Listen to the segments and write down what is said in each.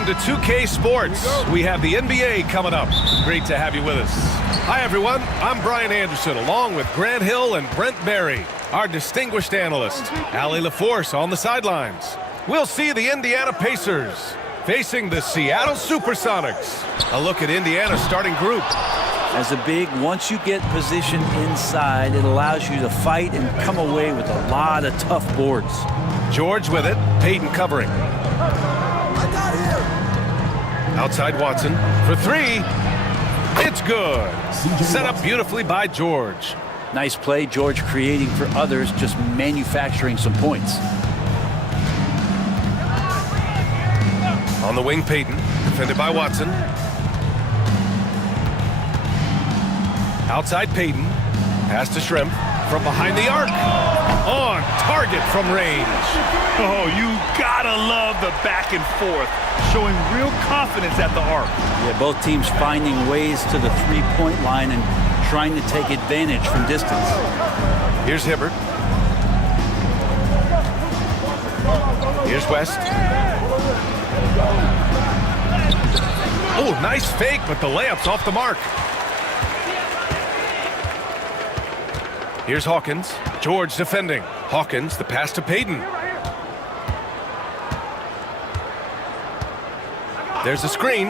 Welcome to 2K Sports. We have the NBA coming up. Great to have you with us. Hi, everyone. I'm Brian Anderson, along with Grant Hill and Brent Berry, our distinguished analyst. Allie LaForce on the sidelines. We'll see the Indiana Pacers facing the Seattle SuperSonics. A look at Indiana's starting group. As a big, once you get positioned inside, it allows you to fight and come away with a lot of tough boards. George with it. Payton covering. Outside Watson for three. It's good. Set up beautifully by George. Nice play, George creating for others, just manufacturing some points. On the wing, Payton, defended by Watson. Outside Payton, pass to Shrimp from behind the arc. On target from range. Oh, you gotta love the back and forth, showing real confidence at the arc. Yeah, both teams finding ways to the three-point line and trying to take advantage from distance. Here's Hibbert. Here's West. Oh, nice fake, but the layup's off the mark. Here's Hawkins. George defending. Hawkins, the pass to Payton. There's a screen.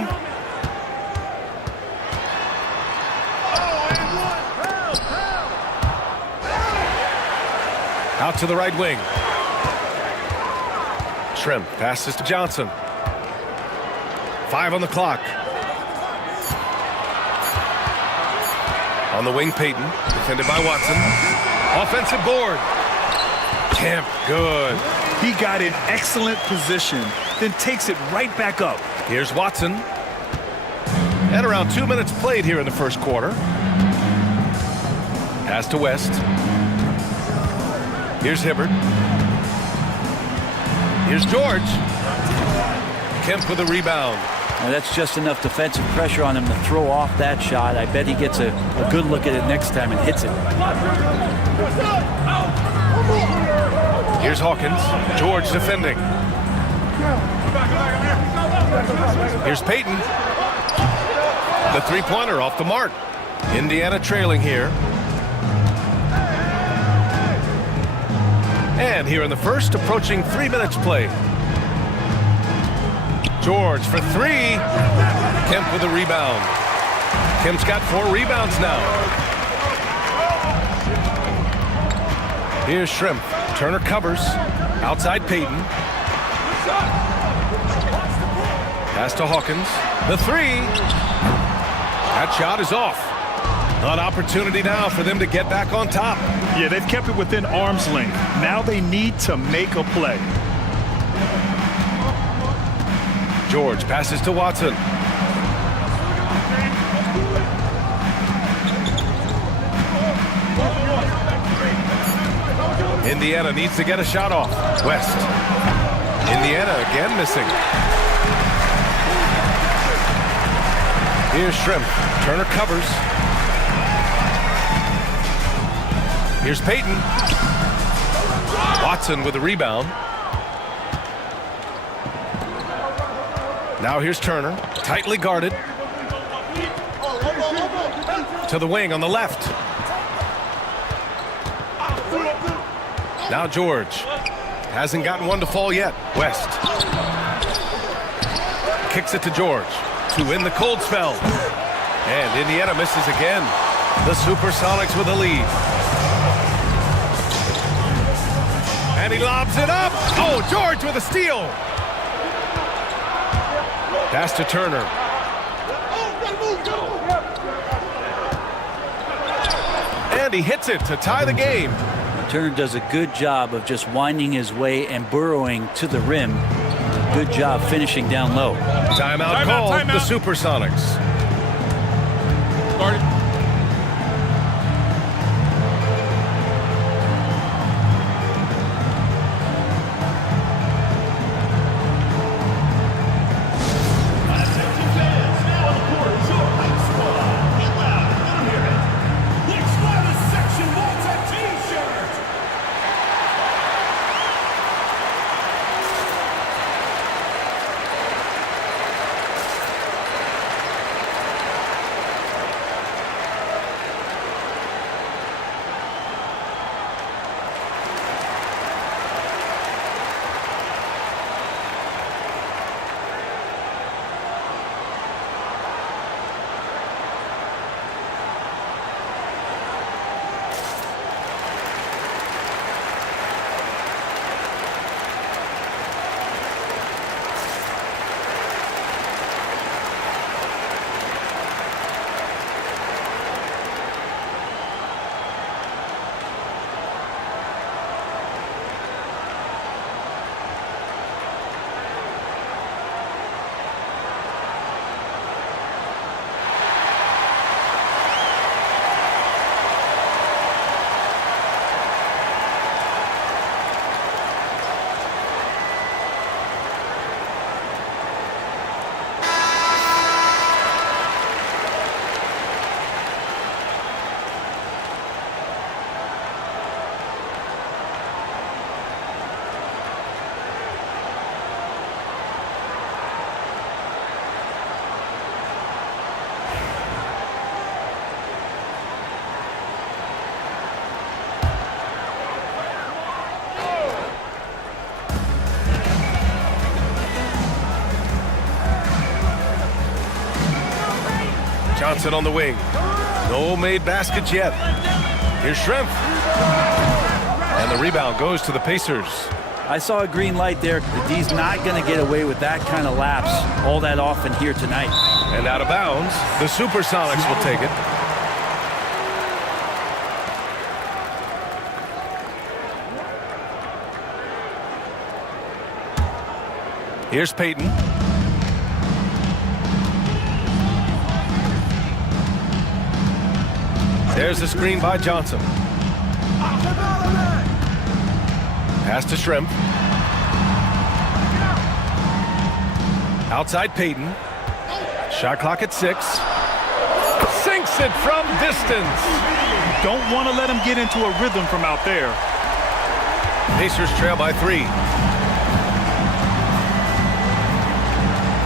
Out to the right wing. Shrimp passes to Johnson. 5 on the clock. On the wing, Payton, defended by Watson. Offensive board. Kemp, good. He got in excellent position, then takes it right back up. Here's Watson. And around 2 minutes played here in the first quarter. Pass to West. Here's Hibbert. Here's George. Kemp with a rebound. Now that's just enough defensive pressure on him to throw off that shot. I bet he gets a good look at it next time and hits it. Here's Hawkins. George defending. Here's Payton. The three-pointer off the mark. Indiana trailing here. And here in the first, approaching 3 minutes played. George for three. Kemp with a rebound. Kemp's got 4 rebounds now. Here's Shrimp. Turner covers. Outside Payton. Pass to Hawkins. The three. That shot is off. An opportunity now for them to get back on top. Yeah, they've kept it within arm's length. Now they need to make a play. George passes to Watson. Indiana needs to get a shot off. West. Indiana again missing. Here's Shrimp. Turner covers. Here's Payton. Watson with a rebound. Now here's Turner. Tightly guarded. To the wing on the left. Now George. Hasn't gotten one to fall yet. West. Kicks it to George. To win the cold spell. And Indiana misses again. The SuperSonics with a lead. And he lobs it up. Oh, George with a steal. Pass to Turner. And he hits it to tie the game. Turner does a good job of just winding his way and burrowing to the rim. Good job finishing down low. Timeout called. The SuperSonics. Johnson on the wing. No made baskets yet. Here's Shrimp. And the rebound goes to the Pacers. I saw a green light there. The D's not going to get away with that kind of lapse all that often here tonight. And out of bounds, the SuperSonics will take it. Here's Payton. There's the screen by Johnson. Pass to Shrimp. Outside Payton. Shot clock at 6. Sinks it from distance. You don't want to let him get into a rhythm from out there. Pacers trail by 3.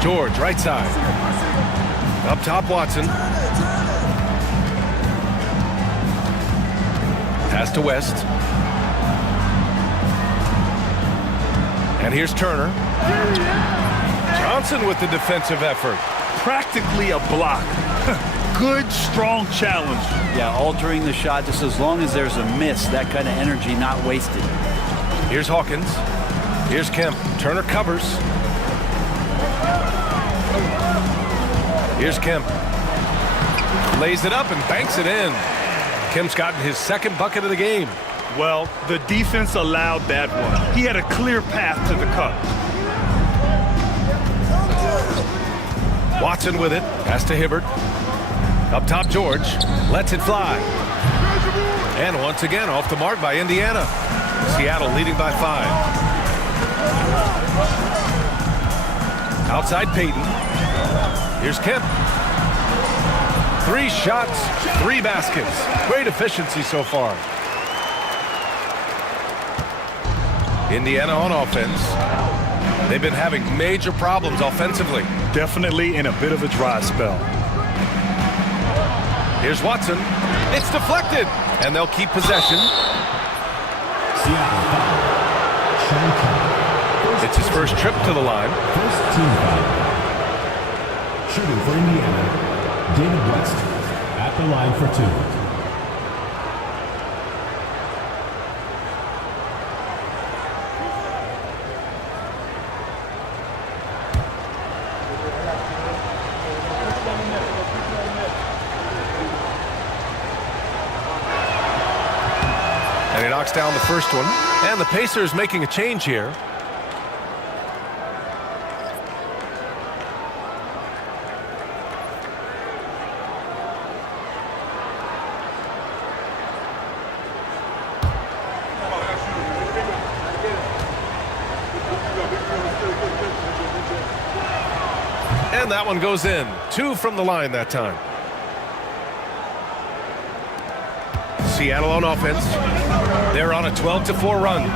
George, right side. Up top, Watson. Pass to West. And here's Turner. Johnson with the defensive effort. Practically a block. Good, strong challenge. Yeah, altering the shot just as long as there's a miss. That kind of energy not wasted. Here's Hawkins. Here's Kemp. Turner covers. Here's Kemp. Lays it up and banks it in. Kemp's gotten his second bucket of the game. Well, the defense allowed that one. He had a clear path to the cup. Watson with it. Pass to Hibbert. Up top, George. Lets it fly. And once again, off the mark by Indiana. Seattle leading by 5. Outside Payton. Here's Kemp. 3 shots, 3 baskets. Great efficiency so far. Indiana on offense. They've been having major problems offensively. Definitely in a bit of a dry spell. Here's Watson. It's deflected, and they'll keep possession. It's his first trip to the line. First team foul. Shooting for Indiana, David West at the line for 2. And he knocks down the first one. And the Pacers making a change here. And that one goes in. 2 from the line that time. Seattle on offense. They're on a 12-4 run.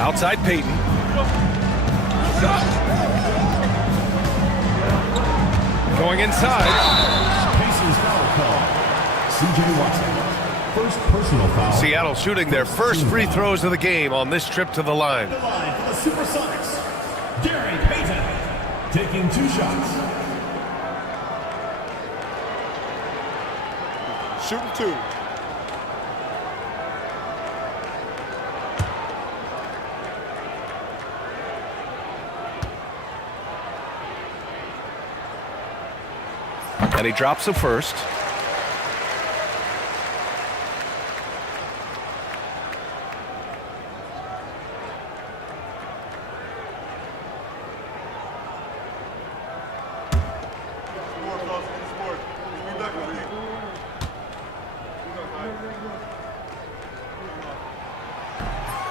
Outside Payton. Going inside. Pacers foul call. C.J. Watson. First personal foul. Seattle shooting their first free throws of the game on this trip to the line. The line for the SuperSonics. Gary Payton taking 2 shots. Shooting 2. And he drops the first.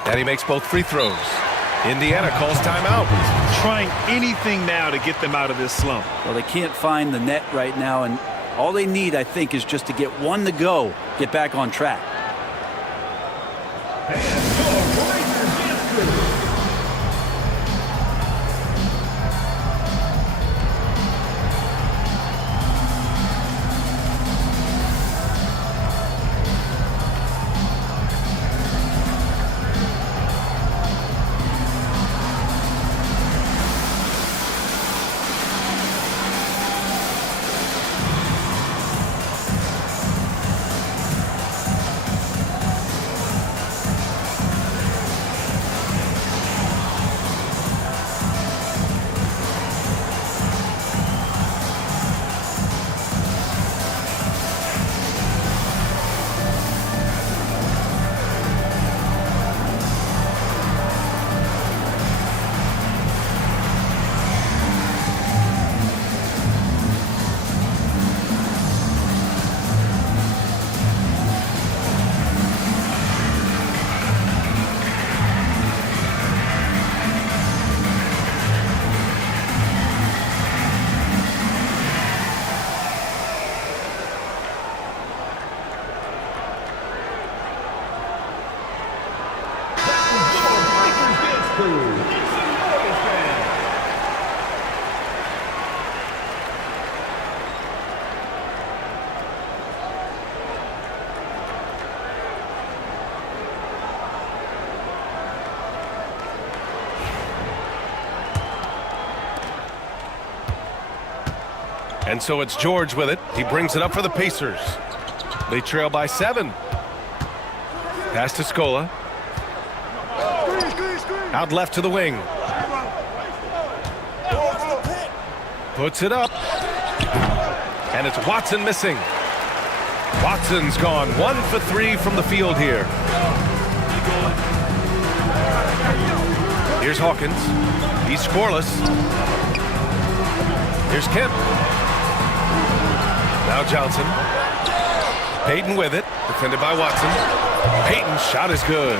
And he makes both free throws. Indiana calls timeout. Trying anything now to get them out of this slump. Well, they can't find the net right now, and all they need, I think, is just to get one to go, get back on track. And so it's George with it. He brings it up for the Pacers. They trail by 7. Pass to Scola. Out left to the wing. Puts it up. And it's Watson missing. Watson's gone 1 for 3 from the field here. Here's Hawkins. He's scoreless. Here's Kemp. Now Johnson. Payton with it. Defended by Watson. Payton's shot is good.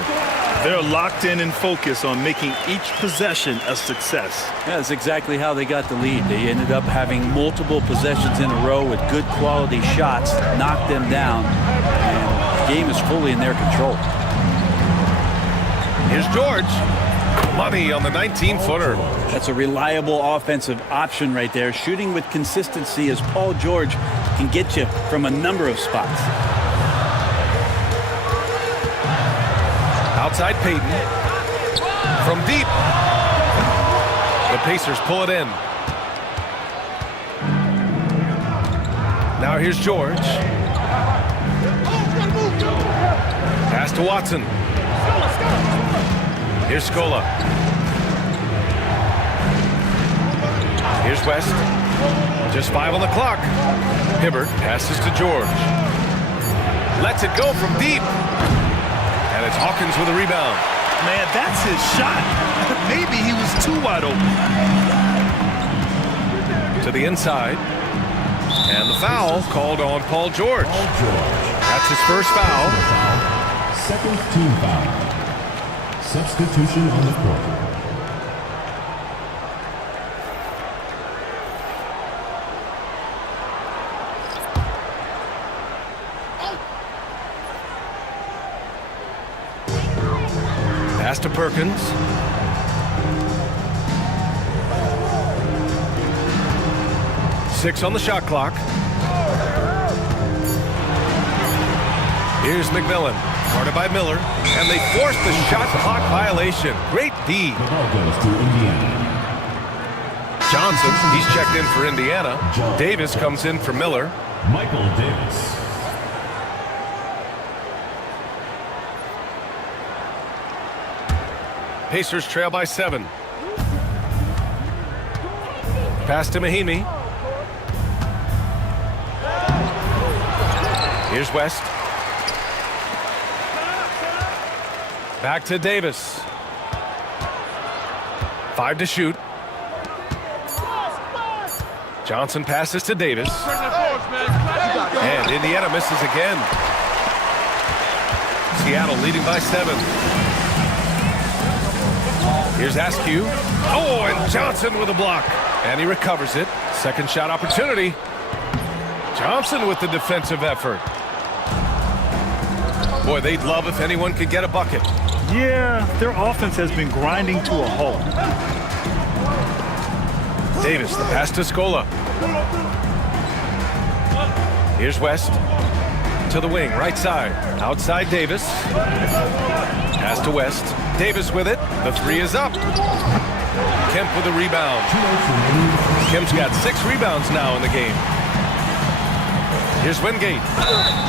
They're locked in and focused on making each possession a success. Yeah, that's exactly how they got the lead. They ended up having multiple possessions in a row with good quality shots, knocked them down, and the game is fully in their control. Here's George. Money on the 19-footer. That's a reliable offensive option right there. Shooting with consistency as Paul George can get you from a number of spots. Outside Payton. From deep. The Pacers pull it in. Now here's George. Pass to Watson. Here's Scola. Here's West. Just 5 on the clock. Hibbert passes to George. Lets it go from deep. And it's Hawkins with a rebound. Man, that's his shot. Maybe he was too wide open. To the inside. And the foul called on Paul George. That's his first foul. Second team foul. Substitution on the court. Pass to Perkins. Six on the shot clock. Here's McMillan. Guarded by Miller. And they force the shot clock violation. Great D. The ball goes to Indiana. Johnson, he's checked in for Indiana. Davis comes in for Miller. Michael Davis. Pacers trail by 7. Pass to Mahimi. Here's West. Back to Davis. 5 to shoot. Johnson passes to Davis. And Indiana misses again. Seattle leading by 7. Here's Askew. Oh, and Johnson with a block. And he recovers it. Second shot opportunity. Johnson with the defensive effort. Boy, they'd love if anyone could get a bucket. Yeah, their offense has been grinding to a halt. Davis, the pass to Scola. Here's West. To the wing, right side. Outside Davis. Pass to West. Davis with it. The 3 is up. Kemp with a rebound. Kemp's got 6 rebounds now in the game. Here's Wingate.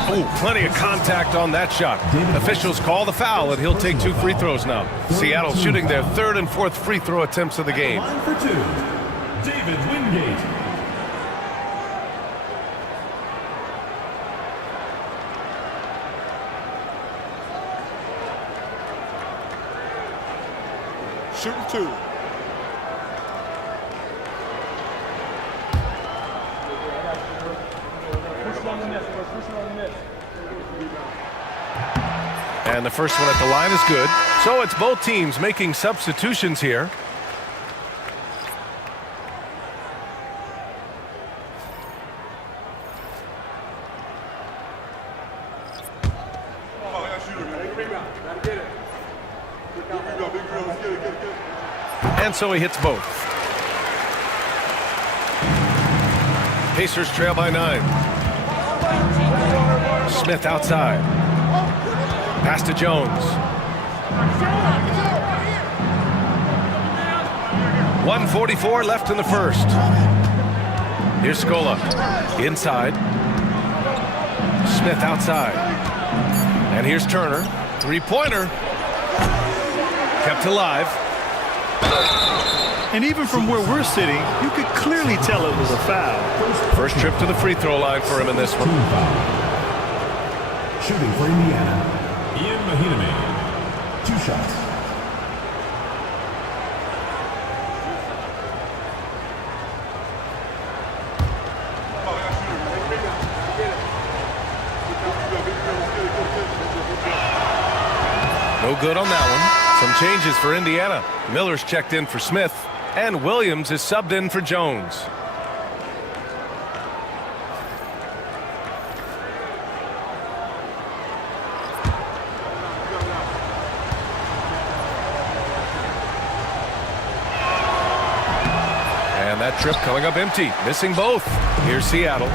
Oh, plenty of contact on that shot. Officials call the foul, and he'll take 2 free throws now. Seattle shooting their 3rd and 4th free throw attempts of the game. Line for 2. David Wingate. Shooting 2. And the first one at the line is good. So it's both teams making substitutions here. And so he hits both. Pacers trail by 9. Smith outside. Pass to Jones. 1:44 left in the first. Here's Scola. Inside. Smith outside. And here's Turner. Three-pointer. Kept alive. And even from where we're sitting, you could clearly tell it was a foul. First trip to the free throw line for him in this one. Shooting for Indiana, Ian Mahinami. 2 shots. No good on that one. Some changes for Indiana. Miller's checked in for Smith, and Williams is subbed in for Jones. And that trip coming up empty, missing both. Here's Seattle.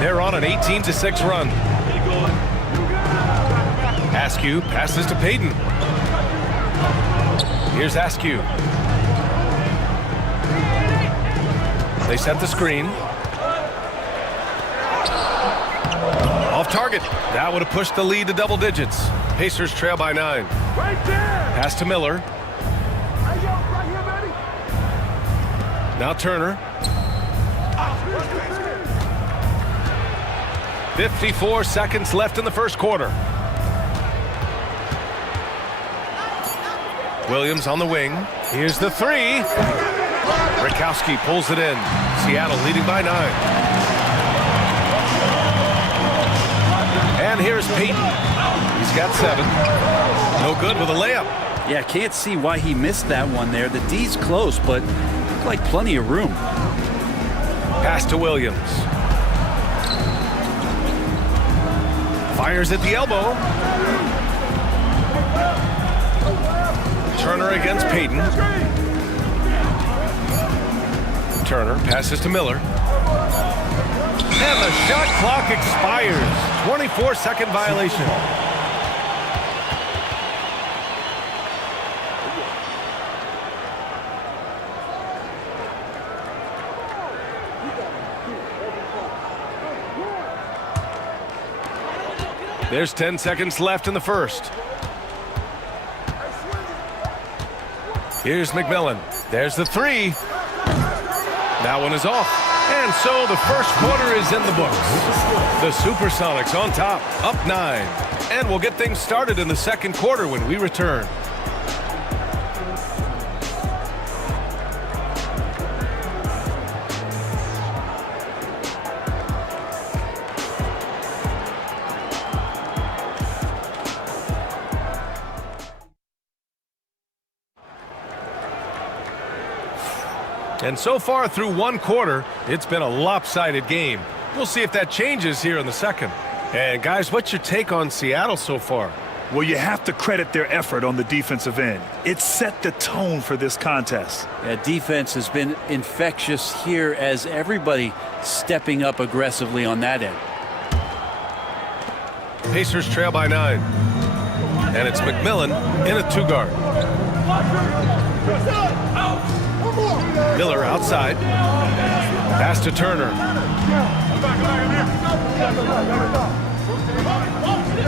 They're on an 18-6 run. Askew passes to Payton. Here's Askew. They set the screen. Off target. That would have pushed the lead to double digits. Pacers trail by 9. Pass to Miller. Now Turner. 54 seconds left in the first quarter. Williams on the wing. Here's the three. Rakowski pulls it in. Seattle leading by 9. And here's Payton. He's got 7. No good with a layup. Yeah, can't see why he missed that one there. The D's close, but looked like plenty of room. Pass to Williams. Fires at the elbow. Turner against Payton. Turner passes to Miller. And the shot clock expires. 24-second violation. There's 10 seconds left in the first. Here's McMillan. There's the three. That one is off. And so the first quarter is in the books. The SuperSonics on top, up 9. And we'll get things started in the second quarter when we return. And so far through one quarter, it's been a lopsided game. We'll see if that changes here in the second. And guys, what's your take on Seattle so far? Well, you have to credit their effort on the defensive end. It set the tone for this contest. Yeah, defense has been infectious here as everybody stepping up aggressively on that end. Pacers trail by 9. And it's McMillan in a 2-guard. Miller outside. Pass to Turner.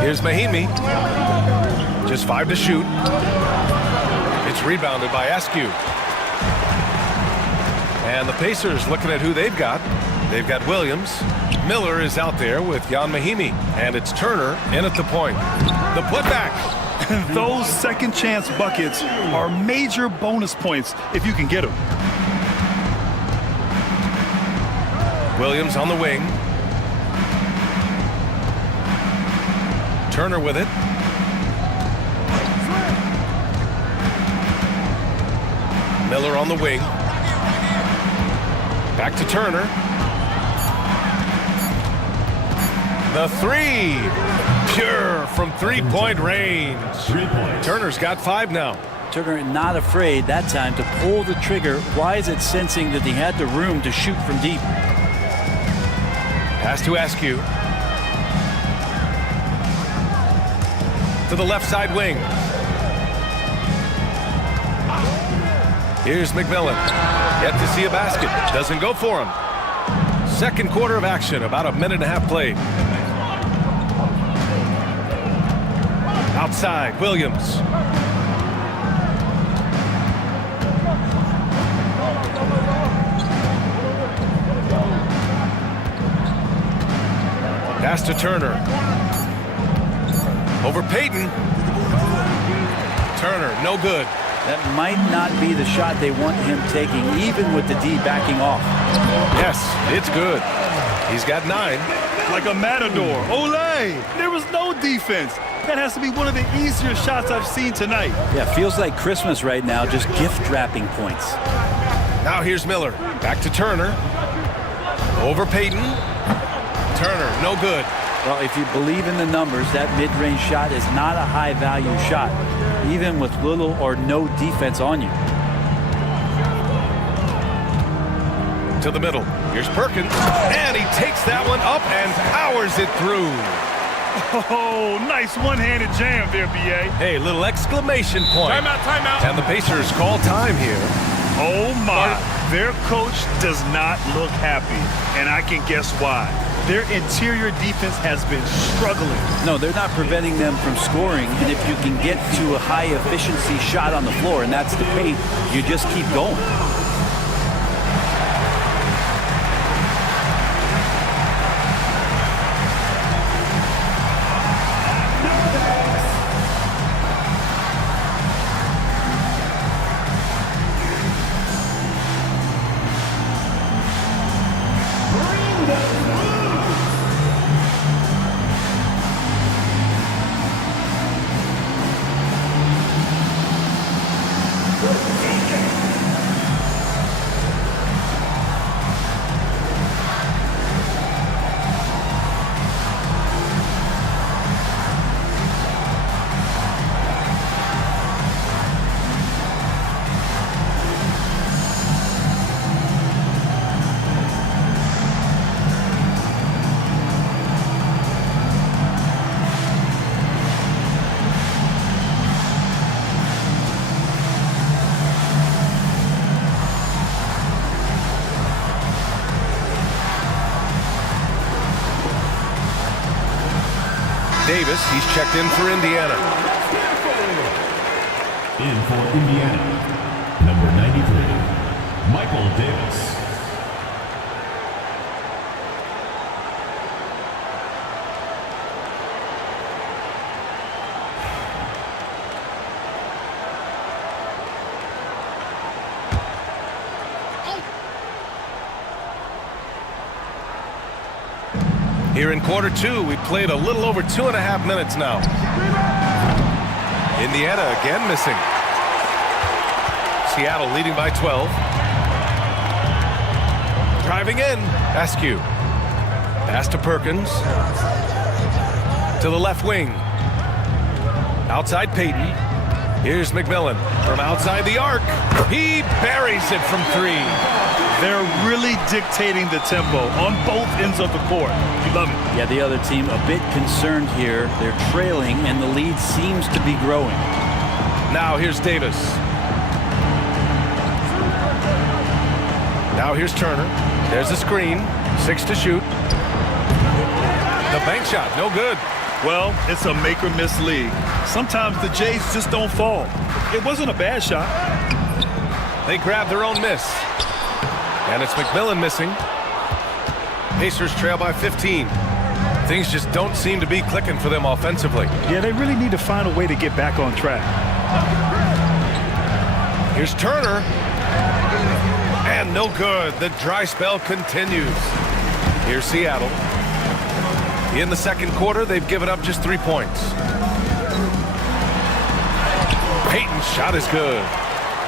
Here's Mahinmi. Just 5 to shoot. It's rebounded by Askew. And the Pacers looking at who they've got. They've got Williams. Miller is out there with Jan Mahinmi. And it's Turner in at the point. The putback. Those second chance buckets are major bonus points if you can get them. Williams on the wing. Turner with it. Miller on the wing. Back to Turner. The three. Pure from three-point range. 3 points. Turner's got 5 now. Turner not afraid that time to pull the trigger. Why is it sensing that he had the room to shoot from deep? Pass to Askew. To the left side wing. Here's McMillan. Yet to see a basket. Doesn't go for him. Second quarter of action, about a minute and a half played. Outside, Williams. Pass to Turner. Over Payton. Turner, no good. That might not be the shot they want him taking, even with the D backing off. Yes, it's good. He's got 9. Like a matador. Olay! There was no defense. That has to be one of the easier shots I've seen tonight. Yeah, feels like Christmas right now, just gift wrapping points. Now here's Miller. Back to Turner. Over Payton. Turner, no good. Well, if you believe in the numbers, that mid-range shot is not a high-value shot, even with little or no defense on you. To the middle. Here's Perkins. And he takes that one up and powers it through. Oh, nice one-handed jam there, B.A. Hey, little exclamation point. Timeout, timeout. And the Pacers call time here. Oh, my. Their coach does not look happy, and I can guess why. Their interior defense has been struggling. No, they're not preventing them from scoring, and if you can get to a high-efficiency shot on the floor, and that's the paint, you just keep going. Davis, he's checked in for Indiana. In for Indiana, number 93, Michael Davis. Here in quarter 2, we played a little over 2.5 minutes now. Indiana again missing. Seattle leading by 12. Driving in, Askew. Pass to Perkins. To the left wing. Outside Payton. Here's McMillan from outside the arc. He buries it from 3. They're really dictating the tempo on both ends of the court. You love it. Yeah, the other team a bit concerned here. They're trailing, and the lead seems to be growing. Now here's Davis. Now here's Turner. There's a screen. 6 to shoot. The bank shot, no good. Well, it's a make-or-miss league. Sometimes the Jays just don't fall. It wasn't a bad shot. They grab their own miss. And it's McMillan missing. Pacers trail by 15. Things just don't seem to be clicking for them offensively. Yeah, they really need to find a way to get back on track. Here's Turner. And no good. The dry spell continues. Here's Seattle. In the second quarter, they've given up just 3 points. Payton's shot is good.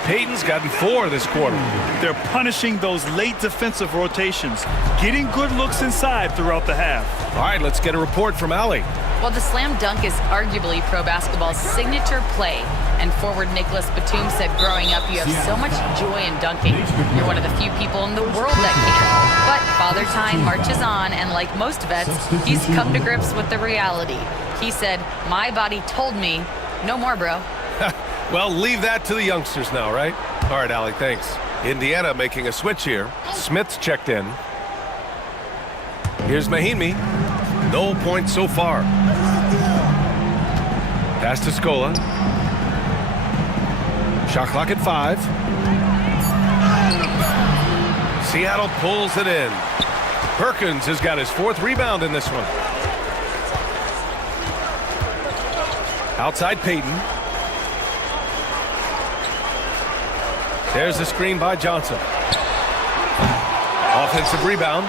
Payton's gotten 4 this quarter. They're punishing those late defensive rotations, getting good looks inside throughout the half. All right, let's get a report from Allie. Well, the slam dunk is arguably pro basketball's signature play. And forward Nicholas Batum said growing up, you have so much joy in dunking. You're one of the few people in the world that can. But Father Time marches on, and like most vets, he's come to grips with the reality. He said, my body told me, no more, bro. Well, leave that to the youngsters now, right? All right, Allie, thanks. Indiana making a switch here. Smith's checked in. Here's Mahinmi. No points so far. Pass to Scola. Shot clock at 5. Seattle pulls it in. Perkins has got his 4th rebound in this one. Outside Payton. There's the screen by Johnson. Offensive rebound.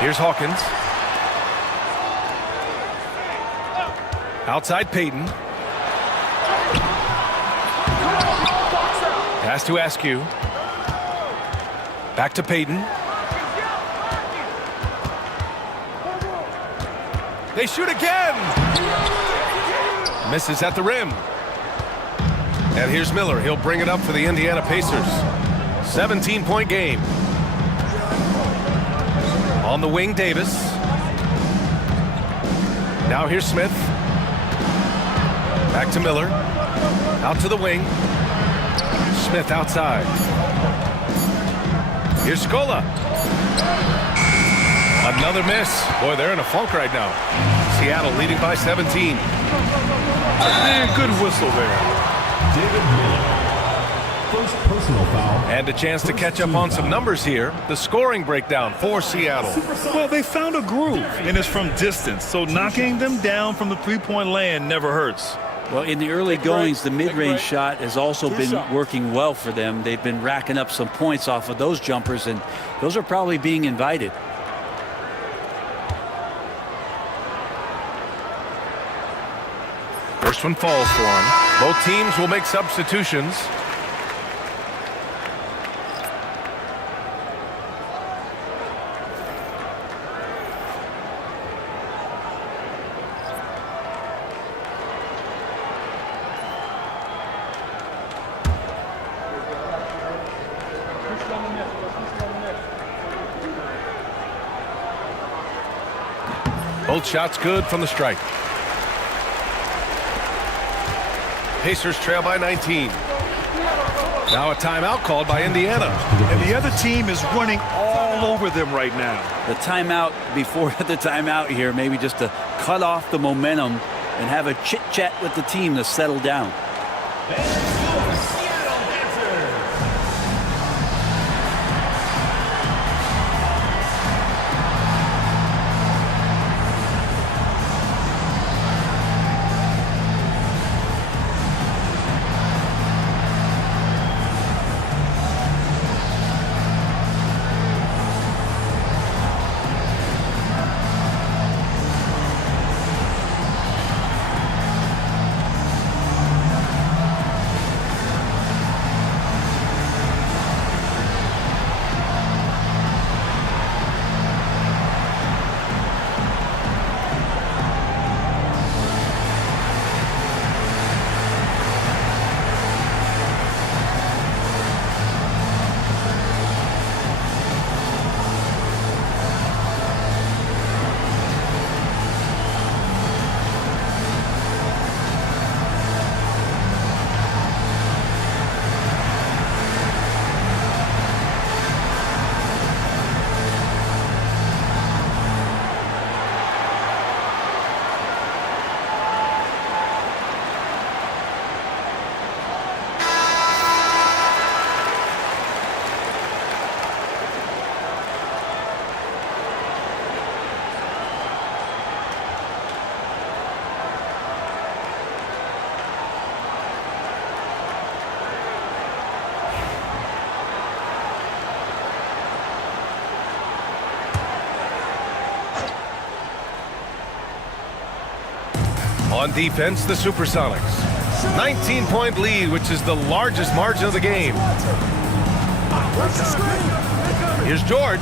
Here's Hawkins. Outside Payton. Pass to Askew. Back to Payton. They shoot again. Misses at the rim. And here's Miller. He'll bring it up for the Indiana Pacers. 17-point game. On the wing, Davis. Now here's Smith. Back to Miller. Out to the wing. Smith outside. Here's Scola. Another miss. Boy, they're in a funk right now. Seattle leading by 17. Man, good whistle there. David Miller. First personal foul. And a chance to catch up on some numbers here. The scoring breakdown for Seattle. Well, they found a groove, and it's from distance, so knocking them down from the three-point land never hurts. Well, in the early goings, the mid-range shot has also been working well for them. They've been racking up some points off of those jumpers, and those are probably being invited. First one falls for him. Both teams will make substitutions. Both shots good from the strike. Pacers trail by 19. Now a timeout called by Indiana. And the other team is running all over them right now. The timeout before the timeout here, maybe just to cut off the momentum and have a chit-chat with the team to settle down. On defense, the SuperSonics. 19-point lead, which is the largest margin of the game. Here's George.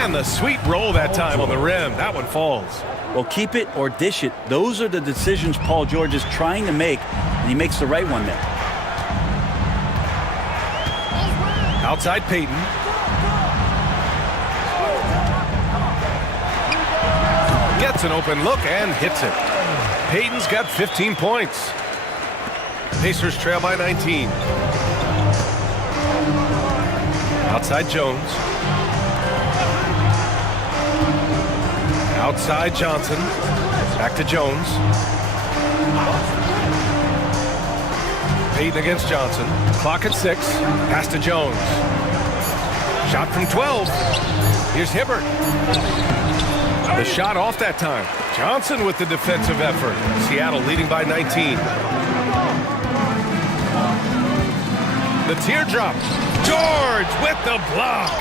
And the sweet roll that time on the rim. That one falls. Well, keep it or dish it. Those are the decisions Paul George is trying to make, and he makes the right one there. Outside Payton. Gets an open look and hits it. Payton's got 15 points. Pacers trail by 19. Outside Jones. Outside Johnson. Back to Jones. Payton against Johnson. Clock at 6. Pass to Jones. Shot from 12. Here's Hibbert. The shot off that time. Johnson with the defensive effort. Seattle leading by 19. The teardrop. George with the block.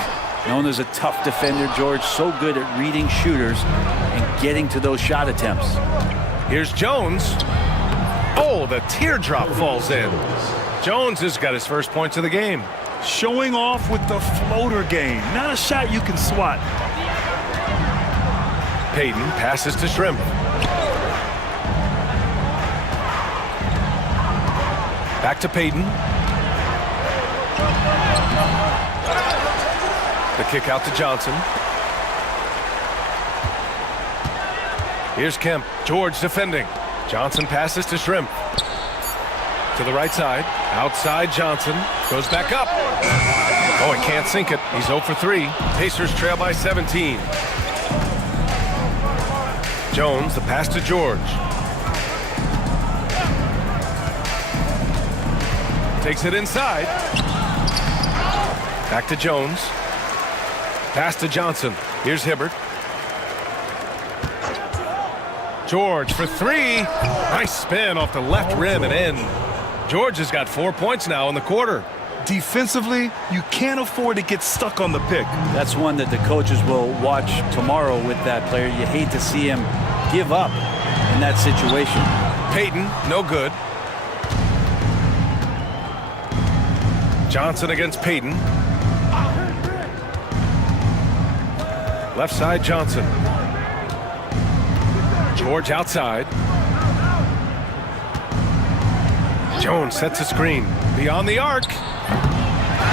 Known as a tough defender, George so good at reading shooters and getting to those shot attempts. Here's Jones. Oh, the teardrop falls in. Jones has got his first points of the game. Showing off with the floater game. Not a shot you can swat. Payton passes to Shrimp. Back to Payton. The kick out to Johnson. Here's Kemp. George defending. Johnson passes to Shrimp. To the right side. Outside Johnson. Goes back up. Oh, he can't sink it. He's 0 for 3. Pacers trail by 17. Jones, the pass to George. Takes it inside. Back to Jones. Pass to Johnson. Here's Hibbert. George for 3. Nice spin off the left rim and in. George has got 4 points now in the quarter. Defensively, you can't afford to get stuck on the pick. That's one that the coaches will watch tomorrow with that player. You hate to see him give up in that situation. Payton, no good. Johnson against Payton. Left side, Johnson. George outside. Jones sets a screen. Beyond the arc.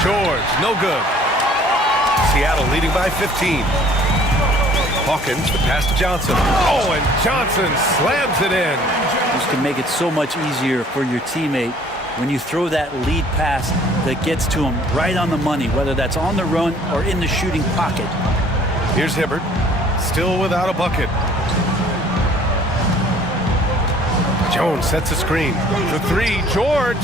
George, no good. Seattle leading by 15. Hawkins, the pass to Johnson. Oh, and Johnson slams it in. This can make it so much easier for your teammate when you throw that lead pass that gets to him right on the money, whether that's on the run or in the shooting pocket. Here's Hibbert, still without a bucket. Jones sets a screen. For 3, George.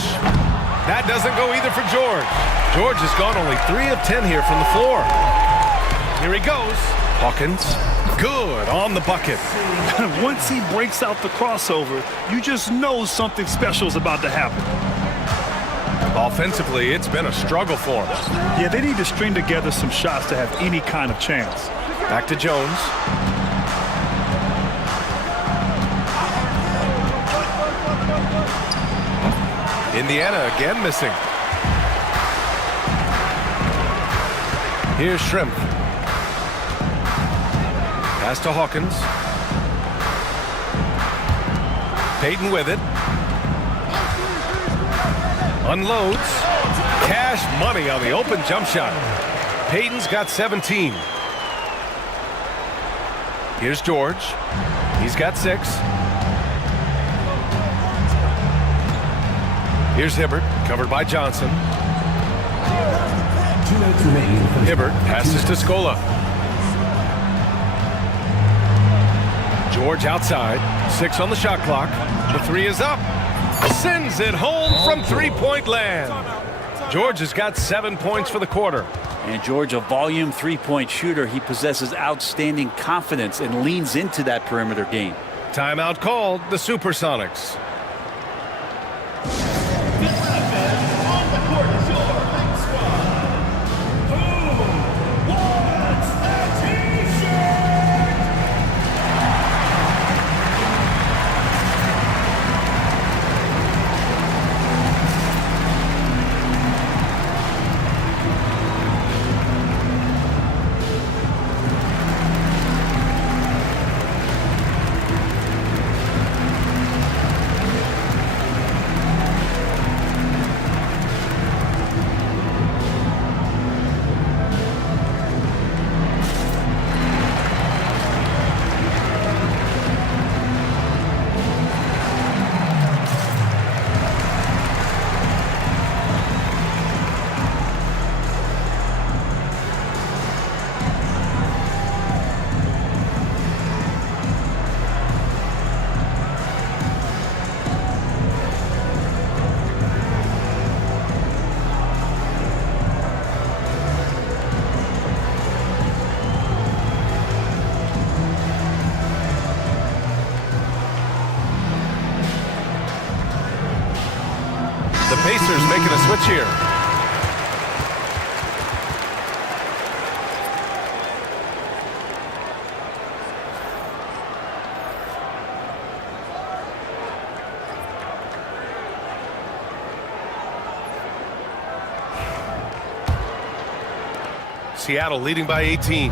That doesn't go either for George. George has gone only 3 of 10 here from the floor. Here he goes. Hawkins, good on the bucket. Once he breaks out the crossover, you just know something special is about to happen. Offensively, it's been a struggle for him. Yeah, they need to string together some shots to have any kind of chance. Back to Jones. Indiana again missing. Here's Shrimp. Pass to Hawkins. Payton with it. Unloads. Cash money on the open jump shot. Payton's got 17. Here's George. He's got 6. Here's Hibbert, covered by Johnson. 2 minutes remaining. Hibbert passes to Scola. George outside. 6 on the shot clock. The 3 is up. Sends it home from three-point land. George has got 7 points for the quarter. And George, a volume three-point shooter, he possesses outstanding confidence and leans into that perimeter game. Timeout called, the SuperSonics. Pacers making a switch here. Seattle leading by 18.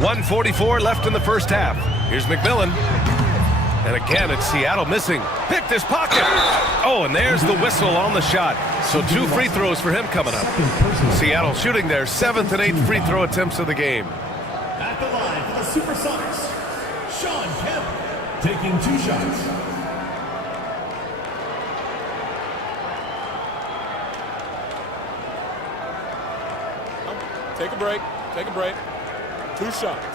1:44 left in the first half. Here's McMillan. And again, it's Seattle missing. Picked his pocket. Oh, and there's the whistle on the shot. So 2 free throws for him coming up. Seattle shooting their 7th and 8th free throw attempts of the game. At the line for the SuperSonics, Sean Kemp taking 2 shots. Take a break. Take a break. 2 shots.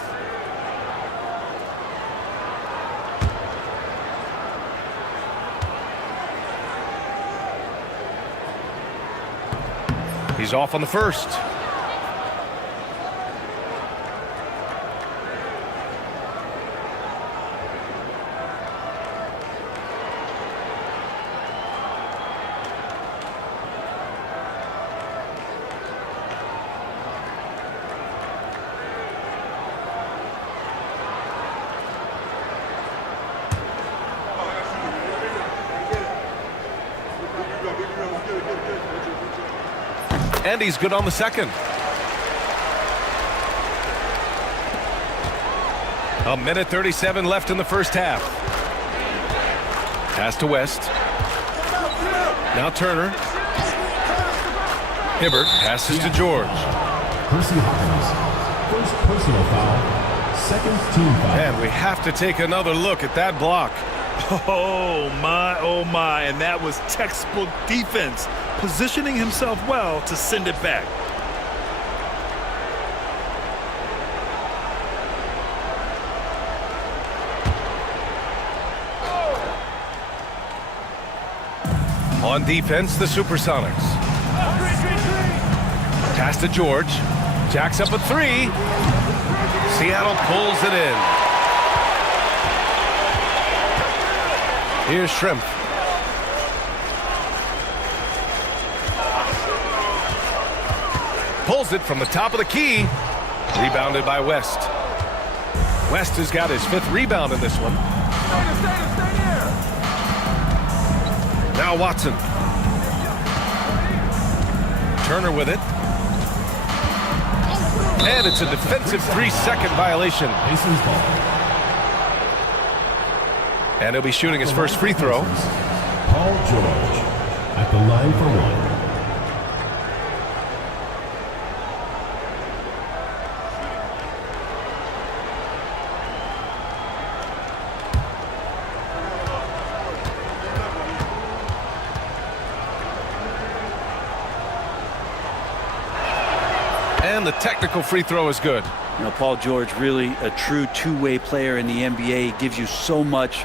He's off on the first. And he's good on the second. A minute 37 left in the first half. Pass to West. Now Turner. Hibbert passes to George. Percy Hawkins, first personal foul, second team foul. And we have to take another look at that block. Oh my, and that was textbook defense, positioning himself well to send it back. On defense, the SuperSonics. Pass to George. Jacks up a 3. Seattle pulls it in. Here's Shrimp. Pulls it from the top of the key. Rebounded by West. West has got his 5th rebound in this one. Now Watson. Turner with it. And it's a defensive 3-second violation. Pacers ball. And he'll be shooting his first free throw. Paul George at the line for 1. And the technical free throw is good. You know, Paul George, really a true two-way player in the NBA. He gives you so much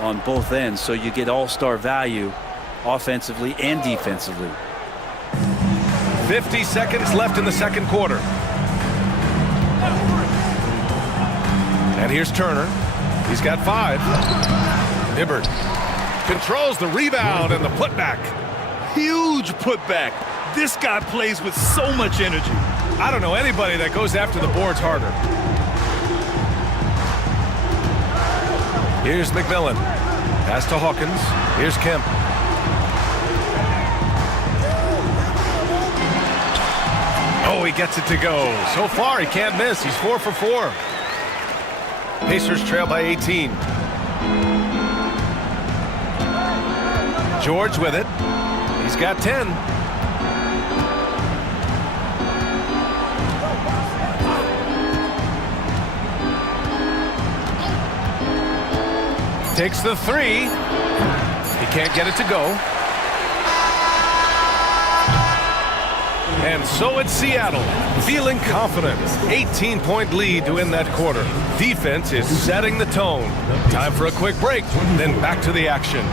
on both ends, so you get all-star value offensively and defensively. 50 seconds left in the second quarter. And here's Turner. He's got 5. Hibbert controls the rebound and the putback. Huge putback. This guy plays with so much energy. I don't know anybody that goes after the boards harder. Here's McMillan. Pass to Hawkins. Here's Kemp. Oh, he gets it to go. So far, he can't miss. He's 4 for 4. Pacers trail by 18. George with it. He's got 10. Takes the 3. He can't get it to go. And so it's Seattle, feeling confident. 18-point lead to end that quarter. Defense is setting the tone. Time for a quick break, then back to the action.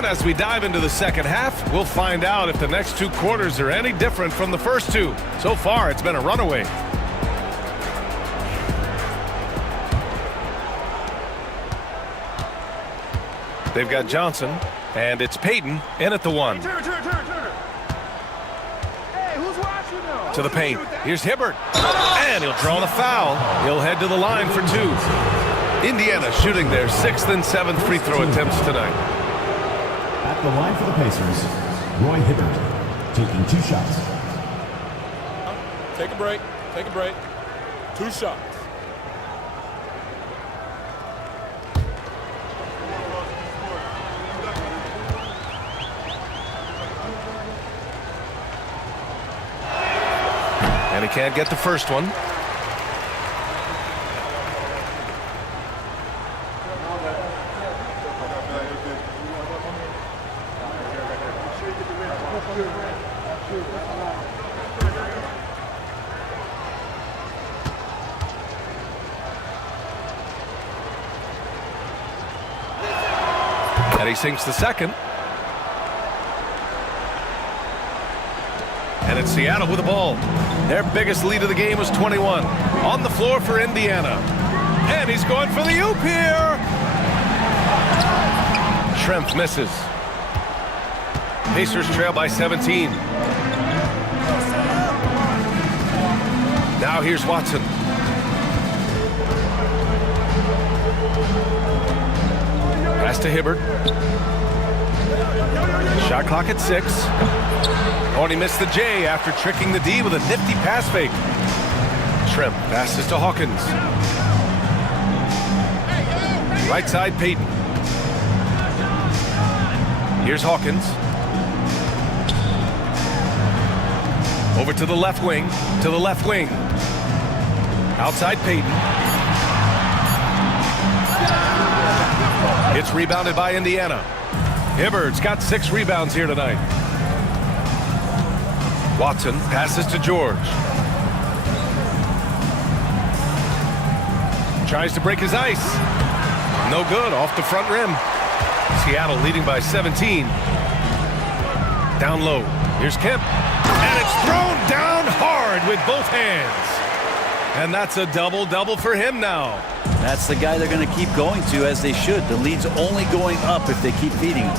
And as we dive into the second half, we'll find out if the next 2 quarters are any different from the first 2. So far, it's been a runaway. They've got Johnson, and it's Payton in at the 1. To the paint. Here's Hibbert. And he'll draw the foul. He'll head to the line for 2. Indiana shooting their 6th and 7th free throw attempts tonight. At the line for the Pacers, Roy Hibbert, taking 2 shots. Take a break. Take a break. 2 shots. And he can't get the first one. And he sinks the second. And it's Seattle with the ball. Their biggest lead of the game was 21. On the floor for Indiana. And he's going for the oop here. Schrempf misses. Pacers trail by 17. Now here's Watson. Pass to Hibbert. Shot clock at 6. Oh, and he missed the J after tricking the D with a nifty pass fake. Schrempf passes to Hawkins. Right side, Payton. Here's Hawkins. Over to the left wing. To the left wing. Outside Payton. It's rebounded by Indiana. Hibbert's got 6 rebounds here tonight. Watson passes to George. Tries to break his ice. No good, off the front rim. Seattle leading by 17. Down low. Here's Kemp. And it's thrown down hard with both hands. And that's a double-double for him now. That's the guy they're going to keep going to, as they should. The lead's only going up if they keep feeding him.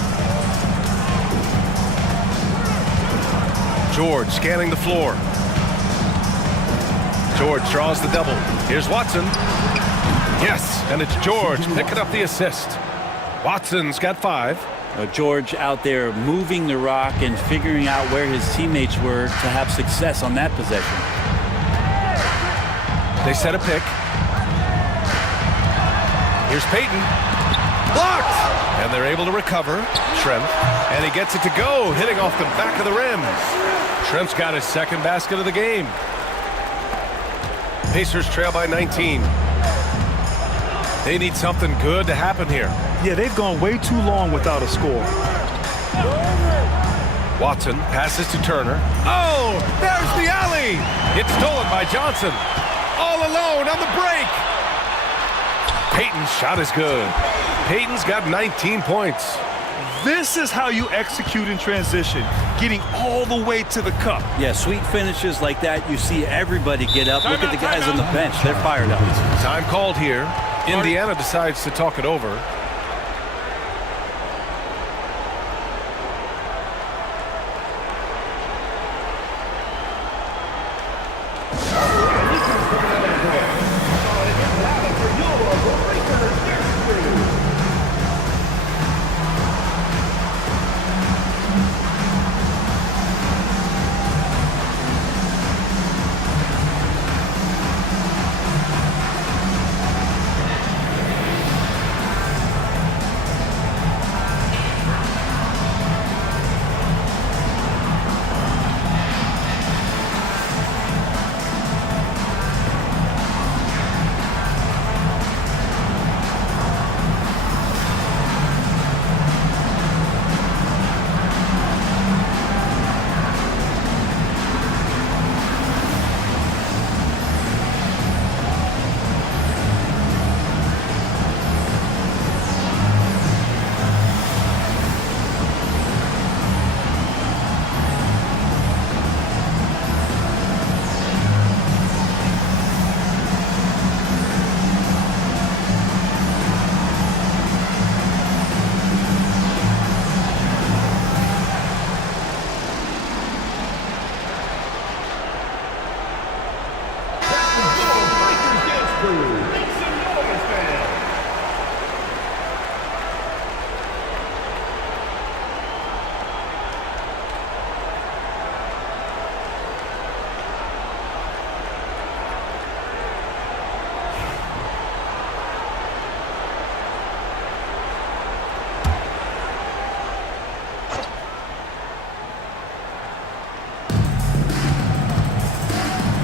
George scanning the floor. George draws the double. Here's Watson. Yes, and it's George picking up the assist. Watson's got 5. George out there moving the rock and figuring out where his teammates were to have success on that possession. They set a pick. Here's Payton. Blocked! And they're able to recover. Schrempf. And he gets it to go, hitting off the back of the rim. Schrempf's got his 2nd basket of the game. Pacers trail by 19. They need something good to happen here. Yeah, they've gone way too long without a score. Watson passes to Turner. Oh, there's the alley! It's stolen by Johnson. All alone on the break. Payton's shot is good. Payton's got 19 points. This is how you execute in transition, getting all the way to the cup. Yeah, sweet finishes like that, you see everybody get up. Look at the guys on the bench. They're fired up. Time called here. Indiana decides to talk it over.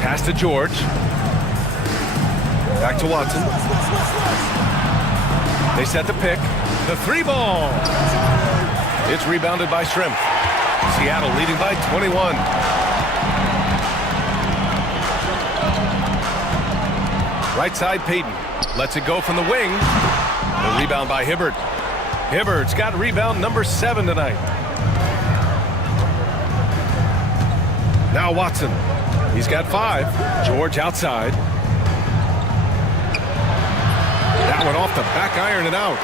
Pass to George. Back to Watson. They set the pick. The 3-ball. It's rebounded by Shrimp. Seattle leading by 21. Right side, Payton. Lets it go from the wing. The rebound by Hibbert. Hibbert's got rebound number 7 tonight. Now Watson. He's got 5. George outside. That one off the back iron and out.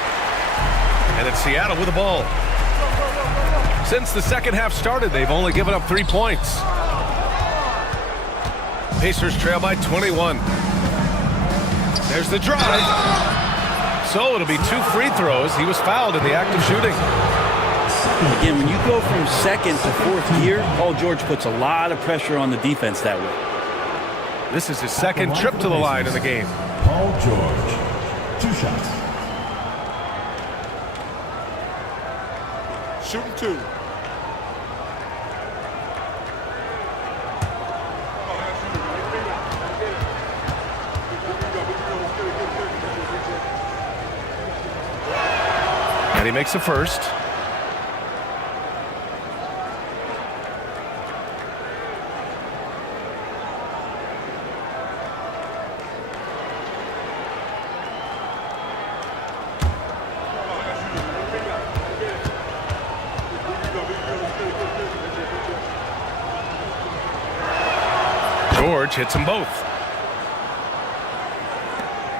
And it's Seattle with the ball. Since the second half started, they've only given up 3 points. Pacers trail by 21. There's the drive. So it'll be 2 free throws. He was fouled in the act of shooting. Again, when you go from second to fourth gear, Paul George puts a lot of pressure on the defense that way. This is his second trip to the line in the game. Paul George, 2 shots. Shooting 2. And he makes the first. George hits them both.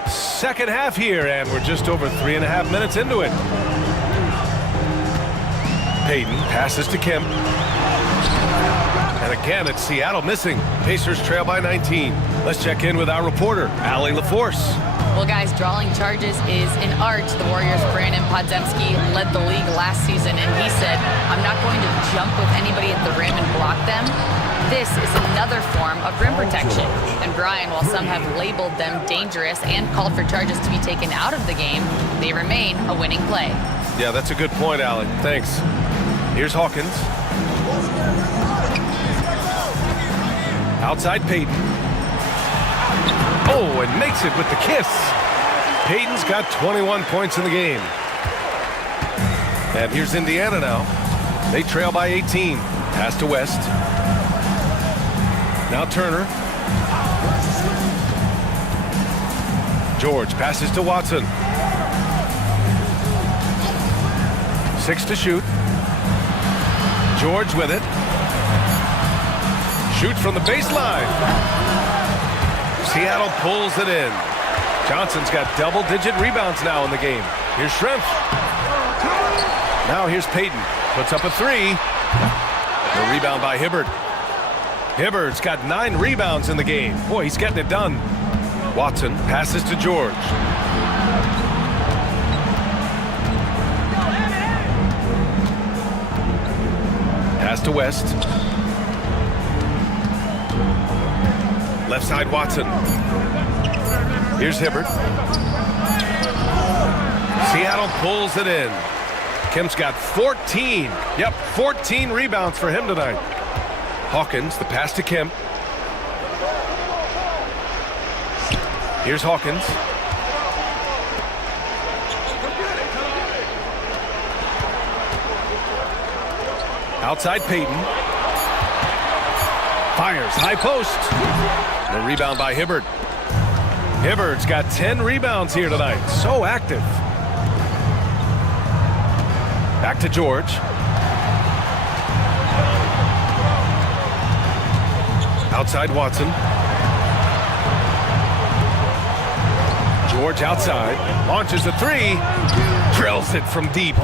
Second half here, and we're just over 3.5 minutes into it. Payton passes to Kemp. And again, it's Seattle missing. Pacers trail by 19. Let's check in with our reporter, Allie LaForce. Well, guys, drawing charges is an art. The Warriors' Brandon Podziemski led the league last season, and he said, I'm not going to jump with anybody at the rim and block them. This is another form of rim protection. And Brian, while some have labeled them dangerous and called for charges to be taken out of the game, they remain a winning play. Yeah, that's a good point, Allie. Thanks. Here's Hawkins. Outside Payton. Oh, and makes it with the kiss. Payton's got 21 points in the game. And here's Indiana now. They trail by 18. Pass to West. Now Turner. George passes to Watson. 6 to shoot. George with it. Shoots from the baseline. Seattle pulls it in. Johnson's got double-digit rebounds now in the game. Here's Schrempf. Now here's Payton. Puts up a 3. The rebound by Hibbert. Hibbert's got 9 rebounds in the game. Boy, he's getting it done. Watson passes to George. Pass to West. Left side Watson. Here's Hibbert. Seattle pulls it in. Kemp's got 14. Yep, 14 rebounds for him tonight. Hawkins, the pass to Kemp. Here's Hawkins. Outside Payton. Fires, high post. The rebound by Hibbert. Hibbert's got 10 rebounds here tonight. So active. Back to George. Outside Watson. George outside. Launches the 3. Drills it from deep.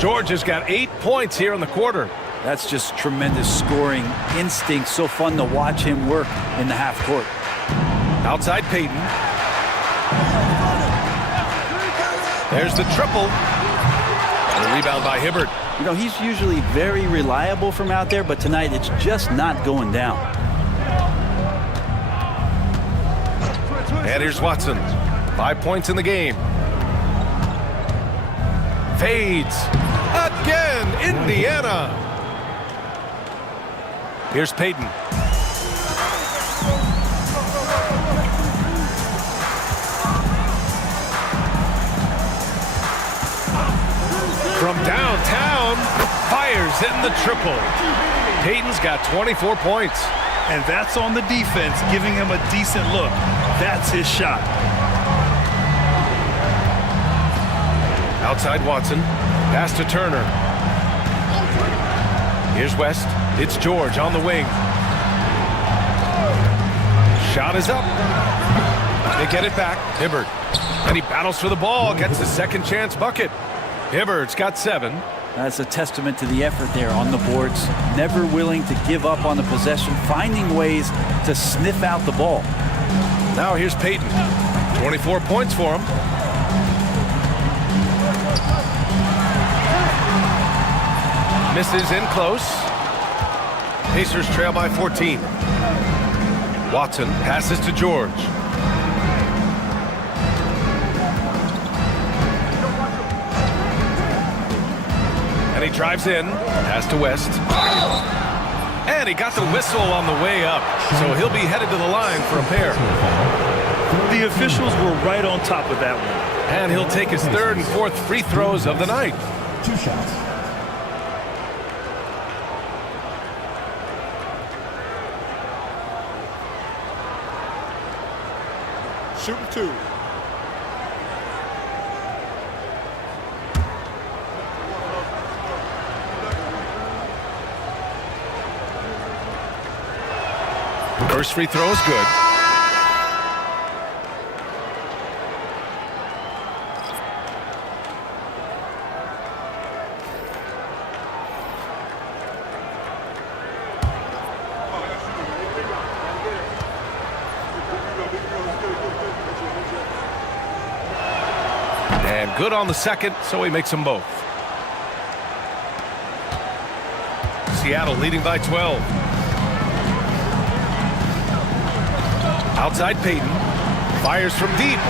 George has got 8 points here in the quarter. That's just tremendous scoring instinct. So fun to watch him work in the half court. Outside Payton. There's the triple. And the rebound by Hibbert. You know, he's usually very reliable from out there, but tonight it's just not going down. And here's Watson. 5 points in the game. Fades. Again, Indiana. Here's Payton. He's hitting the triple. Payton's got 24 points. And that's on the defense, giving him a decent look. That's his shot. Outside Watson. Pass to Turner. Here's West. It's George on the wing. Shot is up. They get it back. Hibbert. And he battles for the ball. Gets the second chance bucket. Hibbert's got 7. That's a testament to the effort there on the boards. Never willing to give up on the possession, finding ways to sniff out the ball. Now here's Payton. 24 points for him. Misses in close. Pacers trail by 14. Watson passes to George. And he drives in. Pass to West. And he got the whistle on the way up. So he'll be headed to the line for a pair. The officials were right on top of that one. And he'll take his 3rd and 4th free throws of the night. 2 shots. Shooting 2. First free throw is good. And good on the second, so he makes them both. Seattle leading by 12. Outside Payton. Fires from deep.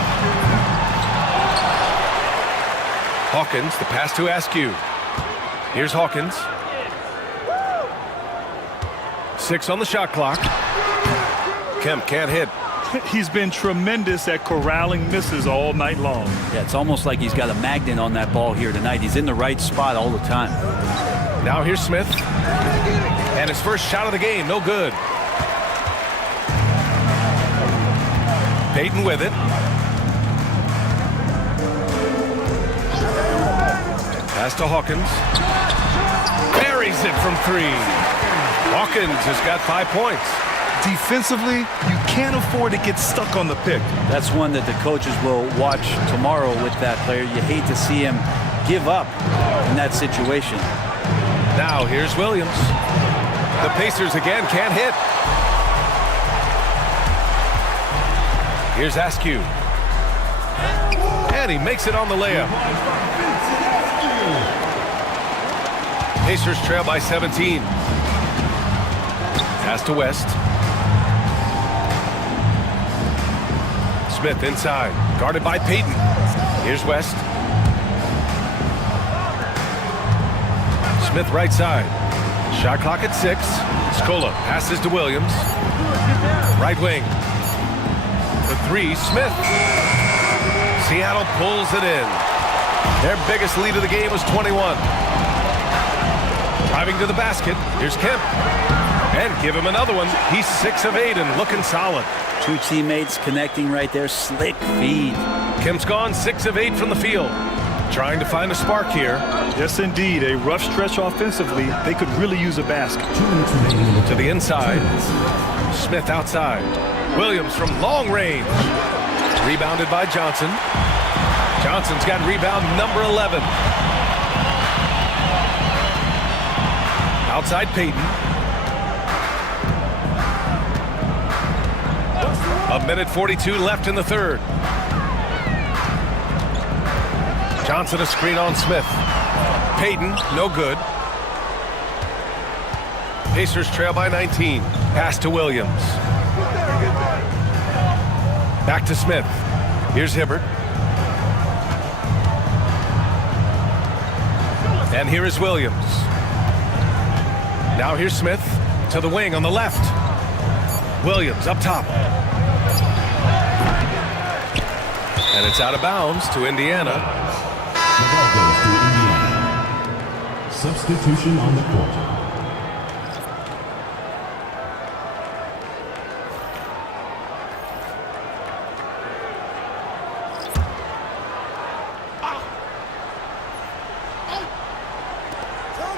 Hawkins, the pass to Askew. Here's Hawkins. 6 on the shot clock. Kemp can't hit. He's been tremendous at corralling misses all night long. Yeah, it's almost like he's got a magnet on that ball here tonight. He's in the right spot all the time. Now here's Smith. And his first shot of the game, no good. Payton with it. Pass to Hawkins. Buries it from 3. Hawkins has got 5 points. Defensively, you can't afford to get stuck on the pick. That's one that the coaches will watch tomorrow with that player. You hate to see him give up in that situation. Now here's Williams. The Pacers again can't hit. Here's Askew. And he makes it on the layup. Pacers trail by 17. Pass to West. Smith inside, guarded by Payton. Here's West. Smith right side. Shot clock at 6. Scola passes to Williams. Right wing. The 3, Smith. Seattle pulls it in. Their biggest lead of the game was 21. Driving to the basket. Here's Kemp. And give him another one. He's 6 of 8 and looking solid. 2 teammates connecting right there. Slick feed. Kemp's gone 6 of 8 from the field. Trying to find a spark here. Yes, indeed. A rough stretch offensively. They could really use a basket. 2 minutes remaining. To the inside. Smith outside. Williams from long range. Rebounded by Johnson. Johnson's got rebound number 11. Outside Payton. A minute 42 left in the 3rd. Johnson a screen on Smith. Payton, no good. Pacers trail by 19. Pass to Williams. Back to Smith. Here's Hibbert. And here is Williams. Now here's Smith to the wing on the left. Williams up top. And it's out of bounds to Indiana. The ball goes to Indiana. Substitute. Substitution on the court.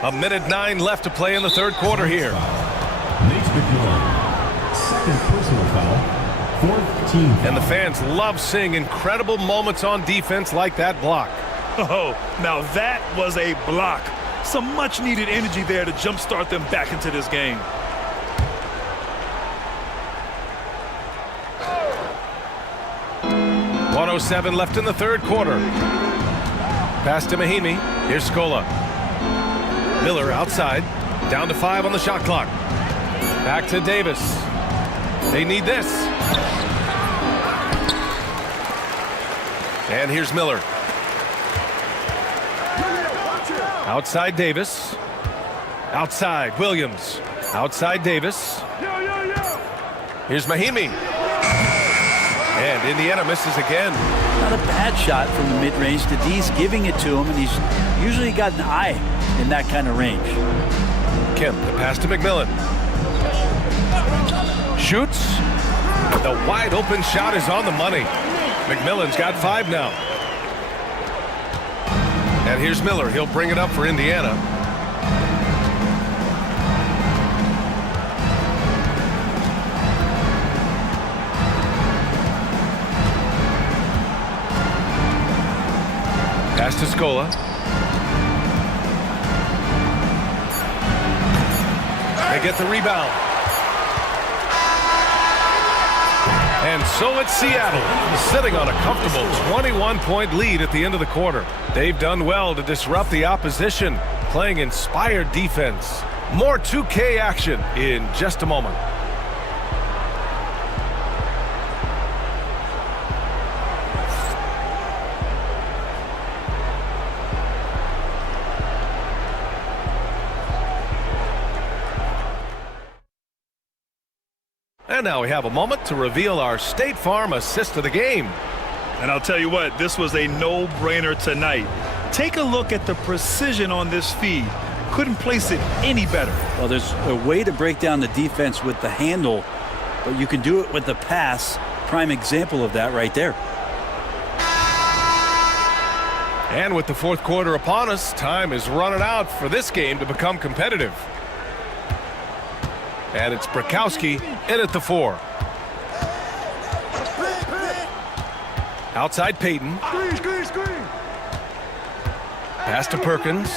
A minute 9 left to play in the third quarter here. Nate McMillan, second personal foul, fourth team foul. And the fans love seeing incredible moments on defense like that block. Oh, now that was a block. Some much-needed energy there to jumpstart them back into this game. .107 left in the third quarter. Pass to Mahimi. Here's Scola. Miller outside. Down to 5 on the shot clock. Back to Davis. They need this. And here's Miller. Outside Davis. Outside Williams. Outside Davis. Here's Mahimi. And Indiana misses again. Not a bad shot from the mid-range. The D's giving it to him, and he's usually got an eye in that kind of range. Kemp, the pass to McMillan. Shoots. The wide open shot is on the money. McMillan's got 5 now. And here's Miller. He'll bring it up for Indiana. Pass to Scola. They get the rebound. And so it's Seattle, sitting on a comfortable 21-point lead at the end of the quarter. They've done well to disrupt the opposition, playing inspired defense. More 2K action in just a moment. And now we have a moment to reveal our State Farm assist of the game. And I'll tell you what, this was a no-brainer tonight. Take a look at the precision on this feed. Couldn't place it any better. Well, there's a way to break down the defense with the handle, but you can do it with the pass. Prime example of that right there. And with the fourth quarter upon us, time is running out for this game to become competitive. And it's Brakowski in at the 4. Outside Payton. Pass to Perkins.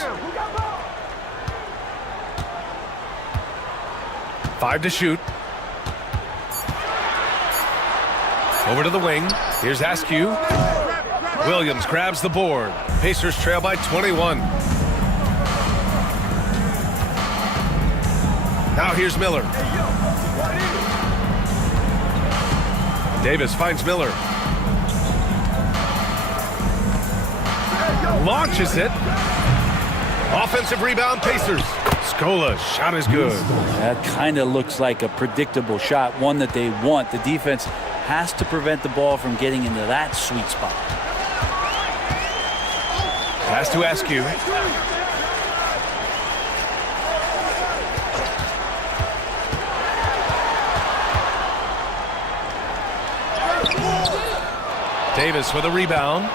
5 to shoot. Over to the wing. Here's Askew. Williams grabs the board. Pacers trail by 21. Now here's Miller. Davis finds Miller. Launches it. Offensive rebound, Pacers. Scola's shot is good. That kind of looks like a predictable shot, one that they want. The defense has to prevent the ball from getting into that sweet spot. Pass to Askew. Davis with a rebound.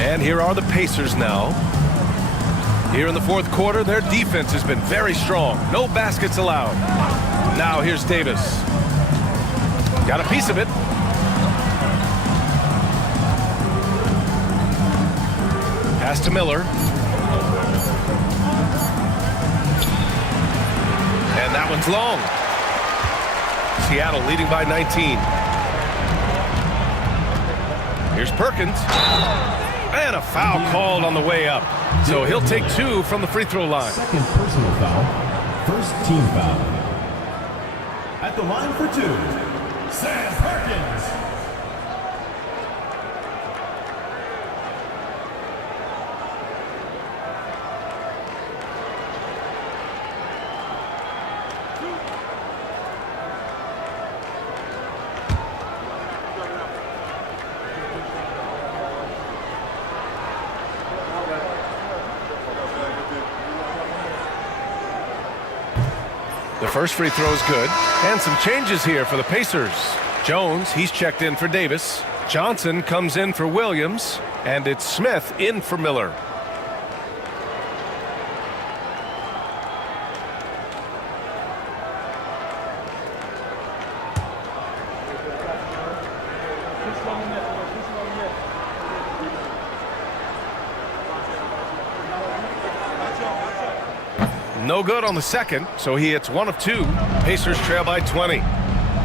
And here are the Pacers now. Here in the fourth quarter, their defense has been very strong. No baskets allowed. Now here's Davis. Got a piece of it. Pass to Miller. And that one's long. Seattle leading by 19. Here's Perkins. And a foul called on the way up. So he'll take 2 from the free throw line. Second personal foul, first team foul. At the line for 2, Sam Perkins. First free throw is good. And some changes here for the Pacers. Jones, he's checked in for Davis. Johnson comes in for Williams. And it's Smith in for Miller. No good on the second, so he hits 1 of 2. Pacers trail by 20.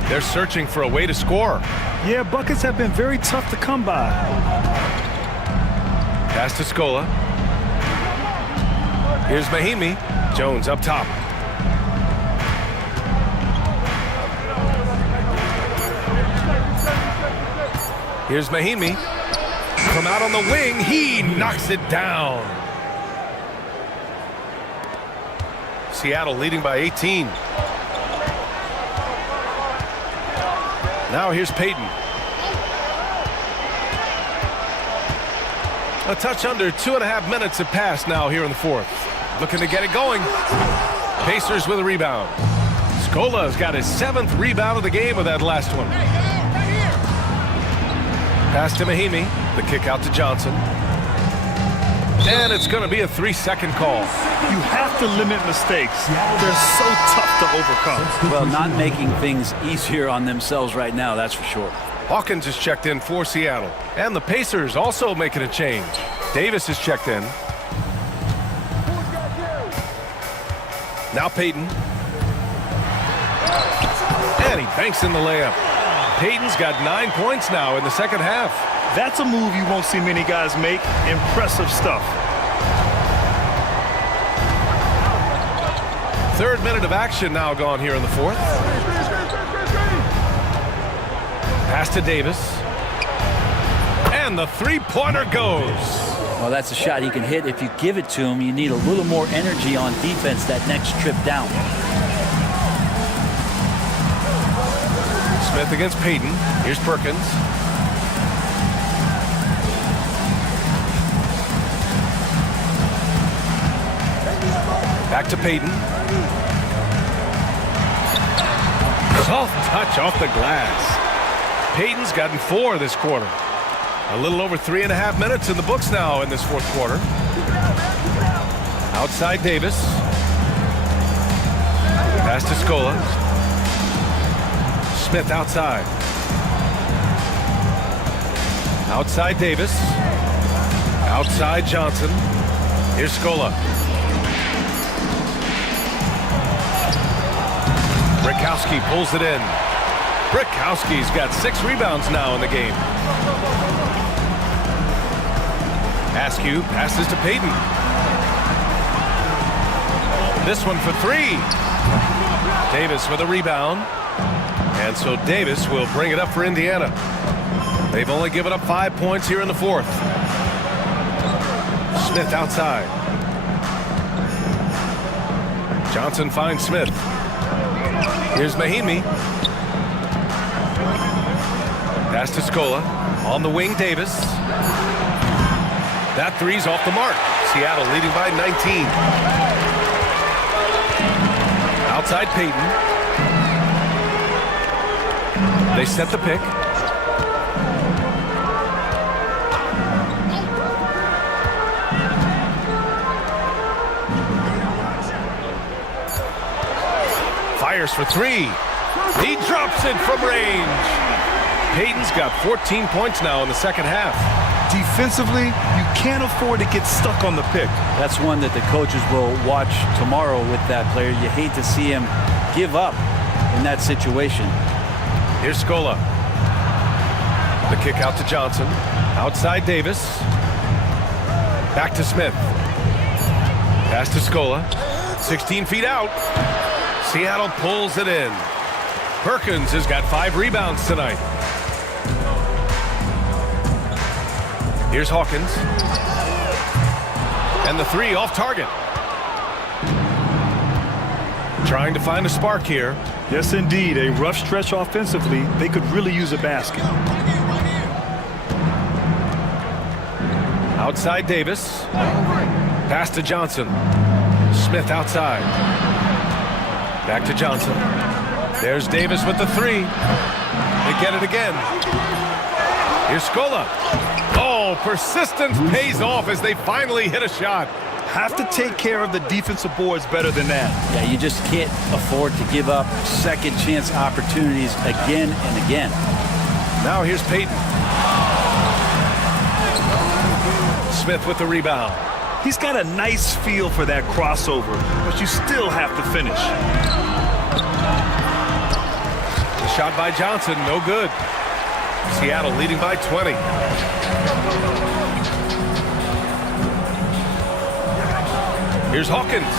They're searching for a way to score. Yeah, buckets have been very tough to come by. Pass to Scola. Here's Mahimi. Jones up top. Here's Mahimi. From out on the wing, he knocks it down. Seattle leading by 18. Now here's Payton. A touch under 2.5 minutes have passed now here in the fourth. Looking to get it going. Pacers with a rebound. Scola's got his 7th rebound of the game with that last one. Pass to Mahimi. The kick out to Johnson. And it's going to be a 3-second call. You have to limit mistakes. They're so tough to overcome. Well, not making things easier on themselves right now, that's for sure. Hawkins is checked in for Seattle. And the Pacers also making a change. Davis is checked in. Now Payton. And he banks in the layup. Payton's got 9 points now in the second half. That's a move you won't see many guys make. Impressive stuff. 3rd minute of action now gone here in the fourth. Pass to Davis. And the three-pointer goes. Well, that's a shot he can hit. If you give it to him, you need a little more energy on defense that next trip down. Smith against Payton. Here's Perkins. Back to Payton. Soft touch off the glass. Payton's gotten 4 this quarter. A little over 3.5 minutes in the books now in this fourth quarter. Outside Davis. Pass to Scola. Smith outside. Outside Davis. Outside Johnson. Here's Scola. Brickowski pulls it in. Brickowski's got 6 rebounds now in the game. Askew passes to Payton. This one for 3. Davis with a rebound. And so Davis will bring it up for Indiana. They've only given up 5 points here in the fourth. Smith outside. Johnson finds Smith. Here's Mahimi. Pass to Scola. On the wing, Davis. That three's off the mark. Seattle leading by 19. Outside Payton. They set the pick. Fires for 3. He drops it from range. Payton's got 14 points now in the second half. Defensively, you can't afford to get stuck on the pick. That's one that the coaches will watch tomorrow with that player. You hate to see him give up in that situation. Here's Scola. The kick out to Johnson. Outside Davis. Back to Smith. Pass to Scola. 16 feet out. Seattle pulls it in. Perkins has got 5 rebounds tonight. Here's Hawkins. And the 3 off target. Trying to find a spark here. Yes, indeed. A rough stretch offensively. They could really use a basket. Outside Davis. Pass to Johnson. Smith outside. Back to Johnson. There's Davis with the three. They get it again. Here's Scola. Oh, persistence pays off as they finally hit a shot. Have to take care of the defensive boards better than that. Yeah, you just can't afford to give up second chance opportunities again and again. Now here's Payton. Smith with the rebound. He's got a nice feel for that crossover, but you still have to finish. The shot by Johnson, no good. Seattle leading by 20. Here's Hawkins.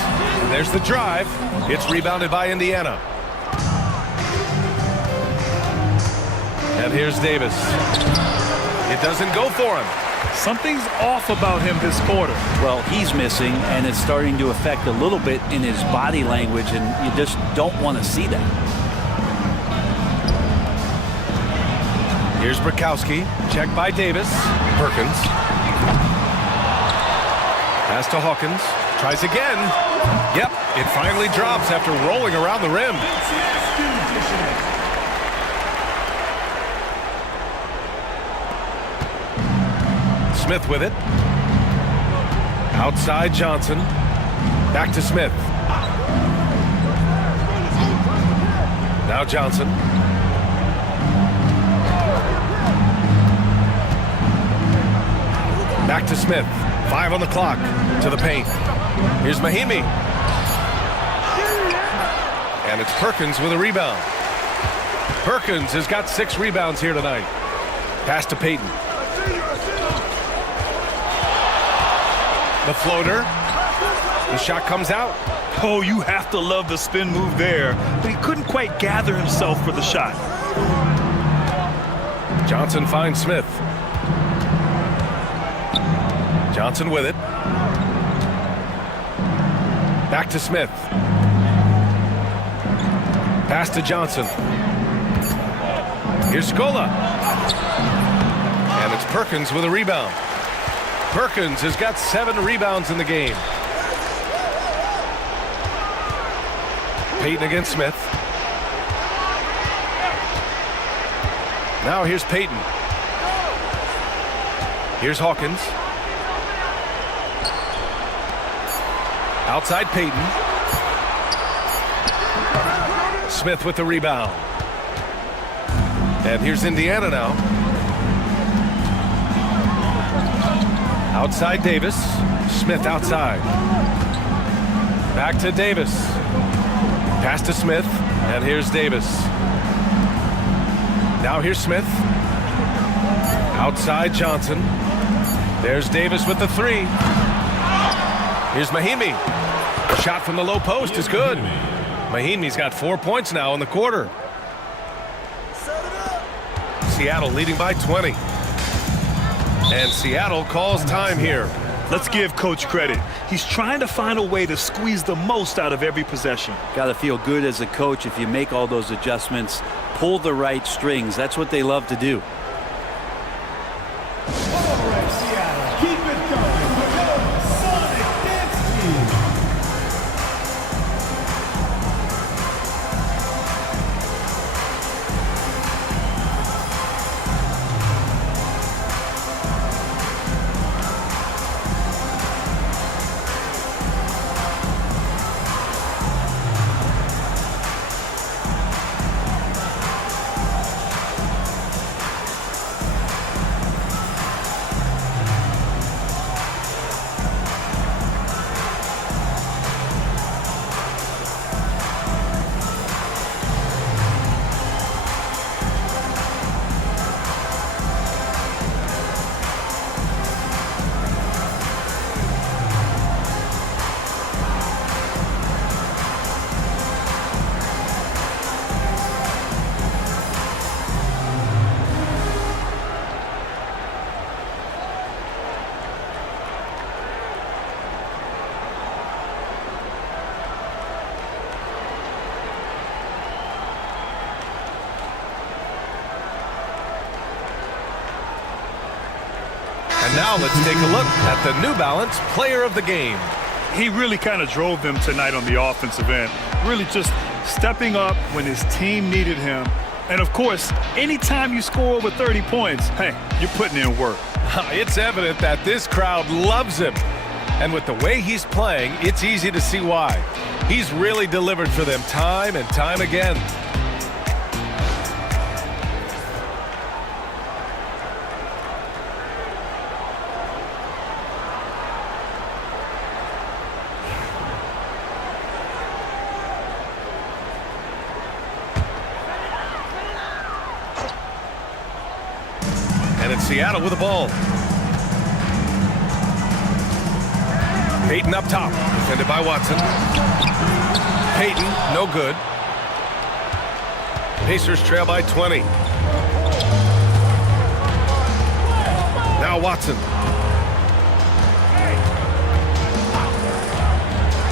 There's the drive. It's rebounded by Indiana. And here's Davis. It doesn't go for him. Something's off about him this quarter. Well, he's missing, and it's starting to affect a little bit in his body language, and you just don't want to see that. Here's Brakowski. Checked by Davis. Perkins. Pass to Hawkins. Tries again. Yep, it finally drops after rolling around the rim. Smith with it. Outside Johnson. Back to Smith. Now Johnson. Back to Smith. 5 on the clock. To the paint. Here's Mahimi. And it's Perkins with a rebound. Perkins has got 6 rebounds here tonight. Pass to Payton. The floater. The shot comes out. Oh, you have to love the spin move there, but he couldn't quite gather himself for the shot. Johnson finds Smith. Johnson with it. Back to Smith. Pass to Johnson. Here's Scola. And it's Perkins with a rebound. Perkins has got 7 rebounds in the game. Payton against Smith. Now here's Payton. Here's Hawkins. Outside Payton. Smith with the rebound. And here's Indiana now. Outside Davis. Smith outside. Back to Davis. Pass to Smith. And here's Davis. Now here's Smith. Outside Johnson. There's Davis with the three. Here's Mahimi. The shot from the low post is good. Mahimi's got 4 points now in the quarter. Seattle leading by 20. And Seattle calls time here. Let's give Coach credit. He's trying to find a way to squeeze the most out of every possession. Got to feel good as a coach if you make all those adjustments, pull the right strings. That's what they love to do. Keep it going with the Sonic Dance Team. And now let's take a look at the New Balance Player of the Game. He really kind of drove them tonight on the offensive end. Really just stepping up when his team needed him. And, of course, anytime you score over 30 points, hey, you're putting in work. It's evident that this crowd loves him. And with the way he's playing, it's easy to see why. He's really delivered for them time and time again. And it's Seattle with the ball. Payton up top, defended by Watson. Payton, no good. Pacers trail by 20. Now Watson.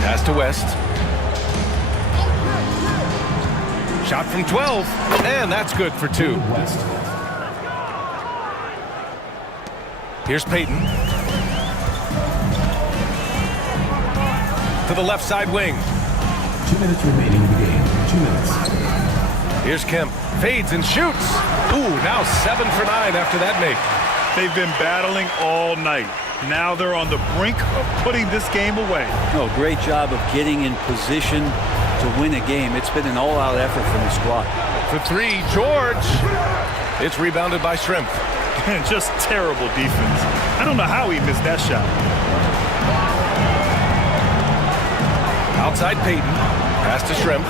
Pass to West. Shot from 12, and that's good for 2. Here's Payton. To the left side wing. 2 minutes remaining in the game. 2 minutes. Here's Kemp. Fades and shoots. Ooh, now 7 for 9 after that make. They've been battling all night. Now they're on the brink of putting this game away. Oh, great job of getting in position to win a game. It's been an all-out effort from the squad. For 3, George. It's rebounded by Shrimp. Just terrible defense. I don't know how he missed that shot. Outside Payton. Pass to Shrimp.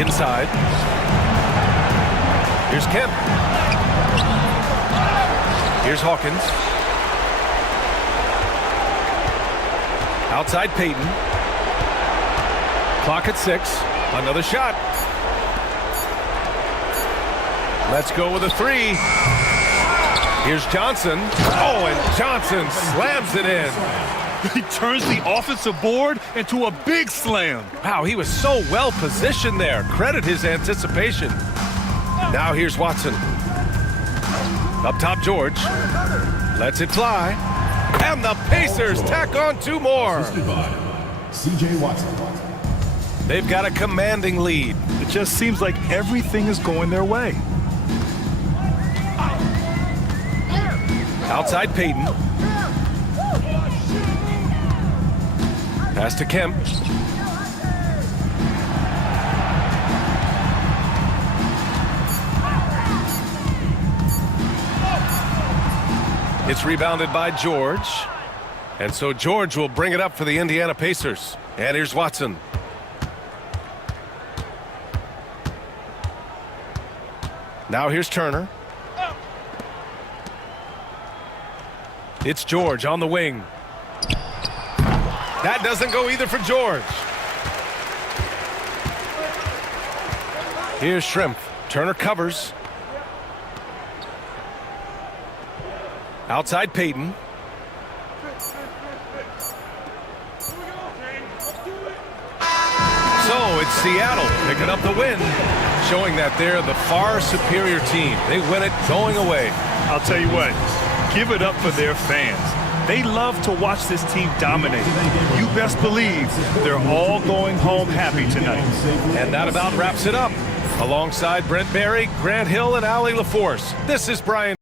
Inside. Here's Kemp. Here's Hawkins. Outside Payton. Clock at 6. Another shot. Let's go with a 3. Here's Johnson. Oh, and Johnson slams it in. He turns the offensive board into a big slam. Wow, he was so well positioned there. Credit his anticipation. Now here's Watson. Up top, George. Lets it fly. And the Pacers tack on 2 more. C.J. Watson. They've got a commanding lead. It just seems like everything is going their way. Outside Payton. Pass to Kemp. It's rebounded by George. And so George will bring it up for the Indiana Pacers. And here's Watson. Now here's Turner. It's George on the wing. That doesn't go either for George. Here's Shrimp. Turner covers. Outside Payton. So it's Seattle picking up the win, showing that they're the far superior team. They win it going away. I'll tell you what, give it up for their fans. They love to watch this team dominate. You best believe they're all going home happy tonight. And that about wraps it up. Alongside Brent Barry, Grant Hill, and Allie LaForce, this is Brian.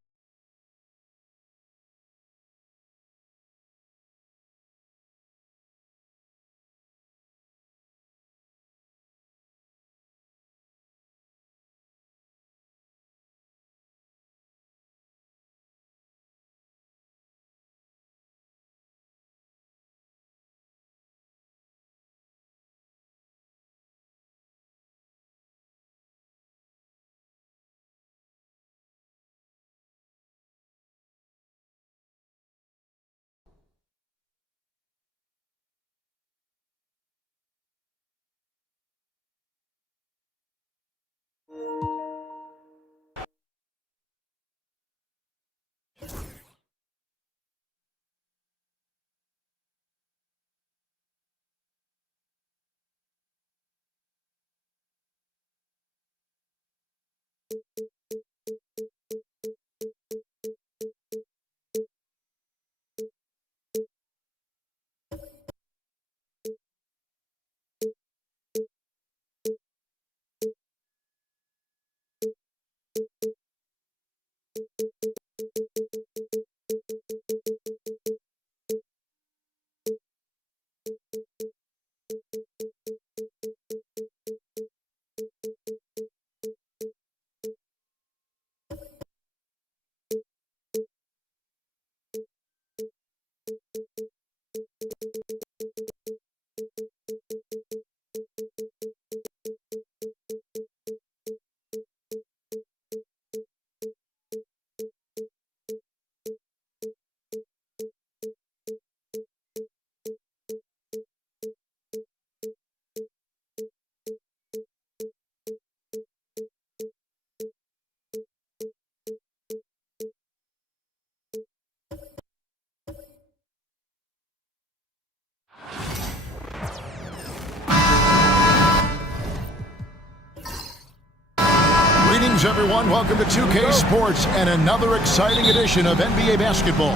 Greetings, everyone. Welcome to 2K Sports and another exciting edition of NBA basketball.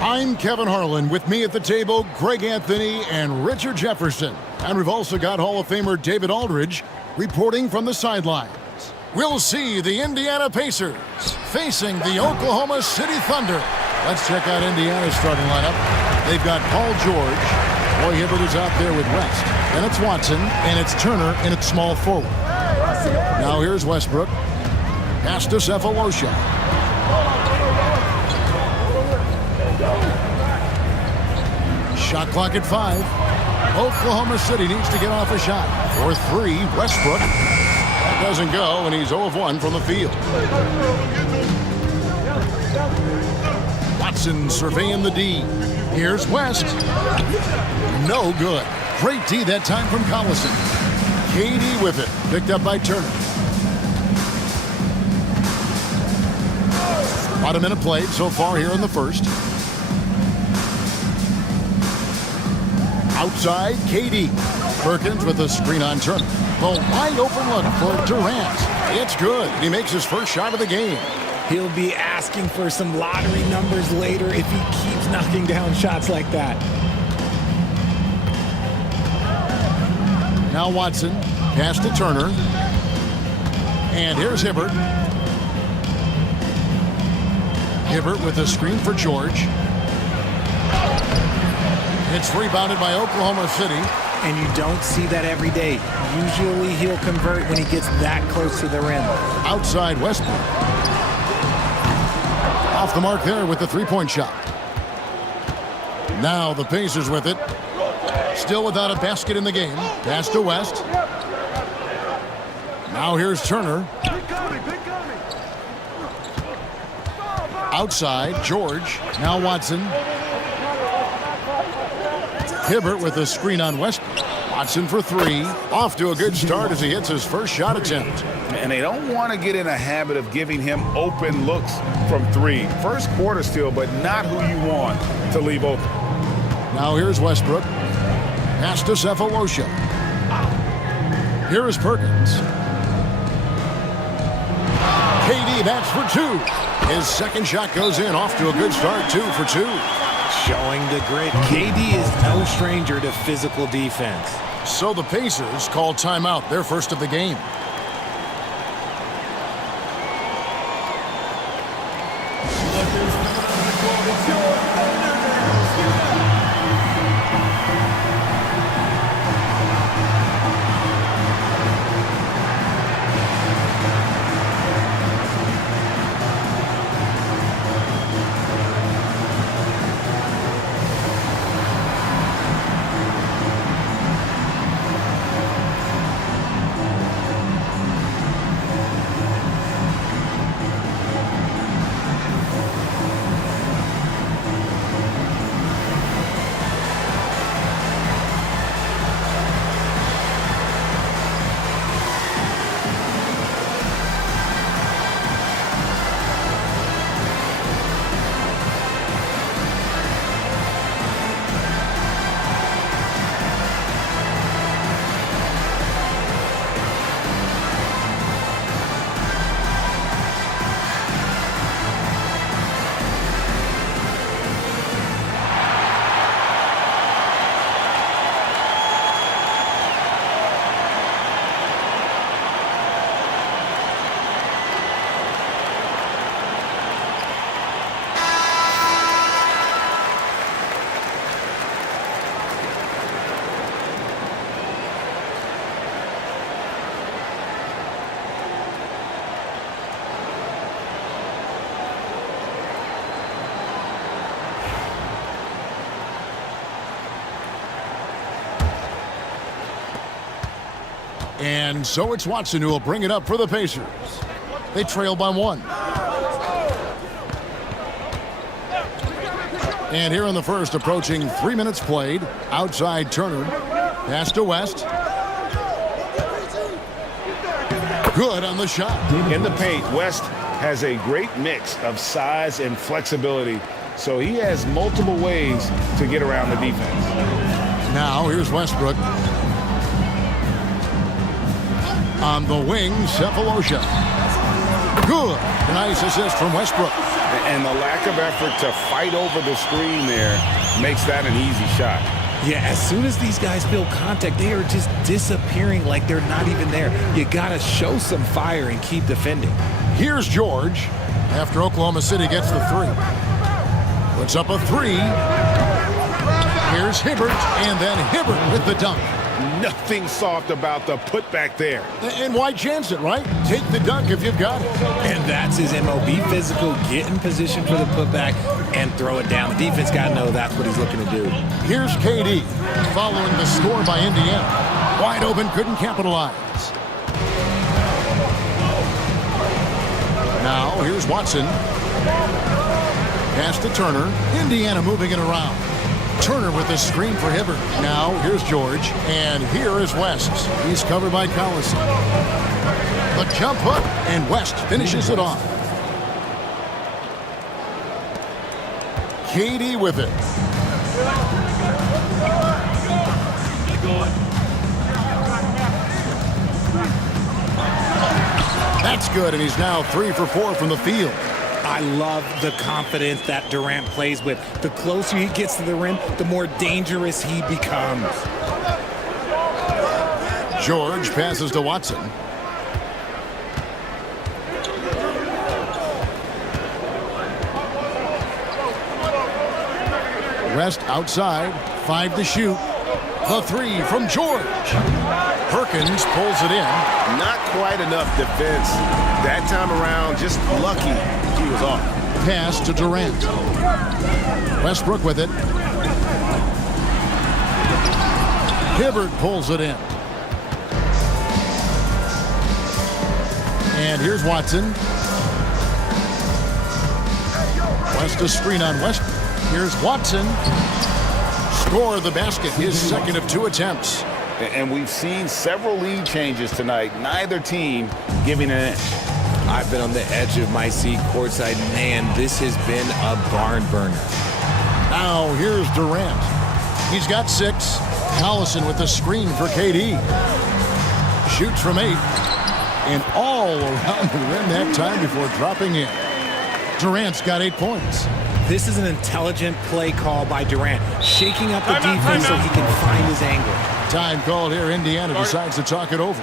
I'm Kevin Harlan. With me at the table, Greg Anthony and Richard Jefferson. And we've also got Hall of Famer David Aldridge reporting from the sidelines. We'll see the Indiana Pacers facing the Oklahoma City Thunder. Let's check out Indiana's starting lineup. They've got Paul George. Roy Hibbert is out there with West. Then it's Watson, and it's Turner in its small forward. Now here's Westbrook. Pass to Cephalosha. Shot clock at 5. Oklahoma City needs to get off a shot. For 3, Westbrook. That doesn't go, and he's 0 of 1 from the field. Watson surveying the D. Here's West. No good. Great D that time from Collison. KD with it. Picked up by Turner. About a minute played so far here in the first. Outside, KD. Perkins with a screen on Turner. The wide open look for Durant. It's good. He makes his first shot of the game. He'll be asking for some lottery numbers later if he keeps knocking down shots like that. Now Watson. Pass to Turner. And here's Hibbert. Hibbert with a screen for George. It's rebounded by Oklahoma City. And you don't see that every day. Usually he'll convert when he gets that close to the rim. Outside Westbrook. Off the mark there with the three-point shot. Now the Pacers with it. Still without a basket in the game. Pass to West. Now here's Turner. Outside, George. Now Watson. Hibbert with a screen on Westbrook. Watson for 3. Off to a good start as he hits his first shot attempt. And they don't want to get in a habit of giving him open looks from 3. First quarter still, but not who you want to leave open. Now here's Westbrook. Pass to Cephalosha. Here is Perkins. KD bats for 2. His second shot goes in. Off to a good start. 2 for 2. Showing the grit. KD is no stranger to physical defense. So the Pacers call timeout, their first of the game. And so it's Watson who will bring it up for the Pacers. They trail by 1. And here in the first, approaching 3 minutes played. Outside Turner. Pass to West. Good on the shot. In the paint, West has a great mix of size and flexibility, so he has multiple ways to get around the defense. Now here's Westbrook. On the wing, Cephalosha. Good. Nice assist from Westbrook. And the lack of effort to fight over the screen there makes that an easy shot. Yeah, as soon as these guys feel contact, they are just disappearing like they're not even there. You got to show some fire and keep defending. Here's George after Oklahoma City gets the 3. Puts up a 3. Here's Hibbert, and then Hibbert with the dunk. Nothing soft about the putback there. And why chance it, right? Take the dunk if you've got it. And that's his MO. Be physical, get in position for the putback, and throw it down. The defense got to know that's what he's looking to do. Here's KD following the score by Indiana. Wide open, couldn't capitalize. Now here's Watson. Pass to Turner. Indiana moving it around. Turner with the screen for Hibbert. Now here's George, and here is West. He's covered by Collison. The jump hook, and West finishes it off. KD with it. That's good, and he's now 3 for 4 from the field. I love the confidence that Durant plays with. The closer he gets to the rim, the more dangerous he becomes. George passes to Watson. West outside, 5 to shoot. The 3 from George. Perkins pulls it in. Not quite enough defense that time around. Just lucky he was off. Pass to Durant. Westbrook with it. Hibbert pulls it in. And here's Watson. West a screen on West. Here's Watson. Score the basket, his second of 2 attempts. And we've seen several lead changes tonight. Neither team giving an inch. I've been on the edge of my seat courtside. Man, this has been a barn burner. Now here's Durant. He's got 6. Collison with the screen for KD. Shoots from 8. And all around the rim that time before dropping in. Durant's got 8 points. This is an intelligent play call by Durant, shaking up the defense so he can find his angle. Time called here. Indiana decides to talk it over.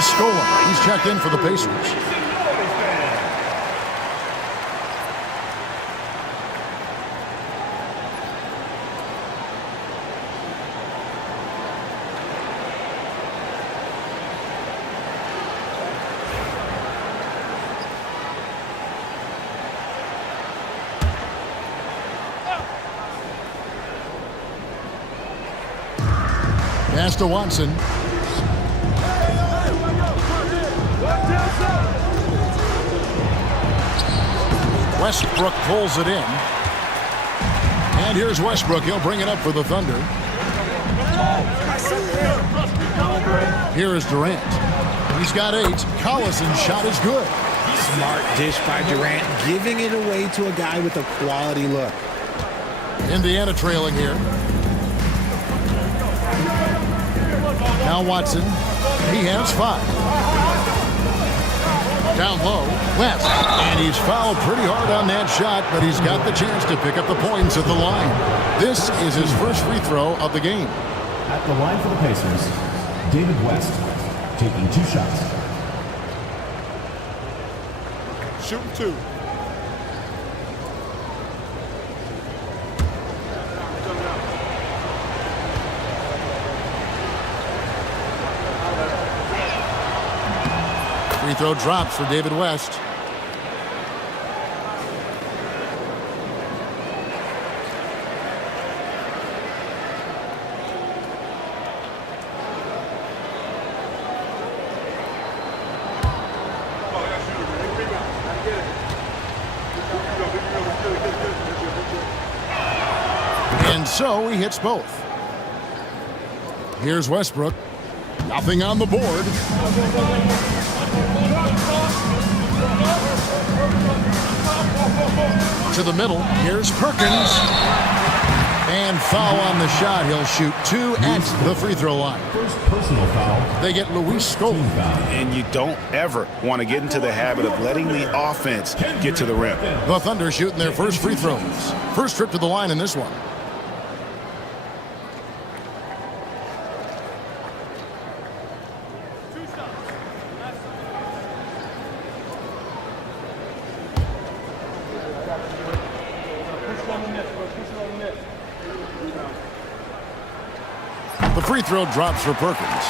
Scola, he's checked in for the Pacers. Pass to Watson. Westbrook pulls it in. And here's Westbrook. He'll bring it up for the Thunder. Here is Durant. He's got 8. Collison's shot is good. Smart dish by Durant, giving it away to a guy with a quality look. Indiana trailing here. Now Watson. He has 5. Down low, West. And he's fouled pretty hard on that shot, but he's got the chance to pick up the points at the line. This is his first free throw of the game. At the line for the Pacers, David West taking 2 shots. Shooting 2. Free throw drops for David West. And so he hits both. Here's Westbrook. Nothing on the board. To the middle. Here's Perkins. And foul on the shot. He'll shoot 2 at the free throw line. First personal foul. They get Luis Scola. And you don't ever want to get into the habit of letting the offense get to the rim. The Thunder shooting their first free throws. First trip to the line in this one. The free throw drops for Perkins.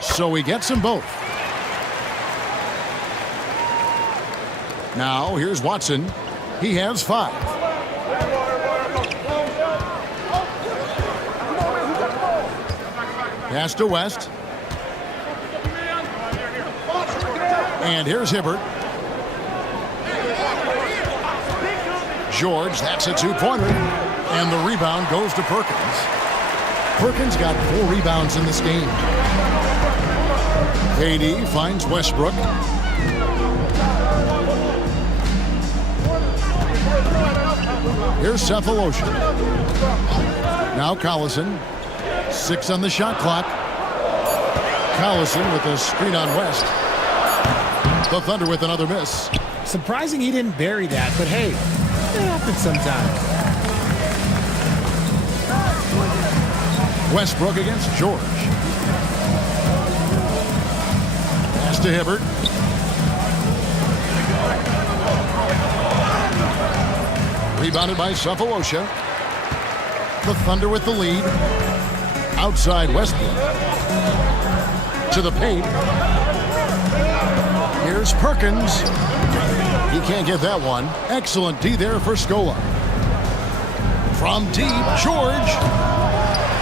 So he gets them both. Now here's Watson. He has 5. Pass to West. And here's Hibbert. George, that's a 2-pointer. And the rebound goes to Perkins. Perkins got 4 rebounds in this game. KD finds Westbrook. Here's Cephalosha. Now Collison. 6 on the shot clock. Collison with a screen on West. The Thunder with another miss. Surprising he didn't bury that, but hey, it happens sometimes. Westbrook against George. Pass to Hibbert. Rebounded by Cephalosha. The Thunder with the lead. Outside Westbrook. To the paint. Here's Perkins. He can't get that one. Excellent D there for Scola. From deep, George.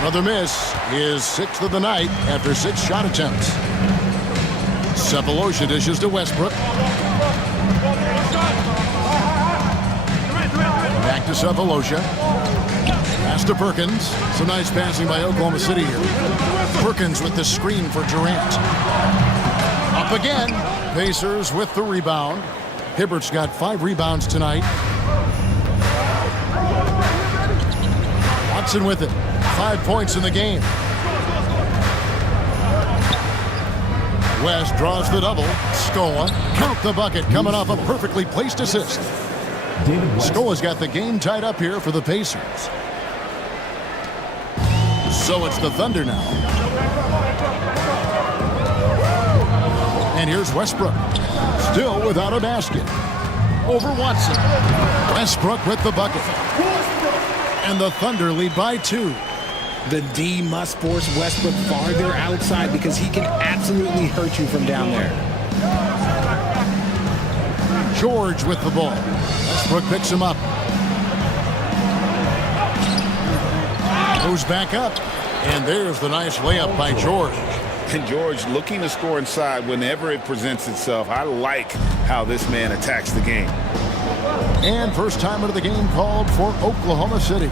Another miss. His 6th of the night after 6 shot attempts. Cephalosha dishes to Westbrook. Back to Cephalosha. Pass to Perkins. Some nice passing by Oklahoma City here. Perkins with the screen for Durant. Up again. Pacers with the rebound. Hibbert's got 5 rebounds tonight. Watson with it. 5 points in the game. West draws the double. Scola. Count the bucket coming off a perfectly placed assist. Scola's got the game tied up here for the Pacers. So it's the Thunder now. And here's Westbrook. Still without a basket. over Watson. Westbrook with the bucket. And the Thunder lead by 2. The D must force Westbrook farther outside because he can absolutely hurt you from down there. George with the ball. Westbrook picks him up. Goes back up. And there's the nice layup by George. And George looking to score inside whenever it presents itself. I like how this man attacks the game. And first time of the game called for Oklahoma City.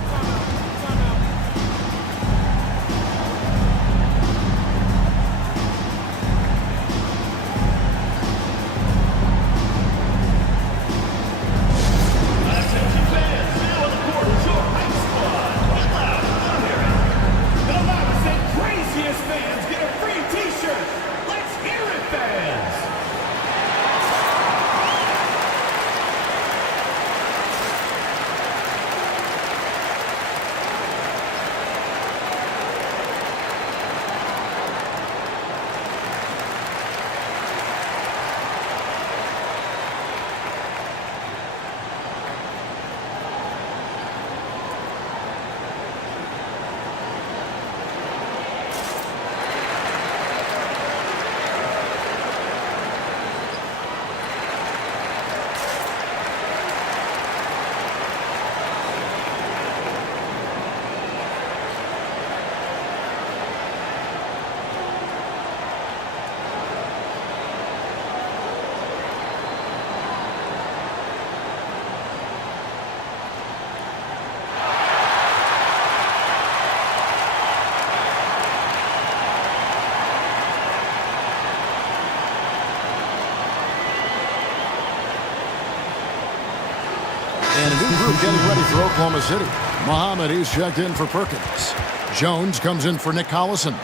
And a new group getting ready for Oklahoma City. Muhammad, he's checked in for Perkins. Jones comes in for Nick Collison.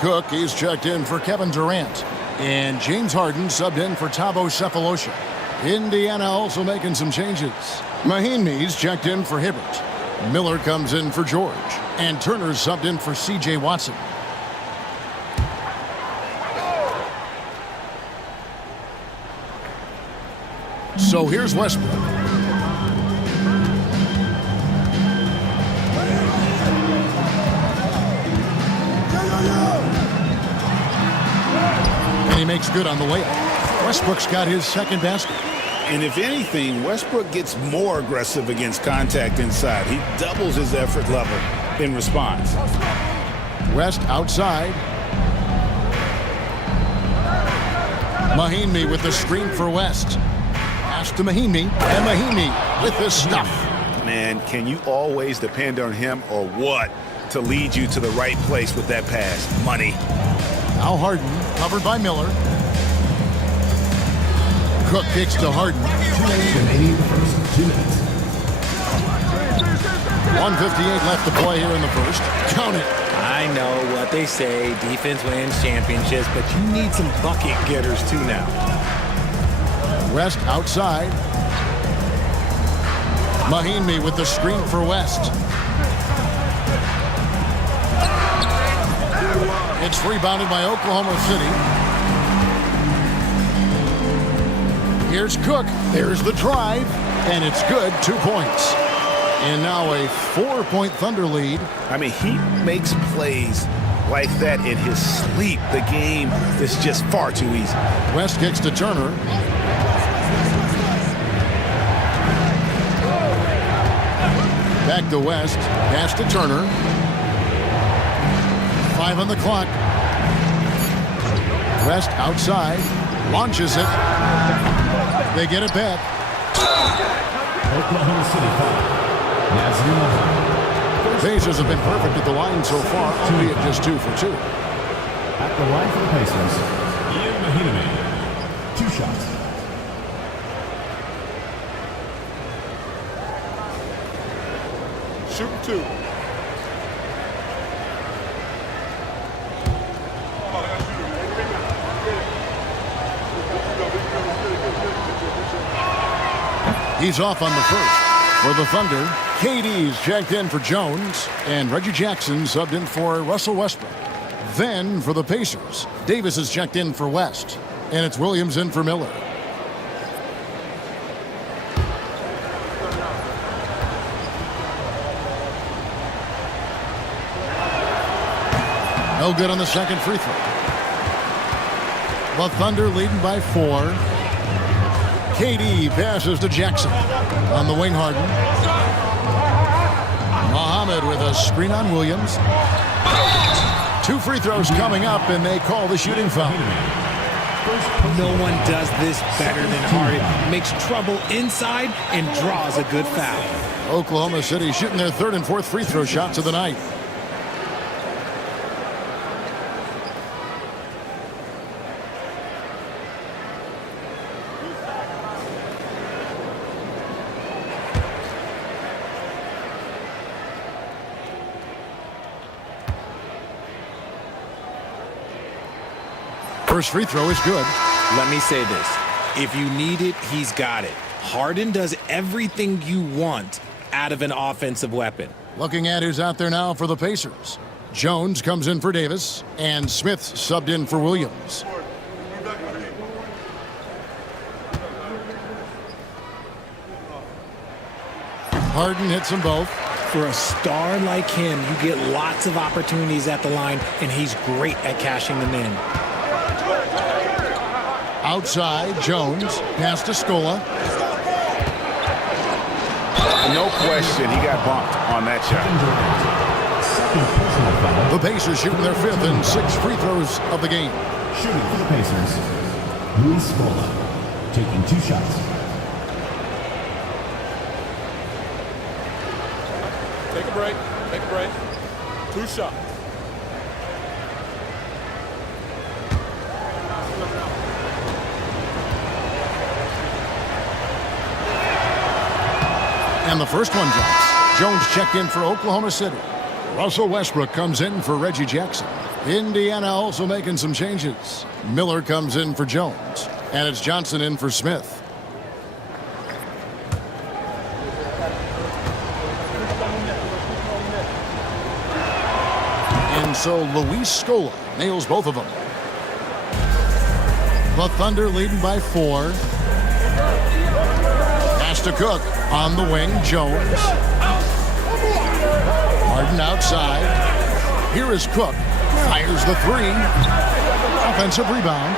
Cook, he's checked in for Kevin Durant. And James Harden subbed in for Thabo Sefolosha. Indiana also making some changes. Mahinmi's checked in for Hibbert. Miller comes in for George. And Turner's subbed in for C.J. Watson. So here's Westbrook. And he makes good on the layup. Westbrook's got his second basket. And if anything, Westbrook gets more aggressive against contact inside. He doubles his effort level in response. West outside. Mahinmi with the screen for West. Pass to Mahinmi. And Mahinmi with the stuff. Man, can you always depend on him or what to lead you to the right place with that pass? Money. Now Harden, covered by Miller. Cook kicks to Harden. 1:58 left to play here in the first. Count it. I know what they say, defense wins championships, but you need some bucket getters too now. West outside. Mahinmi with the screen for West. It's rebounded by Oklahoma City. Here's Cook. There's the drive. And it's good. 2 points. And now a 4-point Thunder lead. I mean, he makes plays like that in his sleep. The game is just far too easy. West kicks to Turner. Back to West. Pass to Turner. 5 on the clock. West outside. Launches it. They get it back. Oklahoma City foul. Pacers have been perfect at the line so far, albeit just 2 for 2. At the line for the Pacers, Ian Mahinmi. 2 shots. Shoot 2. He's off on the first. For the Thunder, KD's checked in for Jones, and Reggie Jackson subbed in for Russell Westbrook. Then for the Pacers, Davis is checked in for West, and it's Williams in for Miller. No good on the second free throw. The Thunder leading by 4. KD passes to Jackson. On the wing, Harden. Muhammad with a screen on Williams. 2 free throws coming up, and they call the shooting foul. No one does this better than Harden. Makes trouble inside and draws a good foul. Oklahoma City shooting their 3rd and 4th free throw shots of the night. First free throw is good. Let me say this. If you need it, he's got it. Harden does everything you want out of an offensive weapon. Looking at who's out there now for the Pacers. Jones comes in for Davis, and Smith subbed in for Williams. Harden hits them both. For a star like him, you get lots of opportunities at the line, and he's great at cashing them in. Outside, Jones, pass to Scola. No question, he got bumped on that shot. The Pacers shooting their 5th and 6th free throws of the game. Shooting for the Pacers, Luis Scola, taking 2 shots. Take a break. Take a break. 2 shots. And the first one drops. Jones checked in for Oklahoma City. Russell Westbrook comes in for Reggie Jackson. Indiana also making some changes. Miller comes in for Jones. And it's Johnson in for Smith. And so Luis Scola nails both of them. The Thunder leading by 4. Pass to Cook. On the wing, Jones. Harden outside. Here is Cook. Fires the 3. Offensive rebound.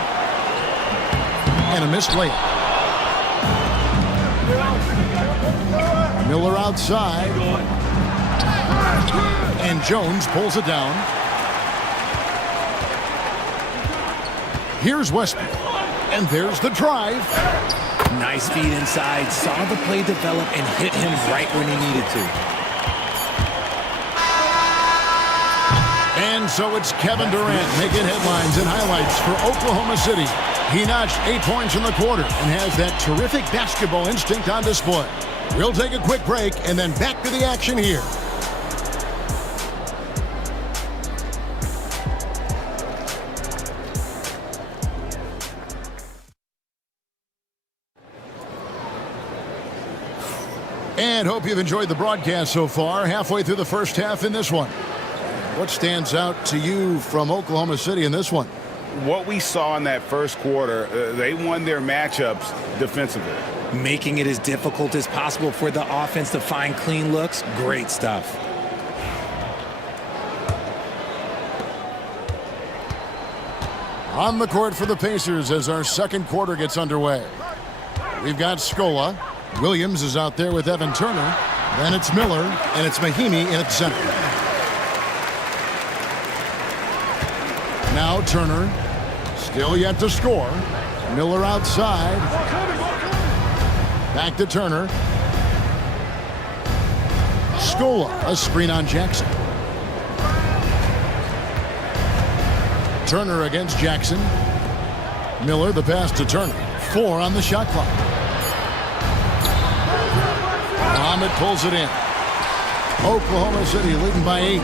And a missed layup. Miller outside. And Jones pulls it down. Here's Westbrook. And there's the drive. Nice feed inside, saw the play develop and hit him right when he needed to. And so it's Kevin Durant making headlines and highlights for Oklahoma City. He notched 8 points in the quarter and has that terrific basketball instinct on display. We'll take a quick break and then back to the action here. And hope you've enjoyed the broadcast so far. Halfway through the first half in this one. What stands out to you from Oklahoma City in this one? What we saw in that first quarter, they won their matchups defensively. Making it as difficult as possible for the offense to find clean looks. Great stuff. On the court for the Pacers as our second quarter gets underway. We've got Scola. Williams is out there with Evan Turner. Then it's Miller, and it's Mahimi in at center. Now Turner, still yet to score. Miller outside. Back to Turner. Scola, a screen on Jackson. Turner against Jackson. Miller, the pass to Turner. 4 on the shot clock. Muhammad pulls it in. Oklahoma City leading by 8.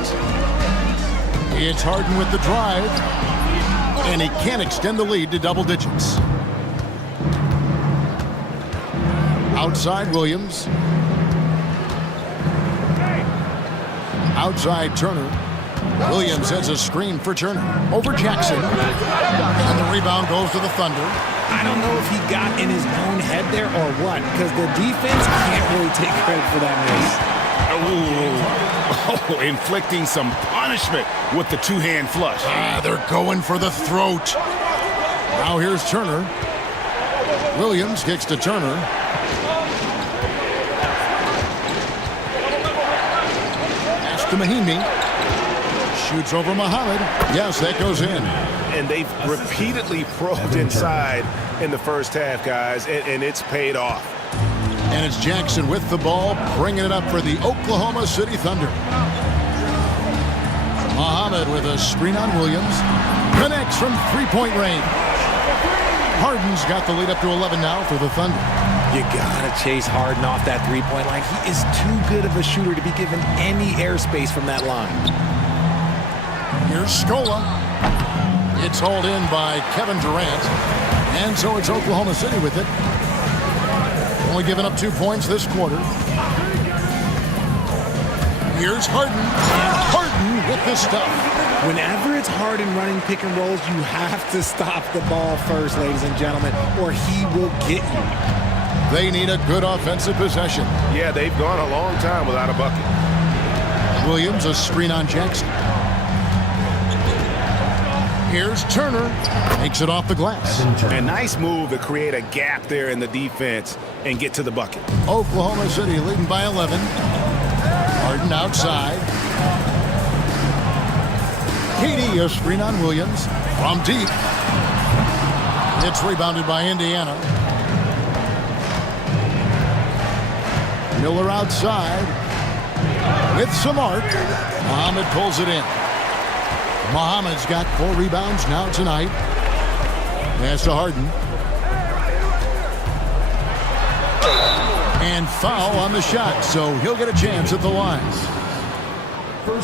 It's Harden with the drive. And he can't extend the lead to double digits. Outside Williams. Outside Turner. Williams has a screen for Turner. Over Jackson. And the rebound goes to the Thunder. I don't know if he got in his own head there or what, because the defense can't really take credit for that miss. Oh, inflicting some punishment with the two-hand flush. They're going for the throat. Now here's Turner. Williams kicks to Turner. Pass to Mahimi. Shoots over Muhammad. Yes, that goes in. And they've repeatedly probed inside in the first half, guys, and it's paid off. And it's Jackson with the ball, bringing it up for the Oklahoma City Thunder. Muhammad with a screen on Williams. Connects from three-point range. Harden's got the lead up to 11 now for the Thunder. You gotta chase Harden off that three-point line. He is too good of a shooter to be given any airspace from that line. Here's Scola. It's hauled in by Kevin Durant. And so it's Oklahoma City with it. Only giving up 2 points this quarter. Here's Harden. And Harden with the stuff. Whenever it's Harden running pick and rolls, you have to stop the ball first, ladies and gentlemen, or he will get you. They need a good offensive possession. Yeah, they've gone a long time without a bucket. Williams, a screen on Jackson. Here's Turner. Makes it off the glass. A nice move to create a gap there in the defense and get to the bucket. Oklahoma City leading by 11. Harden outside. Katie, a screen on Williams. From deep. It's rebounded by Indiana. Miller outside. With some arc. Muhammad pulls it in. Muhammad's got 4 rebounds now tonight. Pass to Harden. And foul on the shot, so he'll get a chance at the line.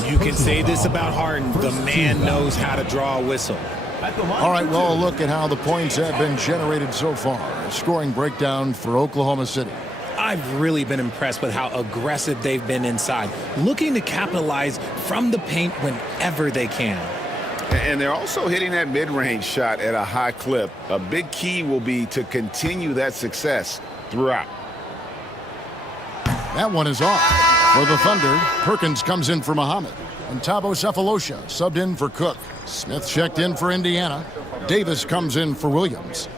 You can say this about Harden. The man knows how to draw a whistle. All right, well, a look at how the points have been generated so far. A scoring breakdown for Oklahoma City. I've really been impressed with how aggressive they've been inside, looking to capitalize from the paint whenever they can. And they're also hitting that mid-range shot at a high clip. A big key will be to continue that success throughout. That one is off. For the Thunder, Perkins comes in for Muhammad. And Thabo Cephalosha subbed in for Cook. Smith checked in for Indiana. Davis comes in for Williams.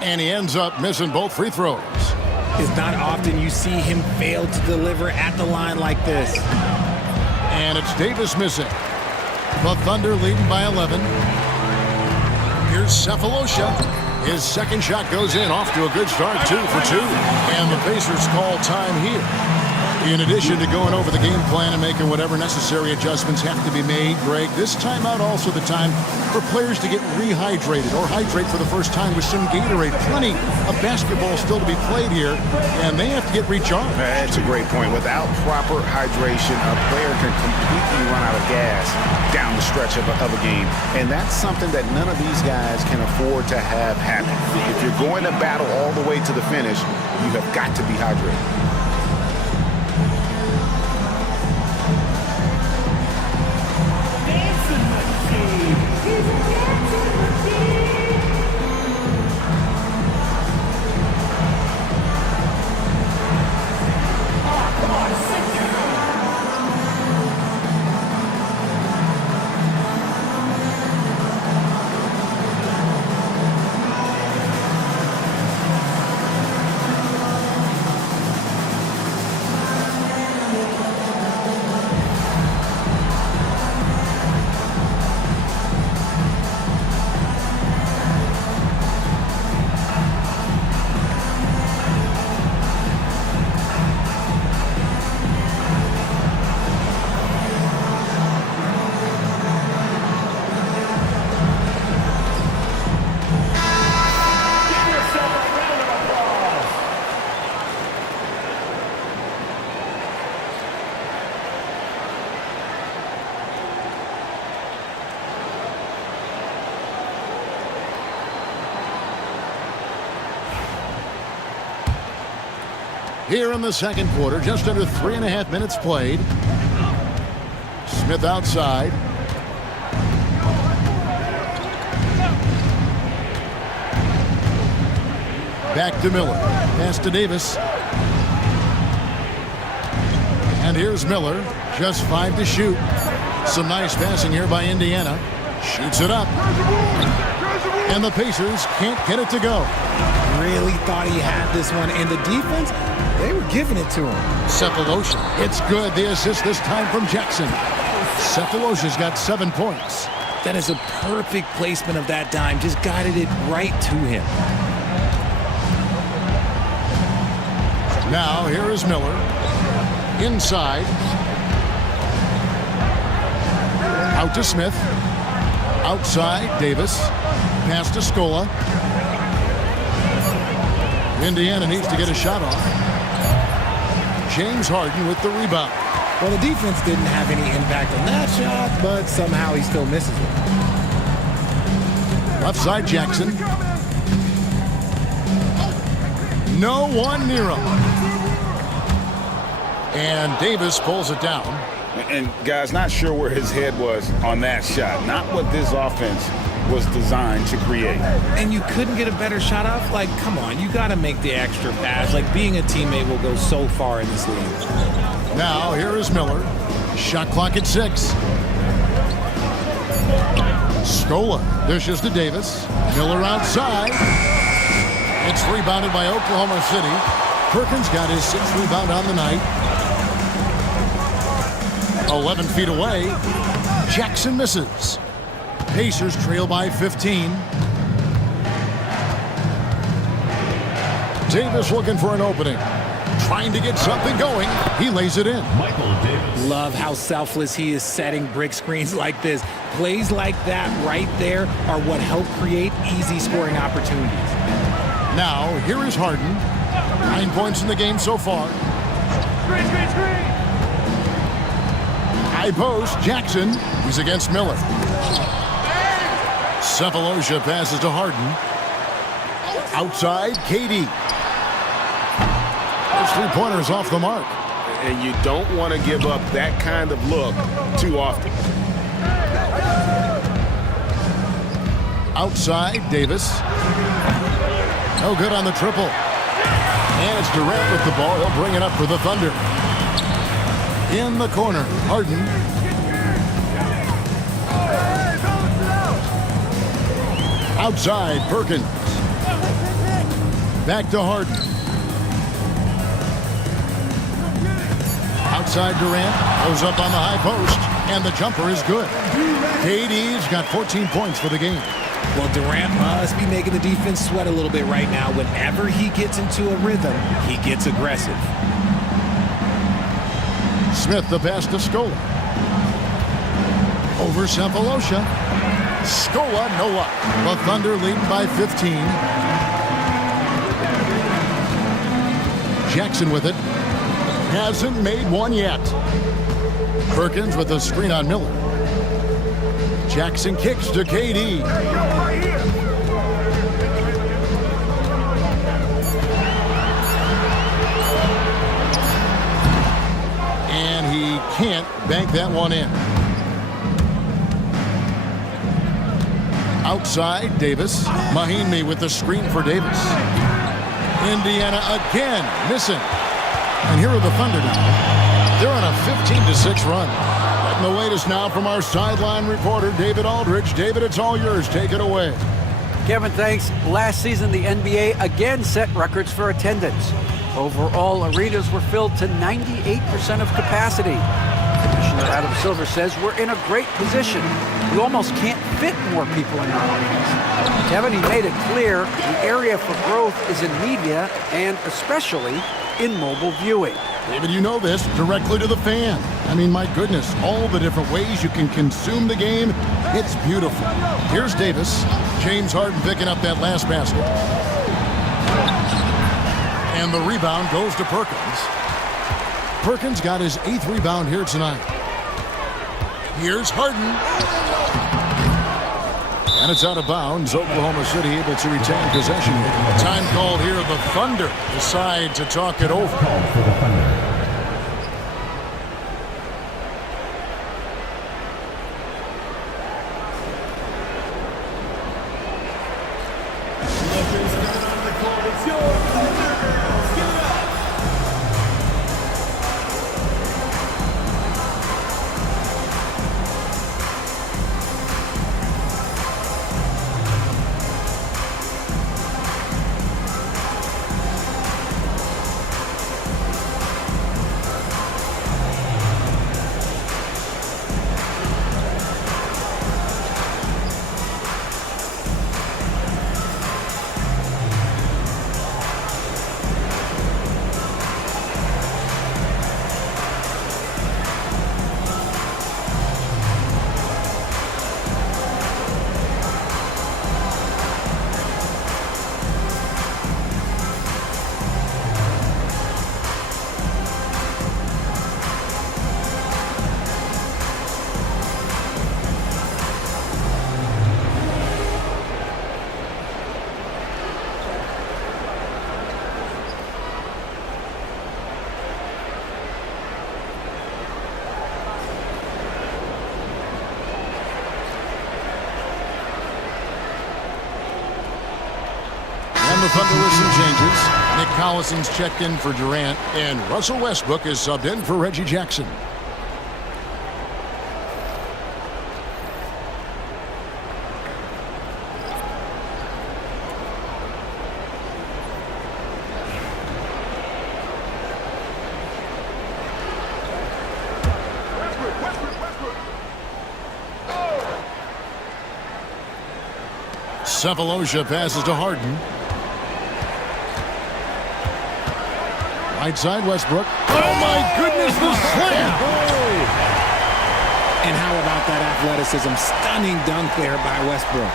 And he ends up missing both free throws. It's not often you see him fail to deliver at the line like this. And it's Davis missing. The Thunder leading by 11. Here's Cephalosha. His second shot goes in, off to a good start, 2 for 2. And the Pacers call time here. In addition to going over the game plan and making whatever necessary adjustments have to be made, Greg, this timeout also the time for players to get rehydrated or hydrate for the first time with some Gatorade. Plenty of basketball still to be played here, and they have to get recharged. That's a great point. Without proper hydration, a player can completely run out of gas down the stretch of a game. And that's something that none of these guys can afford to have happen. If you're going to battle all the way to the finish, you have got to be hydrated. Here in the second quarter, just under 3.5 minutes played. Smith outside. Back to Miller. Pass to Davis. And here's Miller. Just 5 to shoot. Some nice passing here by Indiana. Shoots it up. And the Pacers can't get it to go. Really thought he had this one. And the defense, they were giving it to him. Cephalosha. It's good. The assist this time from Jackson. Cephalosha's got 7 points. That is a perfect placement of that dime. Just guided it right to him. Now here is Miller. Inside. Out to Smith. Outside, Davis. Pass to Scola. Indiana needs to get a shot off. James Harden with the rebound. Well, the defense didn't have any impact on that shot, but somehow he still misses it. Left side, Jackson. No one near him. And Davis pulls it down. And guys, not sure where his head was on that shot. Not what this offense was designed to create. And you couldn't get a better shot off? Like, come on, you got to make the extra pass. Like, being a teammate will go so far in this league. Now, here is Miller. Shot clock at 6. Scola dishes to Davis. Miller outside. It's rebounded by Oklahoma City. Perkins got his 6th rebound on the night. 11 feet away. Jackson misses. Pacers trail by 15. Davis looking for an opening. Trying to get something going. He lays it in. Michael Davis. Love how selfless he is setting brick screens like this. Plays like that right there are what help create easy scoring opportunities. Now, here is Harden. 9 points in the game so far. Screen. High post, Jackson. He's against Miller. Cephalosha passes to Harden. Outside, KD. Those 3-pointers off the mark. And you don't want to give up that kind of look too often. Outside, Davis. No good on the triple. And it's Durant with the ball. He'll bring it up for the Thunder. In the corner, Harden. Outside, Perkins. Back to Harden. Outside, Durant. Goes up on the high post. And the jumper is good. KD's got 14 points for the game. Well, Durant must be making the defense sweat a little bit right now. Whenever he gets into a rhythm, he gets aggressive. Smith, the pass to Scola. Over Cephalosha. Scola, no luck. The Thunder lead by 15. Jackson with it. Hasn't made one yet. Perkins with a screen on Miller. Jackson kicks to KD. And he can't bank that one in. Outside, Davis. Mahinmi with the screen for Davis. Indiana again missing. And here are the Thunder now. They're on a 15-6 run. And the latest now from our sideline reporter, David Aldridge. David, it's all yours. Take it away. Kevin, thanks. Last season, the NBA again set records for attendance. Overall, arenas were filled to 98% of capacity. Commissioner Adam Silver says we're in a great position. We almost can't fit more people in our arenas. Kevin, he made it clear the area for growth is in media and especially in mobile viewing. David, you know this, directly to the fan. I mean, my goodness, all the different ways you can consume the game. It's beautiful. Here's Davis. James Harden picking up that last basket. And the rebound goes to Perkins. Perkins got his 8th rebound here tonight. Here's Harden. And it's out of bounds. Oklahoma City able to retain possession. Time called here. The Thunder decide to talk it over. the Thunder with some changes. Nick Collison's checked in for Durant, and Russell Westbrook is subbed in for Reggie Jackson. Cephalosha passes to Harden. Right side, Westbrook. Oh, my goodness, the slam! And how about that athleticism? Stunning dunk there by Westbrook.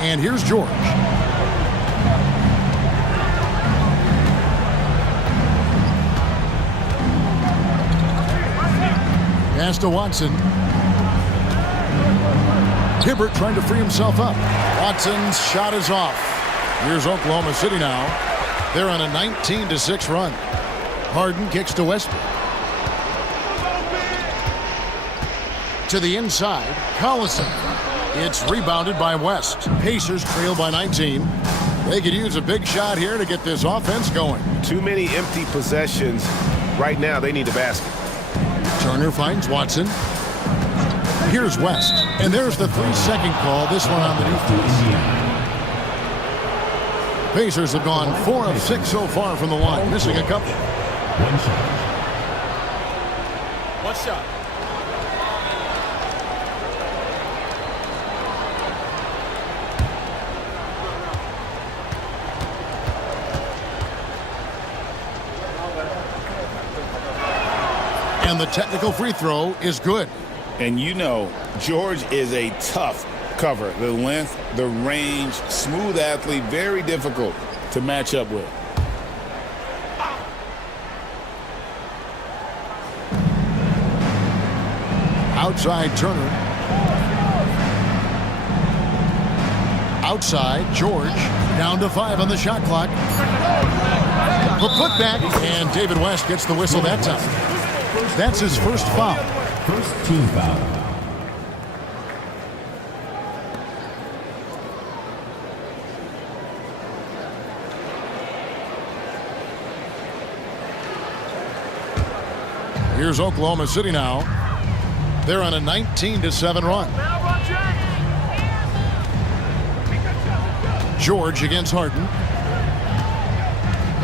And here's George. Pass to Watson. Hibbert trying to free himself up. Watson's shot is off. Here's Oklahoma City now. They're on a 19-6 run. Harden kicks to Westbrook. To the inside, Collison. It's rebounded by West. Pacers trail by 19. They could use a big shot here to get this offense going. Too many empty possessions. Right now, they need a basket. Turner finds Watson. Here's West. And there's the 3-second call. This one on the defense. Pacers have gone 4 of 6 so far from the line, missing a couple. One shot. And the technical free throw is good. And you know, George is a tough cover. The length, the range, smooth athlete, very difficult to match up with. Outside Turner. Outside George. Down to 5 on the shot clock. The putback, and David West gets the whistle that time. That's his first foul. First team foul. Here's Oklahoma City now. They're on a 19-7 run. George against Harden.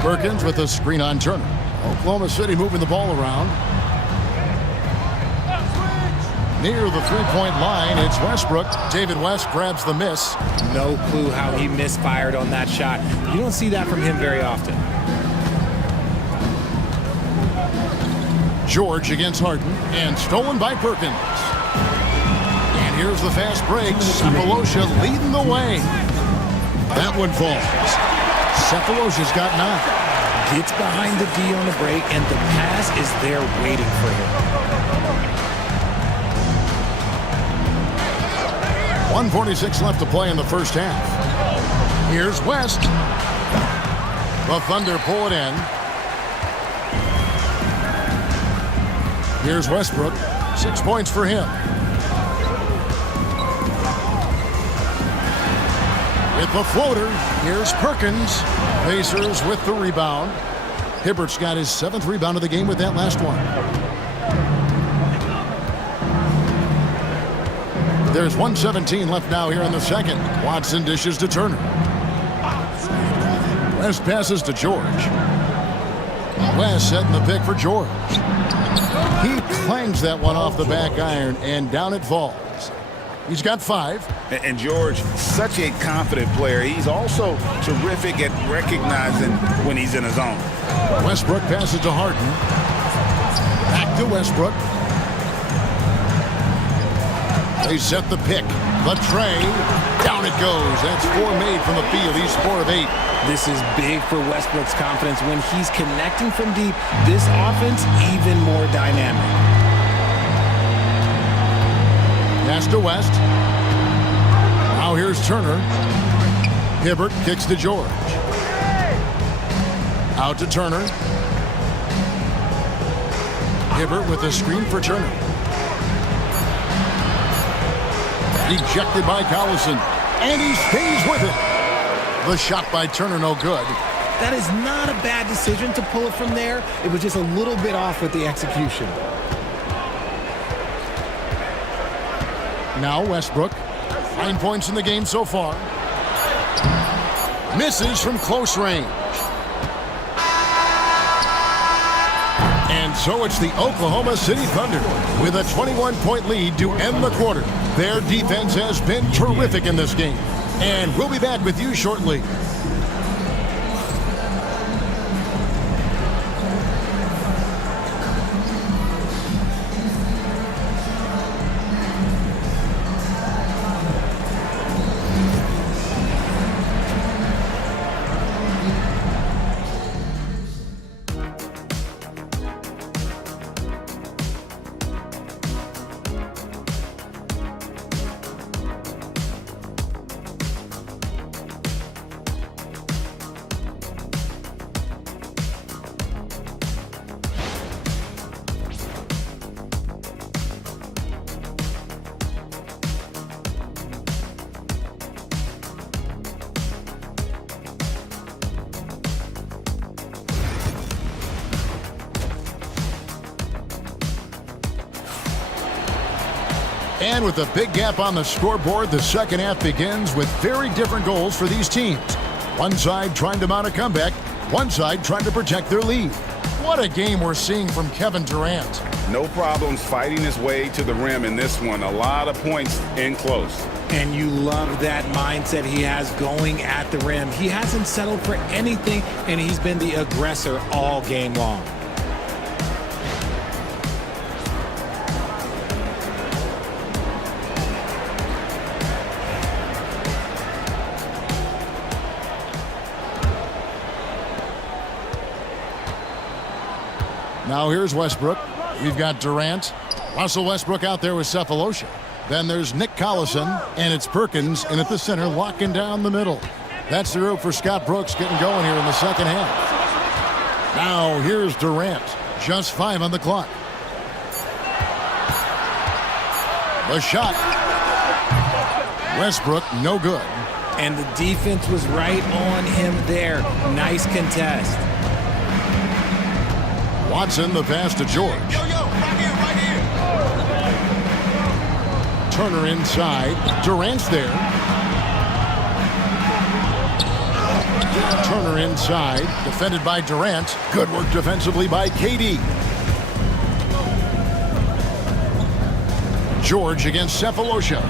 Perkins with a screen on Turner. Oklahoma City moving the ball around. Near the three-point line, it's Westbrook. David West grabs the miss. No clue how he misfired on that shot. You don't see that from him very often. George against Harden, and stolen by Perkins. And here's the fast break. Cephalosha leading the way. That one falls. Cephalosha's got 9. Gets behind the D on the break, and the pass is there waiting for him. 1:46 left to play in the first half. Here's West. The Thunder pull it in. Here's Westbrook. 6 points for him. With the floater, here's Perkins. Pacers with the rebound. Hibbert's got his 7th rebound of the game with that last one. There's 1:17 left now here in the second. Watson dishes to Turner. West passes to George. West setting the pick for George. He clangs that one off the back iron, and down it falls. He's got 5. And George, such a confident player. He's also terrific at recognizing when he's in his zone. Westbrook passes to Harden. Back to Westbrook. They set the pick. The tray. Down it goes. That's 4 made from the field. He's 4 of 8. This is big for Westbrook's confidence. When he's connecting from deep, this offense even more dynamic. Pass to West. Now here's Turner. Hibbert kicks to George. Out to Turner. Hibbert with a screen for Turner. Ejected by Collison, and he stays with it. The shot by Turner, no good. That is not a bad decision to pull it from there. It was just a little bit off with the execution. Now Westbrook. 9 points in the game so far. Misses from close range. And so it's the Oklahoma City Thunder with a 21-point lead to end the quarter. Their defense has been terrific in this game. And we'll be back with you shortly. And with a big gap on the scoreboard, the second half begins with very different goals for these teams. One side trying to mount a comeback, one side trying to protect their lead. What a game we're seeing from Kevin Durant. No problems fighting his way to the rim in this one. A lot of points in close. And you love that mindset he has going at the rim. He hasn't settled for anything, and he's been the aggressor all game long. Now here's Westbrook. We've got Durant. Russell Westbrook out there with Cephalosha. Then there's Nick Collison, and it's Perkins in at the center, locking down the middle. That's the rope for Scott Brooks getting going here in the second half. Now here's Durant. Just 5 on the clock. The shot. Westbrook, no good. And the defense was right on him there. Nice contest. Watson, the pass to George. Right here. Turner inside. Durant's there. Turner inside. Defended by Durant. Good work defensively by KD. George against Cephalosha.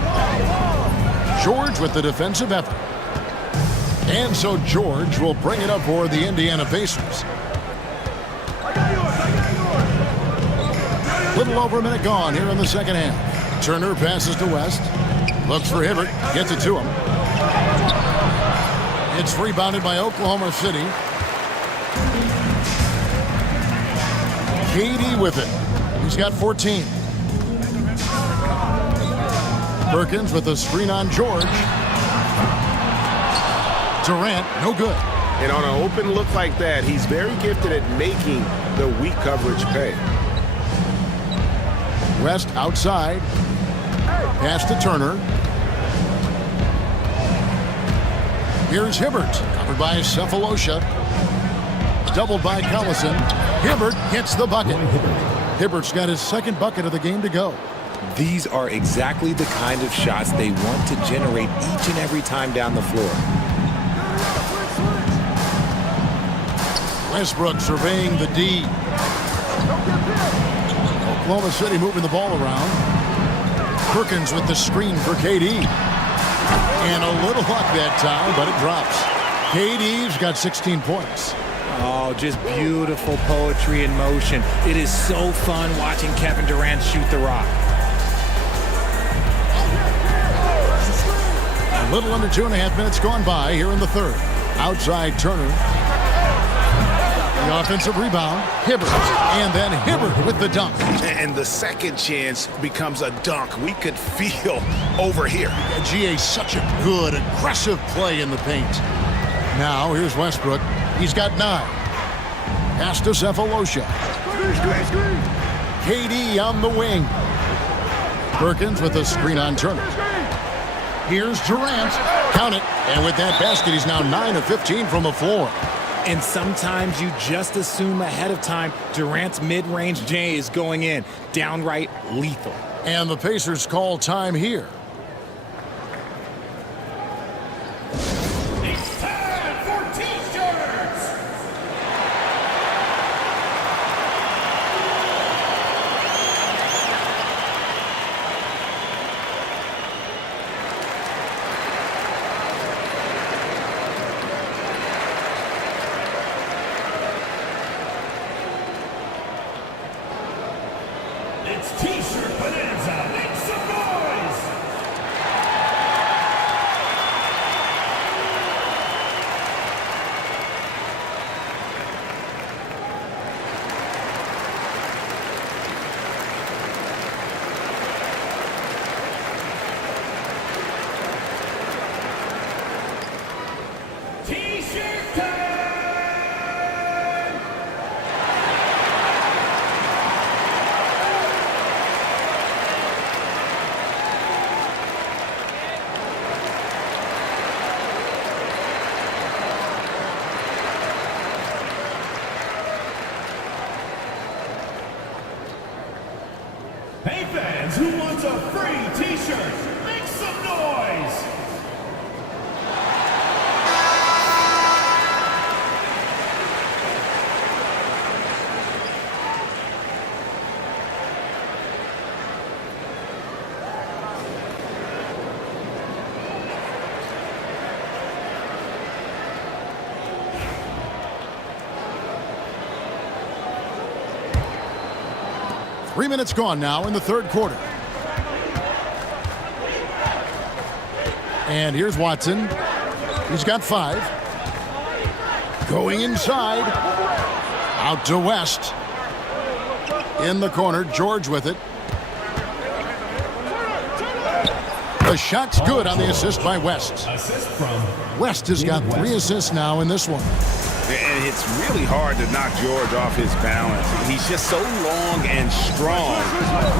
George with the defensive effort. And so George will bring it up for the Indiana Pacers. Little over a minute gone here in the second half. Turner passes to West. Looks for Hibbert. Gets it to him. It's rebounded by Oklahoma City. KD with it. He's got 14. Perkins with a screen on George. Durant, no good. And on an open look like that, he's very gifted at making the weak coverage pay. West outside. Pass to Turner. Here's Hibbert. Covered by Cephalosha. Doubled by Collison. Hibbert gets the bucket. Hibbert's got his second bucket of the game to go. These are exactly the kind of shots they want to generate each and every time down the floor. Westbrook surveying the D. Oklahoma City moving the ball around. Perkins with the screen for KD. And a little luck that time, but it drops. KD's got 16 points. Oh, just beautiful poetry in motion. It is so fun watching Kevin Durant shoot the rock. A little under 2.5 minutes gone by here in the third. Outside Turner. The offensive rebound, Hibbert, and then Hibbert with the dunk. And the second chance becomes a dunk. We could feel over here. GA, such a good, aggressive play in the paint. Now, here's Westbrook. He's got 9. Pass to Cephalosha. KD on the wing. Perkins with a screen on Turner. Here's Durant. Count it. And with that basket, he's now 9 of 15 from the floor. And sometimes you just assume ahead of time Durant's mid-range J is going in. Downright lethal. And the Pacers call time here. It's time for T-shirts. It's T-shirt bonanza. Make some noise. T-shirt time. Hey fans, who wants a free T-shirt? Make some noise! Three minutes gone now in the third quarter. And here's Watson. He's got 5. Going inside. Out to West. In the corner, George with it. The shot's good on the assist by West. Assist from West has got 3 assists now in this one. And it's really hard to knock George off his balance. He's just so long and strong.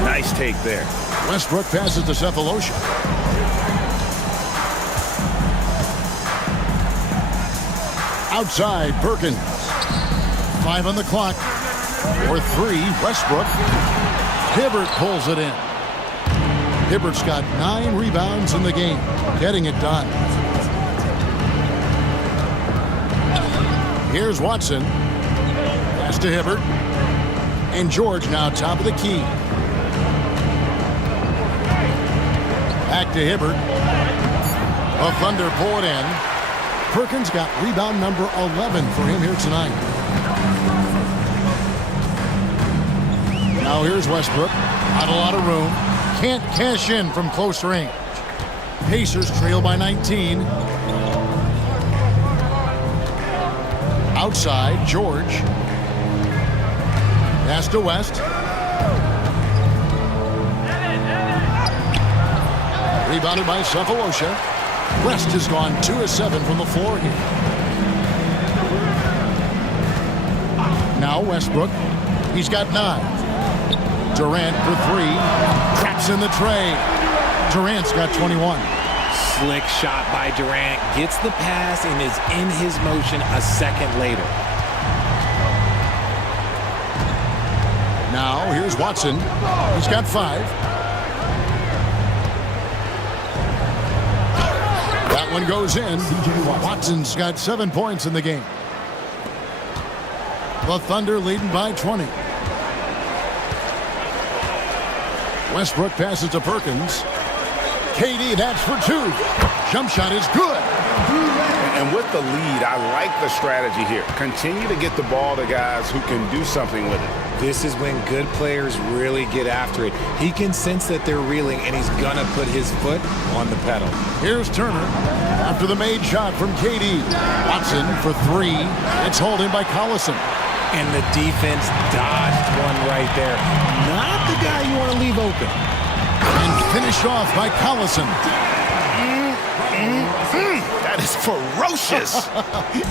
Nice take there. Westbrook passes to Cephalosha. Outside, Perkins. 5 on the clock. For 3, Westbrook. Hibbert pulls it in. Hibbert's got 9 rebounds in the game, getting it done. Here's Watson. Pass to Hibbert. And George now top of the key. Back to Hibbert. A Thunder pull it in. Perkins got rebound number 11 for him here tonight. Now here's Westbrook. Not a lot of room. Can't cash in from close range. Pacers trail by 19. Outside, George. Pass to West. Rebounded by Cephalosha. West has gone 2 of 7 from the floor here. Now Westbrook. He's got 9. Durant for 3. Traps in the tray. Durant's got 21. Slick shot by Durant. Gets the pass and is in his motion a second later. Now here's Watson. He's got 5. That one goes in. Watson's got 7 points in the game. The Thunder leading by 20. Westbrook passes to Perkins. KD, that's for 2. Jump shot is good. And with the lead, I like the strategy here. Continue to get the ball to guys who can do something with it. This is when good players really get after it. He can sense that they're reeling, and he's going to put his foot on the pedal. Here's Turner after the made shot from KD. Watson for 3. It's holding by Collison. And the defense dodged one right there. Not the guy you want to leave open. And finished off by Collison. That is ferocious.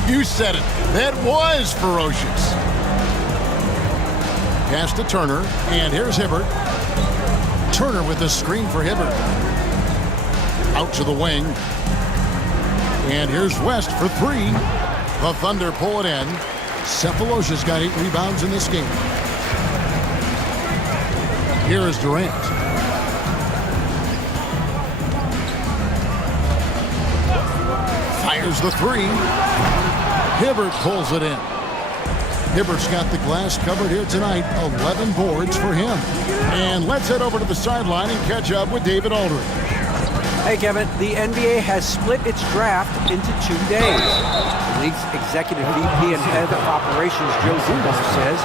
You said it. That was ferocious. Pass to Turner, and here's Hibbert. Turner with the screen for Hibbert. Out to the wing. And here's West for three. The Thunder pull it in. Cephalosha's got 8 rebounds in this game. Here is Durant. Fires the three. Hibbert pulls it in. Hibbert's got the glass covered here tonight. 11 boards for him. And let's head over to the sideline and catch up with David Aldridge. Hey, Kevin, the NBA has split its draft into 2 days. The league's executive VP and head of operations, Joe Dumars, says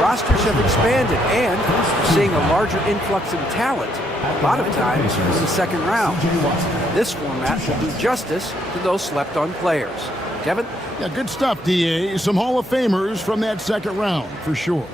rosters have expanded and we're seeing a larger influx in talent, a lot of times in the second round. This format will do justice to those slept-on players. Kevin? Yeah, good stuff, D.A. Some Hall of Famers from that second round, for sure.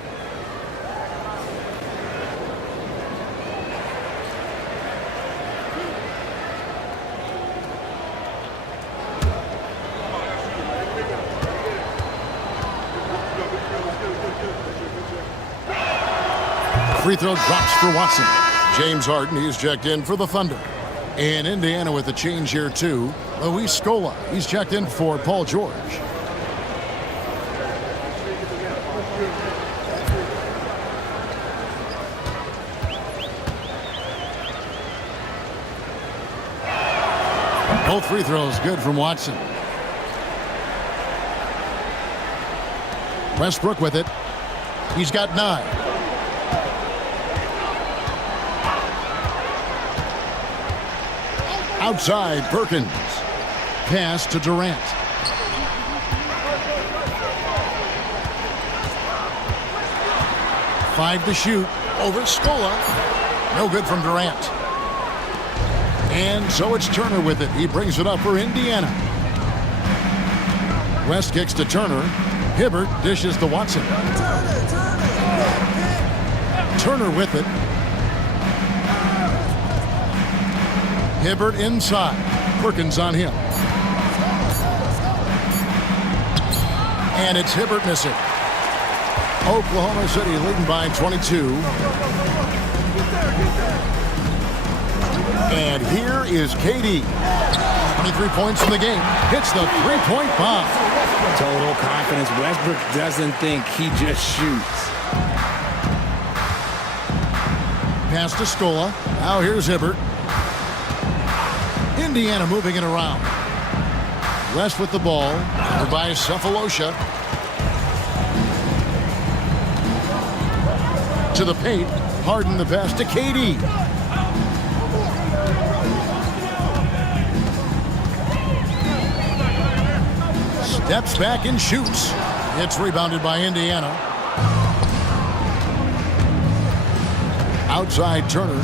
Free throw drops for Watson. James Harden, he's checked in for the Thunder. And Indiana with a change here, too. Luis Scola, he's checked in for Paul George. Both free throws good from Watson. Westbrook with it. He's got 9. Outside, Perkins. Pass to Durant. Five to shoot. Over Scola. No good from Durant. And so it's Turner with it. He brings it up for Indiana. West kicks to Turner. Hibbert dishes to Watson. Turner with it. Hibbert inside. Perkins on him. And it's Hibbert missing. Oklahoma City leading by 22. And here is KD. 23 points in the game. Hits the three-point bomb. Total confidence. Westbrook doesn't think, he just shoots. Pass to Scola. Now here's Hibbert. Indiana moving it around. West with the ball. By Cephalosha. To the paint. Harden the pass to KD. Steps back and shoots. It's rebounded by Indiana. Outside Turner.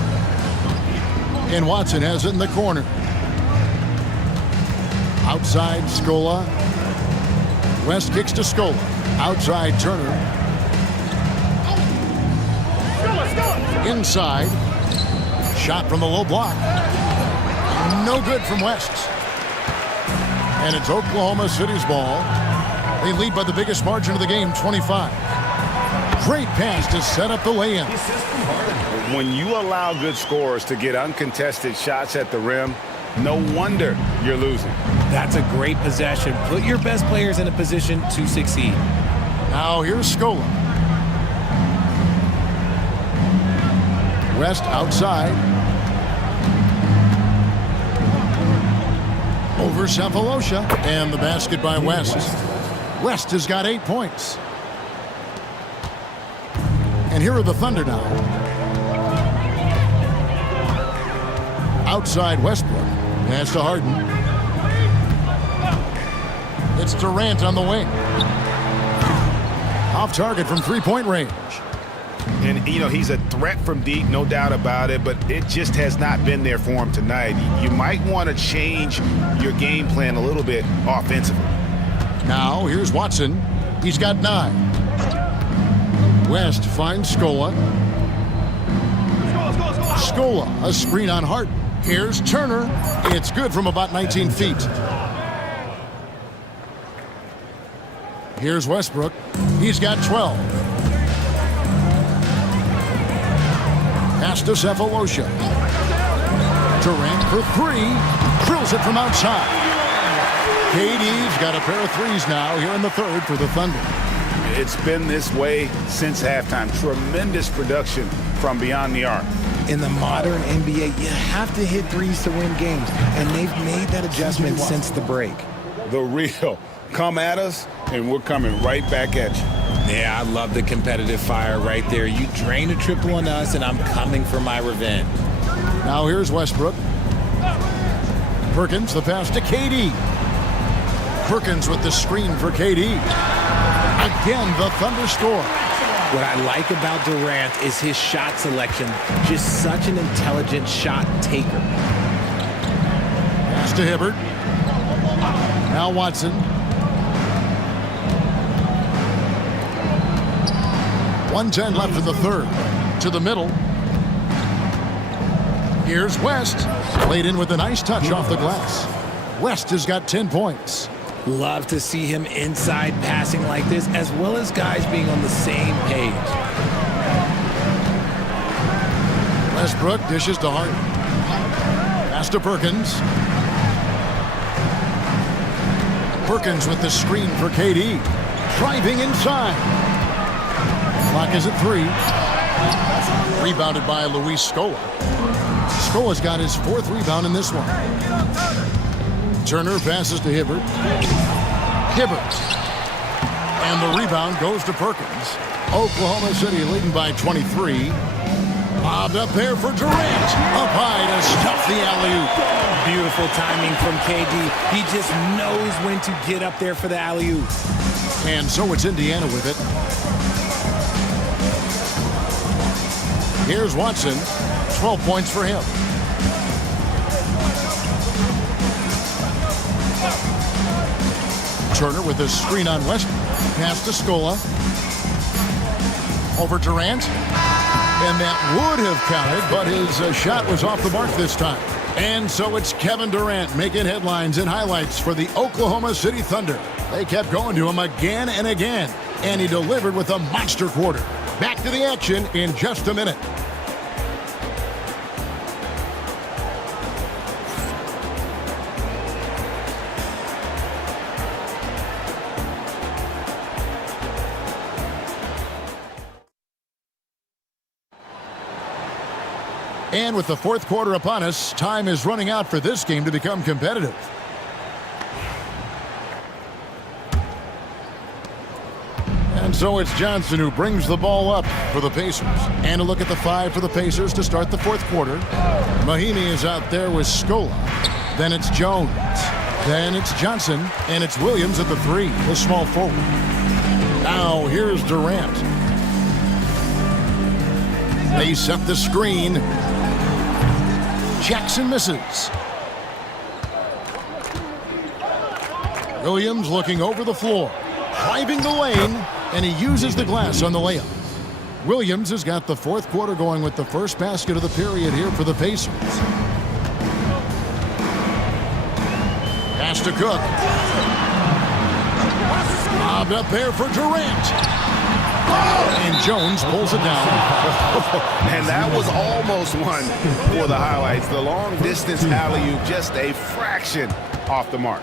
And Watson has it in the corner. Outside Scola. West kicks to Scola. Outside Turner. Inside. Shot from the low block. No good from West. And it's Oklahoma City's ball. They lead by the biggest margin of the game, 25. Great pass to set up the lay-in. When you allow good scorers to get uncontested shots at the rim, no wonder you're losing. That's a great possession. Put your best players in a position to succeed. Now here's Scola. West outside. Over Cephalosha. And the basket by West. West has got 8 points. And here are the Thunder now. Outside Westbrook. Pass to Harden. It's Durant on the wing. Off target from three-point range. And, you know, he's a threat from deep, no doubt about it, but it just has not been there for him tonight. You might want to change your game plan a little bit offensively. Now, here's Watson. He's got 9. West finds Scola. Scola, a screen on Harden. Here's Turner. It's good from about 19 feet. Here's Westbrook. He's got 12. Pass to Cephalosha. Durant for three. Drills it from outside. KD's got a pair of threes now here in the third for the Thunder. It's been this way since halftime. Tremendous production from beyond the arc. In the modern NBA, you have to hit threes to win games, and they've made that adjustment since the break. The real. Come at us, and we're coming right back at you. Yeah, I love the competitive fire right there. You drain a triple on us, and I'm coming for my revenge. Now here's Westbrook. Perkins, the pass to KD. Perkins with the screen for KD. Again, the Thunder score. What I like about Durant is his shot selection. Just such an intelligent shot taker. Pass to Hibbert. Now Watson. 1:10 left in the third. To the middle. Here's West. Played in with a nice touch off the glass. West has got 10 points. Love to see him inside passing like this, as well as guys being on the same page. Westbrook dishes to Harden. Pass to Perkins. Perkins with the screen for KD. Driving inside. Clock is at 3. Rebounded by Luis Scola. Scola's got his 4th rebound in this one. Turner passes to Hibbert. Hibbert. And the rebound goes to Perkins. Oklahoma City leading by 23. Bobbed up there for Durant. Up high to stuff the alley-oop. Beautiful timing from KD. He just knows when to get up there for the alley-oop. And so it's Indiana with it. Here's Watson. 12 points for him. Turner with a screen on West. Pass to Scola. Over Durant. And that would have counted, but his shot was off the mark this time. And so it's Kevin Durant making headlines and highlights for the Oklahoma City Thunder. They kept going to him again and again, and he delivered with a monster quarter. Back to the action in just a minute. And with the 4th quarter upon us, time is running out for this game to become competitive. And so it's Johnson who brings the ball up for the Pacers. And a look at the 5 for the Pacers to start the 4th quarter. Mahinmi is out there with Scola. Then it's Jones. Then it's Johnson. And it's Williams at the 3, the small forward. Now here's Durant. They set the screen. Jackson misses. Williams looking over the floor. Driving the lane. And he uses the glass on the layup. Williams has got the 4th quarter going with the first basket of the period here for the Pacers. Pass to Cook. Bobbed up there for Durant. And Jones pulls it down. And that was almost one for the highlights. The long distance alley-oop, just a fraction off the mark.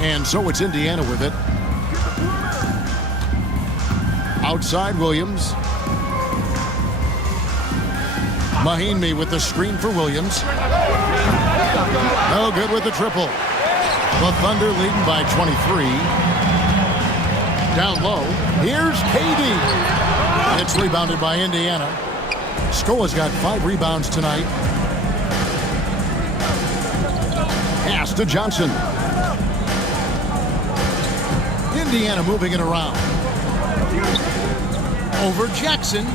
And so it's Indiana with it. Outside Williams. Mahinmi with the screen for Williams. No good with the triple. The Thunder leading by 23. Down low. Here's KD. It's rebounded by Indiana. Scola's got 5 rebounds tonight. Pass to Johnson. Indiana moving it around. Over Jackson.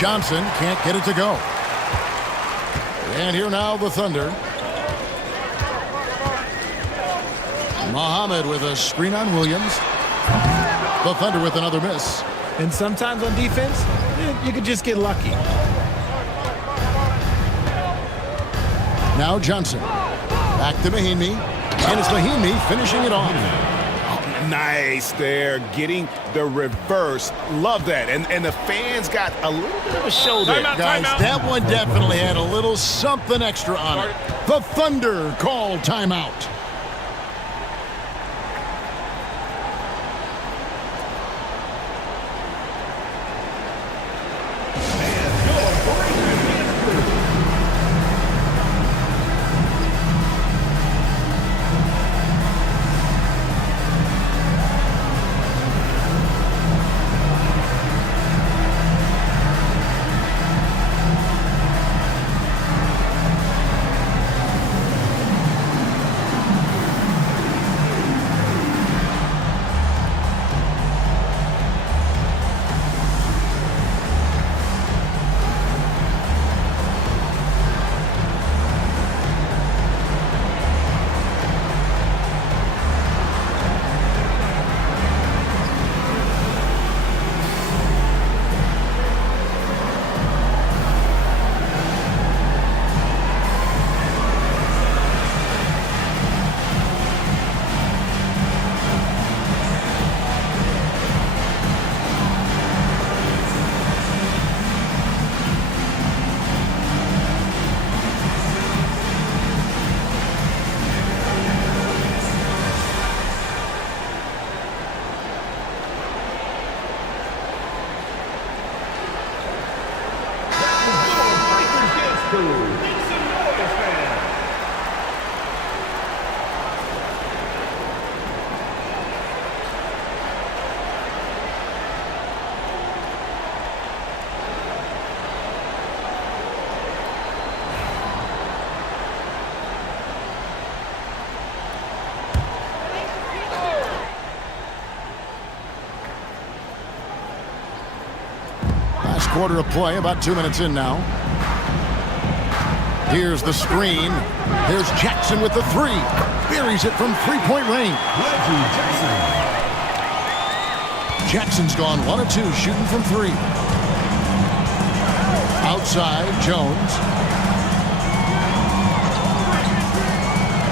Johnson can't get it to go. And here now the Thunder. Muhammad with a screen on Williams. The Thunder with another miss. And sometimes on defense, you could just get lucky. Now Johnson. Back to Mahinmi. And it's Mahimi finishing it off. Nice there, getting the reverse. Love that. And the fans got a little bit of a show there. Guys, that one definitely had a little something extra on it. The Thunder call timeout. Quarter of play, about 2 minutes in now. Here's the screen. There's Jackson with the three. Buries it from three-point range. Jackson's gone 1 of 2, shooting from three. Outside, Jones.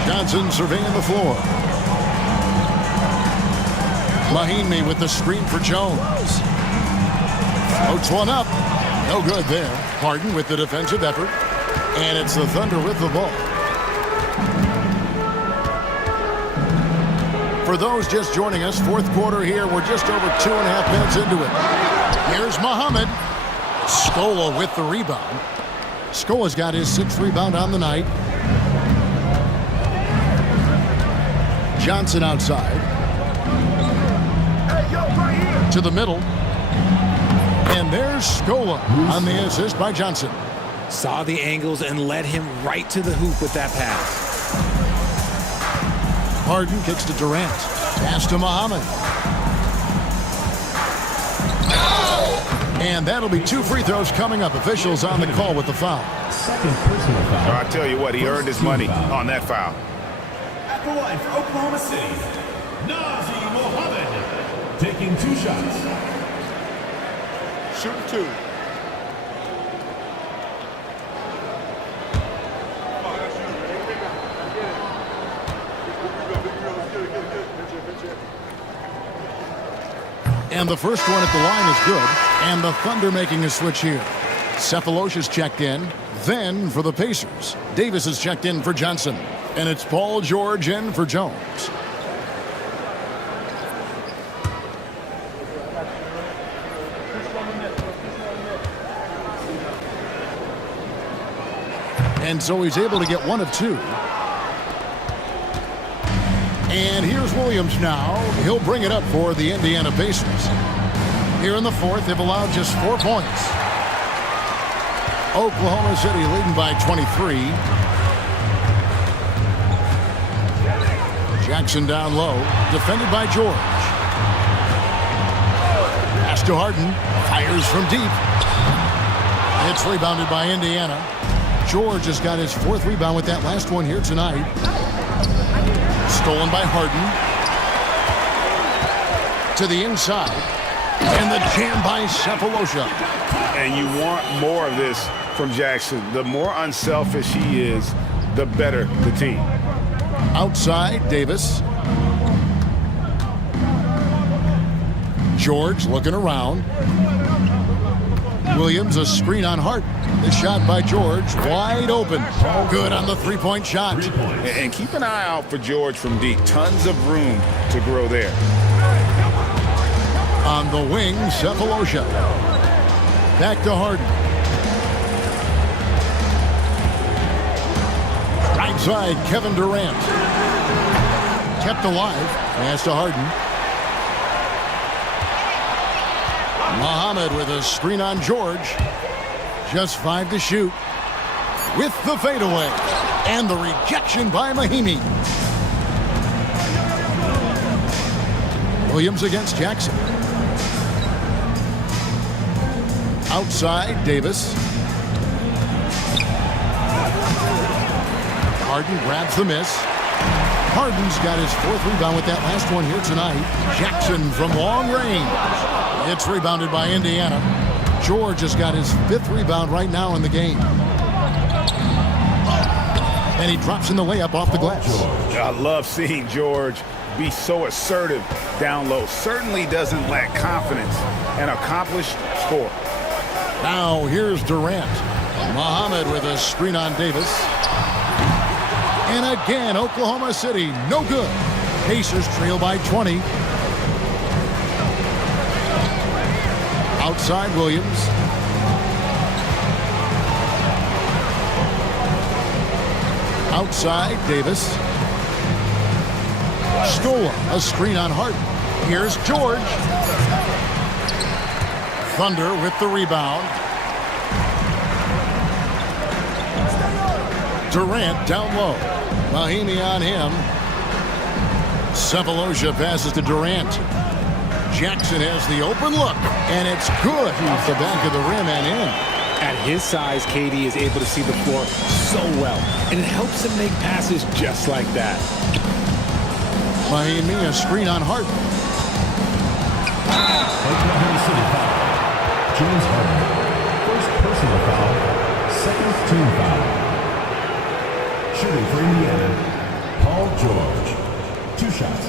Johnson surveying the floor. Mahimi with the screen for Jones. Floats one up. No good there. Harden with the defensive effort. And it's the Thunder with the ball. For those just joining us, fourth quarter here. We're just over 2.5 minutes into it. Here's Muhammad. Scola with the rebound. Scola's got his 6th rebound on the night. Johnson outside. To the middle. And there's Scola on the assist by Johnson. Saw the angles and led him right to the hoop with that pass. Harden kicks to Durant. Pass to Muhammad. And that'll be 2 free throws coming up. Officials on the call with the foul. Second personal foul. I tell you what, he earned his money on that foul. At the line for Oklahoma City, Nazi Mohammed taking 2 shots. Shooting 2. And the first one at the line is good. And the Thunder making a switch here. Cephalosha's checked in. Then for the Pacers, Davis is checked in for Johnson. And it's Paul George in for Jones. And so he's able to get 1 of 2. And here's Williams now. He'll bring it up for the Indiana Pacers. Here in the fourth, they've allowed just 4 points. Oklahoma City leading by 23. Jackson down low, defended by George. Pass to Harden, fires from deep. It's rebounded by Indiana. George has got his 4th rebound with that last one here tonight. Stolen by Harden. To the inside. And the jam by Cephalosha. And you want more of this from Jackson. The more unselfish he is, the better the team. Outside, Davis. George looking around. Williams, a screen on Hart. The shot by George, wide open. Good on the three-point shot. And keep an eye out for George from deep. Tons of room to grow there. On the wing, Cephalosha. Back to Harden. Right side, Kevin Durant. Kept alive. Pass to Harden. Muhammad with a screen on George. Just 5 to shoot. With the fadeaway. And the rejection by Mahimi. Williams against Jackson. Outside, Davis. Harden grabs the miss. Harden's got his 4th rebound with that last one here tonight. Jackson from long range. It's rebounded by Indiana. George has got his 5th rebound right now in the game. And he drops in the layup off the glass. I love seeing George be so assertive down low. Certainly doesn't lack confidence. An accomplished scorer. Now here's Durant. Muhammad with a screen on Davis. And again, Oklahoma City, no good. Pacers trail by 20. Outside, Williams. Outside, Davis. Scola, a screen on Hart. Here's George. Thunder with the rebound. Durant down low. Mahimi on him. Cephalosha passes to Durant. Jackson has the open look, and it's good off the back of the rim and in. At his size, KD is able to see the floor so well, and it helps him make passes just like that. Mahimi, a screen on Hart. Oklahoma City foul. James Harden. First personal foul. Second team foul. Shooting for Indiana, Paul George. 2 shots.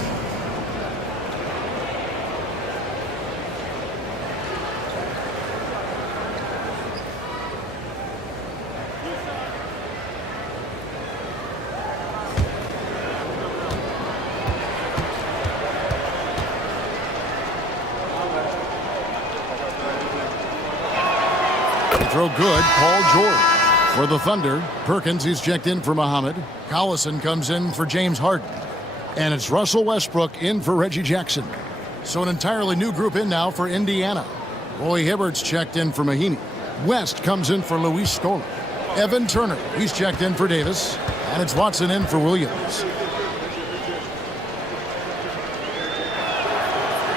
Throw good, Paul George. For the Thunder, Perkins, he's checked in for Muhammad. Collison comes in for James Harden. And it's Russell Westbrook in for Reggie Jackson. So an entirely new group in now for Indiana. Roy Hibbert's checked in for Mahimi. West comes in for Luis Scola. Evan Turner, he's checked in for Davis. And it's Watson in for Williams.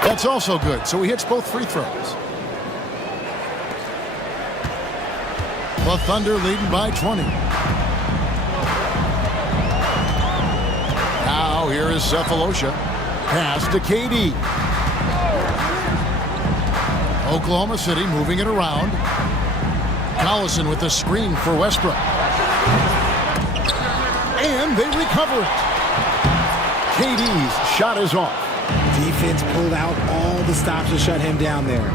That's also good, so he hits both free throws. The Thunder leading by 20. Now here is Cephalosha. Pass to KD. Oklahoma City moving it around. Collison with the screen for Westbrook. And they recover it. KD's shot is off. Defense pulled out all the stops to shut him down there.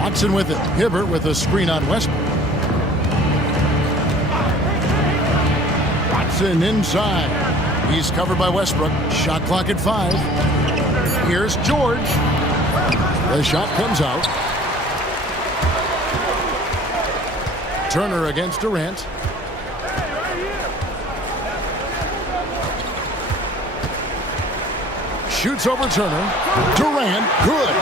Watson with it. Hibbert with a screen on Westbrook. Watson inside. He's covered by Westbrook. Shot clock at 5. Here's George. The shot comes out. Turner against Durant. Shoots over Turner. Durant, good.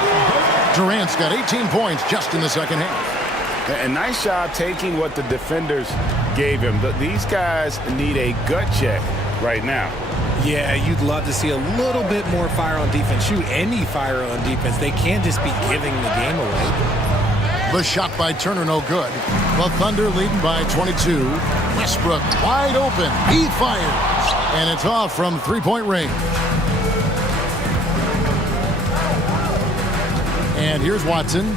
Durant's got 18 points just in the second half. A nice job taking what the defenders gave him. These guys need a gut check right now. Yeah, you'd love to see a little bit more fire on defense. Shoot, any fire on defense. They can't just be giving the game away. The shot by Turner, no good. The Thunder leading by 22. Westbrook wide open. He fires. And it's off from three-point range. And here's Watson.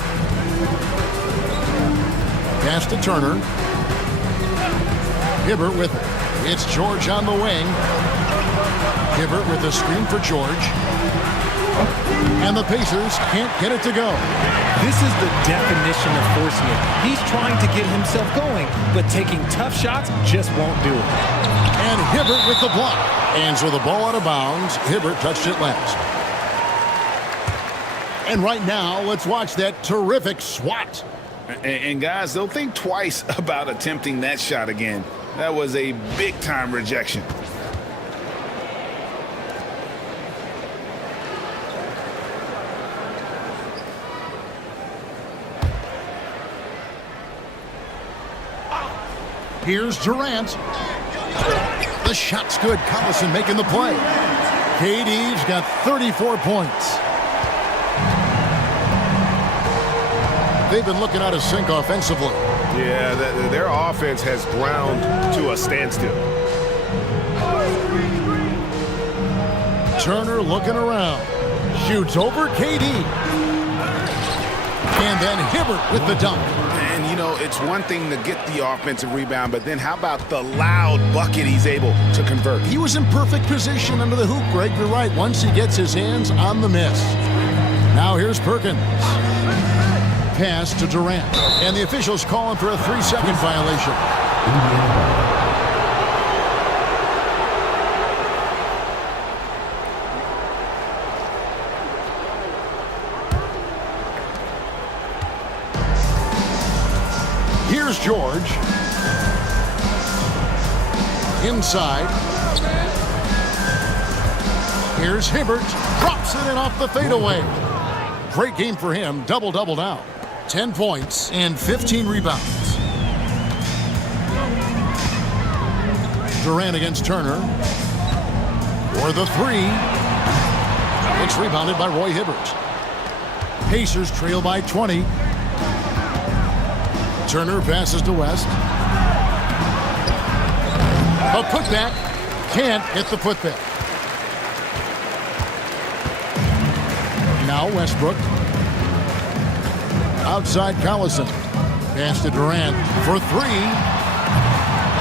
Pass to Turner. Hibbert with it. It's George on the wing. Hibbert with a screen for George. And the Pacers can't get it to go. This is the definition of forcing it. He's trying to get himself going, but taking tough shots just won't do it. And Hibbert with the block. And so the ball out of bounds. Hibbert touched it last. And right now, let's watch that terrific swat. And guys, they'll think twice about attempting that shot again. That was a big-time rejection. Here's Durant. The shot's good. Collison making the play. KD's got 34 points. They've been looking out of sync offensively. Yeah, their offense has ground to a standstill. Turner looking around. Shoots over KD. And then Hibbert with the dunk. And, you know, it's one thing to get the offensive rebound, but then how about the loud bucket he's able to convert? He was in perfect position under the hoop, Greg. You're right. Once he gets his hands on the miss. Now here's Perkins. Pass to Durant. And the officials calling for a 3-second violation. Here's George. Inside. Here's Hibbert. Drops it in off the fadeaway. Great game for him. Double-double now. 10 points and 15 rebounds. Durant against Turner. For the three. It's rebounded by Roy Hibbert. Pacers trail by 20. Turner passes to West. A putback. Can't hit the putback. Now Westbrook. Outside Collison. Pass to Durant for three.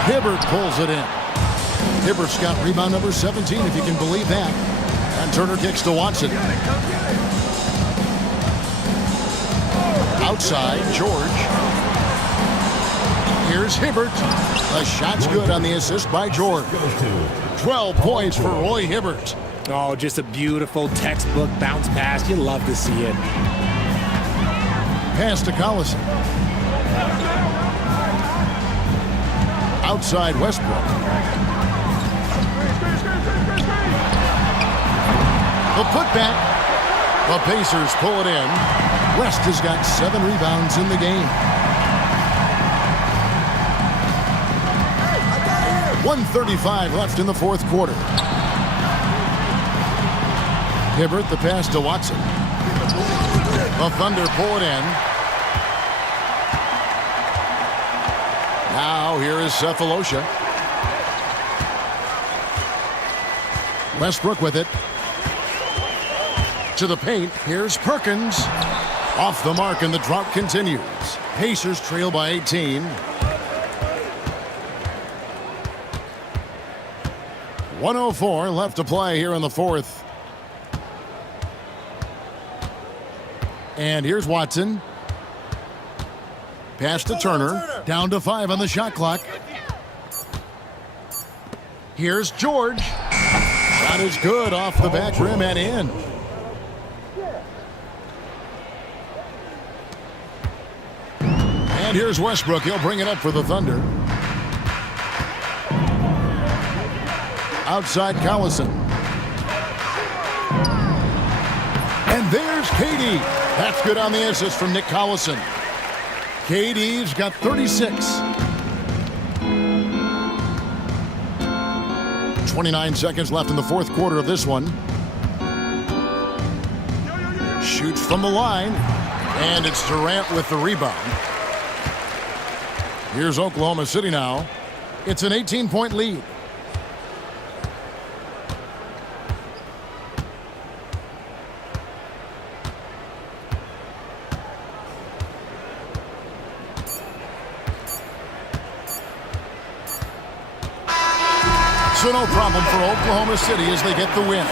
Hibbert pulls it in. Hibbert's got rebound number 17, if you can believe that. And Turner kicks to Watson. Outside, George. Here's Hibbert. The shot's good on the assist by George. 12 points for Roy Hibbert. Oh, just a beautiful textbook bounce pass. You love to see it. Pass to Collison. Outside Westbrook. The putback. The Pacers pull it in. West has got 7 rebounds in the game. 1:35 left in the fourth quarter. Hibbert, the pass to Watson. The Thunder pull it in. Now here is Cephalosha. Westbrook with it. To the paint. Here's Perkins. Off the mark, and the drought continues. Pacers trail by 18. 1:04 left to play here in the fourth. And here's Watson. Pass to Turner. Down to 5 on the shot clock. Here's George. Shot is good off the back rim and in. And here's Westbrook. He'll bring it up for the Thunder. Outside Collison. And there's KD. That's good on the assist from Nick Collison. KD's got 36. 29 seconds left in the fourth quarter of this one. Shoots from the line. And it's Durant with the rebound. Here's Oklahoma City now. It's an 18-point lead. So no problem for Oklahoma City as they get the win.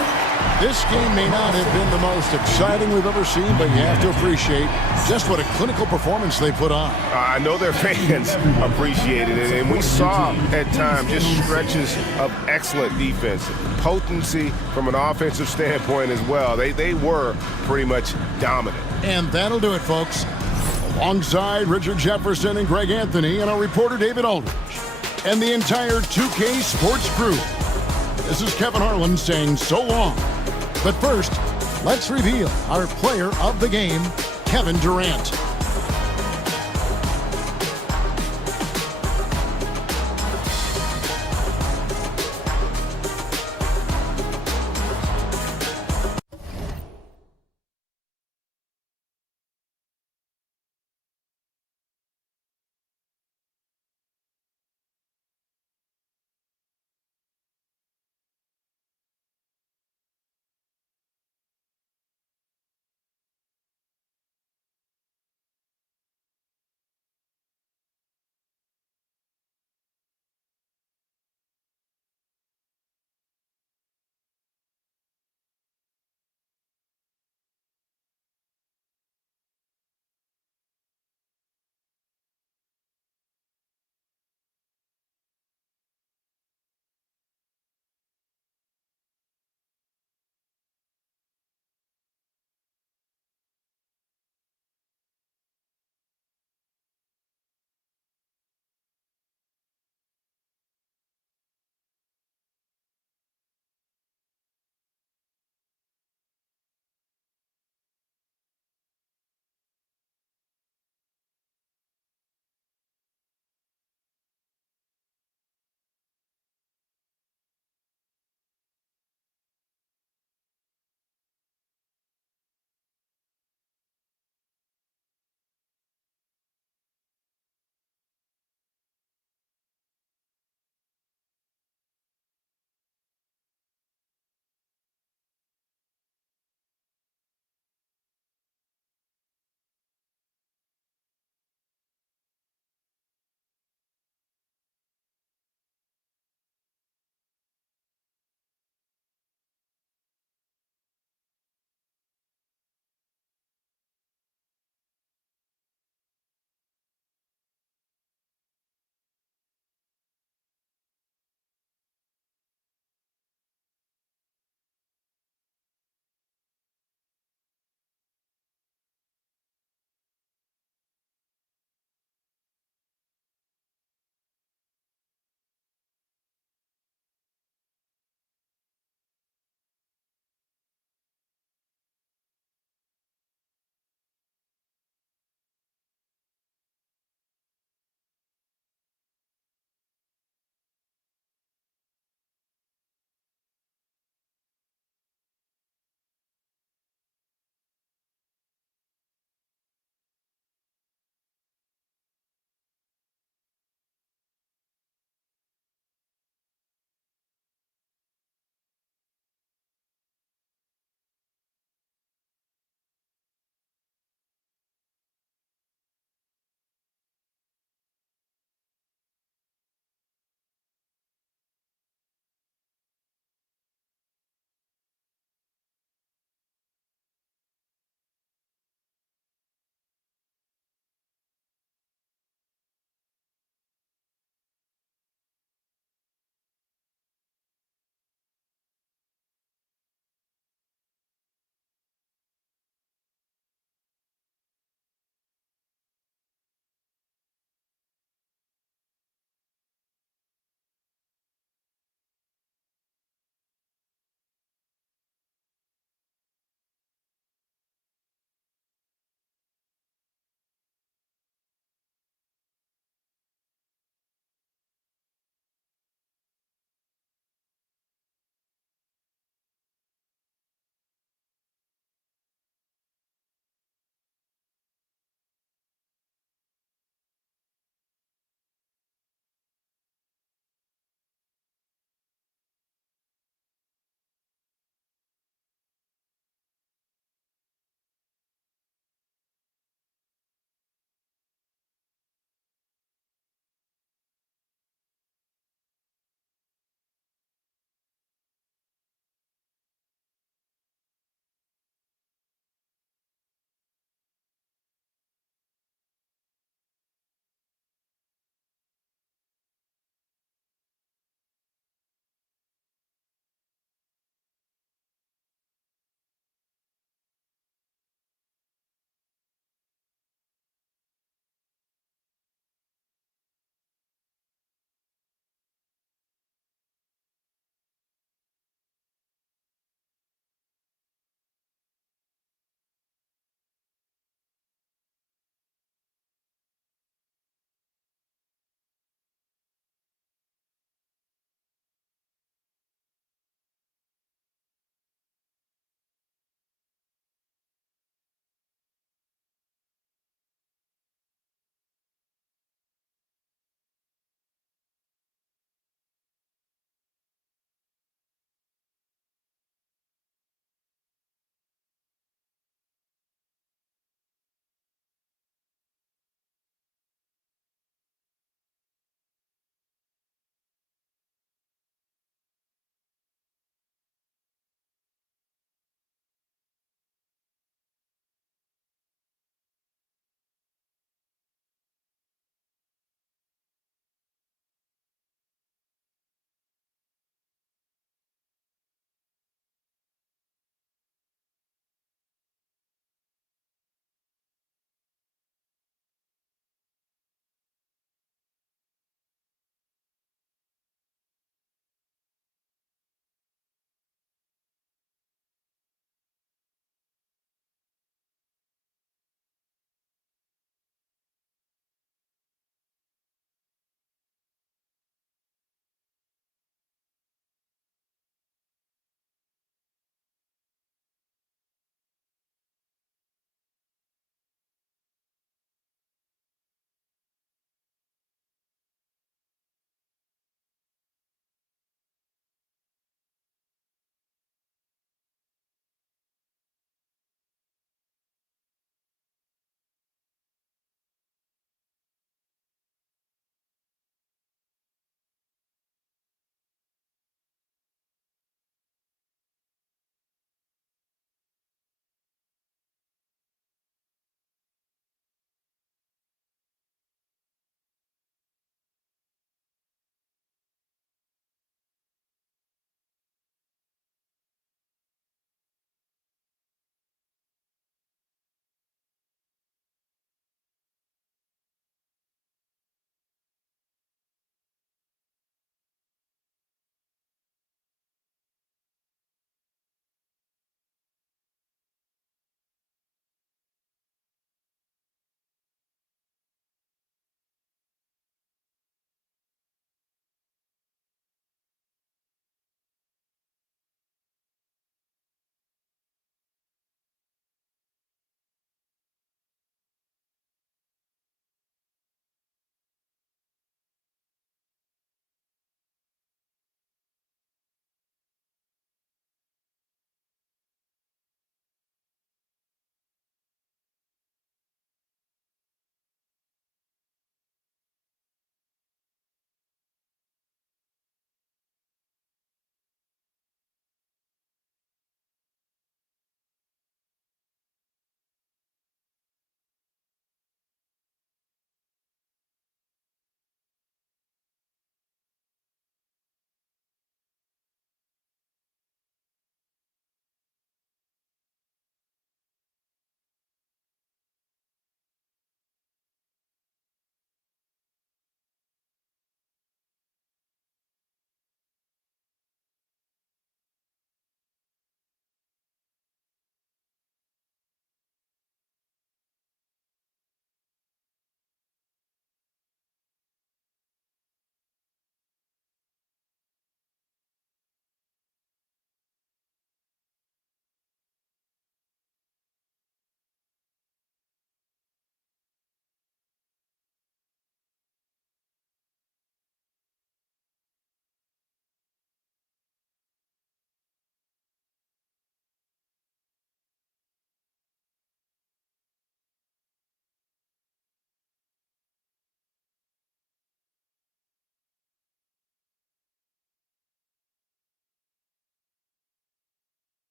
This game may not have been the most exciting we've ever seen, but you have to appreciate just what a clinical performance they put on. I know their fans appreciated it, and we saw at times just stretches of excellent defense, potency from an offensive standpoint as well. They were pretty much dominant. And that'll do it, folks. Alongside Richard Jefferson and Greg Anthony and our reporter David Aldridge and the entire 2K Sports crew, this is Kevin Harlan saying so long. But first, let's reveal our player of the game, Kevin Durant.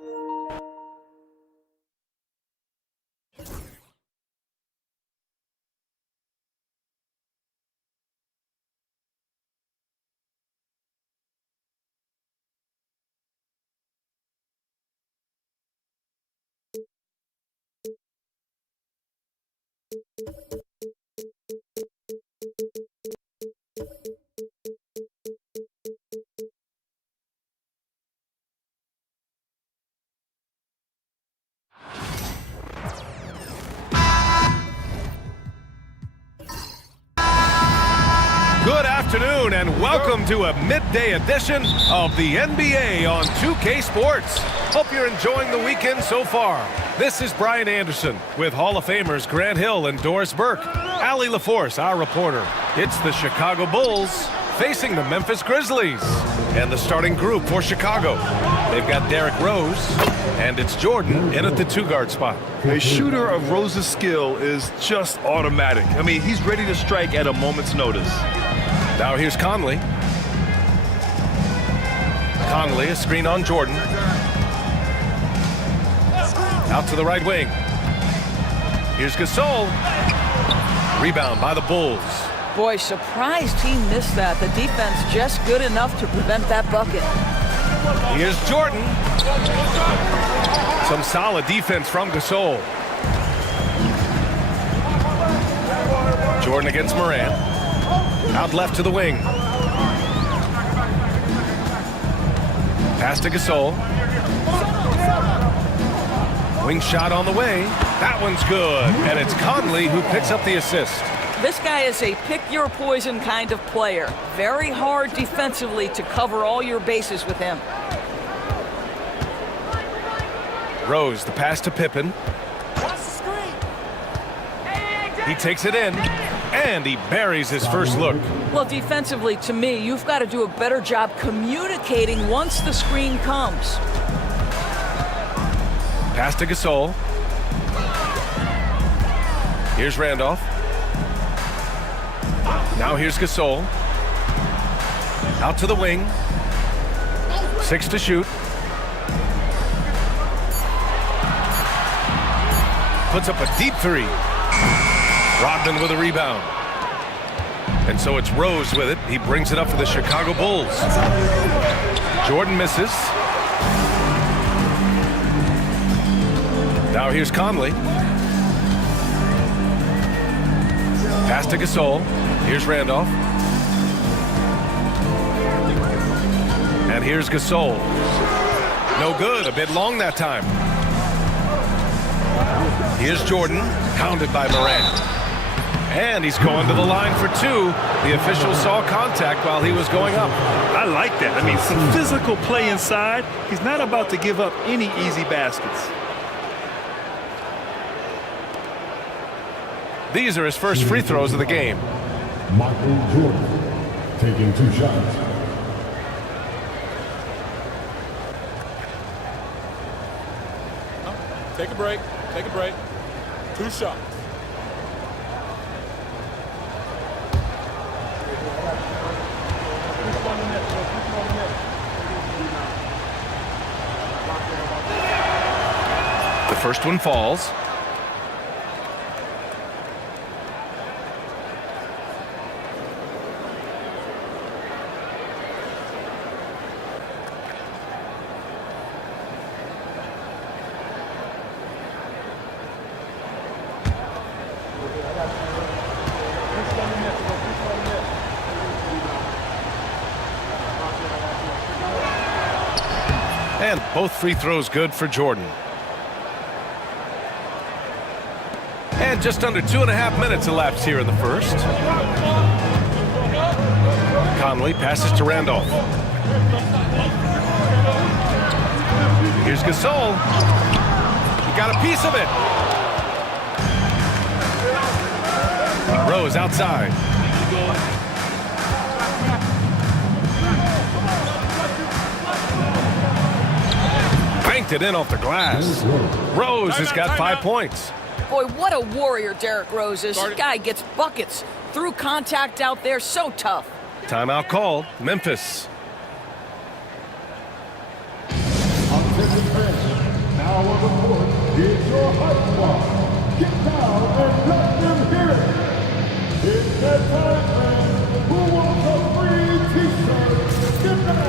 Good afternoon and welcome to a midday edition of the NBA on 2K Sports. Hope you're enjoying the weekend so far. This is Brian Anderson with Hall of Famers Grant Hill and Doris Burke. Allie LaForce, our reporter. It's the Chicago Bulls facing the Memphis Grizzlies. And the starting group for Chicago. They've got Derrick Rose, and it's Jordan in at the two-guard spot. A shooter of Rose's skill is just automatic. I mean, he's ready to strike at a moment's notice. Now here's Conley. Conley, a screen on Jordan. Out to the right wing. Here's Gasol. Rebound by the Bulls. Boy, surprised he missed that. The defense just good enough to prevent that bucket. Here's Jordan. Some solid defense from Gasol. Jordan against Morant. Out left to the wing. Pass to Gasol. Wing shot on the way. That one's good. And it's Conley who picks up the assist. This guy is a pick-your-poison kind of player. Very hard defensively to cover all your bases with him. Rose, the pass to Pippen. He takes it in, and he buries his first look. Well, defensively, to me, you've got to do a better job communicating once the screen comes. Pass to Gasol. Here's Randolph. Now here's Gasol. Out to the wing. 6 to shoot. Puts up a deep three. Rodman with a rebound. And so it's Rose with it. He brings it up for the Chicago Bulls. Jordan misses. Now here's Conley. Pass to Gasol. Here's Randolph. And here's Gasol. No good. A bit long that time. Here's Jordan. Pounded by Morant. And he's going to the line for two. The official saw contact while he was going up. I like that. I mean, some physical play inside. He's not about to give up any easy baskets. These are his first free throws of the game. Michael Jordan taking 2 shots. Take a break. Take a break. 2 shots. The first one falls. And both free throws good for Jordan. And just under 2.5 minutes elapsed here in the first. Conley passes to Randolph. Here's Gasol. He got a piece of it. Rose outside. Banked it in off the glass. Rose has got 5 points. Boy, what a warrior Derrick Rose is. This guy gets buckets. Through contact out there, so tough. Timeout called. Memphis. On the bench, Now on the court, it's your hype squad. Get down and let them hear it. It's that time, man. Who wants a free t-shirt? Get down.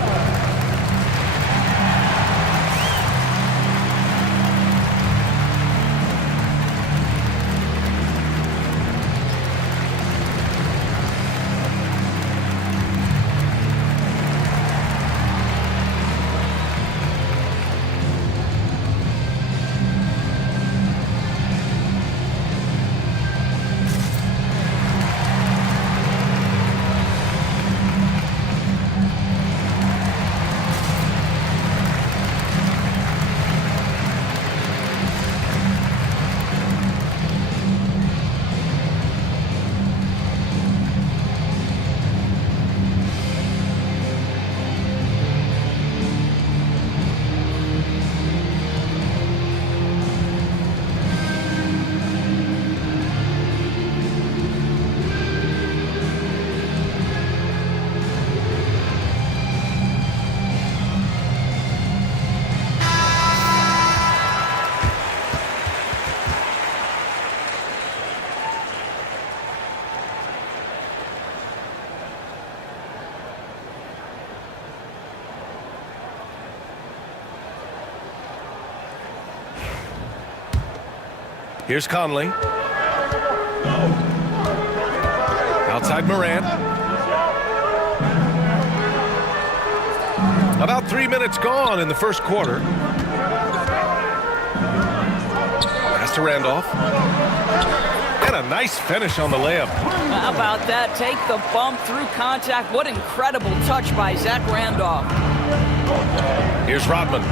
Here's Conley. Outside Morant. About 3 minutes gone in the first quarter. Pass to Randolph. And a nice finish on the layup. How about that? Take the bump through contact. What incredible touch by Zach Randolph. Here's Rodman.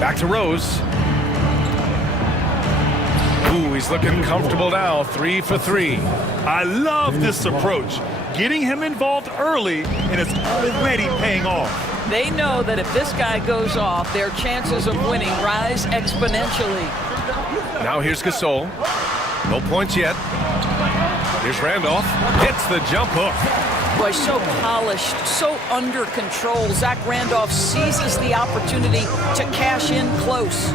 Back to Rose. Ooh, he's looking comfortable now. 3 for 3. I love this approach. Getting him involved early, and it's already paying off. They know that if this guy goes off, their chances of winning rise exponentially. Now here's Gasol. No points yet. Here's Randolph. Hits the jump hook. Boy, so polished, so under control. Zach Randolph seizes the opportunity to cash in close.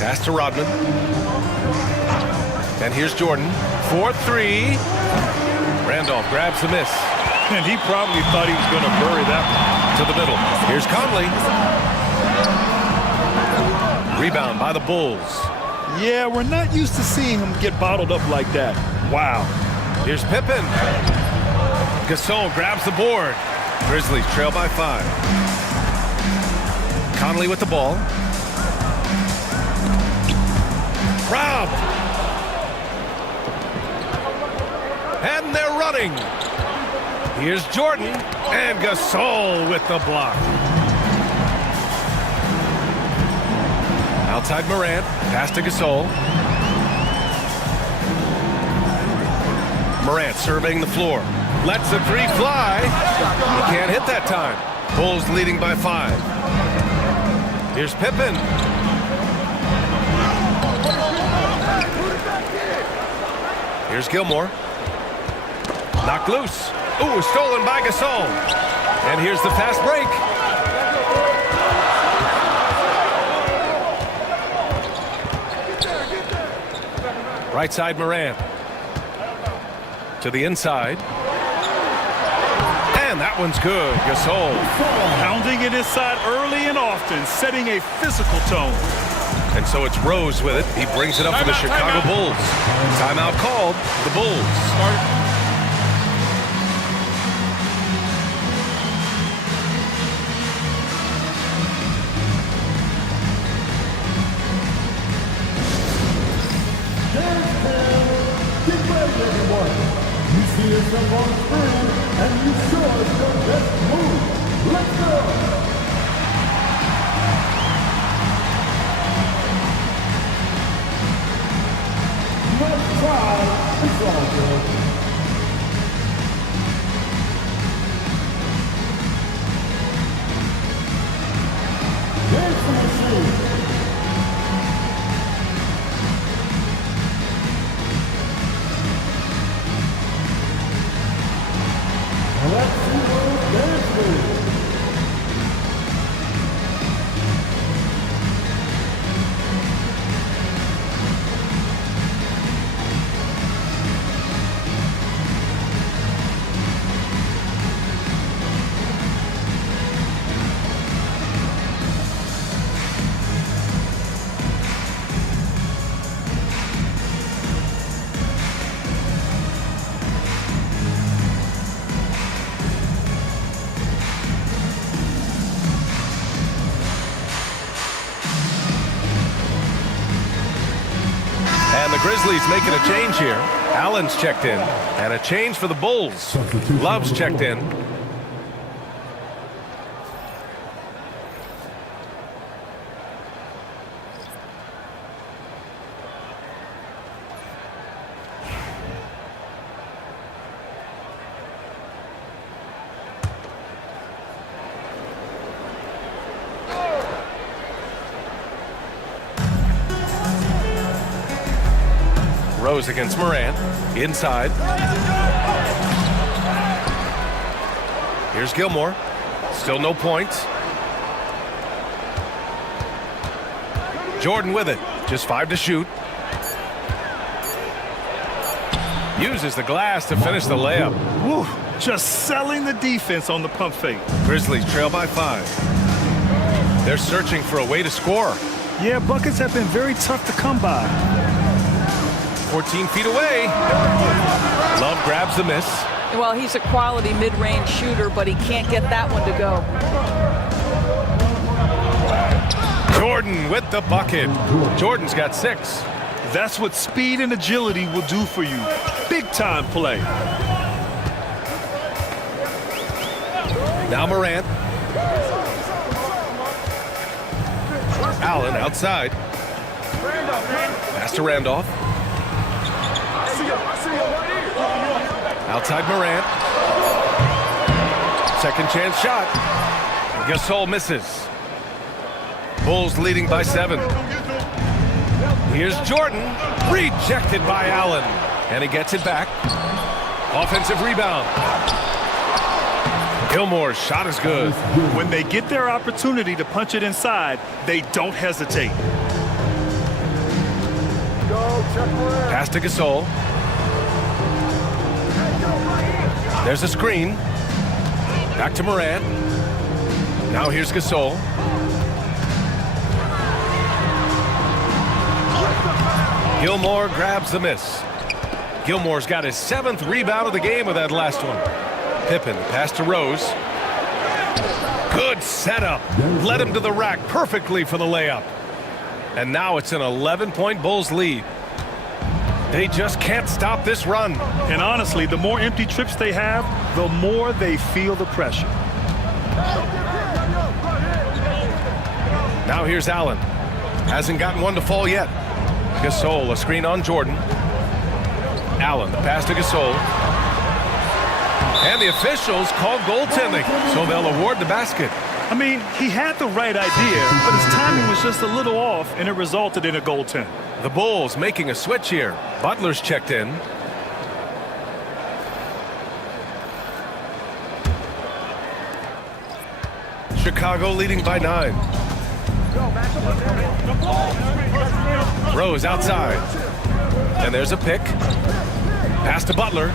Pass to Rodman. And here's Jordan. 4-3. Randolph grabs the miss. And he probably thought he was going to bury that one. To the middle. Here's Conley. Rebound by the Bulls. Yeah, we're not used to seeing him get bottled up like that. Wow. Here's Pippen. Gasol grabs the board. Grizzlies trail by 5. Conley with the ball. Robbed. And they're running. Here's Jordan. And Gasol with the block. Outside Morant. Pass to Gasol. Morant surveying the floor. Lets the 3 fly. He can't hit that time. Bulls leading by 5. Here's Pippen. Here's Gilmore. Knocked loose. Ooh, stolen by Gasol. And here's the fast break. Right side Morant. To the inside. And that one's good. Gasol. Pounding it inside early and often, setting a physical tone. And so it's Rose with it. He brings it up for the Chicago Bulls. Timeout called. The Bulls. You see yourself on screen, and you sure it's your best move. Let's go! Nice try. It's all good. Here's the machine. And the Grizzlies making a change here. Allen's checked in. And a change for the Bulls. Love's checked in. Rose against Morant. Inside. Here's Gilmore. Still no points. Jordan with it. Just 5 to shoot. Uses the glass to finish the layup. Woo, just selling the defense on the pump fake. Grizzlies trail by 5. They're searching for a way to score. Yeah, buckets have been very tough to come by. 14 feet away. Love grabs the miss. Well, he's a quality mid-range shooter, but he can't get that one to go. Jordan with the bucket. Jordan's got 6. That's what speed and agility will do for you. Big-time play. Now Morant. Allen outside. Pass to Randolph. Outside Morant. Second chance shot. Gasol misses. Bulls leading by 7. Here's Jordan. Rejected by Allen. And he gets it back. Offensive rebound. Gilmore's shot is good. When they get their opportunity to punch it inside, they don't hesitate. Pass to Gasol. There's a screen. Back to Morant. Now here's Gasol. Gilmore grabs the miss. Gilmore's got his 7th rebound of the game with that last one. Pippen, pass to Rose. Good setup. Led him to the rack perfectly for the layup. And now it's an 11-point Bulls lead. They just can't stop this run. And honestly, the more empty trips they have, the more they feel the pressure. Now here's Allen. Hasn't gotten one to fall yet. Gasol, a screen on Jordan. Allen, the pass to Gasol. And the officials called goaltending, so they'll award the basket. I mean, he had the right idea, but his timing was just a little off, and it resulted in a goaltend. The Bulls making a switch here. Butler's checked in. Chicago leading by 9. Rose outside. And there's a pick. Pass to Butler.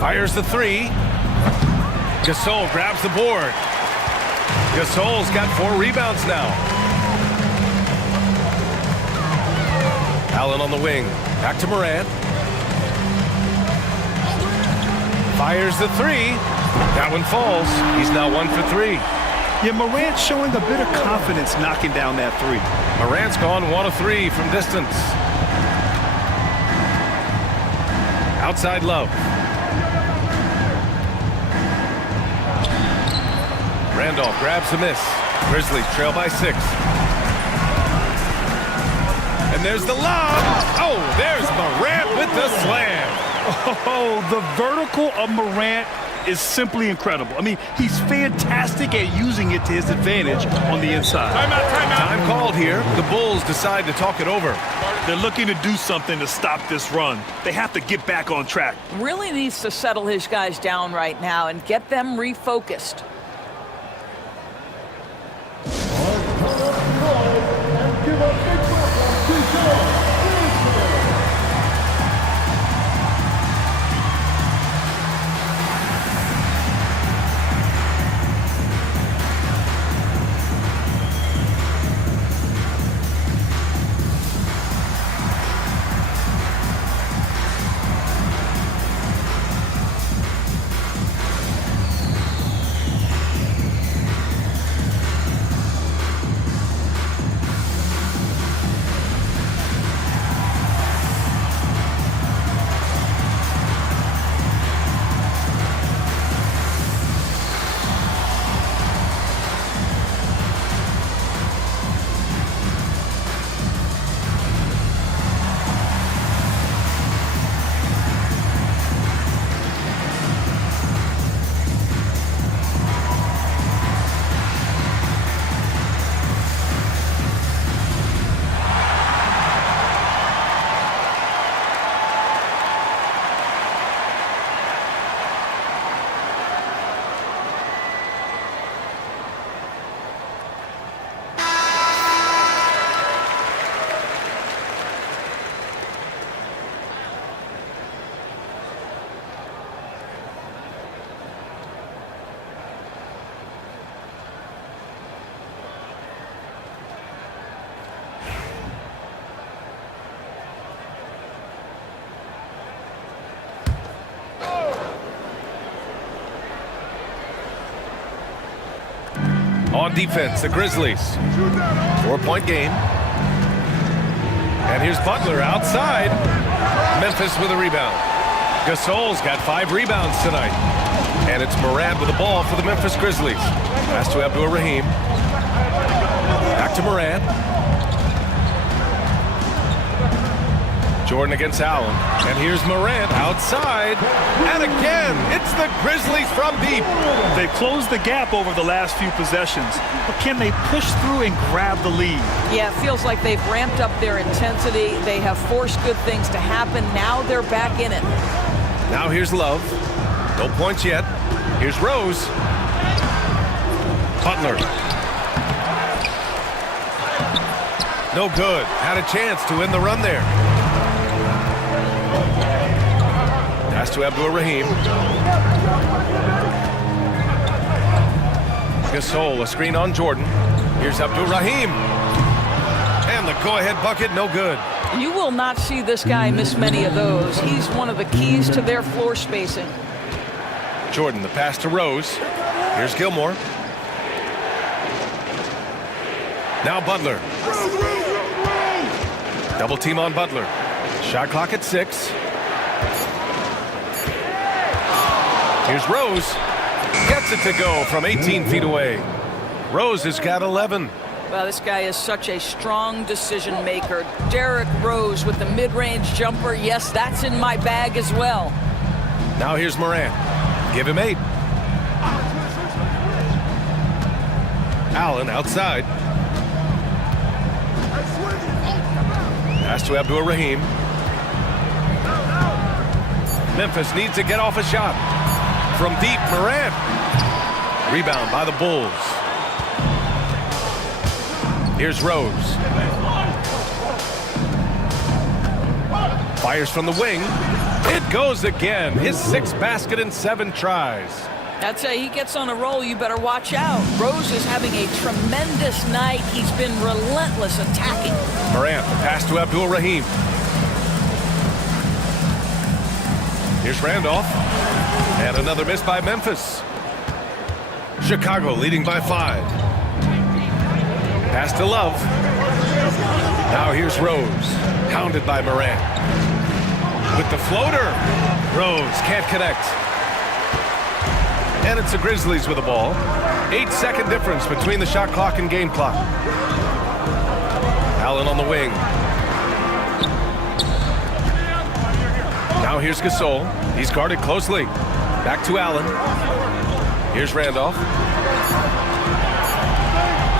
Fires the 3. Gasol grabs the board. Gasol's got 4 rebounds now. Allen on the wing. Back to Morant. Fires the 3. That one falls. He's now 1 for 3. Yeah, Morant's showing a bit of confidence knocking down that 3. Morant's gone 1 of 3 from distance. Outside Love. Randolph grabs the miss. Grizzlies trail by 6. And there's the lob. Oh, there's Morant with the slam. Oh, the vertical of Morant is simply incredible. I mean, he's fantastic at using it to his advantage on the inside. Time called here. The Bulls decide to talk it over. They're looking to do something to stop this run. They have to get back on track. Really needs to settle his guys down right now and get them refocused. On defense, the Grizzlies. 4-point game. And here's Butler outside. Memphis with a rebound. Gasol's got 5 rebounds tonight. And it's Morant with the ball for the Memphis Grizzlies. Pass to Abdul-Rahim. Back to Morant. Jordan against Allen. And here's Morant outside. And again, it's the Grizzlies from deep. They've closed the gap over the last few possessions. But can they push through and grab the lead? Yeah, it feels like they've ramped up their intensity. They have forced good things to happen. Now they're back in it. Now here's Love. No points yet. Here's Rose. Butler. No good. Had a chance to win the run there. Pass to Abdul-Rahim. Gasol, a screen on Jordan. Here's Abdul-Rahim. And the go-ahead bucket, no good. You will not see this guy miss many of those. He's one of the keys to their floor spacing. Jordan, the pass to Rose. Here's Gilmore. Now Butler. Double team on Butler. Shot clock at 6. Here's Rose. Gets it to go from 18 feet away. Rose has got 11. Well, this guy is such a strong decision maker. Derrick Rose with the mid-range jumper. Yes, that's in my bag as well. Now here's Morant. Give him 8. Allen outside. Pass to Abdul-Rahim. Memphis needs to get off a shot. From deep, Morant. Rebound by the Bulls. Here's Rose. Fires from the wing. It goes again. His 6th basket in 7 tries. I'd say he gets on a roll, you better watch out. Rose is having a tremendous night. He's been relentless attacking. Morant, the pass to Abdul-Rahim. Here's Randolph. And another miss by Memphis. Chicago leading by 5. Pass to Love. Now here's Rose. Hounded by Morant. With the floater. Rose can't connect. And it's the Grizzlies with the ball. 8-second difference between the shot clock and game clock. Allen on the wing. Now here's Gasol. He's guarded closely. Back to Allen. Here's Randolph.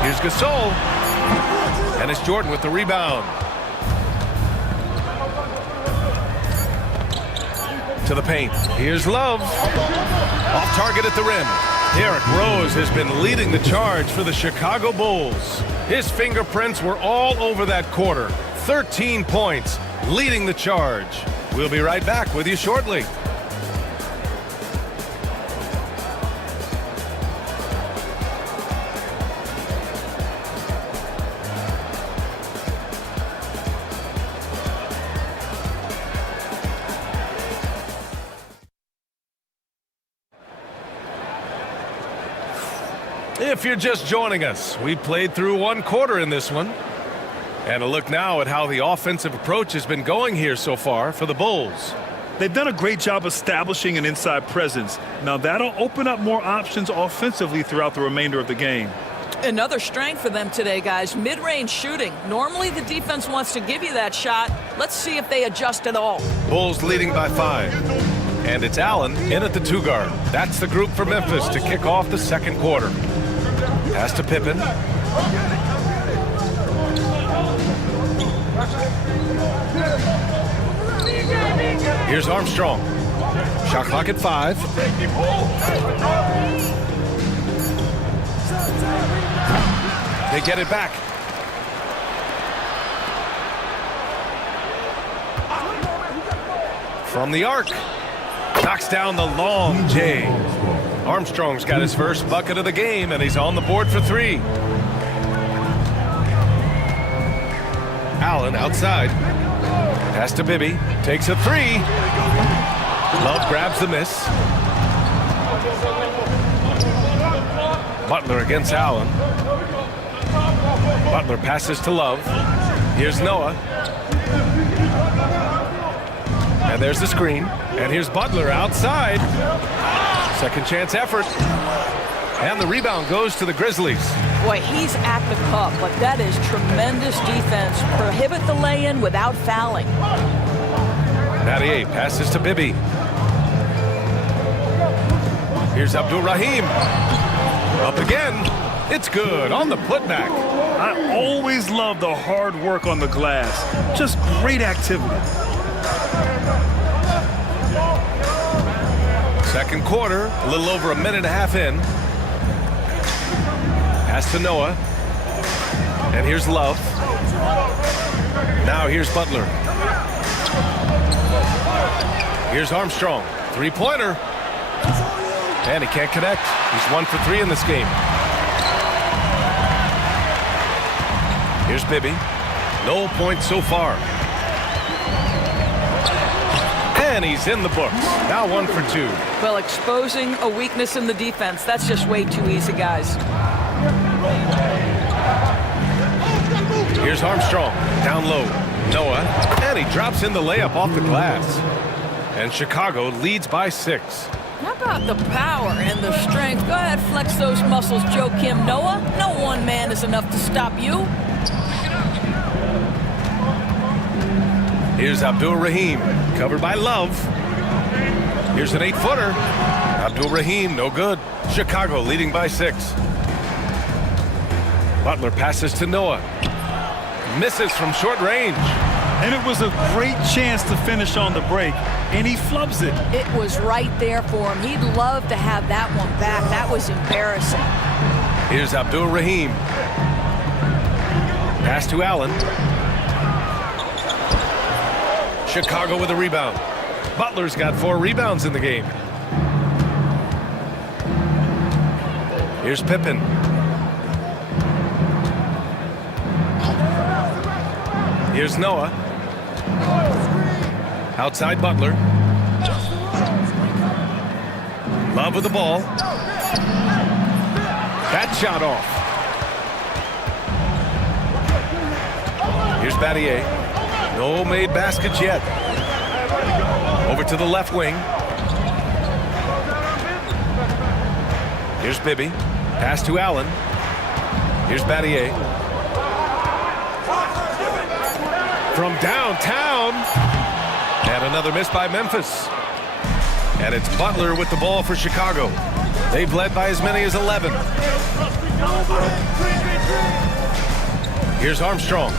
Here's Gasol. And it's Jordan with the rebound. To the paint. Here's Love. Off target at the rim. Derrick Rose has been leading the charge for the Chicago Bulls. His fingerprints were all over that quarter. 13 points, leading the charge. We'll be right back with you shortly. If you're just joining us, we played through one quarter in this one. And a look now at how the offensive approach has been going here so far for the Bulls. They've done a great job establishing an inside presence. Now that'll open up more options offensively throughout the remainder of the game. Another strength for them today, guys, mid-range shooting. Normally the defense wants to give you that shot. Let's see if they adjust at all. Bulls leading by 5. And it's Allen in at the 2 guard. That's the group for Memphis to kick off the second quarter. Pass to Pippen. Here's Armstrong. Shot clock at 5. They get it back. From the arc. Knocks down the long J. Armstrong's got his first bucket of the game, and he's on the board for 3. Allen outside. Pass to Bibby. Takes a 3. Love grabs the miss. Butler against Allen. Butler passes to Love. Here's Noah. And there's the screen. And here's Butler outside. Second chance effort. And the rebound goes to the Grizzlies. Boy, he's at the cup, but that is tremendous defense. Prohibit the lay-in without fouling. Natty passes to Bibby. Here's Abdul-Rahim. Up again. It's good on the putback. I always love the hard work on the glass. Just great activity. Second quarter, a little over a minute and a half in. Pass to Noah. And here's Love. Now here's Butler. Here's Armstrong. 3-pointer. And he can't connect. He's 1 for 3 in this game. Here's Bibby. No points so far. And he's in the books. Now 1 for 2. Well, exposing a weakness in the defense, that's just way too easy, guys. Here's Armstrong. Down low. Noah. And he drops in the layup off the glass. And Chicago leads by 6. How about the power and the strength? Go ahead, flex those muscles, Joakim Noah. No one man is enough to stop you. Here's Abdul-Rahim, covered by Love. Here's an 8-footer. Abdul-Rahim, no good. Chicago leading by 6. Butler passes to Noah. Misses from short range. And it was a great chance to finish on the break, and he flubs it. It was right there for him. He'd love to have that one back. That was embarrassing. Here's Abdul-Rahim. Pass to Allen. Chicago with a rebound. Butler's got 4 rebounds in the game. Here's Pippen. Here's Noah. Outside Butler. Love with the ball. That shot off. Here's Battier. No made baskets yet. Over to the left wing. Here's Bibby. Pass to Allen. Here's Battier. From downtown. And another miss by Memphis. And it's Butler with the ball for Chicago. They've led by as many as 11. Here's Armstrong.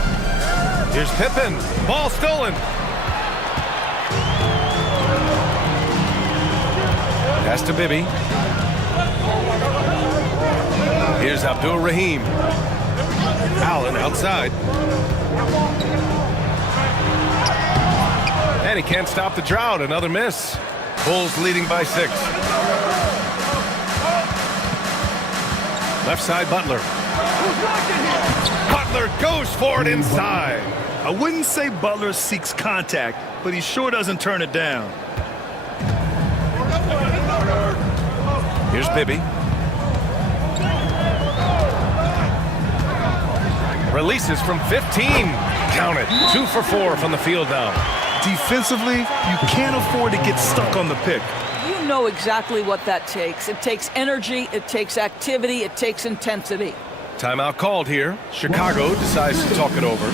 Here's Pippen. Ball stolen. Pass to Bibby. Here's Abdul Rahim. Allen outside. And he can't stop the drought. Another miss. Bulls leading by 6. Left side, Butler. Butler goes for it inside. I wouldn't say Butler seeks contact, but he sure doesn't turn it down. Here's Bibby. Releases from 15. Count it. 2 for 4 from the field now. Defensively, you can't afford to get stuck on the pick. You know exactly what that takes. It takes energy, it takes activity, it takes intensity. Timeout called here. Chicago decides to talk it over.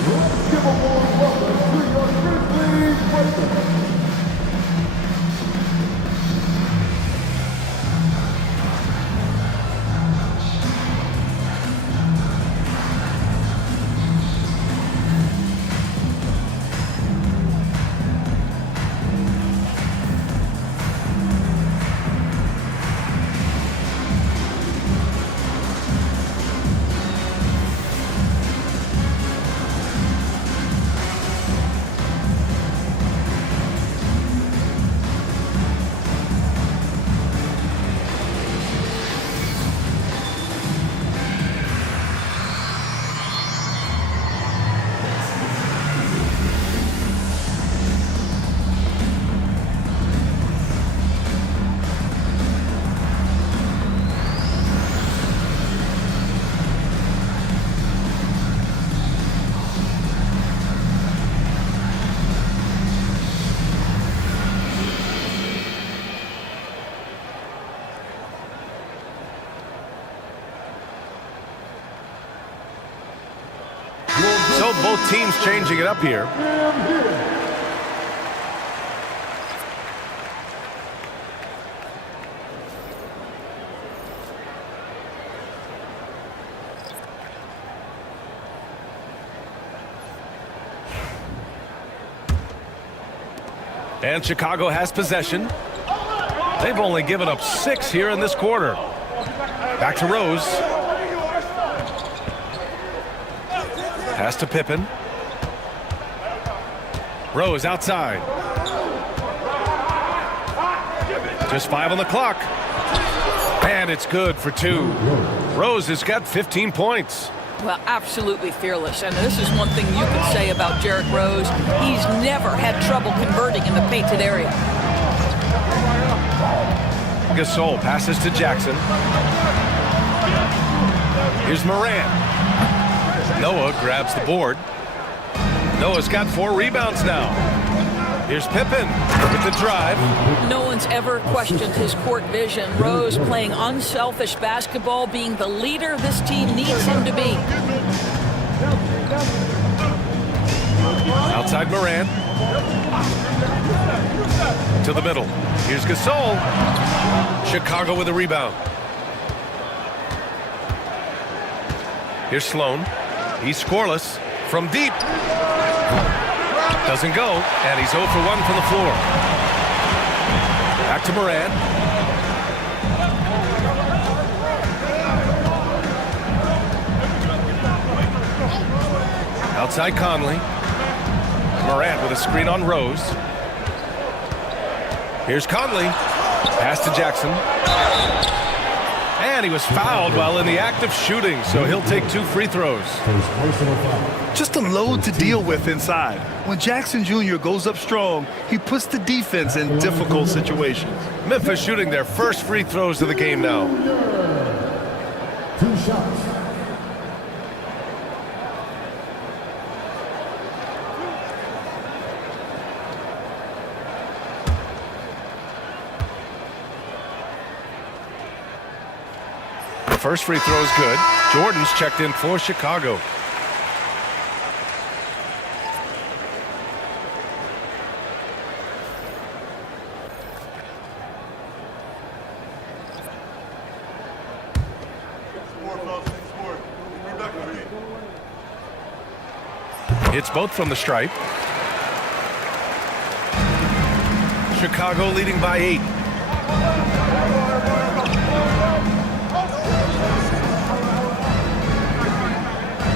So both teams changing it up here. And Chicago has possession. They've only given up 6 here in this quarter. Back to Rose. Pass to Pippen. Rose outside. Just 5 on the clock. And it's good for 2. Rose has got 15 points. Well, absolutely fearless. And this is one thing you can say about Derrick Rose. He's never had trouble converting in the painted area. Gasol passes to Jackson. Here's Moran. Noah grabs the board. Noah's got 4 rebounds now. Here's Pippen with the drive. No one's ever questioned his court vision. Rose playing unselfish basketball, being the leader this team needs him to be. Outside Moran. To the middle. Here's Gasol. Chicago with a rebound. Here's Sloan. He's scoreless from deep. Doesn't go, and he's 0 for 1 from the floor. Back to Moran. Outside Conley. Moran with a screen on Rose. Here's Conley. Pass to Jackson. And he was fouled while in the act of shooting, so he'll take 2 free throws. Just a load to deal with inside. When Jackson Jr. goes up strong, he puts the defense in difficult situations. Memphis shooting their first free throws of the game now. 2 shots. First free throw is good. Jordan's checked in for Chicago. Hits both from the stripe. Chicago leading by 8.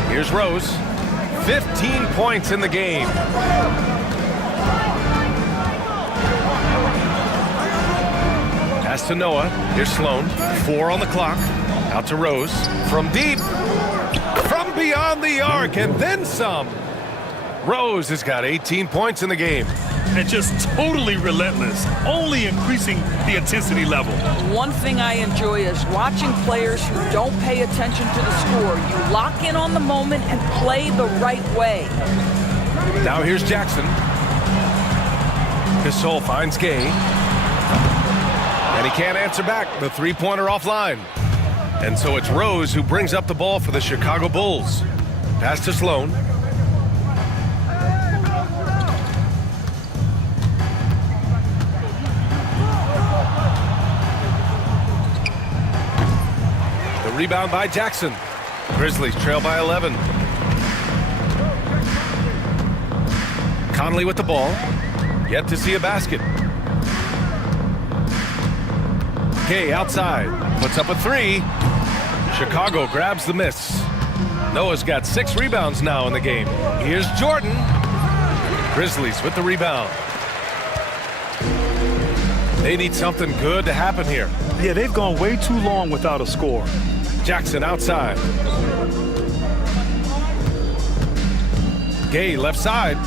Here's Rose. 15 points in the game. Pass to Noah. Here's Sloan. 4 on the clock. Out to Rose. From deep. From beyond the arc and then some. Rose has got 18 points in the game. And just totally relentless, only increasing the intensity level. One thing I enjoy is watching players who don't pay attention to the score. You lock in on the moment and play the right way. Now here's Jackson. Gasol finds Gay. And he can't answer back. The three-pointer offline. And so it's Rose who brings up the ball for the Chicago Bulls. Pass to Sloan. Rebound by Jackson. Grizzlies trail by 11. Conley with the ball. Yet to see a basket. Kay outside. Puts up a 3. Chicago grabs the miss. Noah's got 6 rebounds now in the game. Here's Jordan. Grizzlies with the rebound. They need something good to happen here. Yeah, they've gone way too long without a score. Jackson outside. Gay left side.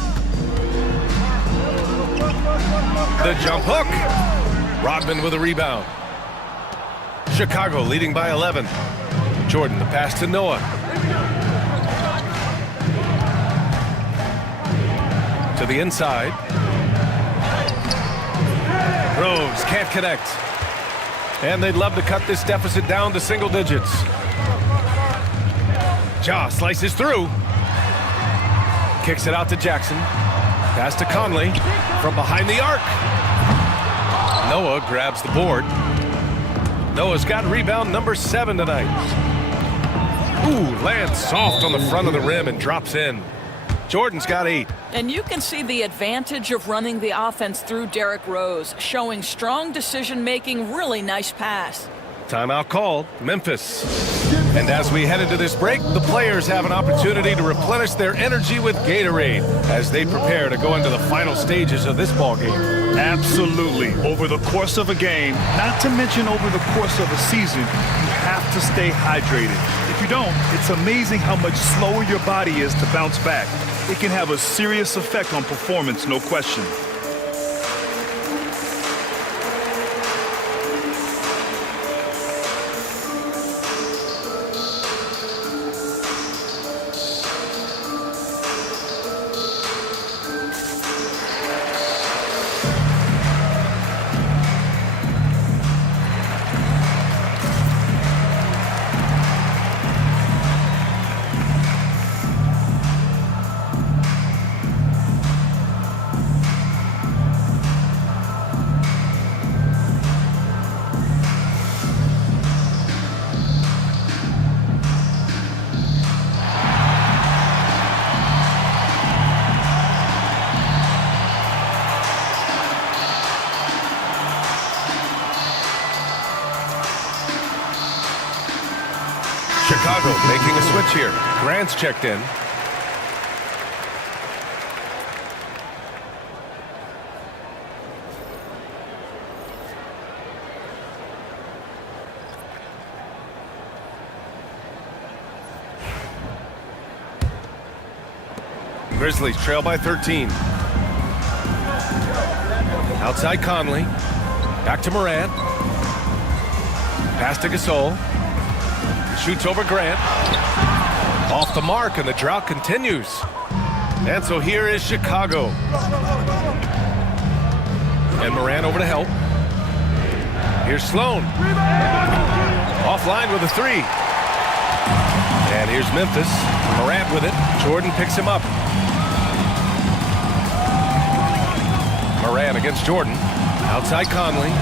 The jump hook. Rodman with a rebound. Chicago leading by 11. Jordan the pass to Noah. To the inside. Rose can't connect. And they'd love to cut this deficit down to single digits. Ja slices through. Kicks it out to Jackson. Pass to Conley from behind the arc. Noah grabs the board. Noah's got rebound number 7 tonight. Ooh, lands soft on the front of the rim and drops in. Jordan's got 8. And you can see the advantage of running the offense through Derrick Rose, showing strong decision-making, really nice pass. Timeout called, Memphis. And as we head into this break, the players have an opportunity to replenish their energy with Gatorade as they prepare to go into the final stages of this ball game. Absolutely. Over the course of a game, not to mention over the course of a season, you have to stay hydrated. If you don't, it's amazing how much slower your body is to bounce back. It can have a serious effect on performance, no question. Chicago making a switch here. Grant's checked in. Grizzlies trail by 13. Outside Conley. Back to Morant. Pass to Gasol. Shoots over Grant. Off the mark, and the drought continues. And so here is Chicago. And Morant over to help. Here's Sloan. Offline with a 3. And here's Memphis. Morant with it. Jordan picks him up. Morant against Jordan. Outside Conley.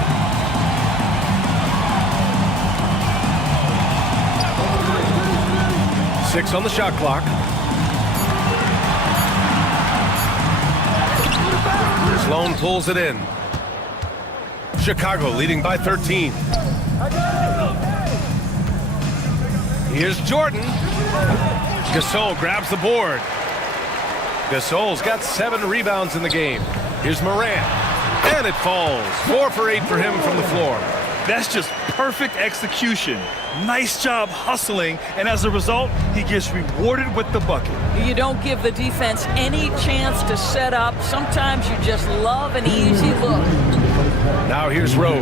Six on the shot clock. Sloan pulls it in. Chicago leading by 13. Here's Jordan. Gasol grabs the board. Gasol's got 7 rebounds in the game. Here's Morant. And it falls. 4 for 8 for him from the floor. That's just perfect execution. Nice job hustling, and as a result, he gets rewarded with the bucket. You don't give the defense any chance to set up. Sometimes you just love an easy look. Now here's Rose.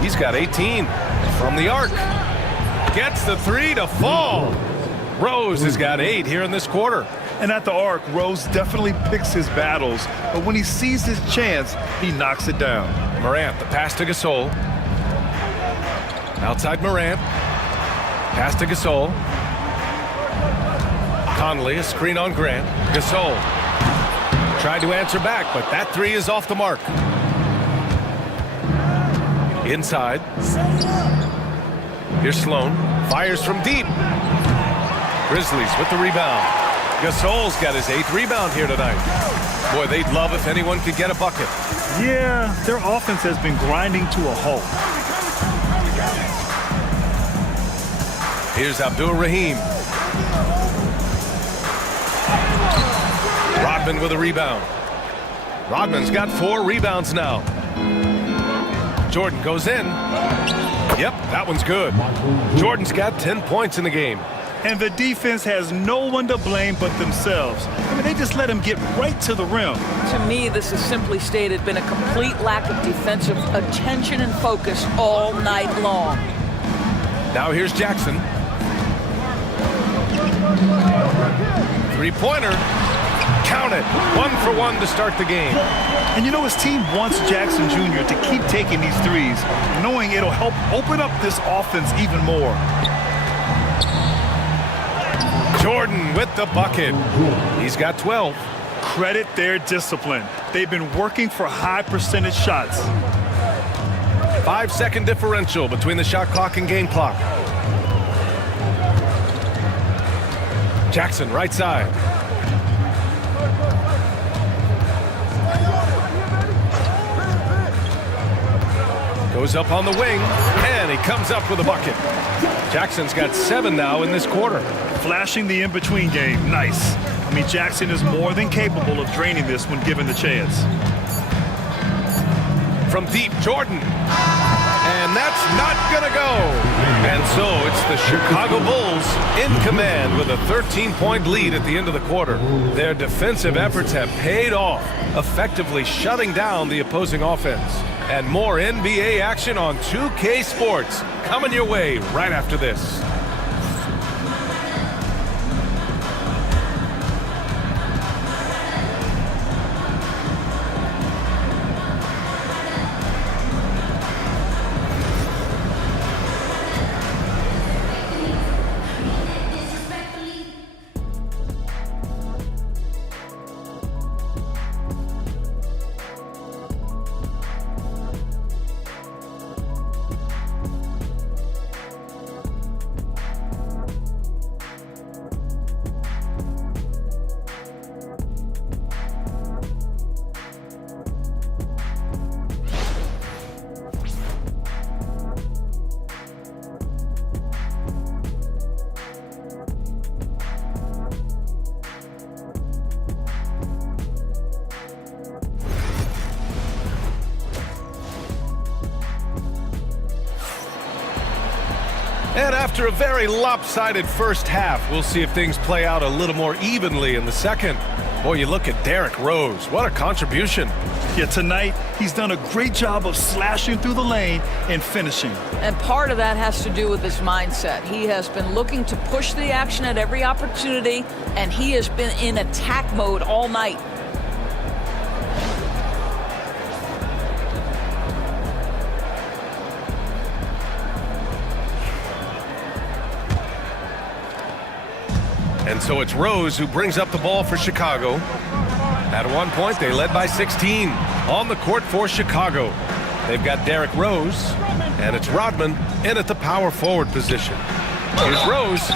He's got 18 from the arc. Gets the 3 to fall. Rose has got 8 here in this quarter. And at the arc, Rose definitely picks his battles, but when he sees his chance, he knocks it down. Morant, the pass to Gasol. Outside Morant. Pass to Gasol. Conley, a screen on Grant. Gasol tried to answer back, but that 3 is off the mark. Inside. Here's Sloan. Fires from deep. Grizzlies with the rebound. Gasol's got his 8th rebound here tonight. Boy, they'd love if anyone could get a bucket. Yeah, their offense has been grinding to a halt. Here's Abdul-Rahim. Rodman with a rebound. Rodman's got 4 rebounds now. Jordan goes in. Yep, that one's good. Jordan's got 10 points in the game. And the defense has no one to blame but themselves. I mean, they just let him get right to the rim. To me, this is simply stated been a complete lack of defensive attention and focus all night long. Now here's Jackson. 3-pointer. Count it. 1 for 1 to start the game. And you know, his team wants Jackson Jr. to keep taking these threes, knowing it'll help open up this offense even more. Jordan with the bucket. He's got 12. Credit their discipline. They've been working for high percentage shots. 5-second differential between the shot clock and game clock. Jackson, right side. Goes up on the wing, and he comes up with a bucket. Jackson's got 7 now in this quarter. Flashing the in-between game. Nice. I mean, Jackson is more than capable of draining this when given the chance. From deep, Jordan. And that's not going to go. And so it's the Chicago Bulls in command with a 13-point lead at the end of the quarter. Their defensive efforts have paid off, effectively shutting down the opposing offense. And more NBA action on 2K Sports coming your way right after this. And after a very lopsided first half, we'll see if things play out a little more evenly in the second. Boy, you look at Derrick Rose. What a contribution. Yeah, tonight, he's done a great job of slashing through the lane and finishing. And part of that has to do with his mindset. He has been looking to push the action at every opportunity, and he has been in attack mode all night. And so it's Rose who brings up the ball for Chicago. At one point, they led by 16 on the court for Chicago. They've got Derrick Rose, and it's Rodman in at the power forward position. Here's Rose.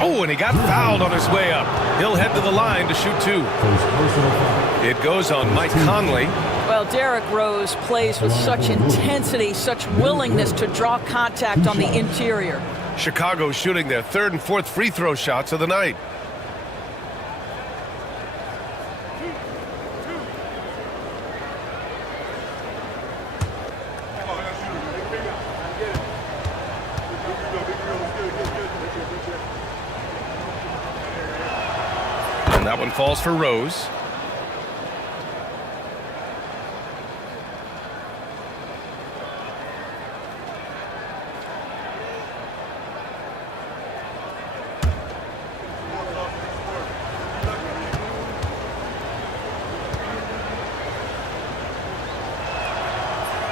Oh, and he got fouled on his way up. He'll head to the line to shoot 2. It goes on Mike Conley. Well, Derrick Rose plays with such intensity, such willingness to draw contact on the interior. Chicago shooting their 3rd and 4th free throw shots of the night. And that one falls for Rose.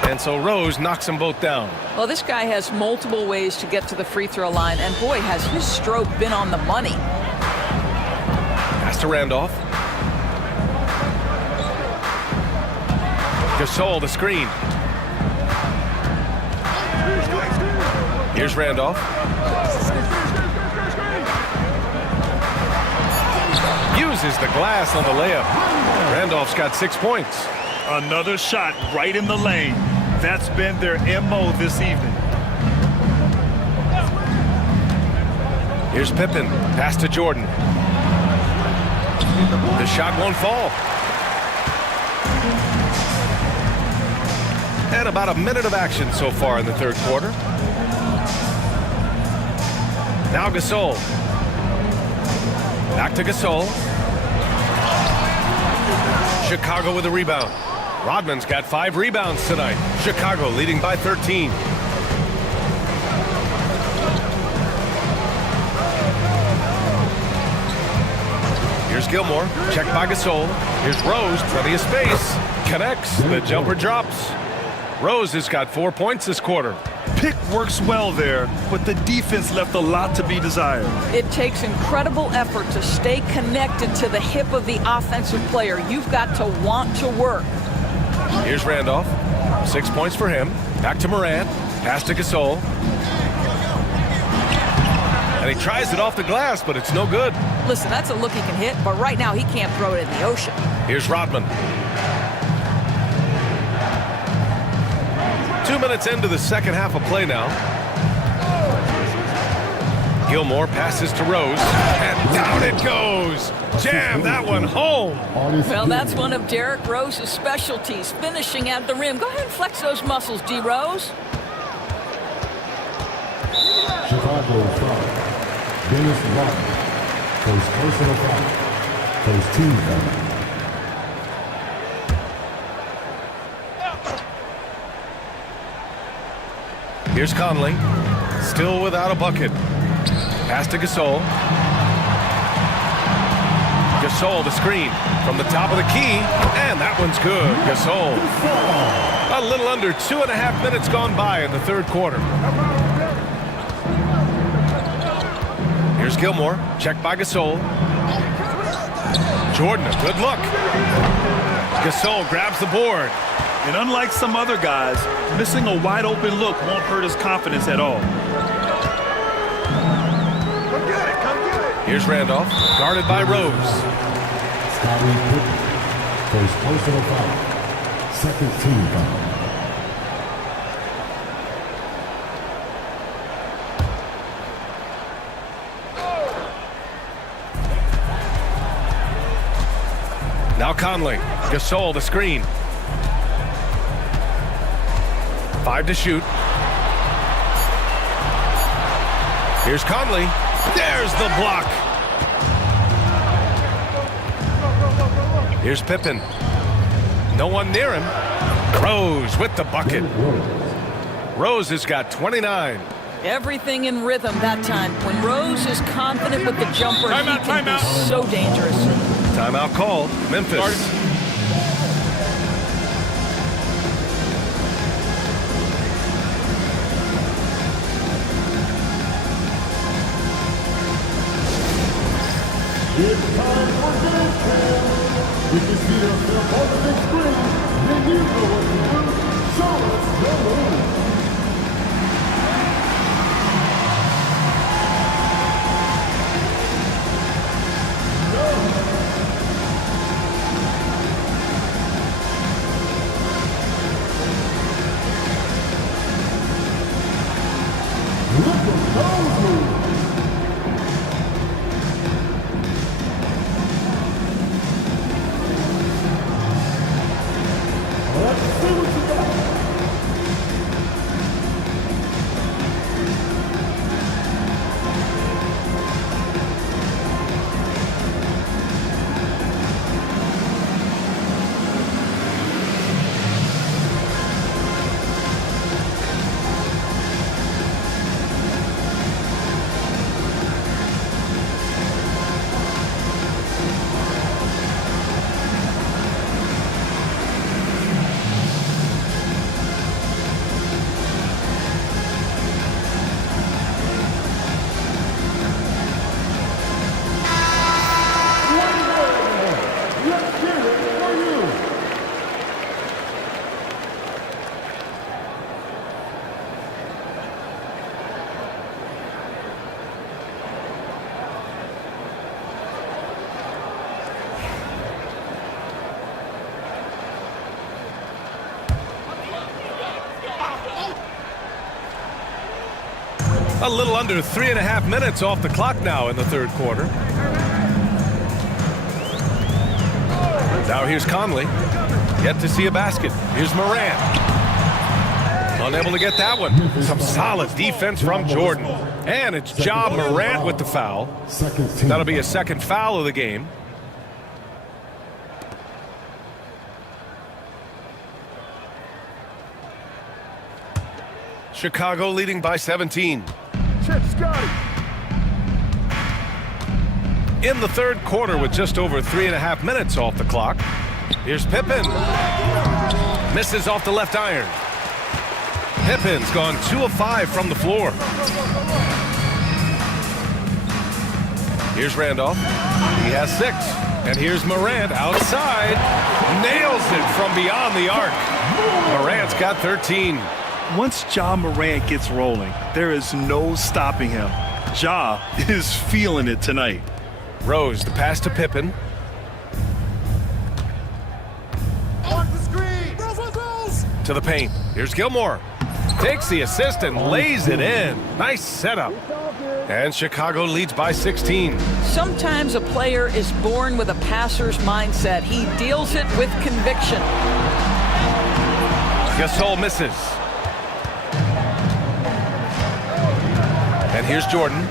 And so Rose knocks them both down. Well, this guy has multiple ways to get to the free throw line, and boy, has his stroke been on the money. Pass to Randolph. Gasol, the screen. Here's Randolph. Uses the glass on the layup. Randolph's got 6 points. Another shot right in the lane. That's been their MO this evening. Here's Pippen. Pass to Jordan. The shot won't fall. And about a minute of action so far in the 3rd quarter. Now Gasol. Back to Gasol. Chicago with a rebound. Rodman's got 5 rebounds tonight. Chicago leading by 13. Here's Gilmore. Checked by Gasol. Here's Rose. Plenty of space. Connects. The jumper drops. Rose has got 4 points this quarter. Pick works well there, but the defense left a lot to be desired. It takes incredible effort to stay connected to the hip of the offensive player. You've got to want to work. Here's Randolph. 6 points for him. Back to Morant. Pass to Gasol. And he tries it off the glass, but it's no good. Listen, that's a look he can hit, but right now he can't throw it in the ocean. Here's Rodman. 2 minutes into the second half of play now. Gilmore passes to Rose, and down it goes. Jam that one home. Well, that's one of Derrick Rose's specialties, finishing at the rim. Go ahead and flex those muscles, D. Rose. Chicago foul. Dennis Rodman. First personal foul. First team foul. Here's Conley, still without a bucket. Pass to Gasol. Gasol, the screen from the top of the key, and that one's good. Gasol. A little under 2.5 minutes gone by in the 3rd quarter. Here's Gilmore, checked by Gasol. Jordan, a good look. Gasol grabs the board. And unlike some other guys, missing a wide open look won't hurt his confidence at all. Come get it, come get it. Here's Randolph, guarded by Rose. First personal foul. Second team foul. Now Conley. Gasol, the screen. 5 to shoot. Here's Conley. There's the block. Here's Pippen. No one near him. Rose with the bucket. Rose has got 29. Everything in rhythm that time. When Rose is confident with the jumper, he can be so dangerous. Timeout called. Memphis. It's time for dance cam. You can see yourself on the big screen. Then you know what to do. Show us your move. A little under 3.5 minutes off the clock now in the third quarter. Now here's Conley. Yet to see a basket. Here's Morant. Unable to get that one. Some solid defense from Jordan. And it's Ja Morant with the foul. That'll be a second foul of the game. Chicago leading by 17. In the third quarter with just over 3.5 minutes off the clock. Here's Pippen. Misses off the left iron. Pippen's gone 2 of 5 from the floor. Here's Randolph. He has 6. And here's Morant outside. Nails it from beyond the arc. Morant's got 13. Once Ja Morant gets rolling, there is no stopping him. Ja is feeling it tonight. Rose, the pass to Pippen. To the paint. Here's Gilmore. Takes the assist and lays it in. Nice setup. And Chicago leads by 16. Sometimes a player is born with a passer's mindset. He deals it with conviction. Gasol misses. And here's Jordan.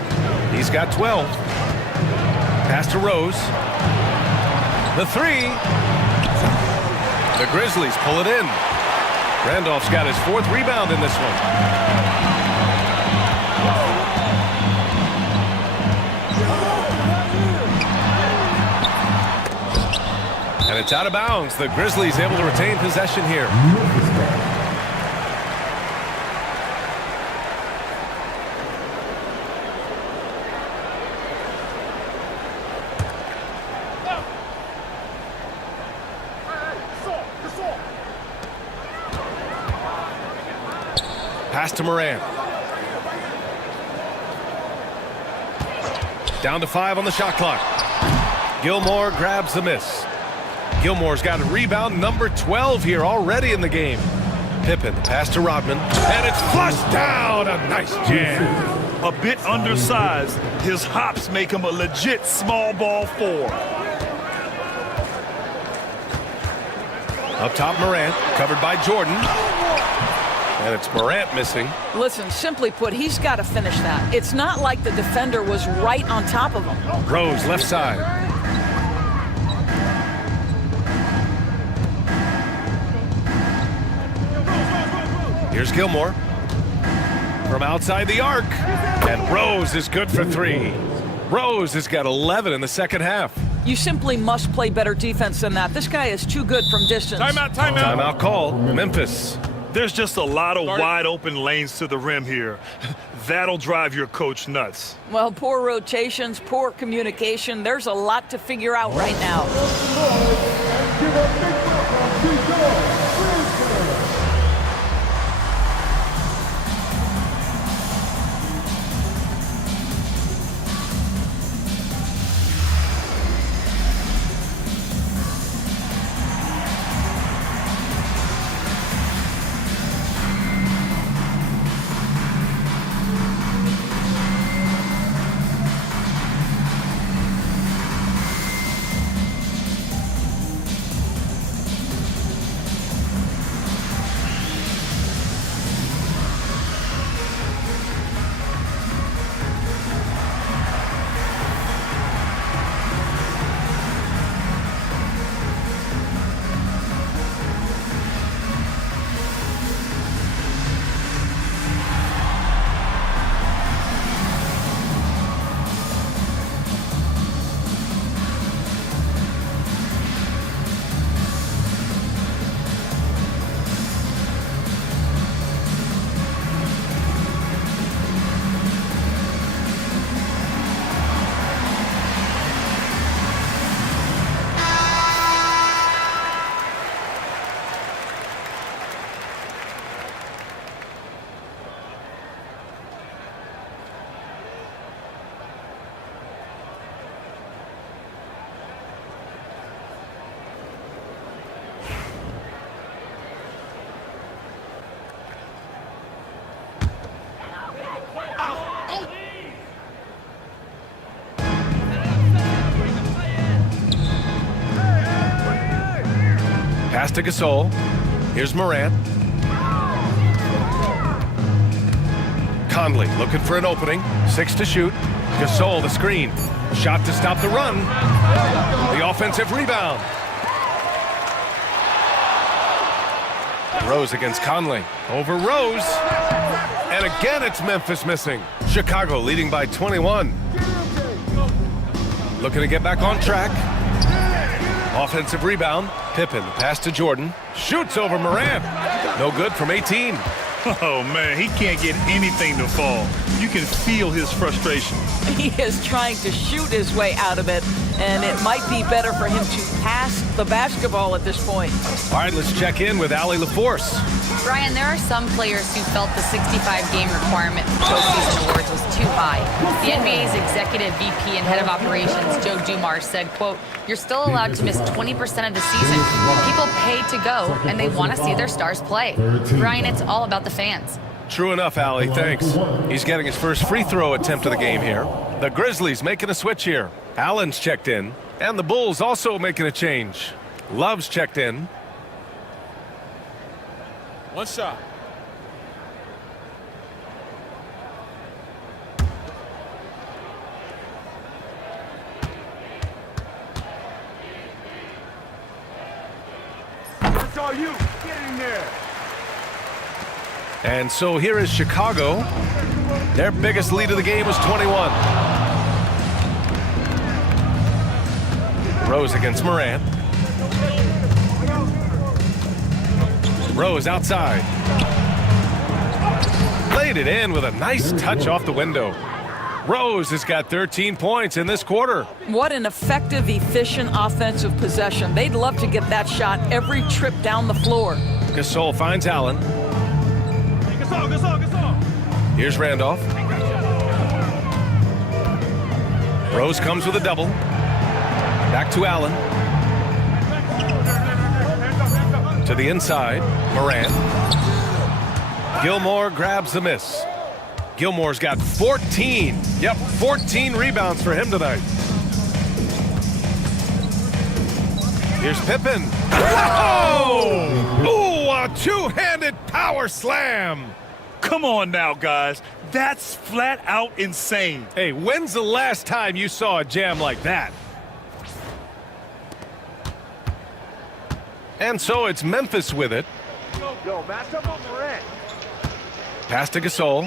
He's got 12. Pass to Rose. The 3. The Grizzlies pull it in. Randolph's got his 4th rebound in this one. And it's out of bounds. The Grizzlies able to retain possession here. Pass to Morant. Down to 5 on the shot clock. Gilmore grabs the miss. Gilmore's got a rebound number 12 here already in the game. Pippen, pass to Rodman, and it's flushed down. A nice jam. A bit undersized, his hops make him a legit small ball 4. Up top, Morant, covered by Jordan. And it's Morant missing. Listen, simply put, he's got to finish that. It's not like the defender was right on top of him. Rose, left side. Here's Gilmore. From outside the arc. And Rose is good for 3. Rose has got 11 in the second half. You simply must play better defense than that. This guy is too good from distance. Timeout. Timeout call. Memphis. There's just a lot of wide open lanes to the rim here. That'll drive your coach nuts. Well, poor rotations, poor communication. There's a lot to figure out right now. Pass to Gasol. Here's Morant. Conley looking for an opening. 6 to shoot. Gasol the screen. Shot to stop the run. The offensive rebound. Rose against Conley. Over Rose. And again it's Memphis missing. Chicago leading by 21. Looking to get back on track. Offensive rebound. Pippen, pass to Jordan. Shoots over Morant. No good from 18. Oh, man, he can't get anything to fall. You can feel his frustration. He is trying to shoot his way out of it, and it might be better for him to pass the basketball at this point. All right, let's check in with Allie LaForce. Brian, there are some players who felt the 65-game requirement for postseason awards was too high. The NBA's executive VP and head of operations, Joe Dumars, said, quote, "You're still allowed to miss 20% of the season. People pay to go, and they want to see their stars play." Brian, it's all about the fans. True enough, Allie, thanks. He's getting his first free throw attempt of the game here. The Grizzlies making a switch here. Allen's checked in, and the Bulls also making a change. Love's checked in. One shot. That's all you. Get in there. And so here is Chicago. Their biggest lead of the game was 21. Rose against Morant. Rose outside. Laid it in with a nice touch off the window. Rose has got 13 points in this quarter. What an effective, efficient offensive possession. They'd love to get that shot every trip down the floor. Gasol finds Allen. Here's Randolph. Rose comes with a double. Back to Allen. To the inside. Morant. Gilmore grabs the miss. Gilmore's got 14. Yep, 14 rebounds for him tonight. Here's Pippen. Oh! Ooh, a two-handed power slam. Come on now, guys. That's flat out insane. Hey, when's the last time you saw a jam like that? And so it's Memphis with it. Yo, match up on Morant. Pass to Gasol.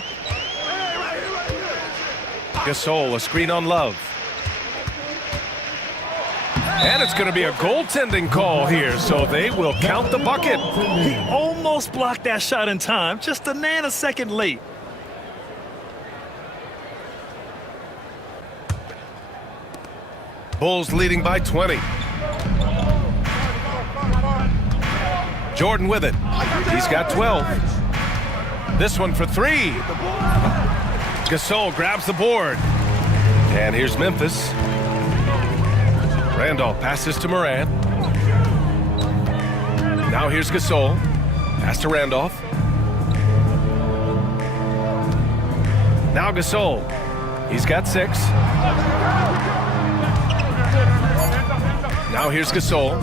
Gasol, a screen on Love. And it's going to be a goaltending call here, so they will count the bucket. He almost blocked that shot in time, just a nanosecond late. Bulls leading by 20. Jordan with it. He's got 12. This one for 3. Gasol grabs the board. And here's Memphis. Randolph passes to Morant. Now here's Gasol. Pass to Randolph. Now Gasol. He's got 6. Now here's Gasol.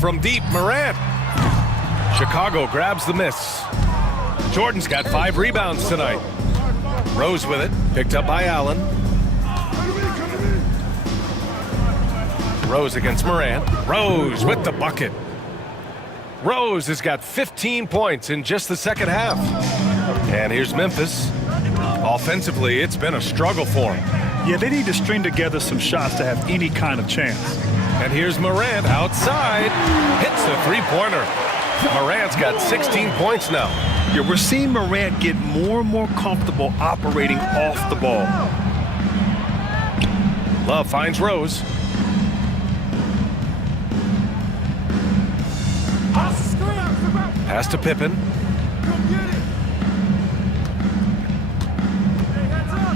From deep, Morant. Chicago grabs the miss. Jordan's got 5 rebounds tonight. Rose with it. Picked up by Allen. Rose against Morant. Rose with the bucket. Rose has got 15 points in just the second half. And here's Memphis. Offensively, it's been a struggle for him. Yeah, they need to string together some shots to have any kind of chance. And here's Morant outside. Hits the three-pointer. Morant's got 16 points now. Yeah, we're seeing Morant get more and more comfortable operating off the ball. Love finds Rose. Pass to Pippen.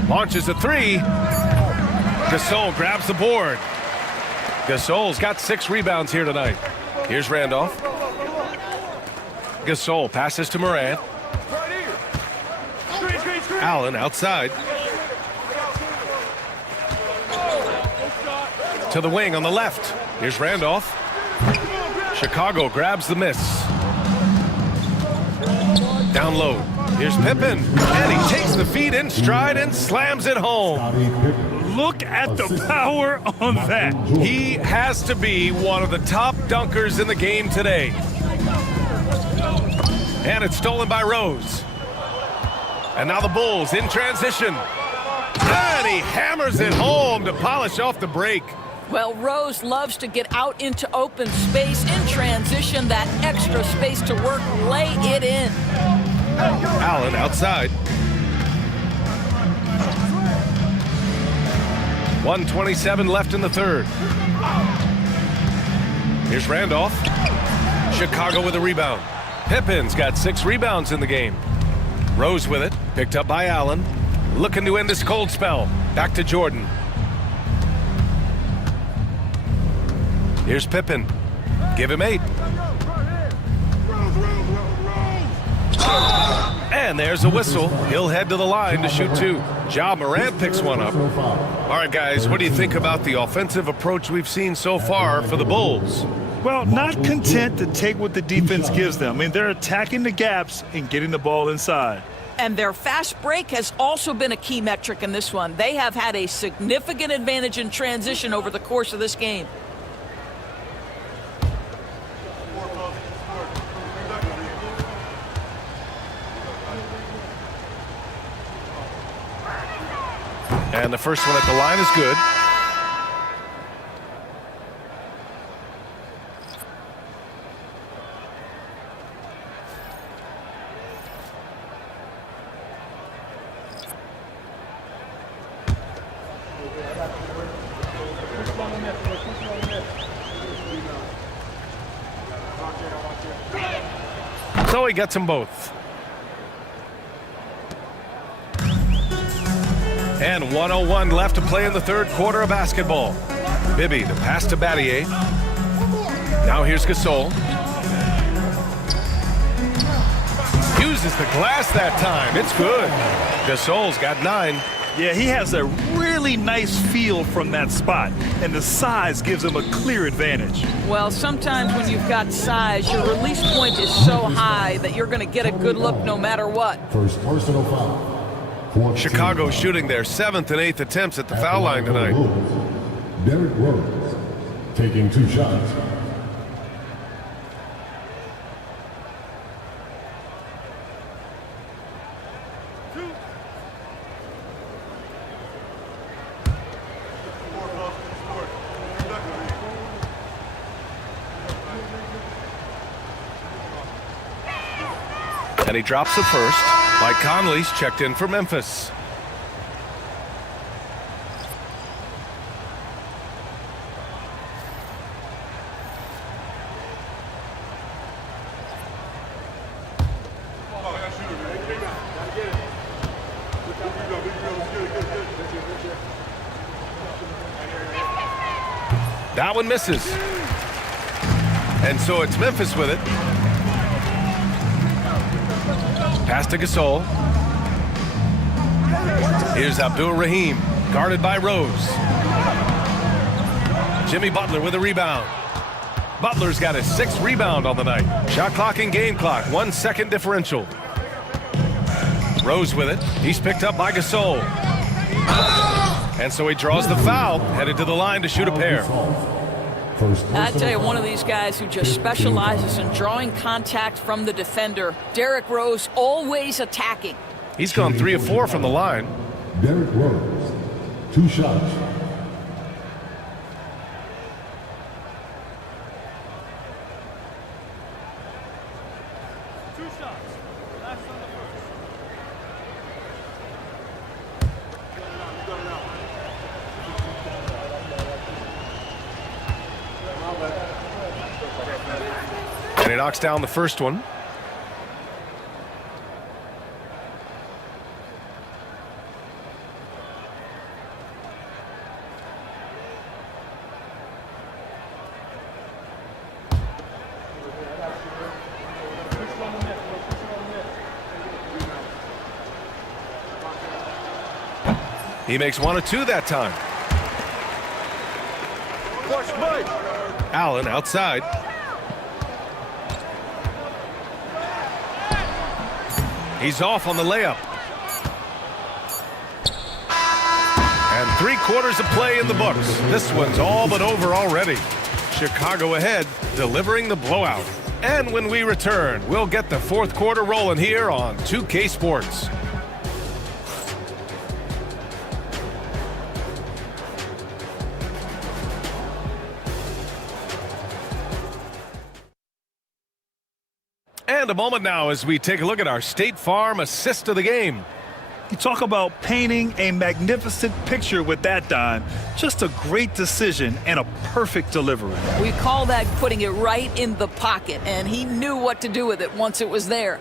Launches a 3. Gasol grabs the board. Gasol's got 6 rebounds here tonight. Here's Randolph. Gasol passes to Morant. Allen outside. To the wing on the left. Here's Randolph. Chicago grabs the miss. Down low. Here's Pippen. And he takes the feed in stride and slams it home. Look at the power on that. He has to be one of the top dunkers in the game today. And it's stolen by Rose. And now the Bulls in transition. And he hammers it home to polish off the break. Well, Rose loves to get out into open space in transition, that extra space to work, lay it in. Allen outside. 1:27 left in the third. Here's Randolph. Chicago with a rebound. Pippen's got 6 rebounds in the game. Rose with it, picked up by Allen. Looking to end this cold spell. Back to Jordan. Here's Pippen. Give him 8. And there's a whistle. He'll head to the line to shoot 2. Ja Morant picks one up. All right, guys, what do you think about the offensive approach we've seen so far for the Bulls? Well, not content to take what the defense gives them. I mean, they're attacking the gaps and getting the ball inside. And their fast break has also been a key metric in this one. They have had a significant advantage in transition over the course of this game. And the first one at the line is good. So he gets them both. And 1:01 left to play in the third quarter of basketball. Bibby, the pass to Battier. Now here's Gasol. Uses the glass that time. It's good. Gasol's got 9. Yeah, he has a really nice feel from that spot, and the size gives him a clear advantage. Well, sometimes when you've got size, your release point is so high that you're going to get a good look no matter what. First personal foul. Chicago shooting their 7th and 8th attempts at the foul line tonight. Derrick Rose taking 2 shots. And he drops the first. Mike Conley's checked in for Memphis. That one misses. And so it's Memphis with it. Pass to Gasol. Here's Abdul-Rahim, guarded by Rose. Jimmy Butler with a rebound. Butler's got his 6th rebound on the night. Shot clock and game clock, 1 second differential. Rose with it. He's picked up by Gasol. And so he draws the foul, headed to the line to shoot a pair. I tell you, one of these guys who just specializes in drawing contact from the defender. Derrick Rose, always attacking. He's gone 3 of 4 from the line. Derrick Rose, 2 shots. And he knocks down the first one. He makes 1 of 2 that time. Allen outside. He's off on the layup. And 3/4 of play in the books. This one's all but over already. Chicago ahead, delivering the blowout. And when we return, we'll get the 4th quarter rolling here on 2K Sports. And a moment now as we take a look at our State Farm assist of the game. You talk about painting a magnificent picture with that dime. Just a great decision and a perfect delivery. We call that putting it right in the pocket, and he knew what to do with it once it was there.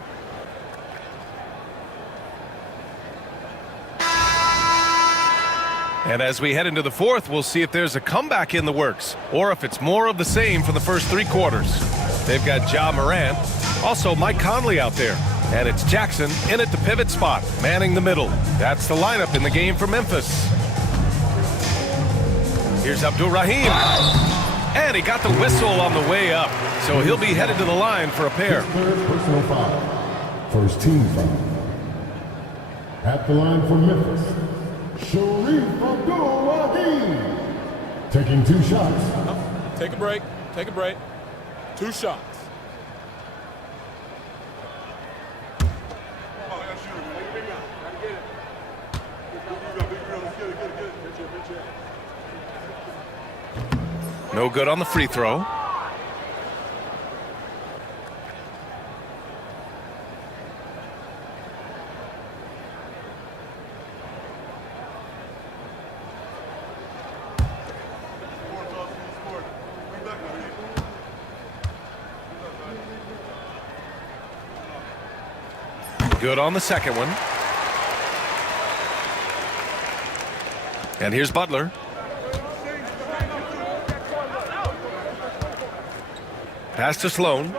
And as we head into the 4th, we'll see if there's a comeback in the works or if it's more of the same for the first 3 quarters. They've got Ja Morant, also Mike Conley out there. And it's Jackson in at the pivot spot, manning the middle. That's the lineup in the game for Memphis. Here's Abdul-Rahim. And he got the whistle on the way up. So he'll be headed to the line for a pair. Third personal foul. First team foul. At the line for Memphis, Sharif Abdul-Rahim. Taking 2 shots. Take a break. Take a break. 2 shots. No good on the free throw. Good on the second one. And here's Butler. Pass to Sloan.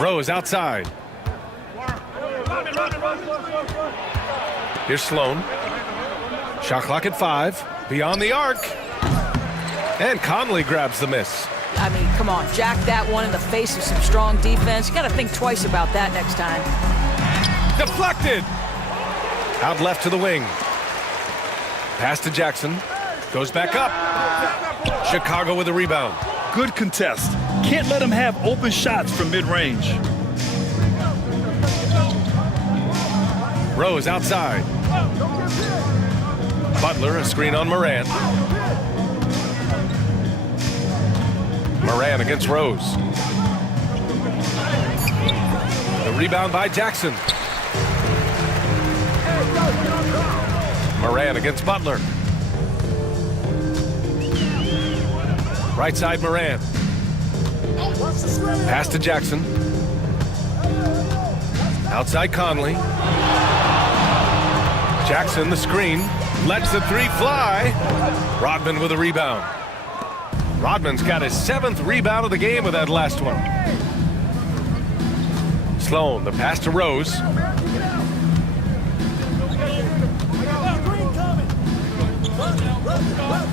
Rose outside. Here's Sloan. Shot clock at 5. Beyond the arc. And Conley grabs the miss. I mean, come on, jack that one in the face of some strong defense. You got to think twice about that next time. Deflected. Out left to the wing. Pass to Jackson. Goes back up. Chicago with a rebound. Good contest. Can't let him have open shots from mid-range. Rose outside. Butler, a screen on Morant. Morant against Rose. The rebound by Jackson. Morant against Butler. Right side Morant. Pass to Jackson. Outside Conley. Jackson the screen. Lets the 3 fly. Rodman with a rebound. Rodman's got his 7th rebound of the game with that last one. Sloan, the pass to Rose.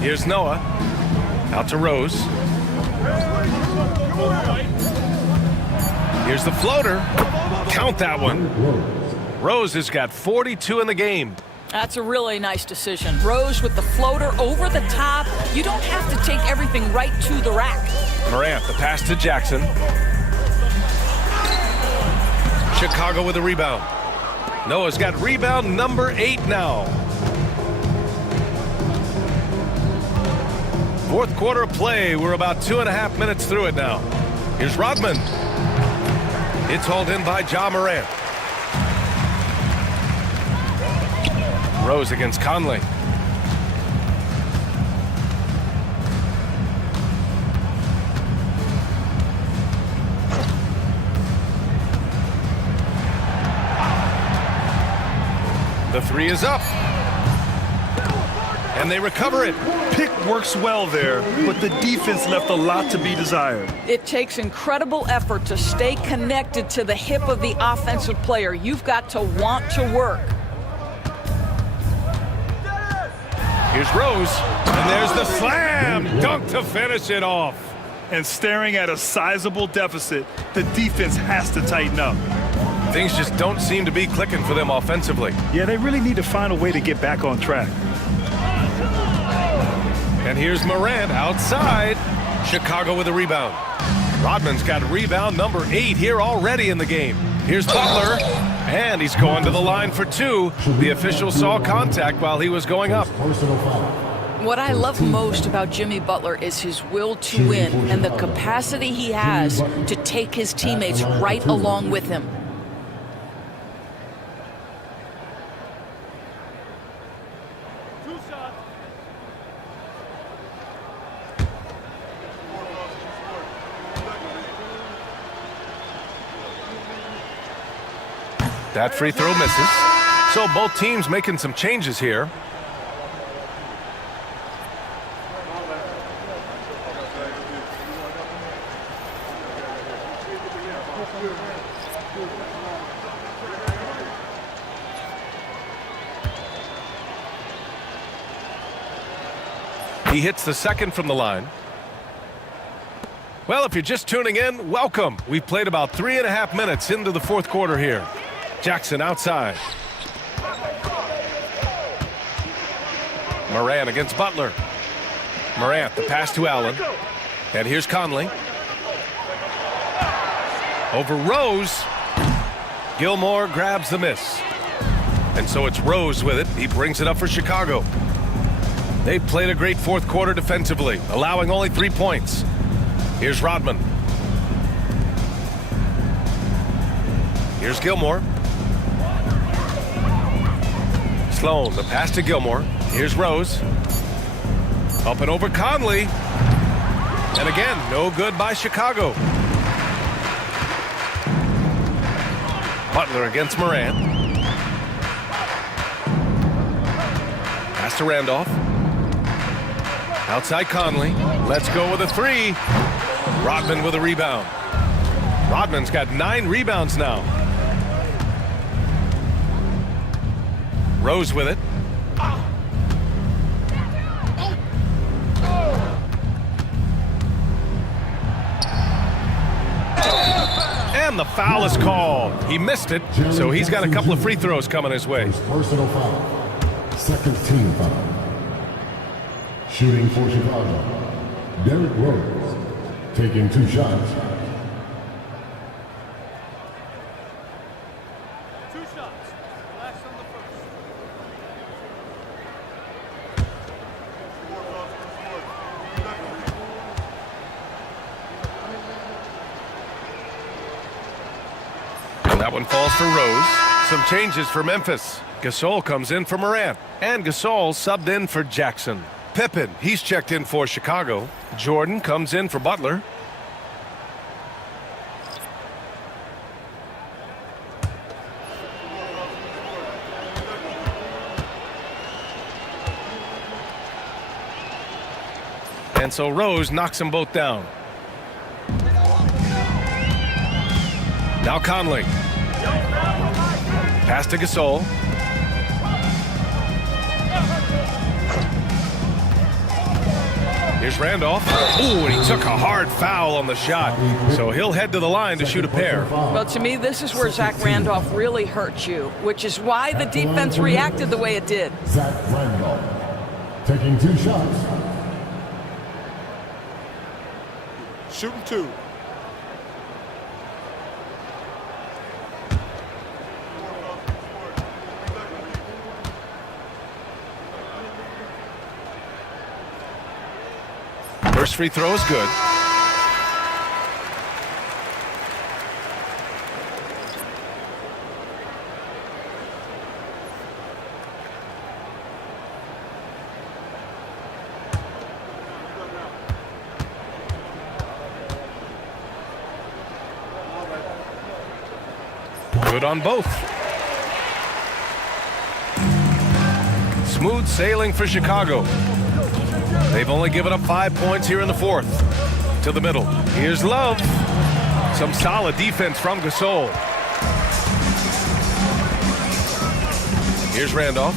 Here's Noah. Out to Rose. Here's the floater. Count that one. Rose has got 42 in the game. That's a really nice decision. Rose with the floater over the top. You don't have to take everything right to the rack. Morant, the pass to Jackson. Chicago with a rebound. Noah's got rebound number 8 now. 4th quarter of play. We're about 2.5 minutes through it now. Here's Rodman. It's hauled in by Ja Morant. Rose against Conley. The 3 is up. And they recover it. Pick works well there, but the defense left a lot to be desired. It takes incredible effort to stay connected to the hip of the offensive player. You've got to want to work. Here's Rose, and there's the slam dunk to finish it off. and staring at a sizable deficit, the defense has to tighten up. Things just don't seem to be clicking for them offensively. Yeah, they really need to find a way to get back on track. And here's Morant outside. Chicago with a rebound. Rodman's got rebound number 8 here already in the game. Here's Butler, and he's going to the line for 2. The official saw contact while he was going up. What I love most about Jimmy Butler is his will to win and the capacity he has to take his teammates right along with him. That free throw misses. So both teams making some changes here. He hits the second from the line. Well, if you're just tuning in, welcome. We've played about 3.5 minutes into the fourth quarter here. Jackson outside. Morant against Butler. Morant, the pass to Allen. And here's Conley. Over Rose. Gilmore grabs the miss. And so it's Rose with it. He brings it up for Chicago. They've played a great fourth quarter defensively, allowing only 3 points. Here's Rodman. Here's Gilmore. Sloan, the pass to Gilmore. Here's Rose. Up and over Conley. And again, no good by Chicago. Butler against Morant. Pass to Randolph. Outside Conley. Let's go with a 3. Rodman with a rebound. Rodman's got 9 rebounds now. Rose with it. And the foul is called. He missed it, so he's got a couple of free throws coming his way. Personal foul. Second team foul. Shooting for Chicago, Derrick Rose, taking 2 shots. 2 shots. Relax on the first. And that one falls for Rose. Some changes for Memphis. Gasol comes in for Morant, and Gasol subbed in for Jackson. Pippen, he's checked in for Chicago. Jordan comes in for Butler. And so Rose knocks them both down. Now Conley. Pass to Gasol. Here's Randolph. Ooh, and he took a hard foul on the shot. So he'll head to the line to shoot a pair. Well, to me, this is where Zach Randolph really hurt you, which is why the defense reacted the way it did. Zach Randolph, taking 2 shots. Shooting 2. First free throw is good. Good on both. Smooth sailing for Chicago. They've only given up 5 points here in the fourth. To the middle. Here's Love. Some solid defense from Gasol. Here's Randolph.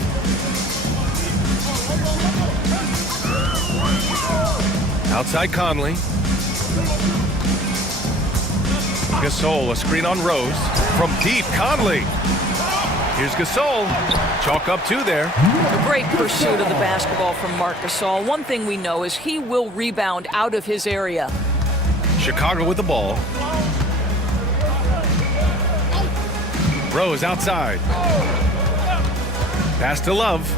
Outside Conley. Gasol, a screen on Rose. From deep, Conley. Here's Gasol. Chalk up 2 there. A great pursuit of the basketball from Marc Gasol. One thing we know is he will rebound out of his area. Chicago with the ball. Rose outside. Pass to Love.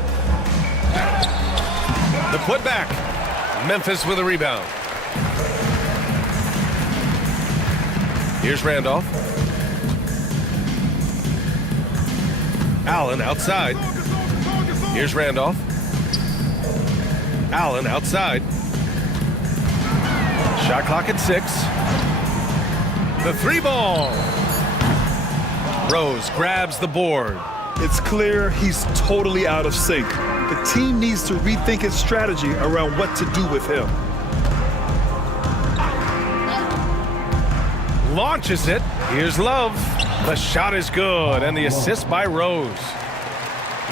The putback. Memphis with a rebound. Here's Randolph. Allen outside. Here's Randolph. Allen outside. Shot clock at 6. The 3-ball. Rose grabs the board. It's clear he's totally out of sync. The team needs to rethink its strategy around what to do with him. Launches it. Here's Love. The shot is good, and the assist by Rose.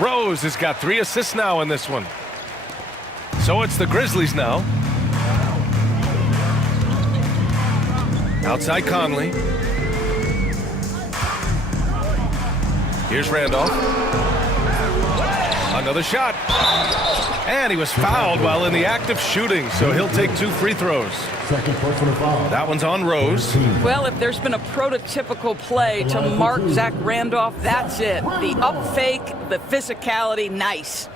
Rose has got 3 assists now in this one. So it's the Grizzlies now. Outside Conley. Here's Randolph. Another shot. And he was fouled while in the act of shooting, so he'll take 2 free throws. Second personal foul. That one's on Rose. Well, if there's been a prototypical play to mark Zach Randolph, that's it. The up fake, the physicality, nice.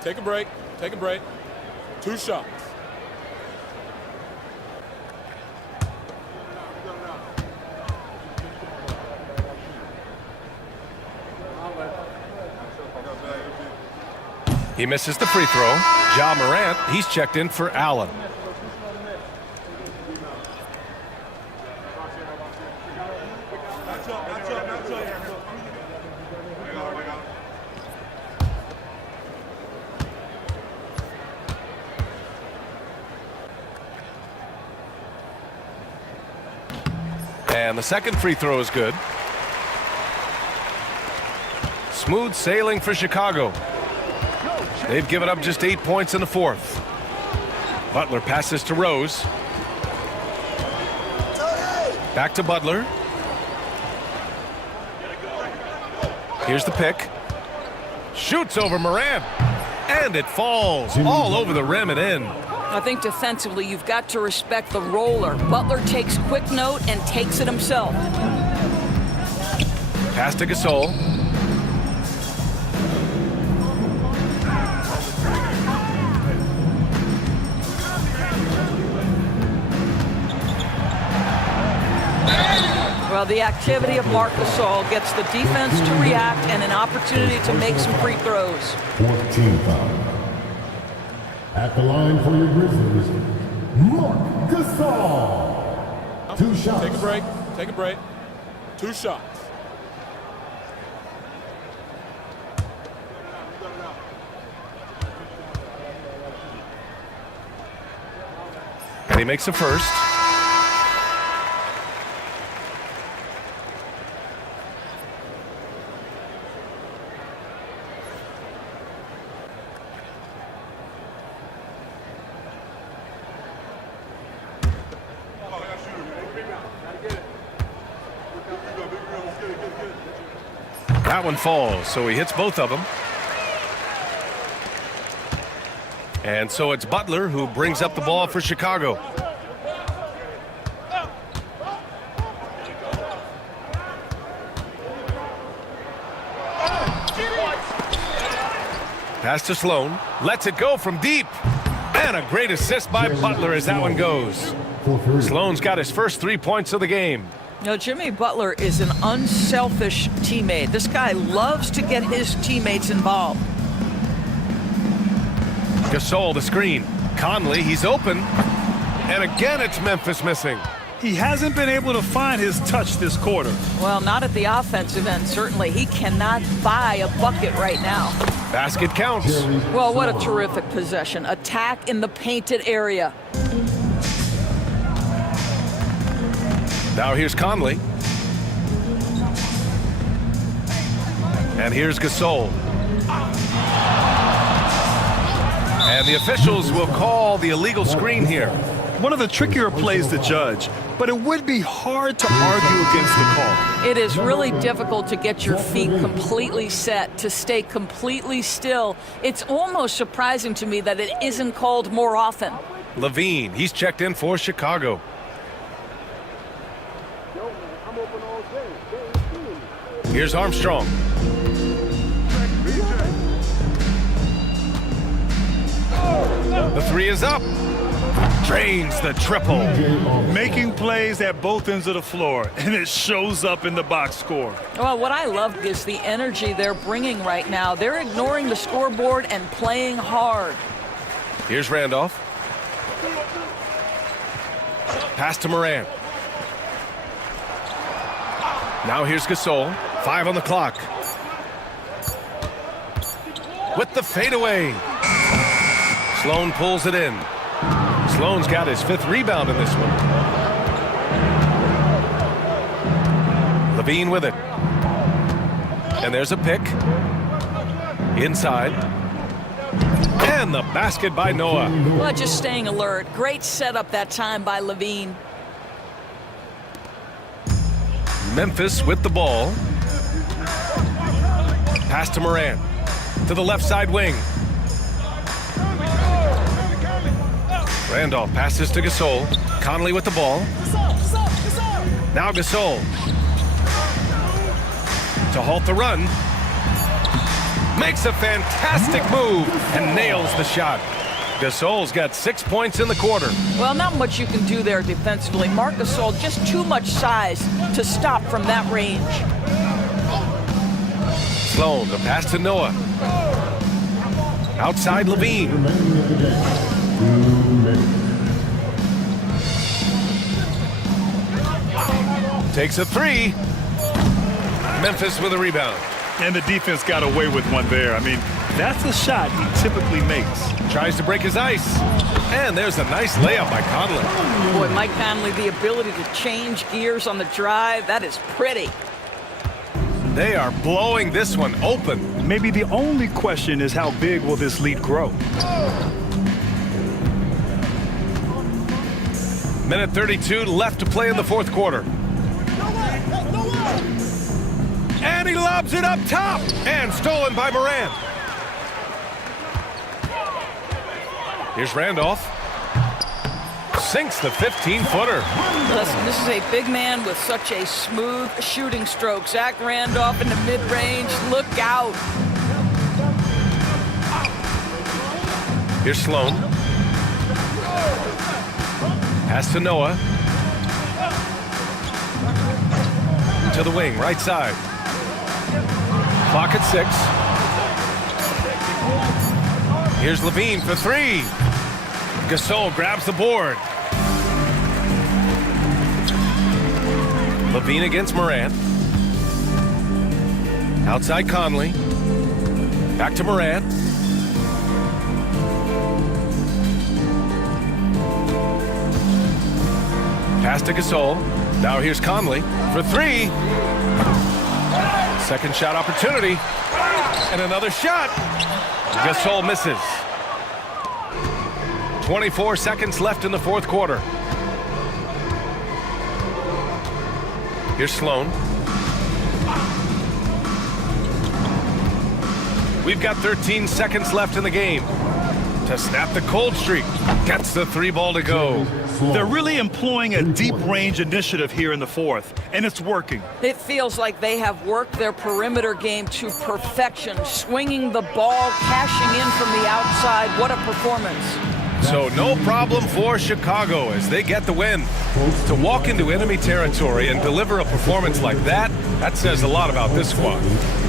Take a break. Take a break. 2 shots. He misses the free throw. Ja Morant, he's checked in for Allen. And the second free throw is good. Smooth sailing for Chicago. They've given up just 8 points in the 4th. Butler passes to Rose. Back to Butler. Here's the pick. Shoots over Morant. And it falls all over the rim and in. I think defensively, you've got to respect the roller. Butler takes quick note and takes it himself. Pass to Gasol. Well, the activity of Marc Gasol gets the defense to react and an opportunity to make some free throws. 4th team foul. At the line for your Grizzlies, Marc Gasol. 2 shots. Take a break. Take a break. 2 shots. And he makes the first. That one falls, so he hits both of them. And so it's Butler who brings up the ball for Chicago. Pass to Sloan. Lets it go from deep. And a great assist by Butler as that one goes. Sloan's got his first 3 points of the game. Now, Jimmy Butler is an unselfish teammate. This guy loves to get his teammates involved. Gasol, the screen. Conley, he's open. And again, it's Memphis missing. He hasn't been able to find his touch this quarter. Well, not at the offensive end, certainly. He cannot buy a bucket right now. Basket counts. Well, what a terrific possession. Attack in the painted area. Now here's Conley. And here's Gasol. And the officials will call the illegal screen here. One of the trickier plays to judge, but it would be hard to argue against the call. It is really difficult to get your feet completely set, to stay completely still. It's almost surprising to me that it isn't called more often. Levine, he's checked in for Chicago. Here's Armstrong. The three is up. Drains the triple. Making plays at both ends of the floor, and it shows up in the box score. Well, what I love is the energy they're bringing right now. They're ignoring the scoreboard and playing hard. Here's Randolph. Pass to Morant. Now here's Gasol. 5 on the clock. With the fadeaway. Sloan pulls it in. Sloan's got his 5th rebound in this one. Levine with it. And there's a pick. Inside. And the basket by Noah. Well, just staying alert. Great setup that time by Levine. Memphis with the ball. Pass to Morant. To the left side wing. Randolph passes to Gasol. Conley with the ball. Now Gasol. To halt the run. Makes a fantastic move and nails the shot. Gasol's got 6 points in the quarter. Well, not much you can do there defensively. Marc Gasol, just too much size to stop from that range. Sloan, the pass to Noah. Outside Levine. Takes a 3. Memphis with a rebound. And the defense got away with one there. I mean, that's the shot he typically makes. Tries to break his ice. And there's a nice layup by Conley. Boy, Mike Conley, the ability to change gears on the drive, that is pretty. They are blowing this one open. Maybe the only question is how big will this lead grow? Minute 32 left to play in the 4th quarter. And he lobs it up top. And stolen by Morant. Here's Randolph. Sinks the 15-footer. Listen, this is a big man with such a smooth shooting stroke. Zach Randolph in the mid-range. Look out. Here's Sloan. Pass to Noah. To the wing, right side. Clock at 6. Here's Levine for 3. Gasol grabs the board. Levine against Morant. Outside Conley. Back to Morant. Pass to Gasol. Now here's Conley for 3. Second shot opportunity. And another shot. Gasol misses. 24 seconds left in the 4th quarter. Here's Sloan. We've got 13 seconds left in the game. To snap the cold streak. Gets the 3 ball to go. They're really employing a deep range initiative here in the 4th, and it's working. It feels like they have worked their perimeter game to perfection, swinging the ball, cashing in from the outside. What a performance. So no problem for Chicago as they get the win. To walk into enemy territory and deliver a performance like that, that says a lot about this squad.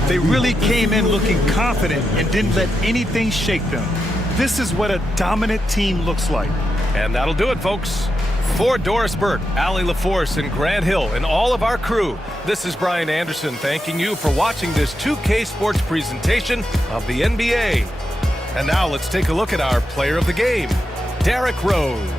They really came in looking confident and didn't let anything shake them. This is what a dominant team looks like. And that'll do it, folks. For Doris Burke, Allie LaForce, and Grant Hill, and all of our crew, this is Brian Anderson thanking you for watching this 2K Sports presentation of the NBA. And now let's take a look at our player of the game, Derrick Rose.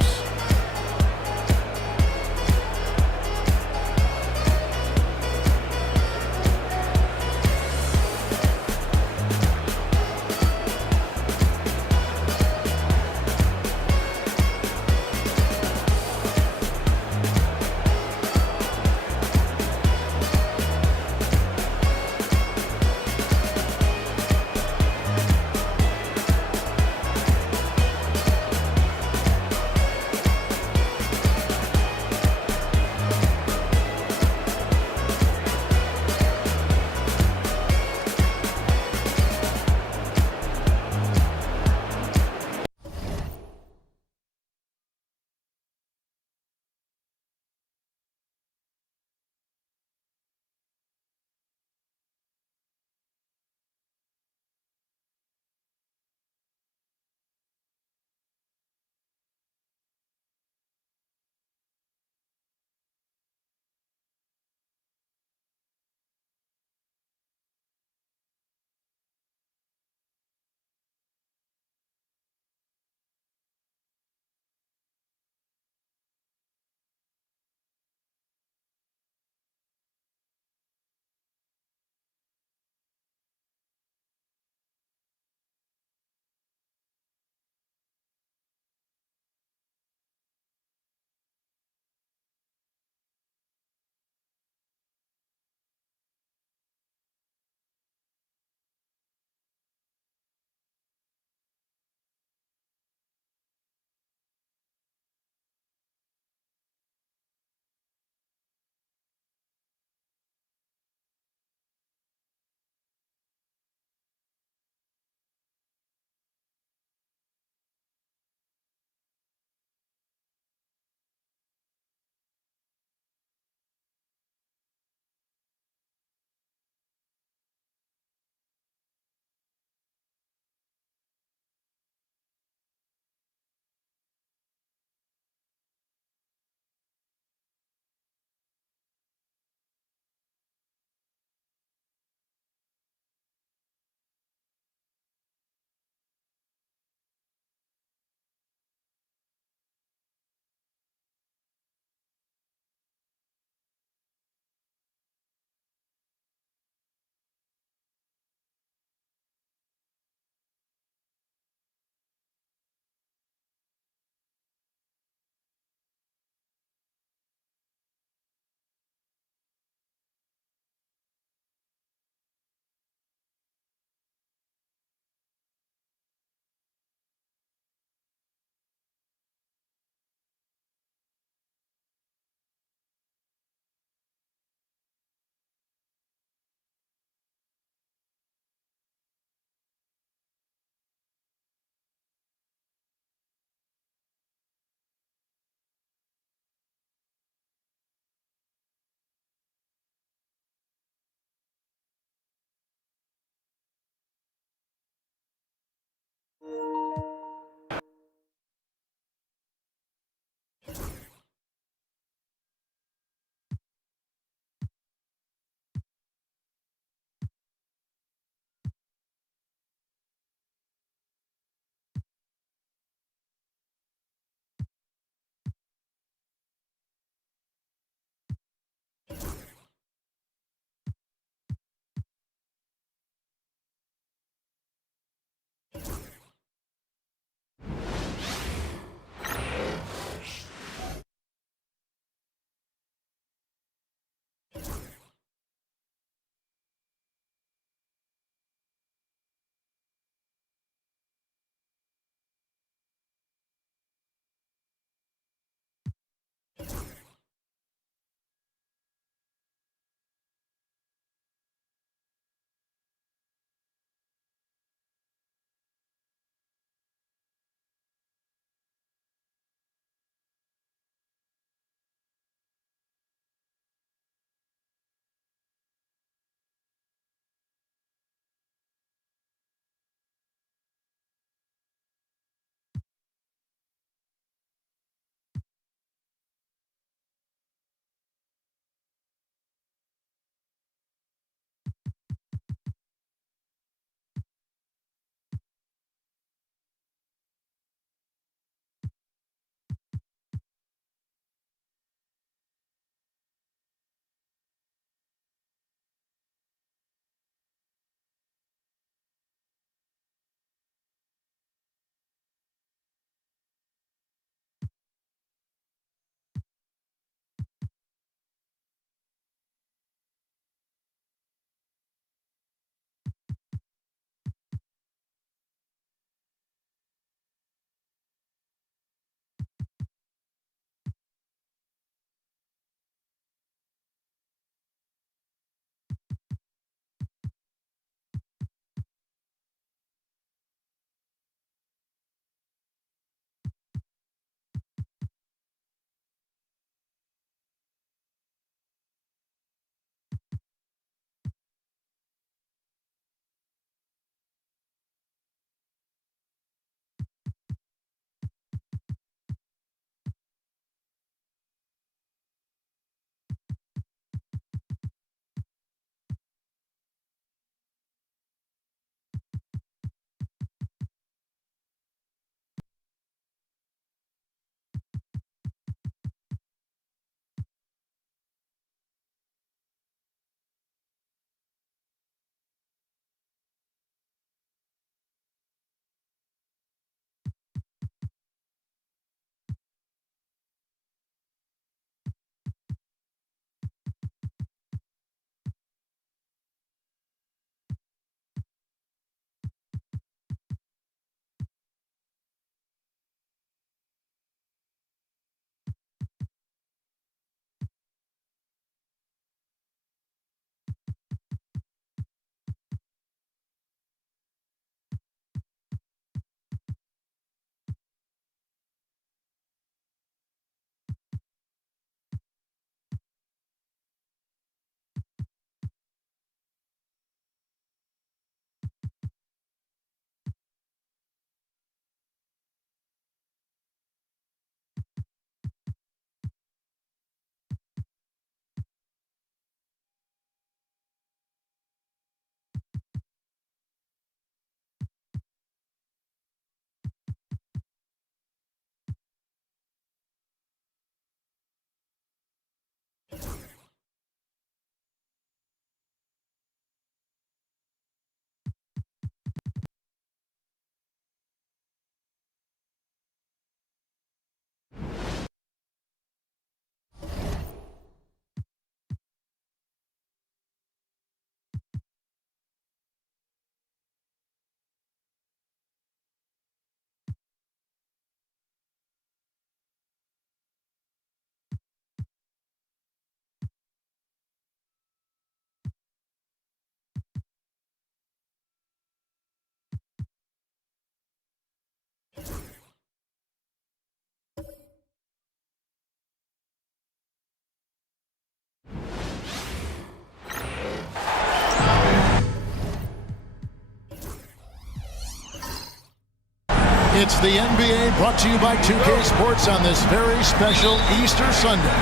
It's the NBA brought to you by 2K Sports on this very special Easter Sunday.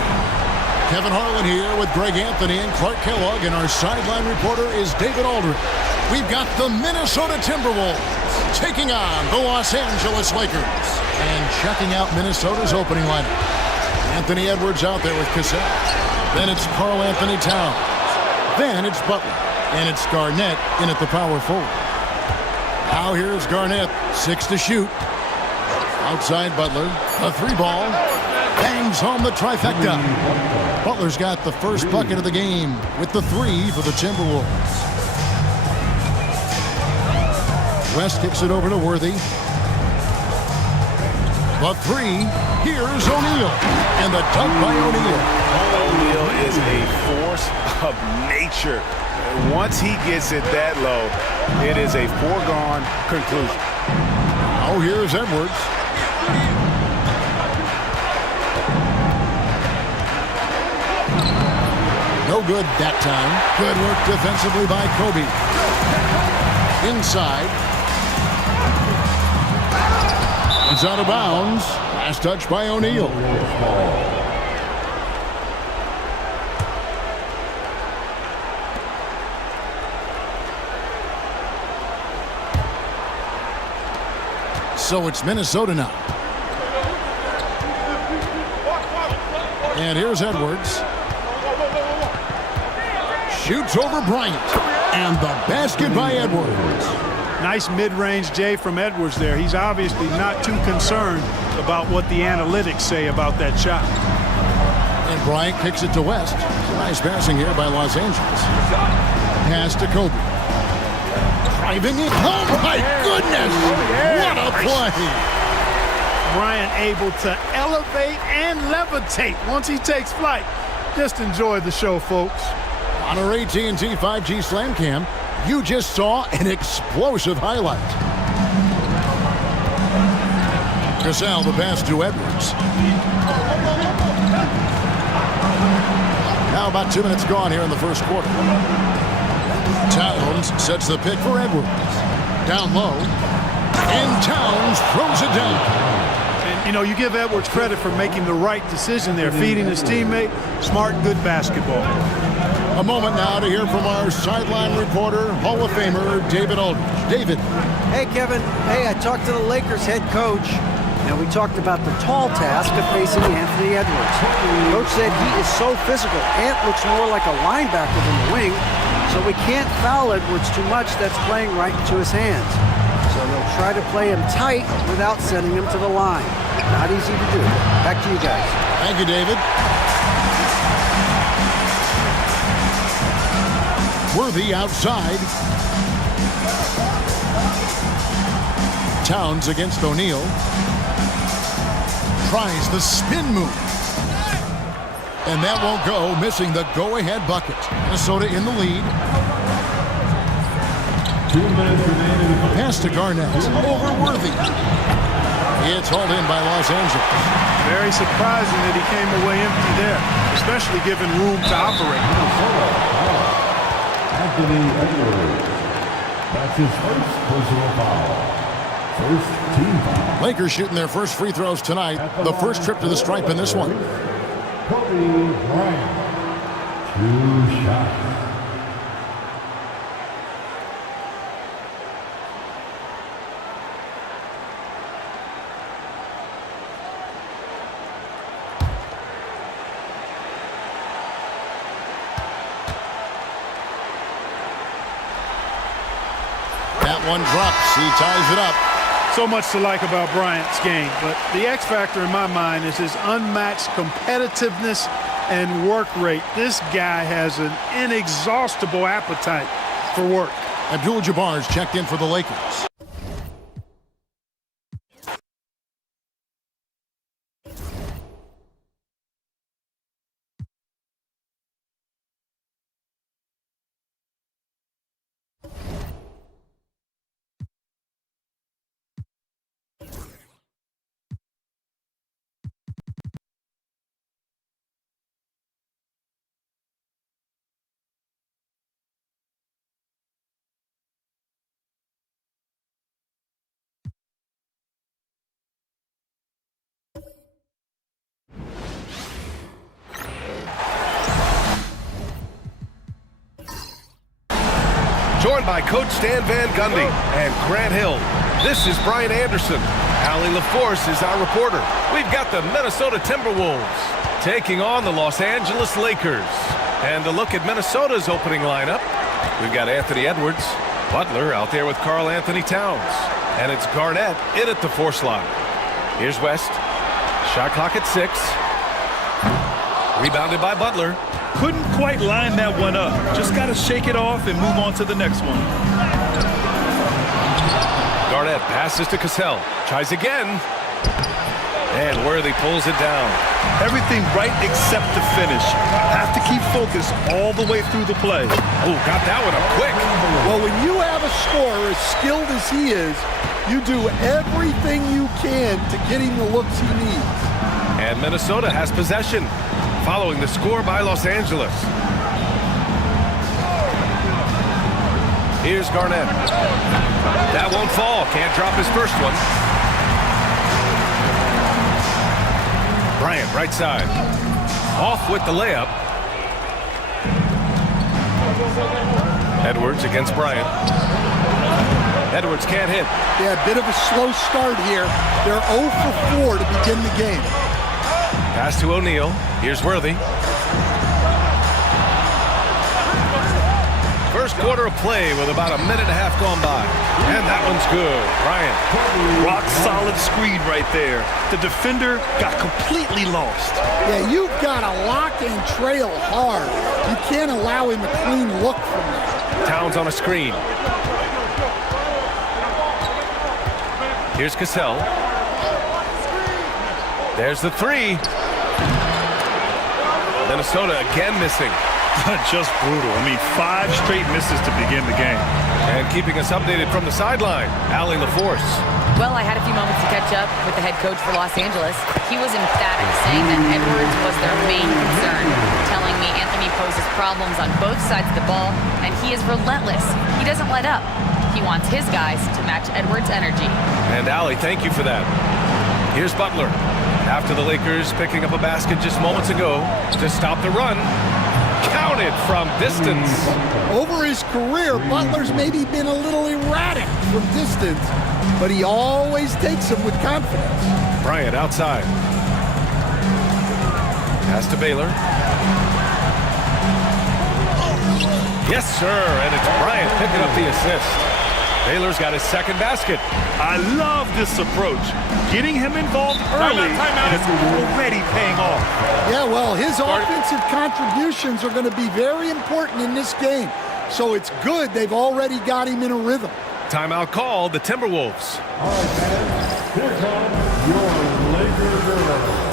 Kevin Harlan here with Greg Anthony and Clark Kellogg, and our sideline reporter is David Aldridge. We've got the Minnesota Timberwolves taking on the Los Angeles Lakers. And checking out Minnesota's opening lineup. Anthony Edwards out there with Cassell. Then it's Karl Anthony Towns. Then it's Butler. And it's Garnett in at the power forward. Now here's Garnett, 6 to shoot. Outside Butler, a 3-ball. Bangs home the trifecta. Butler's got the first bucket of the game with the 3 for the Timberwolves. West kicks it over to Worthy. The 3, here's O'Neal. And the dunk by O'Neal. O'Neal is a force of nature. Once he gets it that low, it is a foregone conclusion. Oh, here's Edwards. No good that time. Good work defensively by Kobe. Inside. It's out of bounds. Last touch by O'Neal. So it's Minnesota now. And here's Edwards. Shoots over Bryant. And the basket by Edwards. Nice mid-range Jay from Edwards there. He's obviously not too concerned about what the analytics say about that shot. And Bryant kicks it to West. Nice passing here by Los Angeles. Pass to Kobe. Driving it. Oh, my goodness. What a play. Bryant able to elevate and levitate once he takes flight. Just enjoy the show, folks. On our AT&T 5G Slam Cam, you just saw an explosive highlight. Cassell, the pass to Edwards. Now about 2 minutes gone here in the first quarter. Towns sets the pick for Edwards. Down low. And Towns throws it down. And, you know, you give Edwards credit for making the right decision there, feeding his teammate. Smart, good basketball. A moment now to hear from our sideline reporter, Hall of Famer, David Aldridge. David. Hey, Kevin. Hey, I talked to the Lakers head coach, and we talked about the tall task of facing Anthony Edwards. Coach said he is so physical. Ant looks more like a linebacker than a wing, so we can't foul Edwards too much. That's playing right into his hands. So they'll try to play him tight without sending him to the line. Not easy to do. Back to you guys. Thank you, David. Worthy outside. Towns against O'Neal. Tries the spin move. And that won't go, missing the go-ahead bucket. Minnesota in the lead. 2 minutes remaining. Pass to Garnett. Over Worthy. It's hauled in by Los Angeles. Very surprising that he came away empty there, especially given room to operate. Anthony Edwards. That's his first personal foul. First team foul. Lakers shooting their first free throws tonight. The first trip to the stripe in this one. Kobe Bryant. 2 shots. One drops. He ties it up. So much to like about Bryant's game, but the X factor in my mind is his unmatched competitiveness and work rate. This guy has an inexhaustible appetite for work. Abdul-Jabbar's checked in for the Lakers. joined by Coach Stan Van Gundy and Grant Hill. This is Brian Anderson. Allie LaForce is our reporter. We've got the Minnesota Timberwolves taking on the Los Angeles Lakers. And a look at Minnesota's opening lineup. We've got Anthony Edwards, Butler out there with Karl Anthony Towns. And it's Garnett in at the 4 slot. Here's West. Shot clock at 6. Rebounded by Butler. Couldn't quite line that one up. Just got to shake it off and move on to the next one. Garnett passes to Cassell. Tries again. And Worthy pulls it down. Everything right except the finish. Have to keep focused all the way through the play. Oh, got that one up quick. Well, when you have a scorer as skilled as he is, you do everything you can to get him the looks he needs. And Minnesota has possession, following the score by Los Angeles. Here's Garnett. That won't fall. Can't drop his first one. Bryant, right side. Off with the layup. Edwards against Bryant. Edwards can't hit. Yeah, a bit of a slow start here. They're 0 for 4 to begin the game. Pass to O'Neal. Here's Worthy. First quarter of play with about a minute and a half gone by. And that one's good. Bryant. Rock solid screen right there. The defender got completely lost. Yeah, you've got to lock and trail hard. You can't allow him a clean look from there. Towns on a screen. Here's Cassell. There's the 3. Minnesota again missing. Just brutal. I mean, 5 straight misses to begin the game. And keeping us updated from the sideline, Allie LaForce. Well, I had a few moments to catch up with the head coach for Los Angeles. He was emphatic, saying that Edwards was their main concern, telling me Anthony poses problems on both sides of the ball, and he is relentless. He doesn't let up. He wants his guys to match Edwards' energy. And Allie, thank you for that. Here's Butler. After the Lakers picking up a basket just moments ago to stop the run. Counted from distance. Over his career, Butler's maybe been a little erratic from distance, but he always takes them with confidence. Bryant outside. Pass to Baylor. Yes, sir, and it's Bryant picking up the assist. Baylor's got his second basket. I love this approach. Getting him involved early, and it's already paying off. Yeah, well, his offensive contributions are going to be very important in this game. So it's good they've already got him in a rhythm. Timeout called, the Timberwolves. All right, fans, here comes your Lakers girl.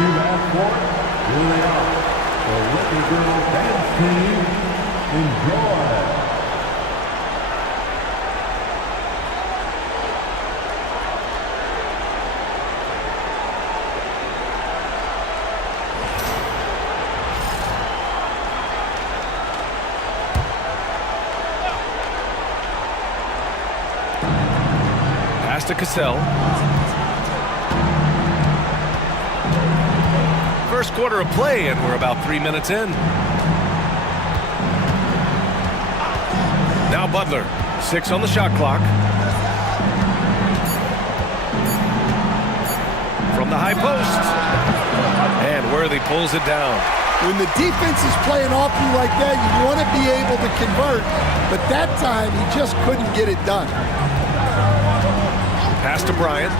You've asked for it. Here they are. The Lakers girl dance team. Enjoy. Pass to Cassell. First quarter of play, and we're about 3 minutes in. Now Butler, 6 on the shot clock. the high post. And Worthy pulls it down. When the defense is playing off you like that, you want to be able to convert. But that time, he just couldn't get it done. Pass to Bryant.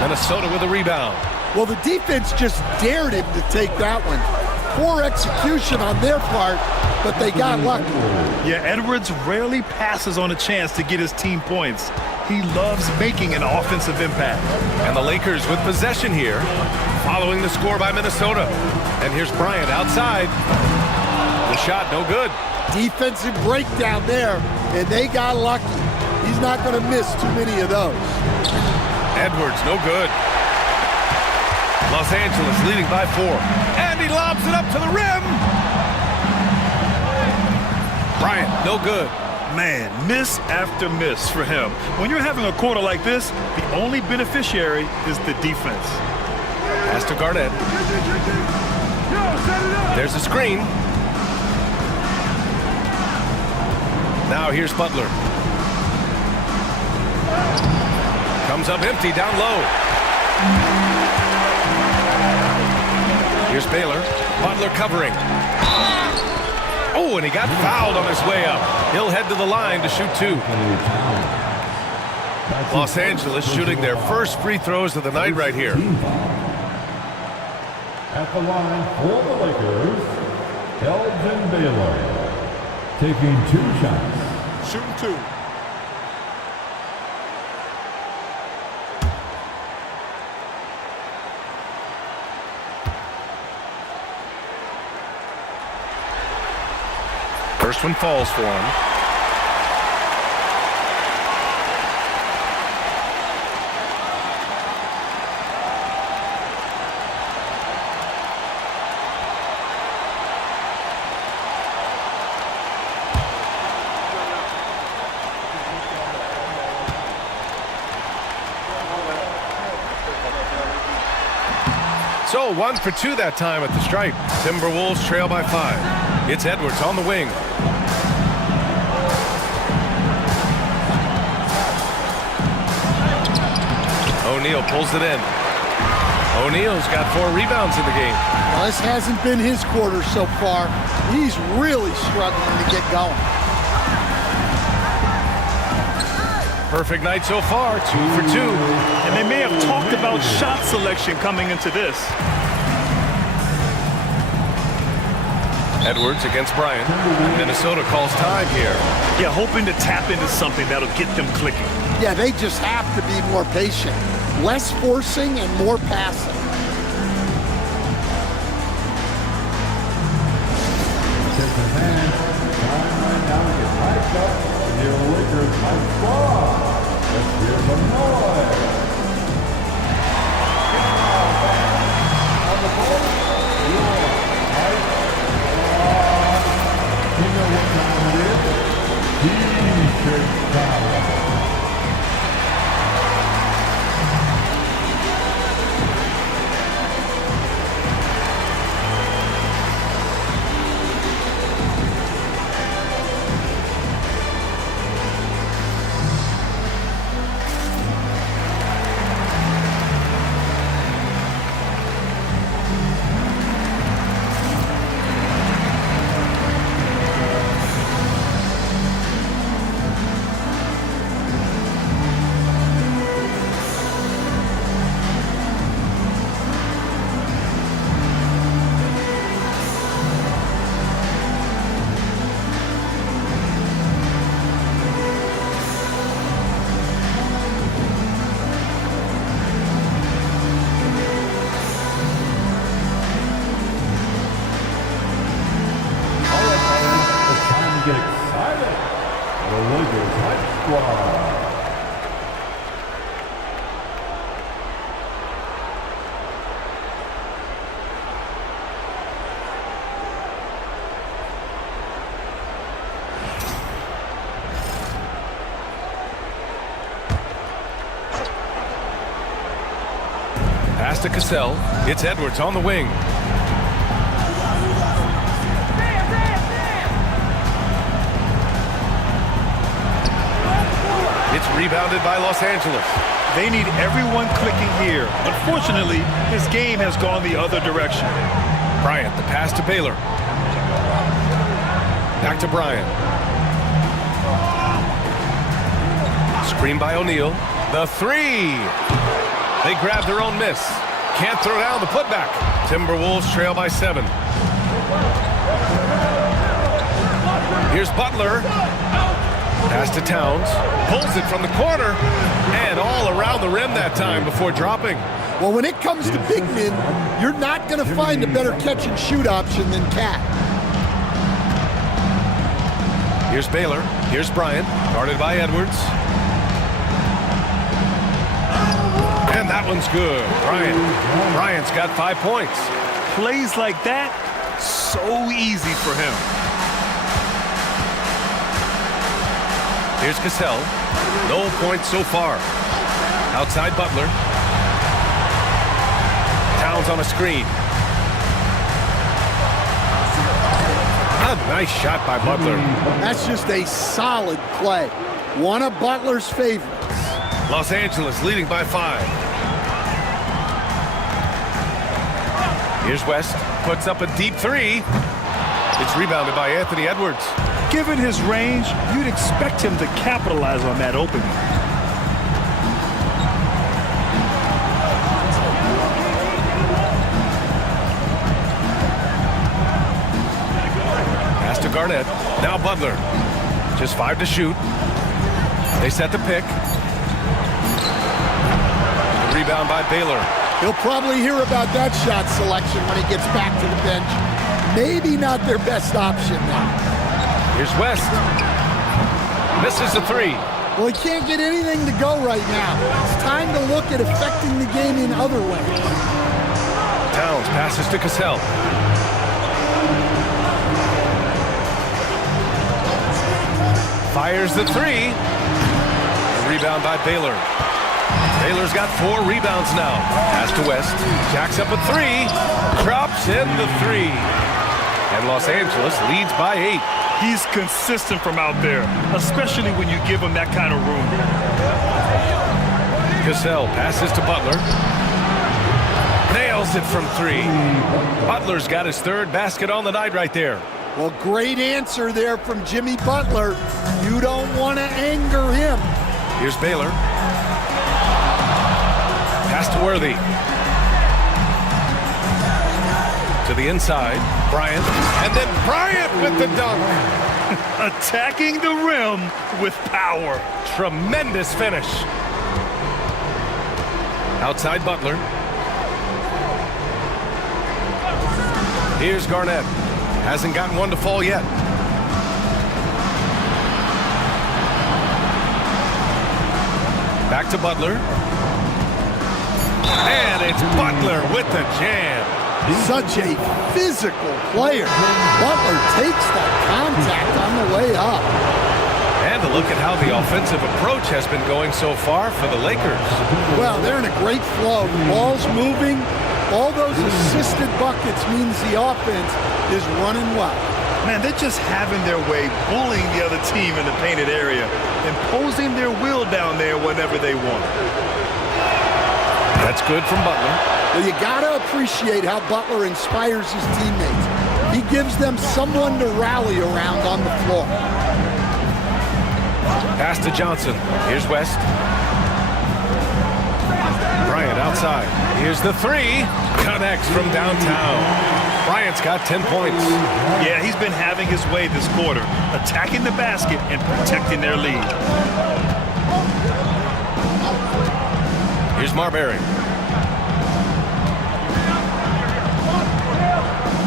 Minnesota with a rebound. Well, the defense just dared him to take that one. Poor execution on their part, but they got lucky. Yeah, Edwards rarely passes on a chance to get his team points. He loves making an offensive impact. And the Lakers with possession here, following the score by Minnesota. And here's Bryant outside. The shot no good. Defensive breakdown there, and they got lucky. He's not going to miss too many of those. Edwards, no good. Los Angeles leading by 4. And he lobs it up to the rim. Bryant, no good. Man, miss after miss for him. When you're having a quarter like this, the only beneficiary is the defense. Pass to Garnett. There's a screen. Now here's Butler. Comes up empty down low. Here's Baylor. Butler covering. Oh, and he got fouled on his way up. He'll head to the line to shoot 2. Los Angeles shooting their first free throws of the night right here. At the line for the Lakers, Elgin Baylor, taking 2 shots. Shooting 2. First one falls for him. So 1 for 2 that time at the stripe. Timberwolves trail by 5. It's Edwards on the wing. O'Neal pulls it in. O'Neal's got 4 rebounds in the game. Well, this hasn't been his quarter so far. He's really struggling to get going. Perfect night so far, 2 for 2. And they may have talked about shot selection coming into this. Edwards against Bryant. Minnesota calls time here. Yeah, hoping to tap into something that'll get them clicking. Yeah, they just have to be more patient. Less forcing and more passing. Takes his hand. Time right now to get hyped up. Here the Lakers hype squad. Let's hear some noise. On the board, your hype squad. You know what time it is? T-shirt time. Get excited for the Lakers hype squad. Pass to Cassell. It's Edwards on the wing. It's rebounded by Los Angeles. They need everyone clicking here. Unfortunately, his game has gone the other direction. Bryant, the pass to Baylor. Back to Bryant. Screen by O'Neal. The three. They grab their own miss. Can't throw down the putback. Timberwolves trail by 7. Here's Butler. Pass to Towns. Pulls it from the corner. And all around the rim that time before dropping. Well, when it comes to big men, you're not going to find a better catch-and-shoot option than Cat. Here's Baylor. Here's Bryant. Guarded by Edwards. And that one's good. Bryant's got 5 points. Plays like that, so easy for him. Here's Cassell. No points so far. Outside Butler. Towns on a screen. A nice shot by Butler. That's just a solid play. One of Butler's favorites. Los Angeles leading by 5. Here's West. Puts up a deep three. It's rebounded by Anthony Edwards. Given his range, you'd expect him to capitalize on that opening. Pass to Garnett. Now Butler. Just 5 to shoot. They set the pick. The rebound by Baylor. He'll probably hear about that shot selection when he gets back to the bench. Maybe not their best option now. Here's West. Misses the three. Well, he can't get anything to go right now. It's time to look at affecting the game in other ways. Towns passes to Cassell. Fires the three. Rebound by Baylor. Baylor's got 4 rebounds now. Pass to West. Jacks up a three. Drops in the three. And Los Angeles leads by 8. He's consistent from out there, especially when you give him that kind of room. Cassell passes to Butler. Nails it from 3. Butler's got his 3rd basket on the night right there. Well, great answer there from Jimmy Butler. You don't want to anger him. Here's Baylor. Pass to Worthy. To the inside. Bryant. And then Bryant with the dunk. Attacking the rim with power. Tremendous finish. Outside Butler. Here's Garnett. Hasn't gotten one to fall yet. Back to Butler. And it's Butler with the jam. Such a physical player. Butler takes that contact on the way up. And to look at how the offensive approach has been going so far for the Lakers. Well, they're in a great flow. The ball's moving. All those assisted buckets means the offense is running well. Man, they're just having their way, bullying the other team in the painted area, imposing their will down there whenever they want. That's good from Butler. Well, you got to appreciate how Butler inspires his teammates. He gives them someone to rally around on the floor. Pass to Johnson. Here's West. Bryant outside. Here's the three. Connects from downtown. Bryant's got 10 points. Yeah, he's been having his way this quarter, attacking the basket and protecting their lead. Here's Marbury.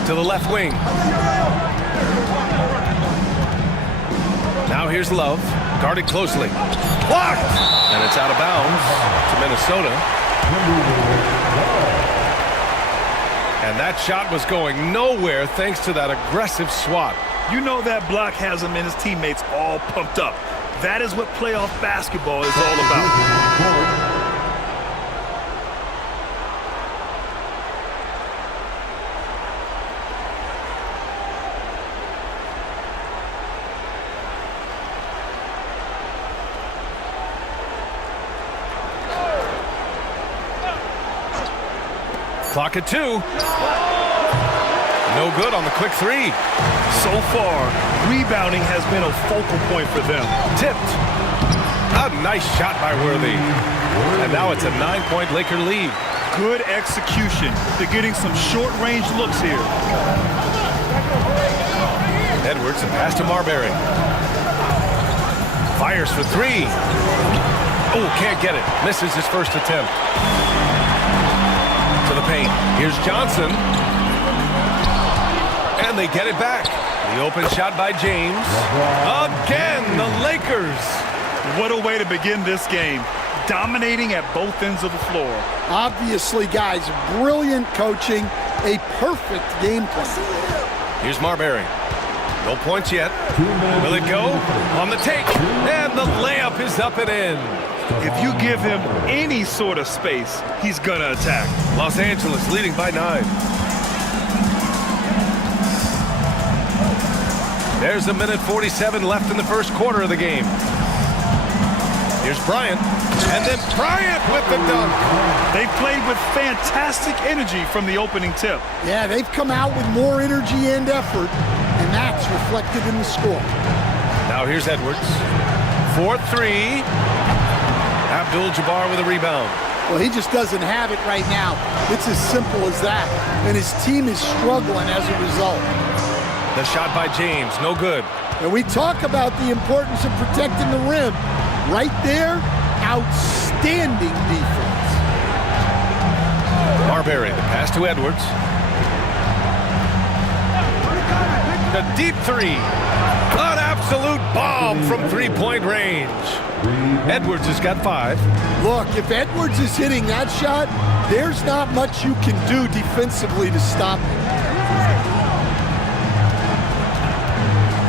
To the left wing. Now here's Love. Guarded closely. Blocked! And it's out of bounds to Minnesota. And that shot was going nowhere thanks to that aggressive swat. You know that block has him and his teammates all pumped up. That is what playoff basketball is all about. Clock at 2. No good on the quick 3. So far, rebounding has been a focal point for them. Tipped. A nice shot by Worthy. And now it's a 9-point Laker lead. Good execution. They're getting some short-range looks here. Edwards, a pass to Marbury. Fires for 3. Oh, can't get it. Misses his first attempt. To the paint. Here's Johnson. And they get it back. The open shot by James. Again, the Lakers. What a way to begin this game. Dominating at both ends of the floor. Obviously, guys, brilliant coaching, a perfect game plan. Here's Marbury. No points yet. Will it go? On the take. And the layup is up and in. If you give him any sort of space, he's going to attack. Los Angeles leading by 9. There's a minute 47 left in the first quarter of the game. Here's Bryant. And then Bryant with the dunk. They played with fantastic energy from the opening tip. Yeah, they've come out with more energy and effort, and that's reflected in the score. Now here's Edwards. 4-3. Abdul-Jabbar with a rebound. Well, he just doesn't have it right now. It's as simple as that. And his team is struggling as a result. The shot by James, no good. And we talk about the importance of protecting the rim. Right there, outstanding defense. Marbury, the pass to Edwards. The deep 3. An absolute bomb from three-point range. Edwards has got 5. Look, if Edwards is hitting that shot, there's not much you can do defensively to stop him.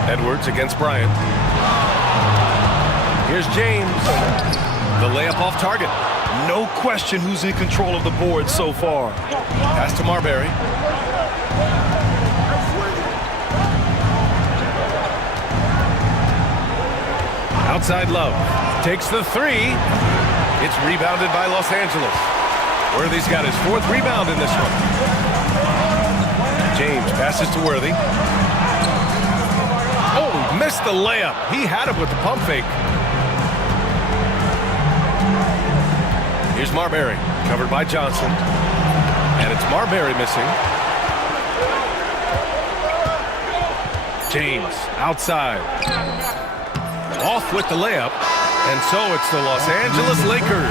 Edwards against Bryant. Here's James. The layup off target. No question who's in control of the board so far. Pass to Marbury. Outside Love. Takes the 3. It's rebounded by Los Angeles. Worthy's got his 4th rebound in this one. James passes to Worthy. Oh, missed the layup. He had it with the pump fake. Here's Marbury, covered by Johnson. And it's Marbury missing. James, outside. Off with the layup. And so it's the Los Angeles Lakers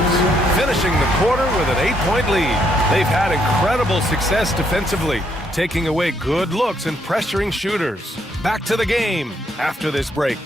finishing the quarter with an 8-point lead. They've had incredible success defensively, taking away good looks and pressuring shooters. Back to the game after this break.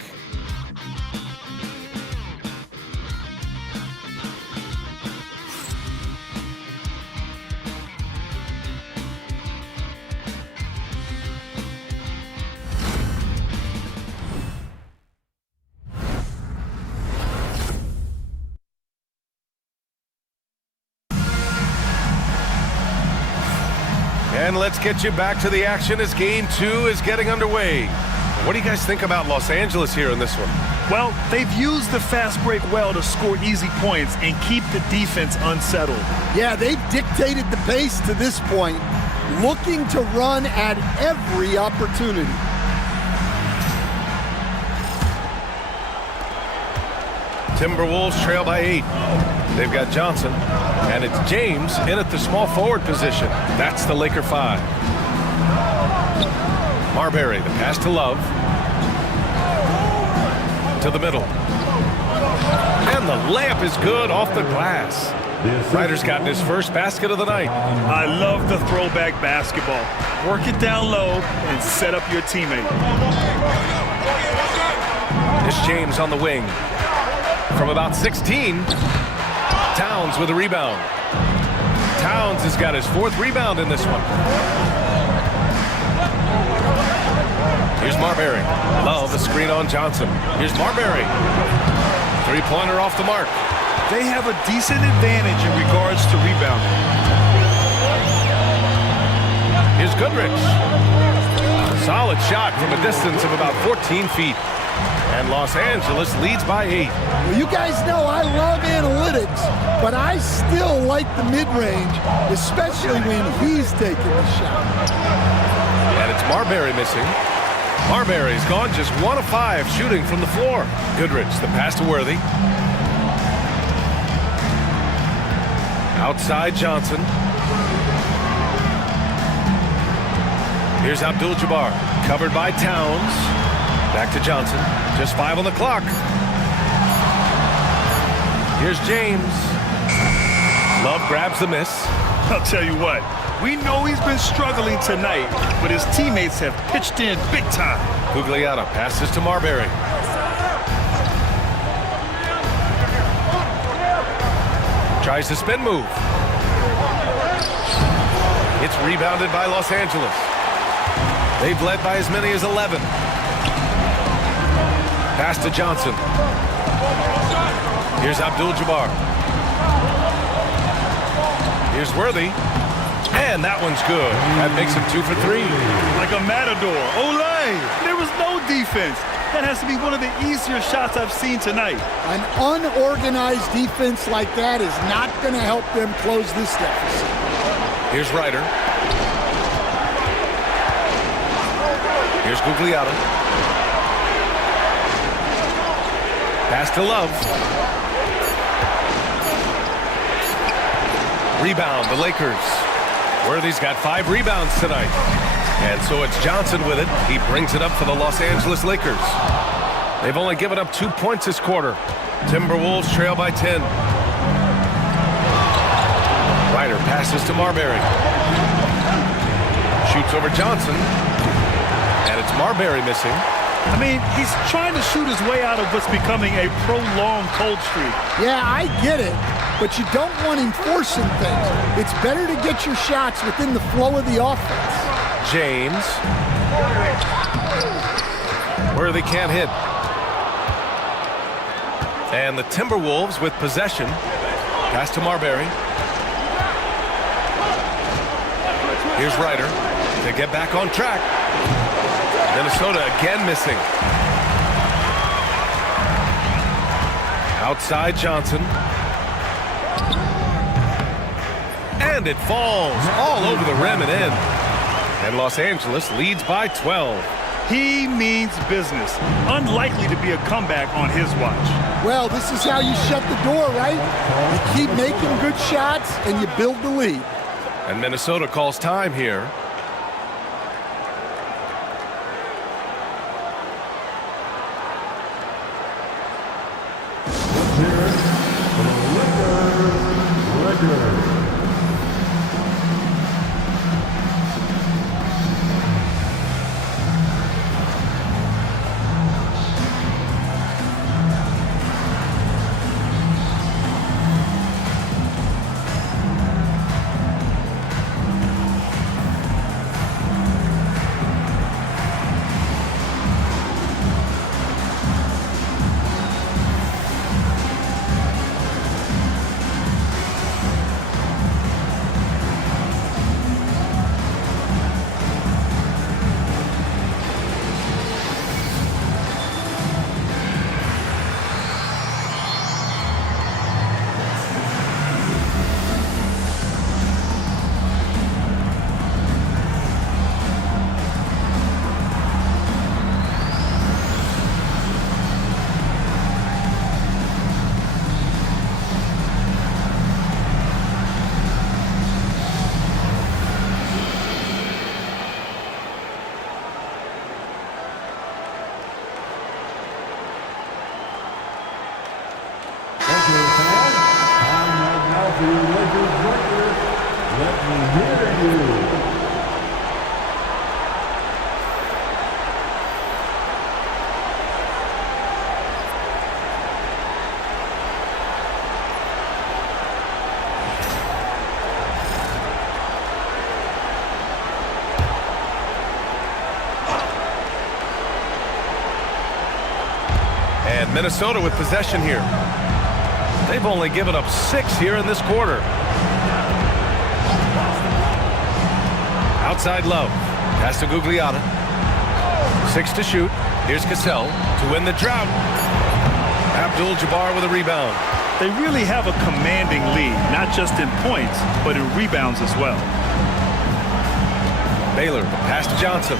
And let's get you back to the action as Game 2 is getting underway. What do you guys think about Los Angeles here in this one? Well, they've used the fast break well to score easy points and keep the defense unsettled. Yeah, they've dictated the pace to this point, looking to run at every opportunity. Timberwolves trail by 8. They've got Johnson, and it's James in at the small forward position. That's the Laker 5. Marbury, the pass to Love. To the middle. And the layup is good off the glass. Ryder's gotten his first basket of the night. I love the throwback basketball. Work it down low and set up your teammate. It's James on the wing. From about 16, Towns with a rebound. Towns has got his 4th rebound in this one. Here's Marbury. Love, a screen on Johnson. Here's Marbury. 3-pointer off the mark. They have a decent advantage in regards to rebounding. Here's Goodrich. Solid shot from a distance of about 14 feet. And Los Angeles leads by 8. Well, you guys know I love analytics, but I still like the mid-range, especially when he's taking the shot. And it's Marbury missing. Marbury's gone just 1 of 5 shooting from the floor. Goodrich, the pass to Worthy. Outside Johnson. Here's Abdul-Jabbar, covered by Towns. Back to Johnson, just 5 on the clock. Here's James. Love grabs the miss. I'll tell you what, we know he's been struggling tonight, but his teammates have pitched in big time. Gugliotta passes to Marbury. Tries to spin move. It's rebounded by Los Angeles. They've led by as many as 11. Pass to Johnson. Here's Abdul-Jabbar. Here's Worthy. And that one's good. That makes him 2 for 3. Like a matador. Olay! There was no defense. That has to be one of the easier shots I've seen tonight. An unorganized defense like that is not going to help them close this deficit. Here's Ryder. Here's Gugliotta. Pass to Love. Rebound, the Lakers. Worthy's got 5 rebounds tonight. And so it's Johnson with it. He brings it up for the Los Angeles Lakers. They've only given up 2 points this quarter. Timberwolves trail by 10. Ryder passes to Marbury. Shoots over Johnson. And it's Marbury missing. I mean, he's trying to shoot his way out of what's becoming a prolonged cold streak. Yeah, I get it, but you don't want him forcing things. It's better to get your shots within the flow of the offense. James. Worthy can't hit. And the Timberwolves with possession. Pass to Marbury. Here's Ryder to get back on track. Minnesota again missing. Outside Johnson. And it falls all over the rim and in. And Los Angeles leads by 12. He means business. Unlikely to be a comeback on his watch. Well, this is how you shut the door, right? You keep making good shots and you build the lead. And Minnesota calls time here. And Minnesota with possession here. They've only given up 6 here in this quarter. Outside Love. Pass to Gugliotta. 6 to shoot. Here's Cassell. To win the drought. Abdul-Jabbar with a rebound. They really have a commanding lead, not just in points, but in rebounds as well. Baylor, the pass to Johnson.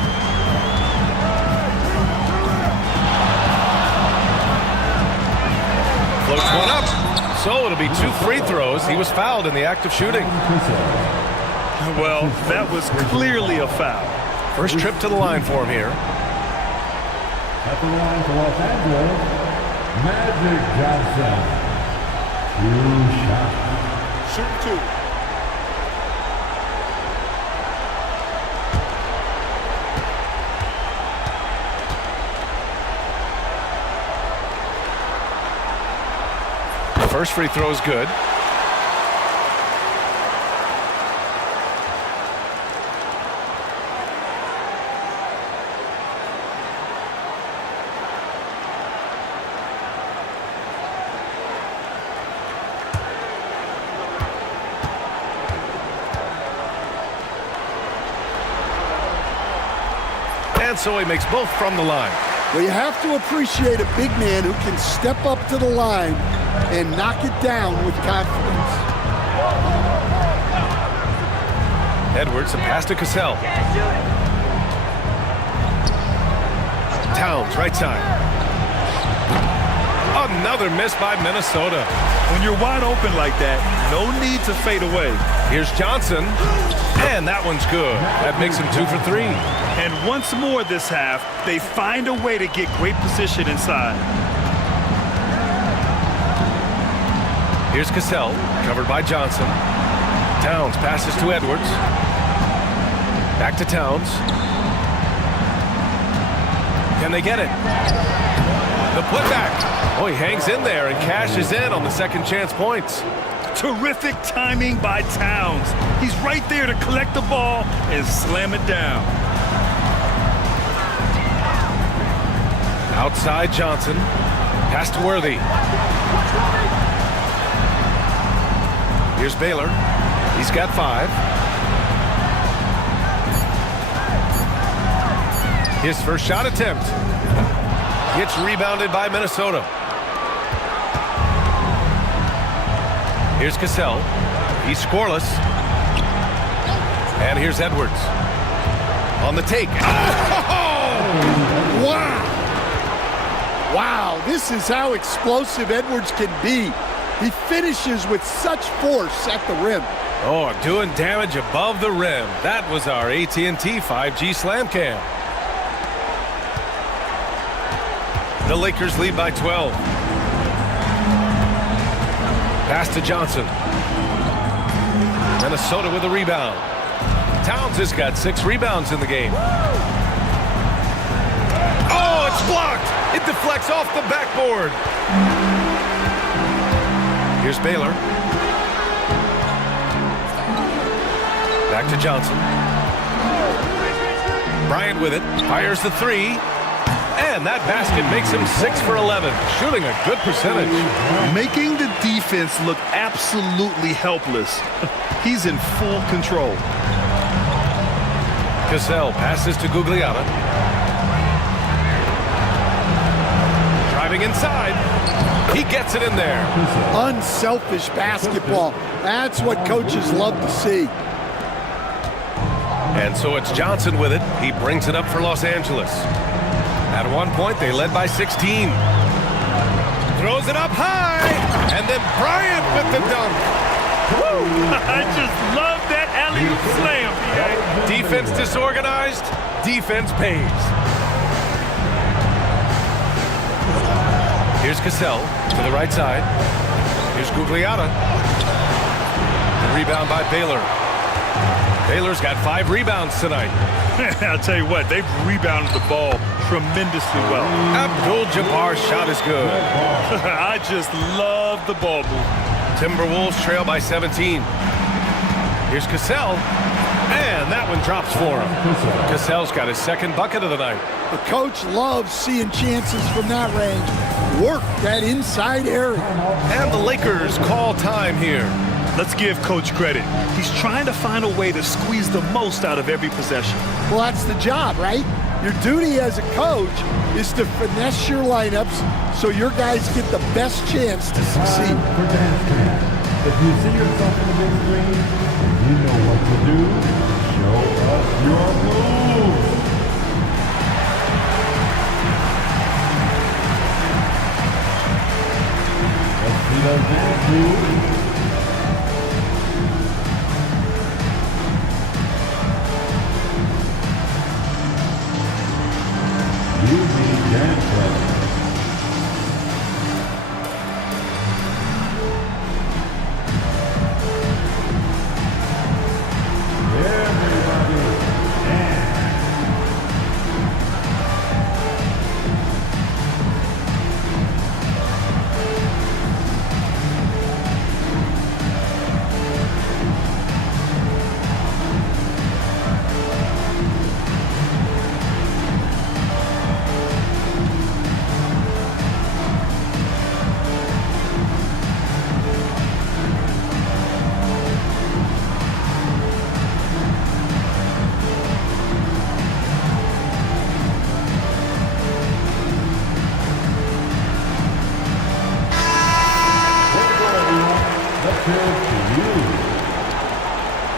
Floats one up. So it'll be 2 free throws. He was fouled in the act of shooting. Well, that was clearly a foul. First trip to the line for him here. At the line for Los Angeles, Magic Johnson. 2 shots. Shoot 2. First free throw is good. And so he makes both from the line. Well, you have to appreciate a big man who can step up to the line and knock it down with confidence. Edwards, a pass to Cassell. Towns, right side. Another miss by Minnesota. When you're wide open like that, no need to fade away. Here's Johnson, and that one's good. That makes him 2 for 3. And once more this half, they find a way to get great position inside. Here's Cassell, covered by Johnson. Towns passes to Edwards. Back to Towns. Can they get it? The putback. Oh, he hangs in there and cashes in on the second chance points. Terrific timing by Towns. He's right there to collect the ball and slam it down. Outside Johnson. Pass to Worthy. Here's Baylor. He's got 5. His first shot attempt. Gets rebounded by Minnesota. Here's Cassell. He's scoreless. And here's Edwards. On the take. Oh! Wow! Wow, this is how explosive Edwards can be. He finishes with such force at the rim. Oh, doing damage above the rim. That was our AT&T 5G Slam Cam. The Lakers lead by 12. Pass to Johnson. Minnesota with a rebound. Towns has got 6 rebounds in the game. Oh, it's blocked. It deflects off the backboard. Here's Baylor. Back to Johnson. Bryant with it. Fires the 3. And that basket makes him 6 for 11. Shooting a good percentage. Making the defense look absolutely helpless. He's in full control. Cassell passes to Gugliotta. Driving inside. He gets it in there. Unselfish basketball. That's what coaches love to see. And so it's Johnson with it. He brings it up for Los Angeles. At one point, they led by 16. Throws it up high. And then Bryant with the dunk. Woo! I just love that alley-oop slam, B.A. Defense disorganized. Defense pays. Here's Cassell to the right side. Here's Gugliotta. The rebound by Baylor. Baylor's got 5 rebounds tonight. I'll tell you what, they've rebounded the ball tremendously well. Abdul-Jabbar's shot is good. I just love the ball move. Timberwolves trail by 17. Here's Cassell. And that one drops for him. Cassell's got his 2nd bucket of the night. The coach loves seeing chances from that range. Work that inside area. And the Lakers call time here. Let's give Coach credit. He's trying to find a way to squeeze the most out of every possession. Well, that's the job, right? Your duty as a coach is to finesse your lineups so your guys get the best chance to succeed. For dance camp. If you see yourself in the big screen and you know what to do, show us your moves. Let's see those dance moves. You need dance lessons.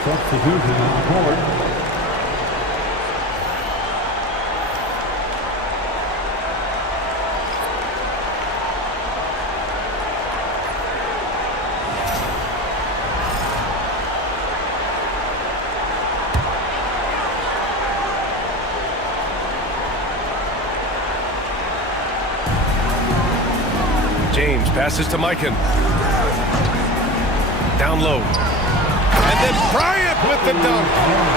Substitution on the board. James passes to Mikan. Down low. And then Bryant with the dunk.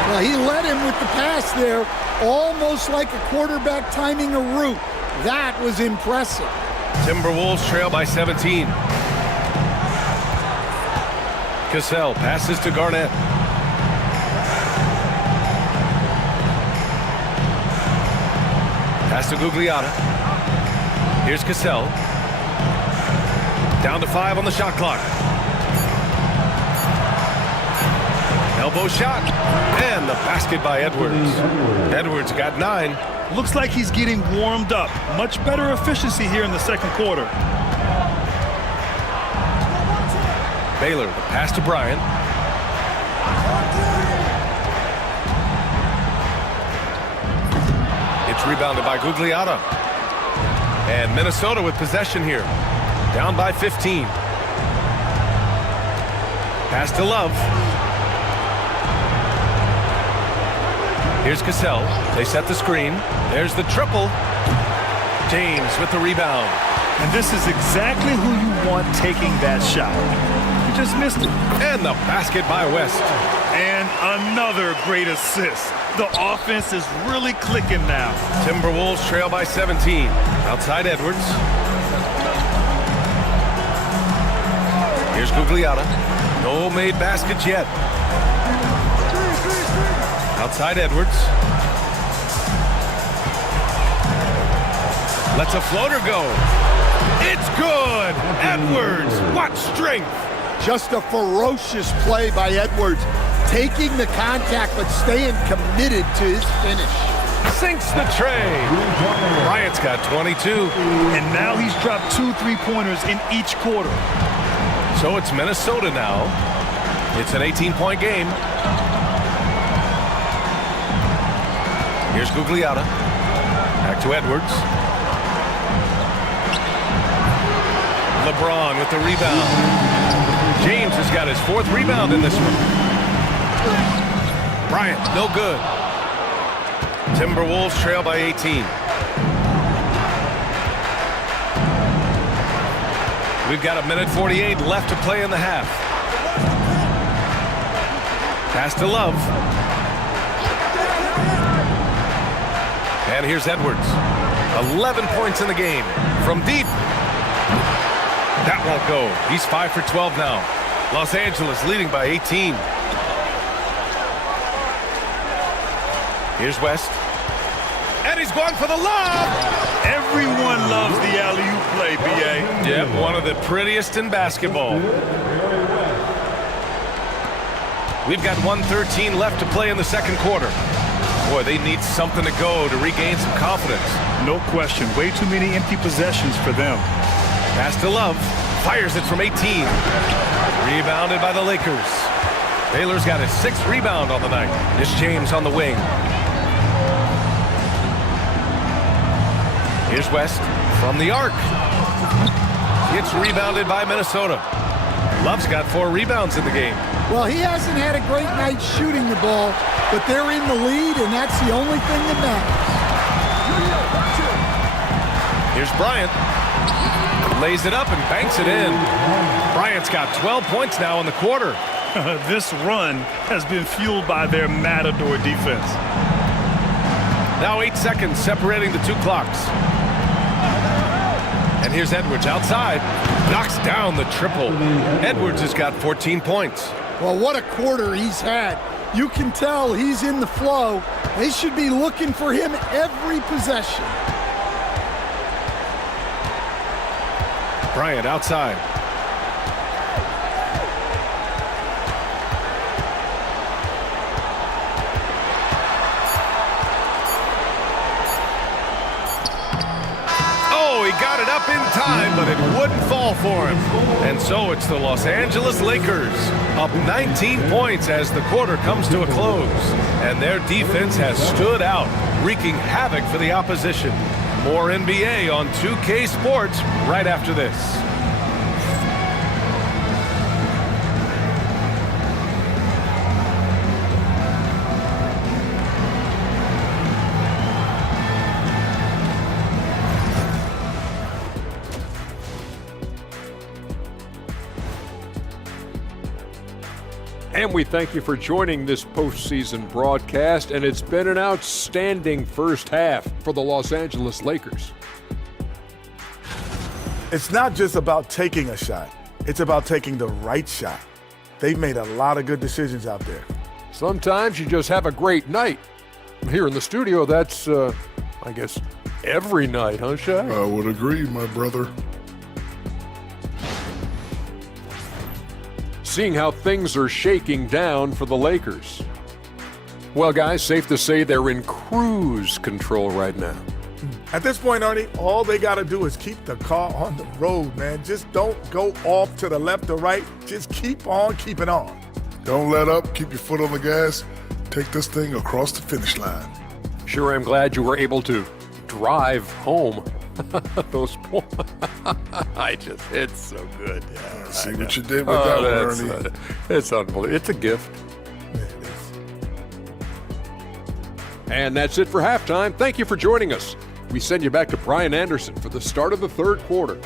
Well, he led him with the pass there, almost like a quarterback timing a route. That was impressive. Timberwolves trail by 17. Cassell passes to Garnett. Pass to Gugliotta. Here's Cassell. Down to 5 on the shot clock. Elbow shot, and the basket by Edwards. Edwards got 9. Looks like he's getting warmed up. Much better efficiency here in the second quarter. Baylor, the pass to Bryant. It's rebounded by Gugliotta. And Minnesota with possession here. Down by 15. Pass to Love. Here's Cassell. They set the screen. There's the triple. James with the rebound. And this is exactly who you want taking that shot. You just missed it. And the basket by West. And another great assist. The offense is really clicking now. Timberwolves trail by 17. Outside Edwards. Here's Gugliotta. No made baskets yet. Outside Edwards. Lets a floater go. It's good. Edwards, what strength. Just a ferocious play by Edwards. Taking the contact, but staying committed to his finish. Sinks the tray. Bryant's got 22. And now he's dropped 2 3-pointers in each quarter. So it's Minnesota now. It's an 18-point game. Here's Gugliotta. Back to Edwards. LeBron with the rebound. James has got his 4th rebound in this one. Bryant, no good. Timberwolves trail by 18. We've got 1:48 left to play in the half. Pass to Love. And here's Edwards. 11 points in the game. From deep. That won't go. He's 5 for 12 now. Los Angeles leading by 18. Here's West. And he's going for the lob. Everyone loves the alley-oop play, B.A. Yep, one of the prettiest in basketball. We've got 1:13 left to play in the second quarter. Boy, they need something to go to regain some confidence. No question. Way too many empty possessions for them. Pass to Love. Fires it from 18. Rebounded by the Lakers. Baylor's got his 6th rebound on the night. It's James on the wing. Here's West from the arc. It's rebounded by Minnesota. Love's got 4 rebounds in the game. Well, he hasn't had a great night shooting the ball, but they're in the lead, and that's the only thing that matters. Here's Bryant. Lays it up and banks it in. Bryant's got 12 points now in the quarter. This run has been fueled by their Matador defense. Now 8 seconds separating the 2 clocks. And here's Edwards outside. Knocks down the triple. Edwards has got 14 points. Well, what a quarter he's had. You can tell he's in the flow. They should be looking for him every possession. Bryant outside. Oh, he got it up in time, but it wouldn't fall for him. And so it's the Los Angeles Lakers up 19 points as the quarter comes to a close. And their defense has stood out, wreaking havoc for the opposition. More NBA on 2K Sports right after this. And we thank you for joining this postseason broadcast, and it's been an outstanding first half for the Los Angeles Lakers. It's not just about taking a shot. It's about taking the right shot. They've made a lot of good decisions out there. Sometimes you just have a great night. Here in the studio, that's, I guess, every night, huh, Shaq? I would agree, my brother. Seeing how things are shaking down for the Lakers. Well, guys, safe to say they're in cruise control right now. At this point, Ernie, all they got to do is keep the car on the road, man. Just don't go off to the left or right. Just keep on keeping on. Don't let up. Keep your foot on the gas. Take this thing across the finish line. Sure, I'm glad you were able to drive home. Those points. It's so good. Yeah, see what you did with that one, Ernie. It's unbelievable. It's a gift. And that's it for halftime. Thank you for joining us. We send you back to Brian Anderson for the start of the third quarter.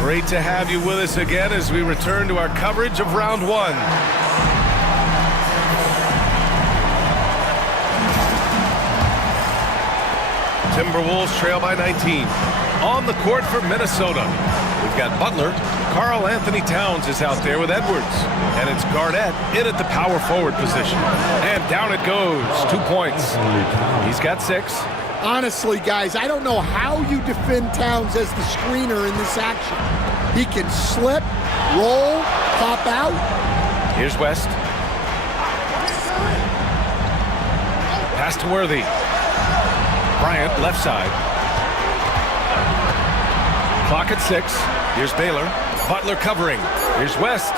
Great to have you with us again as we return to our coverage of round one. Timberwolves trail by 19. On the court for Minnesota, we've got Butler. Karl Anthony Towns is out there with Edwards. And it's Garnett in at the power forward position. And down it goes. 2 points. He's got 6. Honestly, guys, I don't know how you defend Towns as the screener in this action. He can slip, roll, pop out. Here's West. Pass to Worthy. Bryant, left side. Clock at 6. Here's Baylor. Butler covering. Here's West.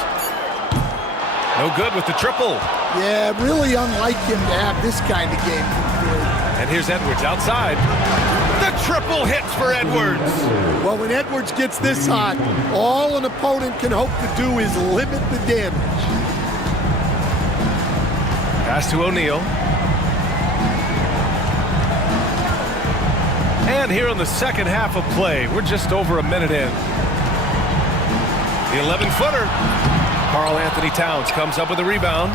No good with the triple. Yeah, really unlike him to have this kind of game. And here's Edwards outside. The triple hits for Edwards. Well, when Edwards gets this hot, all an opponent can hope to do is limit the damage. Pass to O'Neal. And here in the second half of play, we're just over a minute in. The 11-footer. Karl Anthony Towns comes up with a rebound.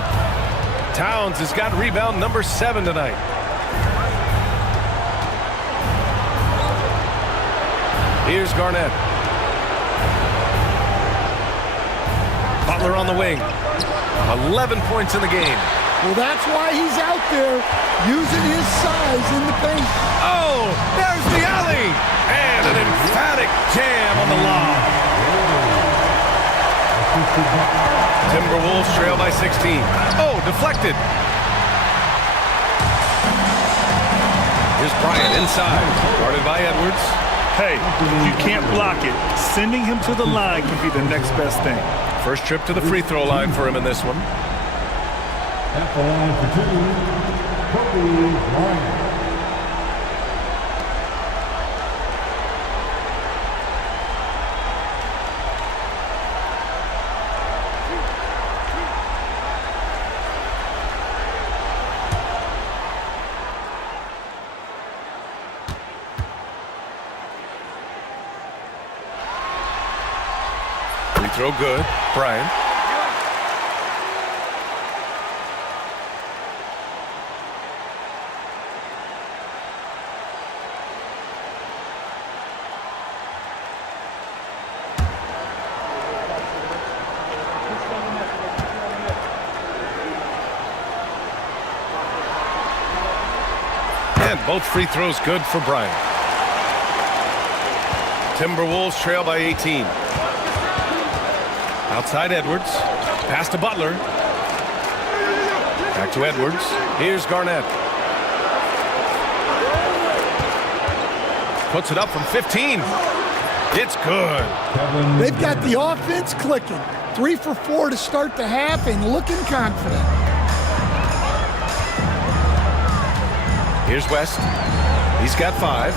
Towns has got rebound number 7 tonight. Here's Garnett. Butler on the wing. 11 points in the game. Well, that's why he's out there using his size in the paint. Oh, there's the alley. And an emphatic jam on the lob. Timberwolves trail by 16. Oh, deflected. Here's Bryant inside. Guarded by Edwards. Hey, if you can't block it, sending him to the line can be the next best thing. First trip to the free throw line for him in this one. At the line for two, Kobe Bryant. Free throw good. Bryant. And both free throws good for Bryant. Timberwolves trail by 18. Outside Edwards. Pass to Butler. Back to Edwards. Here's Garnett. Puts it up from 15. It's good. They've got the offense clicking. 3 for 4 to start the half and looking confident. Here's West. He's got 5.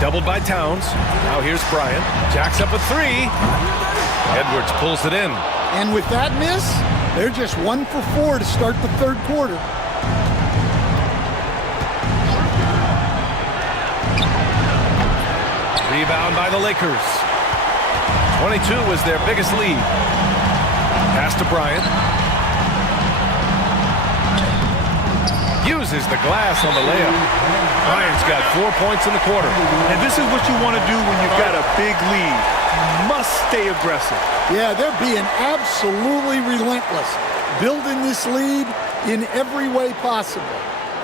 Doubled by Towns. Now here's Bryant. Jacks up a 3. Edwards pulls it in. And with that miss, they're just 1 for 4 to start the third quarter. Rebound by the Lakers. 22 was their biggest lead. Pass to Bryant. Uses the glass on the layup. Bryant's got 4 points in the quarter. And this is what you want to do when you've got a big lead. You must stay aggressive. Yeah, they're being absolutely relentless, building this lead in every way possible.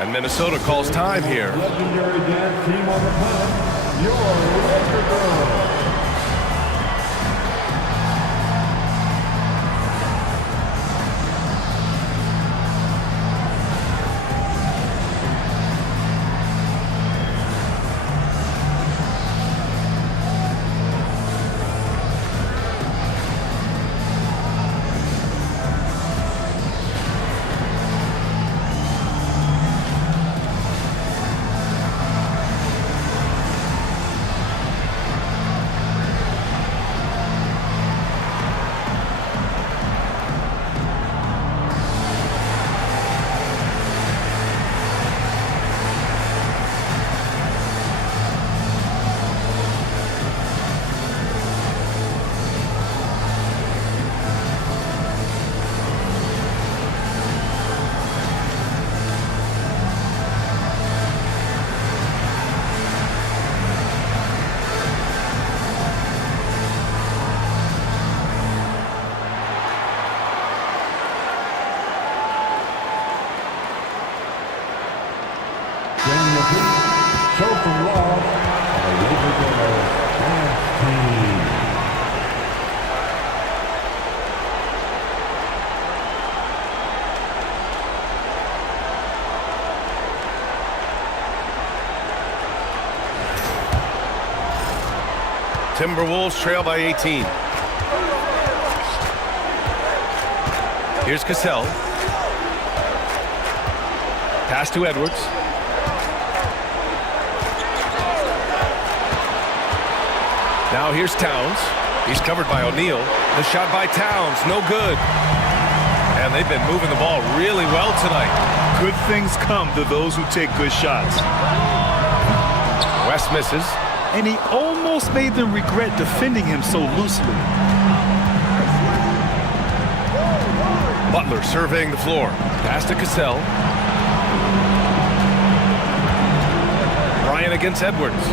And Minnesota calls time here. Legendary dance team on the planet, your Laker Girls. Show some love to the Laker Girls dance team. Timberwolves trail by 18. Here's Cassell. Pass to Edwards. Now here's Towns. He's covered by O'Neal. The shot by Towns, no good. And they've been moving the ball really well tonight. Good things come to those who take good shots. West misses. And he almost made them regret defending him so loosely. Butler surveying the floor. Pass to Cassell. Bryant against Edwards.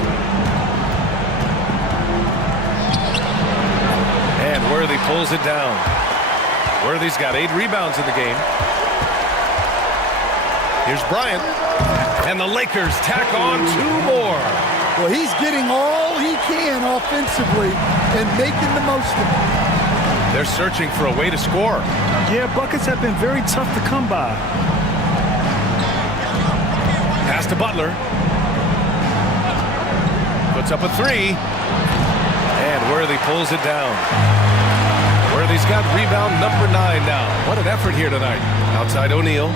And Worthy pulls it down. Worthy's got 8 rebounds in the game. Here's Bryant. And the Lakers tack on 2 more. Well, he's getting all he can offensively and making the most of it. They're searching for a way to score. Yeah, buckets have been very tough to come by. Pass to Butler. Puts up a 3. And Worthy pulls it down. Worthy's got rebound number 9 now. What an effort here tonight. Outside O'Neal.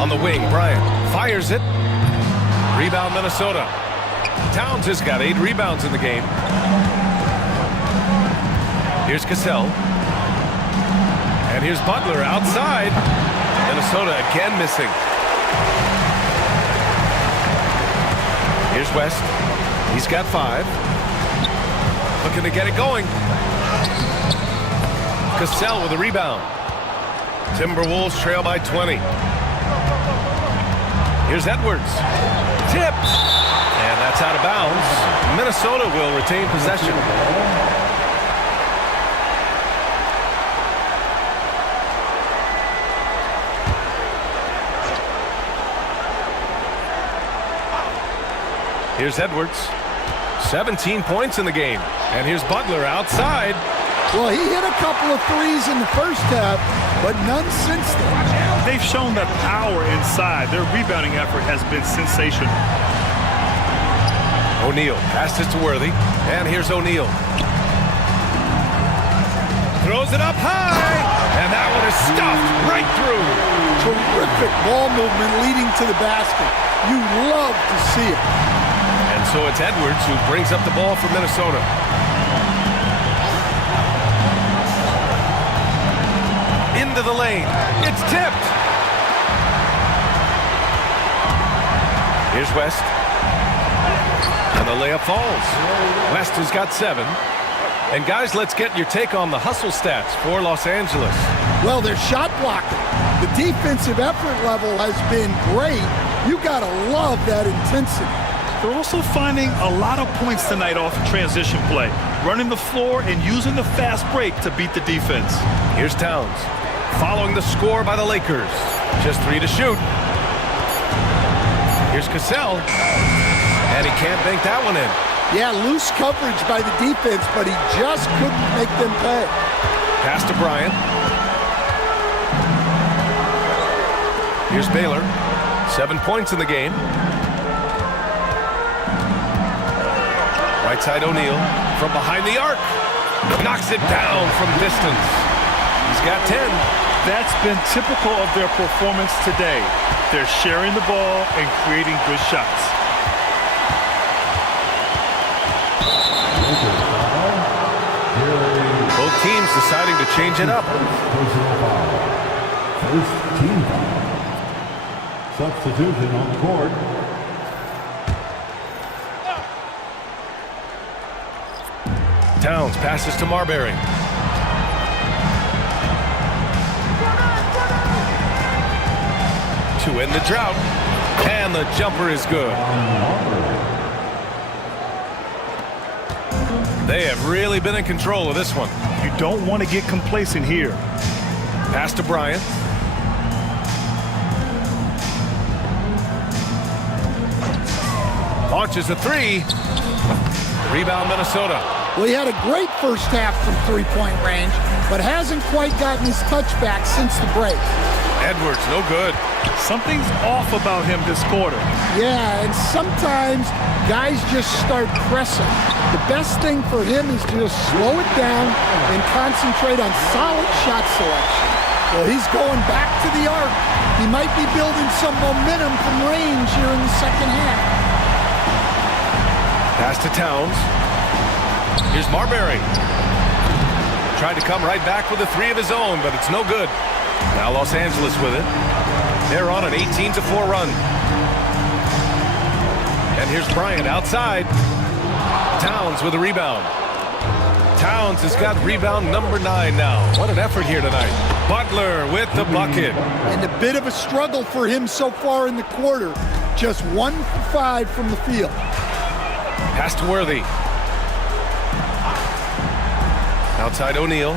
On the wing, Bryant fires it. Rebound Minnesota. Towns has got 8 rebounds in the game. Here's Cassell. And here's Butler outside. Minnesota again missing. Here's West. He's got 5. Looking to get it going. Cassell with a rebound. Timberwolves trail by 20. Here's Edwards. Tipped. And that's out of bounds. Minnesota will retain possession. Here's Edwards. 17 points in the game. And here's Butler outside. Well, he hit a couple of threes in the first half, but none since then. They've shown that power inside. Their rebounding effort has been sensational. O'Neal passes to Worthy. And here's O'Neal. Throws it up high. And that one is stuffed right through. Terrific ball movement leading to the basket. You love to see it. And so it's Edwards who brings up the ball for Minnesota. Into the lane. It's tipped. Here's West. And the layup falls. West has got 7. And guys, let's get your take on the hustle stats for Los Angeles. Well, they're shot blocking. The defensive effort level has been great. You got to love that intensity. They're also finding a lot of points tonight off of transition play, running the floor and using the fast break to beat the defense. Here's Towns, following the score by the Lakers. Just 3 to shoot. Here's Cassell, and he can't bank that one in. Yeah, loose coverage by the defense, but he just couldn't make them pay. Pass to Bryant. Here's Baylor, 7 points in the game. Right side O'Neal from behind the arc. Knocks it down from distance. He's got 10. That's been typical of their performance today. They're sharing the ball and creating good shots. Both teams deciding to change it up. First team foul. Substitution on the court. Towns passes to Marbury. To end the drought. And the jumper is good. They have really been in control of this one. You don't want to get complacent here. Pass to Bryant. Launches a 3. Rebound Minnesota. Well, he had a great first half from three-point range, but hasn't quite gotten his touchback since the break. Edwards, no good. Something's off about him this quarter. Yeah, and sometimes guys just start pressing. The best thing for him is to just slow it down and concentrate on solid shot selection. Well, he's going back to the arc. He might be building some momentum from range here in the second half. Pass to Towns. Here's Marbury. Tried to come right back with a 3 of his own, but it's no good. Now Los Angeles with it. They're on an 18-4 run. And here's Bryant outside. Towns with a rebound. Towns has got rebound number 9 now. What an effort here tonight. Butler with the bucket. And a bit of a struggle for him so far in the quarter. Just 1 for 5 from the field. Pass to Worthy. Outside O'Neal.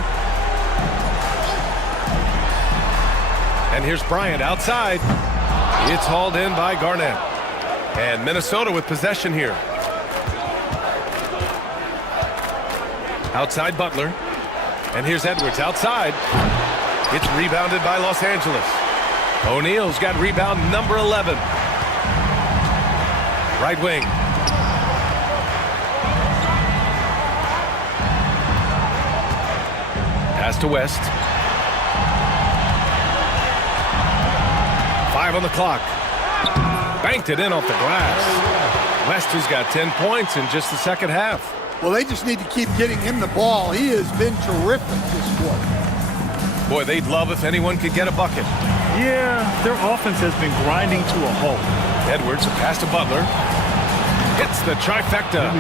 And here's Bryant outside. It's hauled in by Garnett. And Minnesota with possession here. Outside Butler. And here's Edwards outside. It's rebounded by Los Angeles. O'Neal's got rebound number 11. Right wing. Pass to West. 5 on the clock. Banked it in off the glass. West has got 10 points in just the second half. Well, they just need to keep getting him the ball. He has been terrific this quarter. Boy, they'd love if anyone could get a bucket. Yeah, their offense has been grinding to a halt. Edwards, a pass to Butler. Hits the trifecta.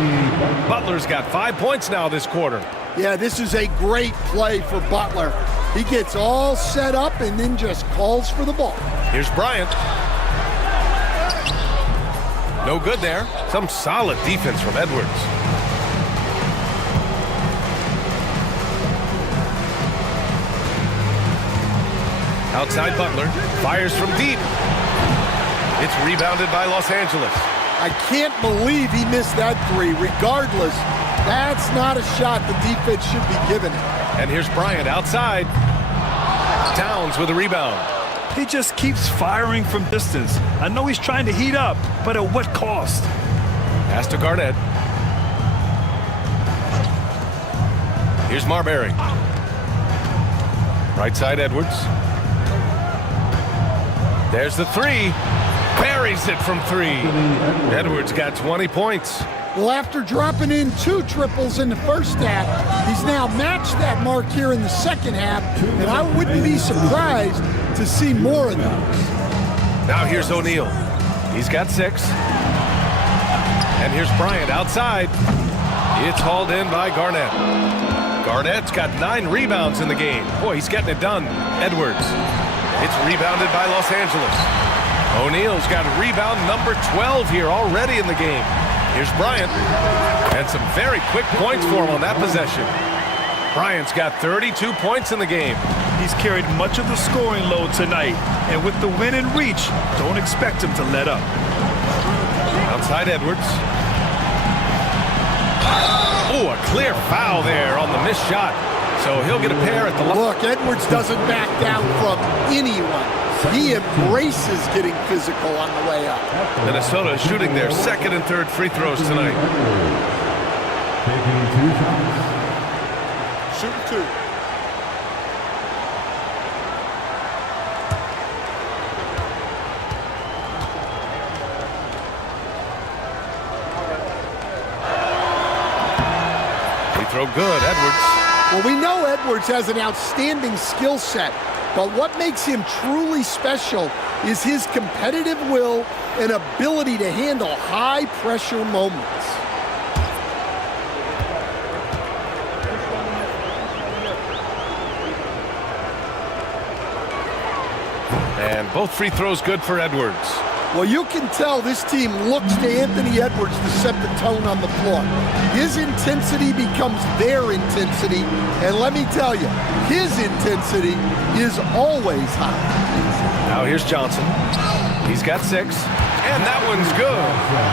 Butler's got 5 points now this quarter. Yeah, this is a great play for Butler. He gets all set up and then just calls for the ball. Here's Bryant. No good there. Some solid defense from Edwards. Outside Butler. Fires from deep. It's rebounded by Los Angeles. I can't believe he missed that three. Regardless, that's not a shot the defense should be giving him. And here's Bryant outside. Towns with a rebound. He just keeps firing from distance. I know he's trying to heat up, but at what cost? Pass to Garnett. Here's Marbury. Right side Edwards. There's the three. Buries it from 3. Edwards got 20 points. Well, after dropping in 2 triples in the first half, he's now matched that mark here in the second half, and I wouldn't be surprised to see more of those. Now here's O'Neal. He's got 6. And here's Bryant outside. It's hauled in by Garnett. Garnett's got 9 rebounds in the game. Boy, he's getting it done. Edwards. It's rebounded by Los Angeles. O'Neal's got rebound number 12 here already in the game. Here's Bryant. And some very quick points for him on that possession. Bryant's got 32 points in the game. He's carried much of the scoring load tonight. And with the win in reach, don't expect him to let up. Outside Edwards. Oh, a clear foul there on the missed shot. So he'll get a pair at the line. Look, Edwards doesn't back down from anyone. He embraces getting physical on the way up. Minnesota is shooting their second and third free throws tonight. Shooting 2. Free throw good, Edwards. Well, we know Edwards has an outstanding skill set, but what makes him truly special is his competitive will and ability to handle high-pressure moments. And both free throws good for Edwards. Well, you can tell this team looks to Anthony Edwards to set the tone on the floor. His intensity becomes their intensity, and let me tell you, his intensity is always high. Now here's Johnson. He's got 6, and that one's good.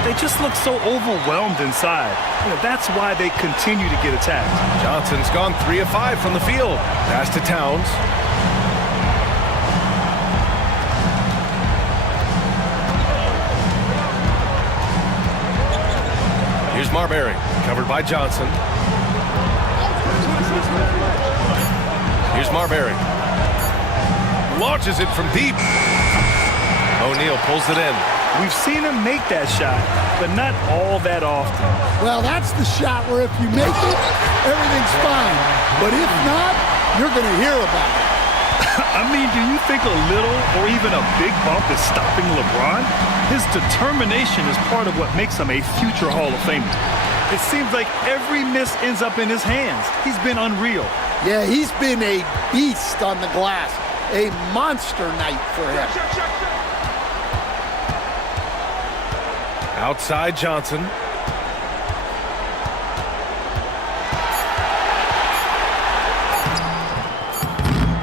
They just look so overwhelmed inside. That's why they continue to get attacked. Johnson's gone 3 of 5 from the field. Pass to Towns. Here's Marbury, covered by Johnson. Here's Marbury. Launches it from deep. O'Neal pulls it in. We've seen him make that shot, but not all that often. Well, that's the shot where if you make it, everything's fine. But if not, you're going to hear about it. I mean, do you think a little or even a big bump is stopping LeBron? His determination is part of what makes him a future Hall of Famer. It seems like every miss ends up in his hands. He's been unreal. Yeah, he's been a beast on the glass. A monster night for him. Outside Johnson.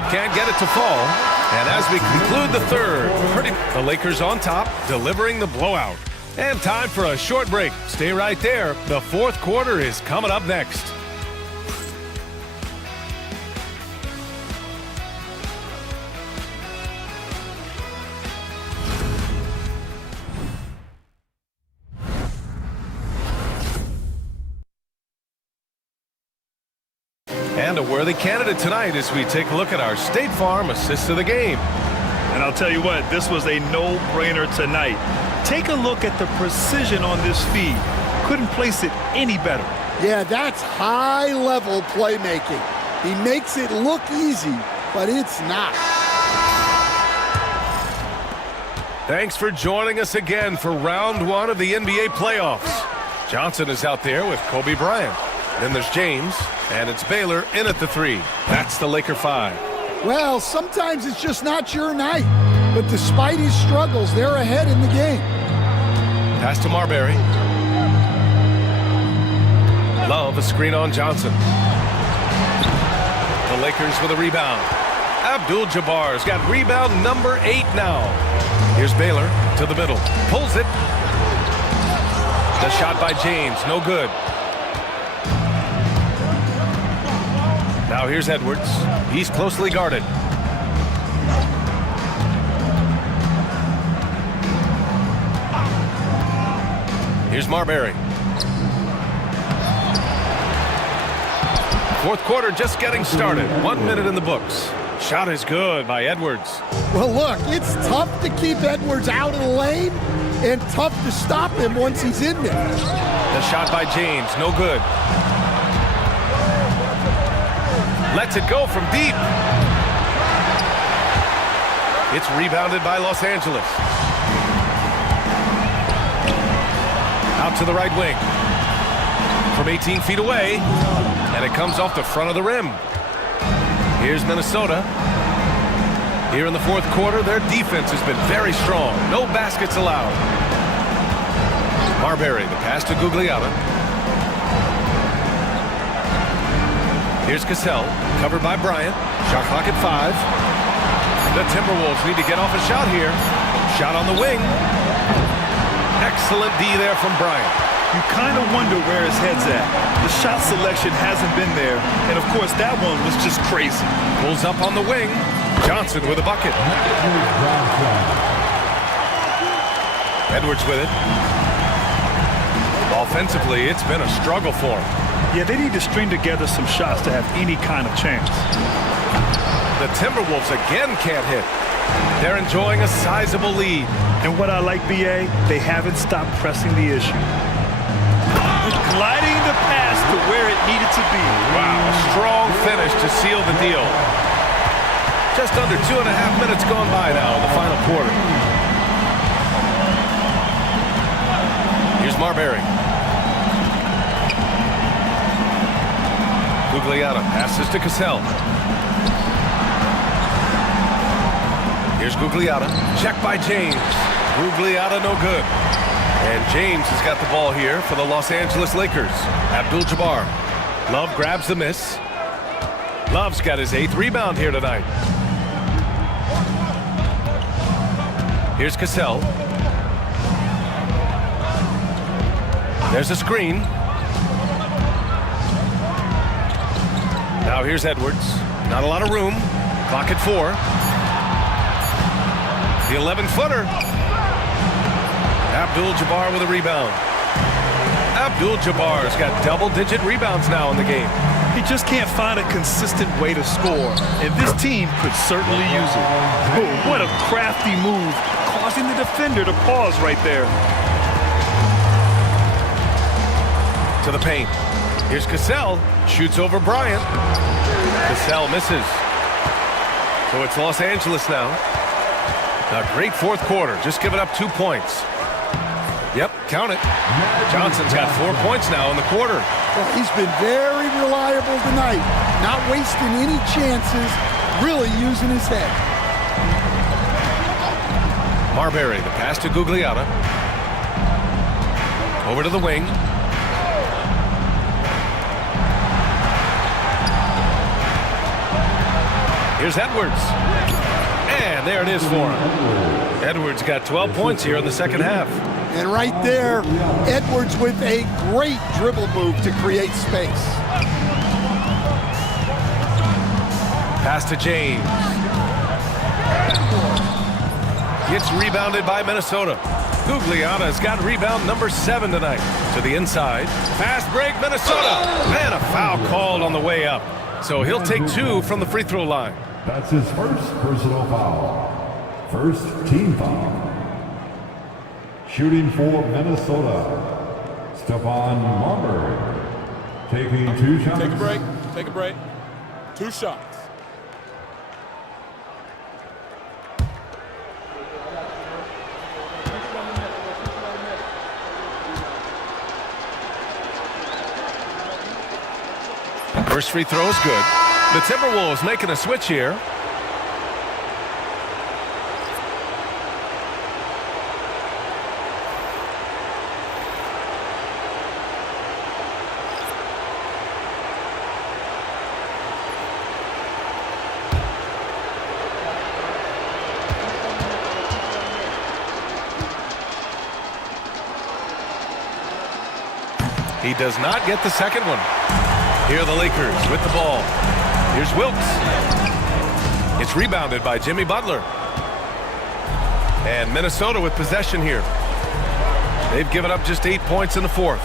Can't get it to fall. And as we conclude the third, the Lakers on top, delivering the blowout. And time for a short break. Stay right there. The fourth quarter is coming up next. And a worthy candidate tonight as we take a look at our State Farm assist of the game. And I'll tell you what, this was a no-brainer tonight. Take a look at the precision on this feed. Couldn't place it any better. Yeah, that's high-level playmaking. He makes it look easy, but it's not. Thanks for joining us again for round one of the NBA playoffs. Johnson is out there with Kobe Bryant. Then there's James, and it's Baylor in at the 3. That's the Laker 5. Well, sometimes it's just not your night. But despite his struggles, they're ahead in the game. Pass to Marbury. Love a screen on Johnson. The Lakers with a rebound. Abdul-Jabbar's got rebound number 8 now. Here's Baylor to the middle. Pulls it. The shot by James, no good. Now here's Edwards. He's closely guarded. Here's Marbury. Fourth quarter just getting started. 1 minute in the books. Shot is good by Edwards. Well, look, it's tough to keep Edwards out of the lane and tough to stop him once he's in there. The shot by James, no good. Lets it go from deep. It's rebounded by Los Angeles. Out to the right wing. From 18 feet away. And it comes off the front of the rim. Here's Minnesota. Here in the fourth quarter, their defense has been very strong. No baskets allowed. Marbury, the pass to Gugliotta. Here's Cassell, covered by Bryant. Shot clock at 5. The Timberwolves need to get off a shot here. Shot on the wing. Excellent D there from Bryant. You kind of wonder where his head's at. The shot selection hasn't been there. And, of course, that one was just crazy. Pulls up on the wing. Johnson with a bucket. Edwards with it. Offensively, it's been a struggle for him. Yeah, they need to string together some shots to have any kind of chance. The Timberwolves again can't hit. They're enjoying a sizable lead. And what I like, BA, they haven't stopped pressing the issue. Gliding the pass to where it needed to be. Wow, a strong finish to seal the deal. Just under 2.5 minutes gone by now in the final quarter. Here's Marbury. Gugliotta passes to Cassell. Here's Gugliotta. Check by James. Gugliotta no good. And James has got the ball here for the Los Angeles Lakers. Abdul-Jabbar. Love grabs the miss. Love's got his 8th rebound here tonight. Here's Cassell. There's a screen. Now here's Edwards. Not a lot of room. Clock at 4. The 11-footer. Abdul-Jabbar with a rebound. Abdul-Jabbar's got double-digit rebounds now in the game. He just can't find a consistent way to score, and this team could certainly use it. Oh, what a crafty move, causing the defender to pause right there. To the paint. Here's Cassell. Shoots over Bryant. Cassell misses. So it's Los Angeles now. A great fourth quarter. Just giving up 2 points. Yep, count it. Johnson's got 4 points now in the quarter. Well, he's been very reliable tonight. Not wasting any chances. Really using his head. Marbury, the pass to Gugliotta. Over to the wing. Here's Edwards. And there it is for him. Edwards got 12 points here in the second half. And right there, Edwards with a great dribble move to create space. Pass to James. Gets rebounded by Minnesota. Gugliotta's got rebound number 7 tonight. To the inside. Fast break, Minnesota. Man, a foul called on the way up. So he'll take 2 from the free throw line. That's his first personal foul. First team foul. Shooting for Minnesota, Stephon Marbury. Taking 2 shots. Take a break. Take a break. 2 shots. First free throw is good. The Timberwolves making a switch here. He does not get the second one. Here are the Lakers with the ball. Here's Wilkes. It's rebounded by Jimmy Butler. And Minnesota with possession here. They've given up just 8 points in the fourth.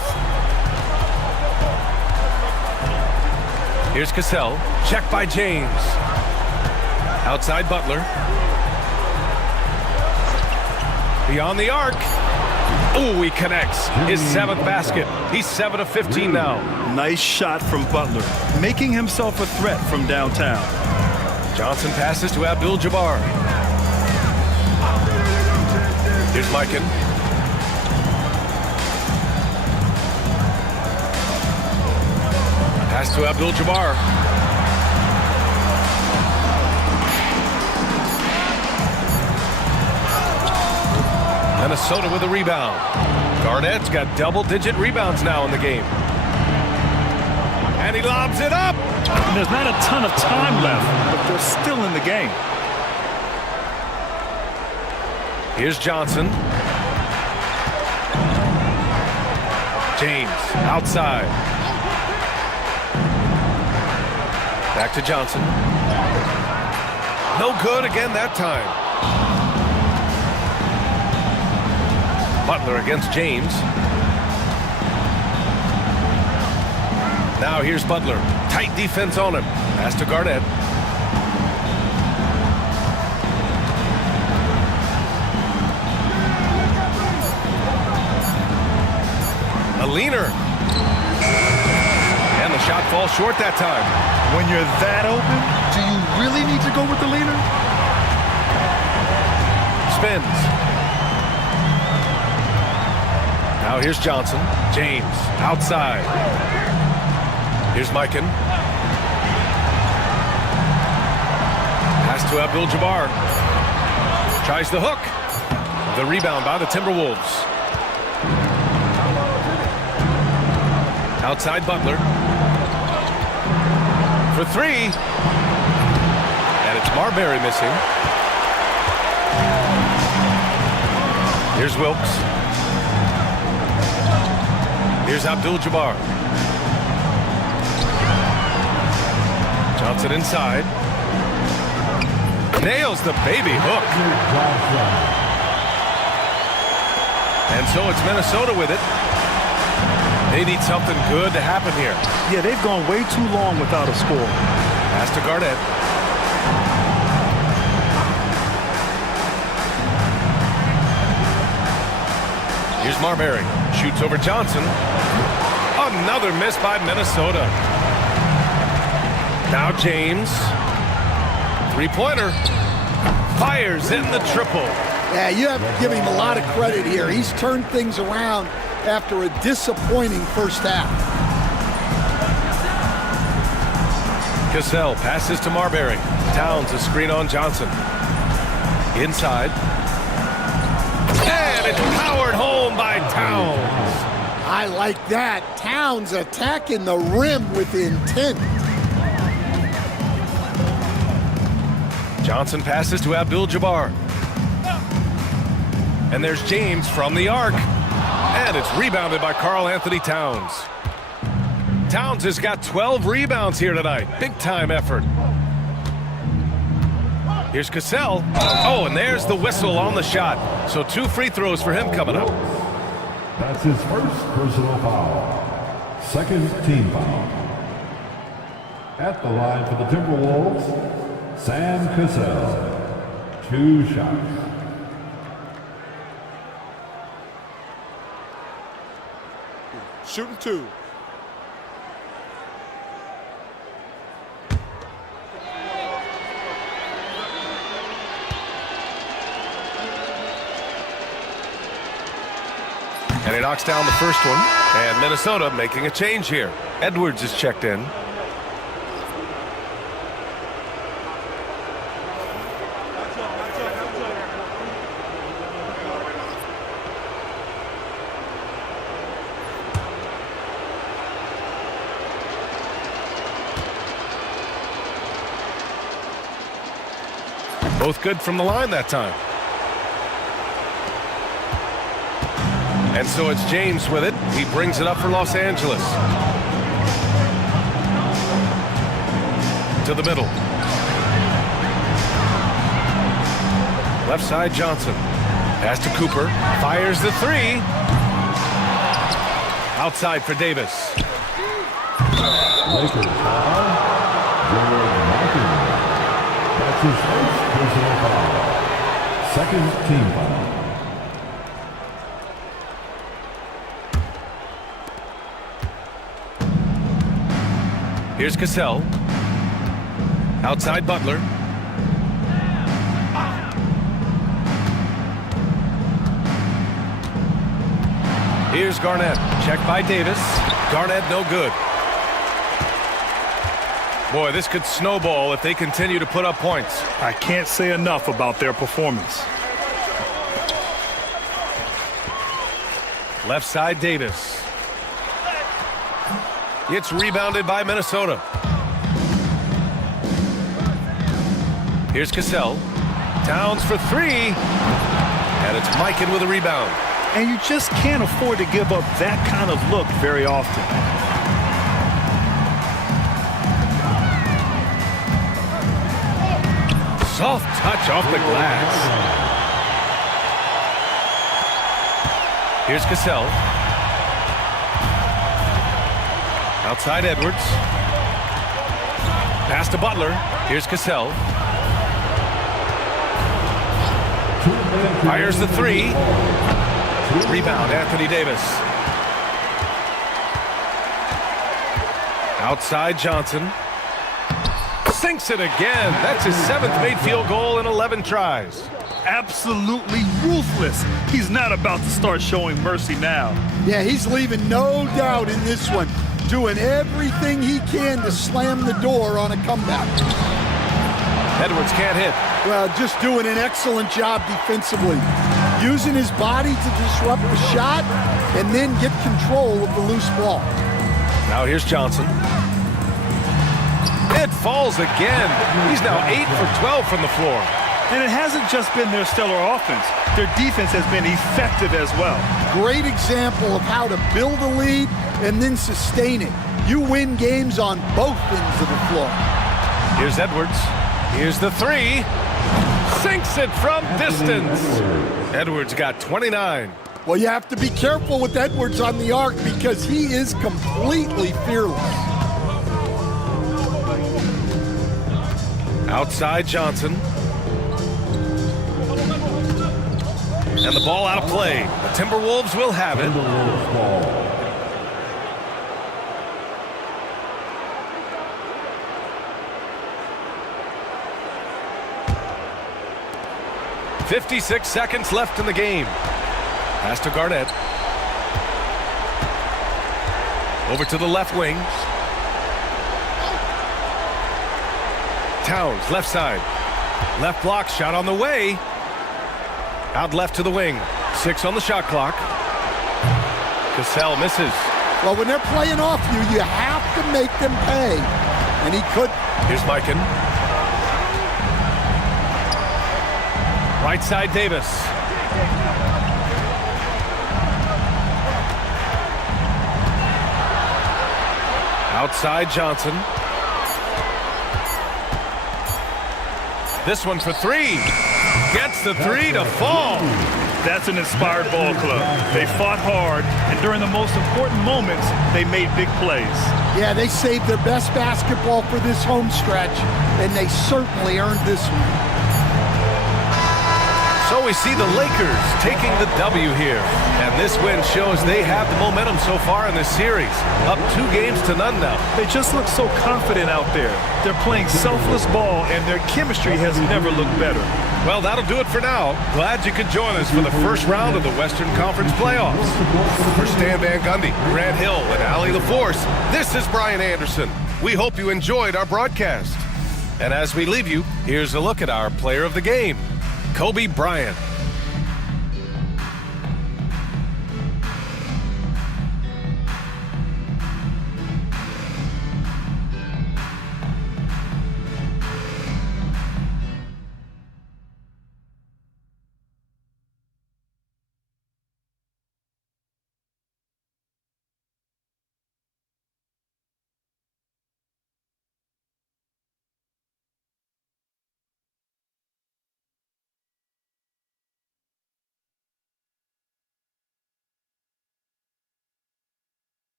Here's Cassell. Check by James. Outside Butler. Beyond the arc. Ooh, he connects. His 7th basket. He's 7 of 15 now. Nice shot from Butler, making himself a threat from downtown. Johnson passes to Abdul-Jabbar. Here's Mikan. Pass to Abdul-Jabbar. Minnesota with a rebound. Garnett's got double-digit rebounds now in the game. And he lobs it up. And there's not a ton of time left, but they're still in the game. Here's Johnson. James outside. Back to Johnson. No good again that time. Butler against James. Now here's Butler. Tight defense on him. Pass to Garnett. A leaner. And the shot falls short that time. When you're that open, do you really need to go with the leaner? Spins. Now here's Johnson. James outside. Here's Mikan. Pass to Abdul-Jabbar. Tries the hook. The rebound by the Timberwolves. Outside Butler. For 3. And it's Marbury missing. Here's Wilkes. Here's Abdul-Jabbar. Johnson inside. Nails the baby hook. And so it's Minnesota with it. They need something good to happen here. Yeah, they've gone way too long without a score. Pass to Garnett. Here's Marbury. Shoots over Johnson. Another miss by Minnesota. Now James. 3-pointer. Fires in the triple. Yeah, you have to give him a lot of credit here. He's turned things around after a disappointing first half. Cassell passes to Marbury. Towns a screen on Johnson. Inside. And it's powered home by Towns. I like that. Towns attacking the rim with intent. Johnson passes to Abdul-Jabbar. And there's James from the arc. And it's rebounded by Karl-Anthony Towns. Towns has got 12 rebounds here tonight. Big-time effort. Here's Cassell. Oh, and there's the whistle on the shot. So 2 free throws for him coming up. That's his first personal foul. Second team foul. At the line for the Timberwolves, Sam Cassell. 2 shots. Shooting 2. And he knocks down the first one. And Minnesota making a change here. Edwards is checked in. Both good from the line that time. And so it's James with it. He brings it up for Los Angeles. To the middle. Left side, Johnson. Pass to Cooper. Fires the 3. Outside for Davis. Lakers foul. That's his first personal foul. Second team foul. Here's Cassell. Outside Butler. Here's Garnett. Checked by Davis. Garnett no good. Boy, this could snowball if they continue to put up points. I can't say enough about their performance. Left side, Davis. It's rebounded by Minnesota. Here's Cassell. Towns for 3. And it's Mikan with a rebound. And you just can't afford to give up that kind of look very often. Soft touch off the glass. Here's Cassell. Outside Edwards. Pass to Butler. Here's Cassell. Fires the 3. Rebound, Anthony Davis. Outside Johnson. Sinks it again. That's his 7th made field goal in 11 tries. Absolutely ruthless. He's not about to start showing mercy now. Yeah, he's leaving no doubt in this one. Doing everything he can to slam the door on a comeback. Edwards can't hit. Well, just doing an excellent job defensively. Using his body to disrupt the shot and then get control of the loose ball. Now here's Johnson. It falls again. He's now 8 for 12 from the floor. And it hasn't just been their stellar offense. Their defense has been effective as well. Great example of how to build a lead and then sustain it. You win games on both ends of the floor. Here's Edwards. Here's the 3. Sinks it from distance. Edwards got 29. Well, you have to be careful with Edwards on the arc because he is completely fearless. Outside Johnson. And the ball out of play. The Timberwolves will have it. Timberwolves ball. 56 seconds left in the game. Pass to Garnett. Over to the left wing. Towns, left side. Left block, shot on the way. Out left to the wing. 6 on the shot clock. Cassell misses. Well, when they're playing off you, you have to make them pay. And he could. Here's Mikan. Right side, Davis. Outside, Johnson. This one for three. Gets the three to fall. That's an inspired ball club. They fought hard, and during the most important moments, they made big plays. Yeah, they saved their best basketball for this home stretch, and they certainly earned this one. So we see the Lakers taking the W here. And this win shows they have the momentum so far in this series. Up 2 games to none now. They just look so confident out there. They're playing selfless ball, and their chemistry has never looked better. Well, that'll do it for now. Glad you could join us for the first round of the Western Conference playoffs. For Stan Van Gundy, Grant Hill, and Allie LaForce, this is Brian Anderson. We hope you enjoyed our broadcast. And as we leave you, here's a look at our player of the game, Kobe Bryant.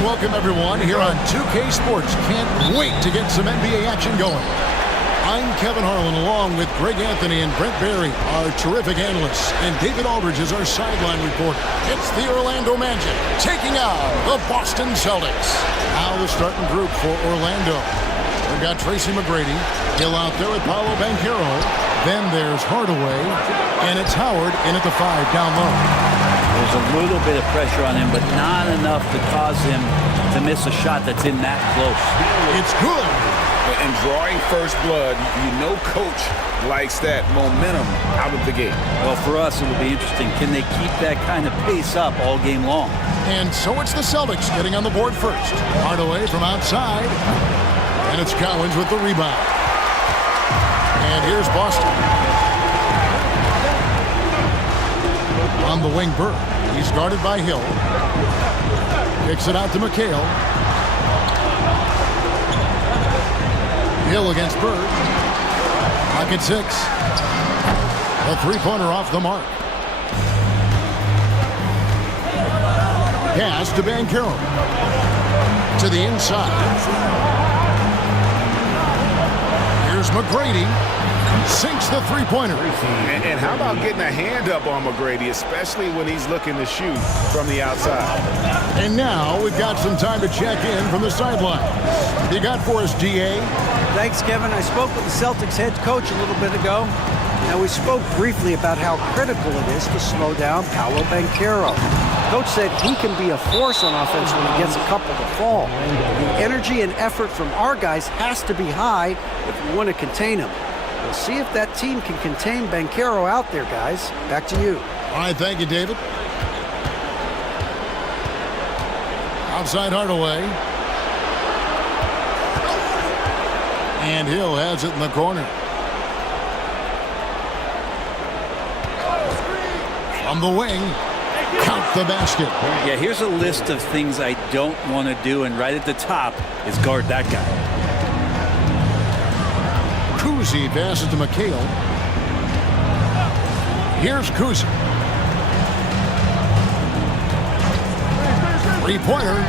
Welcome everyone here on 2K Sports. Can't wait to get some NBA action going. I'm Kevin Harlan along with Greg Anthony and Brent Barry, our terrific analysts, and David Aldridge is our sideline reporter. It's the Orlando Magic taking on the Boston Celtics. Now the starting group for Orlando. We've got Tracy McGrady, Hill out there with Paolo Banchero. Then there's Hardaway, and it's Howard in at the 5 down low. There's a little bit of pressure on him, but not enough to cause him to miss a shot that's in that close. It's good. And drawing first blood, you know coach likes that momentum out of the gate. Well, for us, it'll be interesting. Can they keep that kind of pace up all game long? And so it's the Celtics getting on the board first. Hardaway from outside. And it's Cowens with the rebound. And here's Boston. On the wing, Bird. He's guarded by Hill. Kicks it out to McHale. Hill against Bird. Clock at 6. A three-pointer off the mark. Pass to Banchero. To the inside. Here's McGrady. Sinks the three-pointer. And how about getting a hand up on McGrady, especially when he's looking to shoot from the outside. And now we've got some time to check in from the sideline. You got for us, DA? Thanks, Kevin. I spoke with the Celtics head coach a little bit ago. Now, we spoke briefly about how critical it is to slow down Paolo Banchero. Coach said he can be a force on offense when he gets a couple to fall. The energy and effort from our guys has to be high if we want to contain him. We'll see if that team can contain Banchero out there, guys. Back to you. All right, thank you, David. Outside Hardaway. And Hill has it in the corner. From the wing, count the basket. Yeah, here's a list of things I don't want to do, and right at the top is guard that guy. Kuzi passes to McHale. Here's Kuzi. Three-pointer.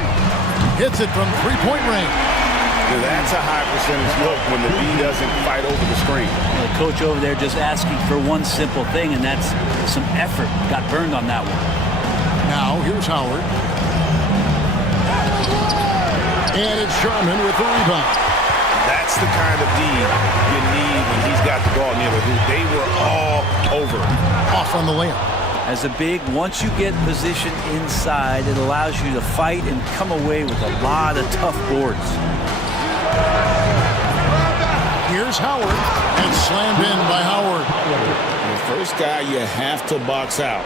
Hits it from three-point range. That's a high percentage look when the D doesn't fight over the screen. The coach over there just asking for one simple thing, and that's some effort. Got burned on that one. Now, here's Howard. And it's Sherman with the rebound. That's the kind of D you need when he's got the ball near the hoop. They were all over. Off on the layup. As a big, once you get position inside, it allows you to fight and come away with a lot of tough boards. Here's Howard, and slammed in by Howard. The first guy you have to box out,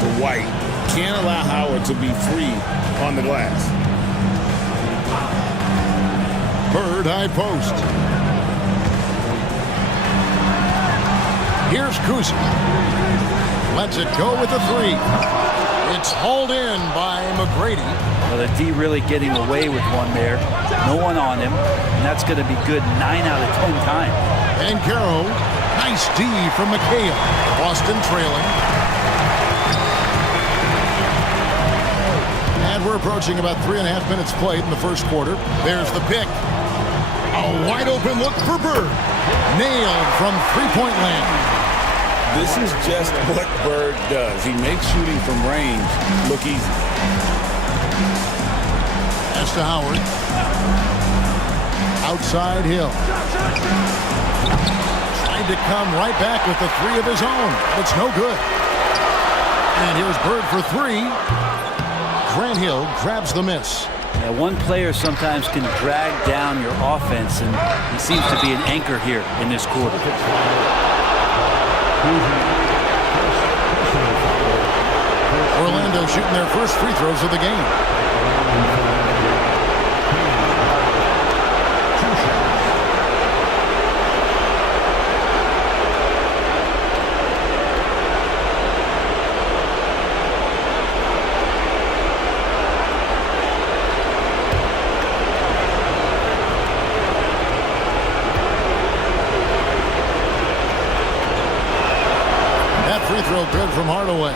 the White. Can't allow Howard to be free on the glass. Bird high post. Here's Kuzi. Lets it go with the three. It's hauled in by McGrady. Well, the D really getting away with one there. No one on him, and that's going to be good 9 out of 10 times. And Caro, nice D from McHale. Boston trailing. And we're approaching about 3.5 minutes played in the first quarter. There's the pick. A wide open look for Bird. Nailed from three-point land. This is just what Bird does. He makes shooting from range look easy. Pass to Howard. Outside Hill. Trying to come right back with the three of his own. It's no good. And here's Bird for three. Grant Hill grabs the miss. Now, one player sometimes can drag down your offense, and he seems to be an anchor here in this quarter. Orlando shooting their first free throws of the game. That free throw good from Hardaway.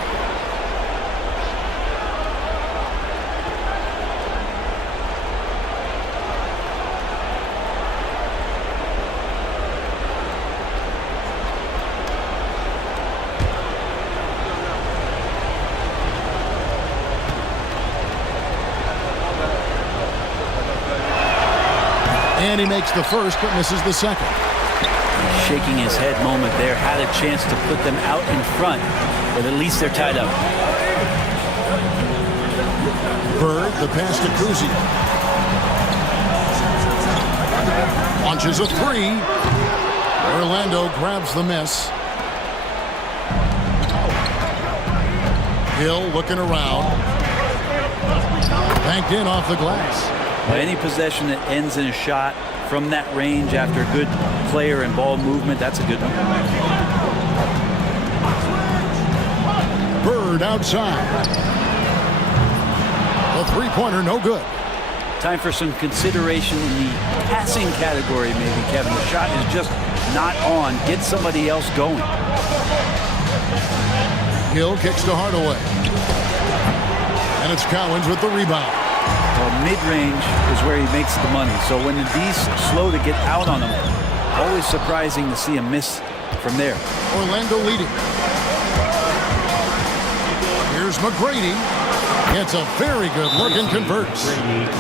And he makes the first, but misses the second. Shaking his head moment there. Had a chance to put them out in front, but at least they're tied up. Bird, the pass to Kuzi. Launches a three. Orlando grabs the miss. Hill looking around. Banked in off the glass. Well, any possession that ends in a shot from that range after a good player and ball movement, that's a good one. Bird outside. The three-pointer no good. Time for some consideration in the passing category maybe, Kevin. The shot is just not on. Get somebody else going. Hill kicks to Hardaway. And it's Cowens with the rebound. Well, mid-range is where he makes the money. So when the D's slow to get out on him, always surprising to see a miss from there. Orlando leading. Here's McGrady. It's a very good look and converts.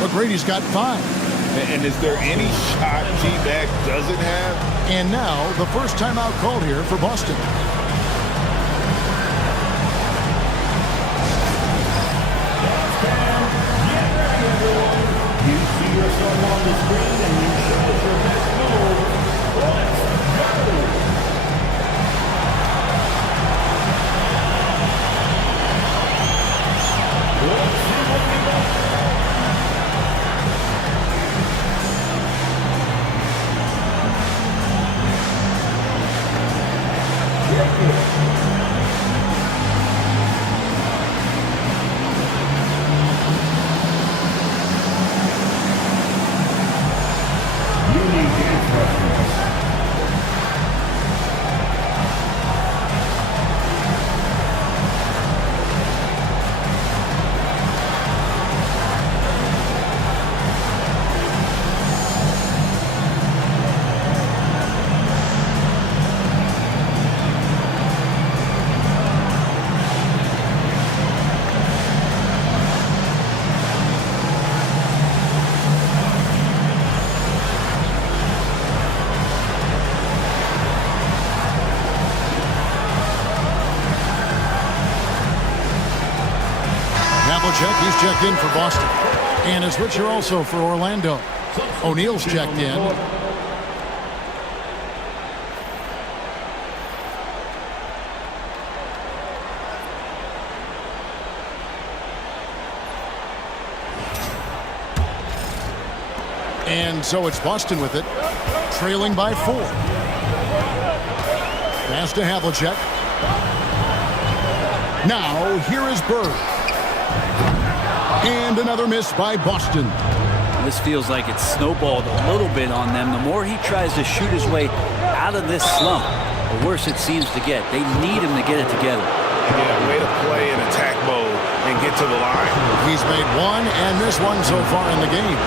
McGrady's got 5. And is there any shot T-Bag doesn't have? And now the first timeout called here for Boston. You see yourself on the screen and you show us your best move. Let's go! Let's see what we got. You Havlicek, he's checked in for Boston. And a switcher also for Orlando. O'Neal's checked in. And so it's Boston with it, trailing by 4. Pass to Havlicek. Now, here is Bird. And another miss by Boston. This feels like it's snowballed a little bit on them. The more he tries to shoot his way out of this slump, the worse it seems to get. They need him to get it together. Yeah, way to play in attack mode and get to the line. He's made one and missed one so far in the game.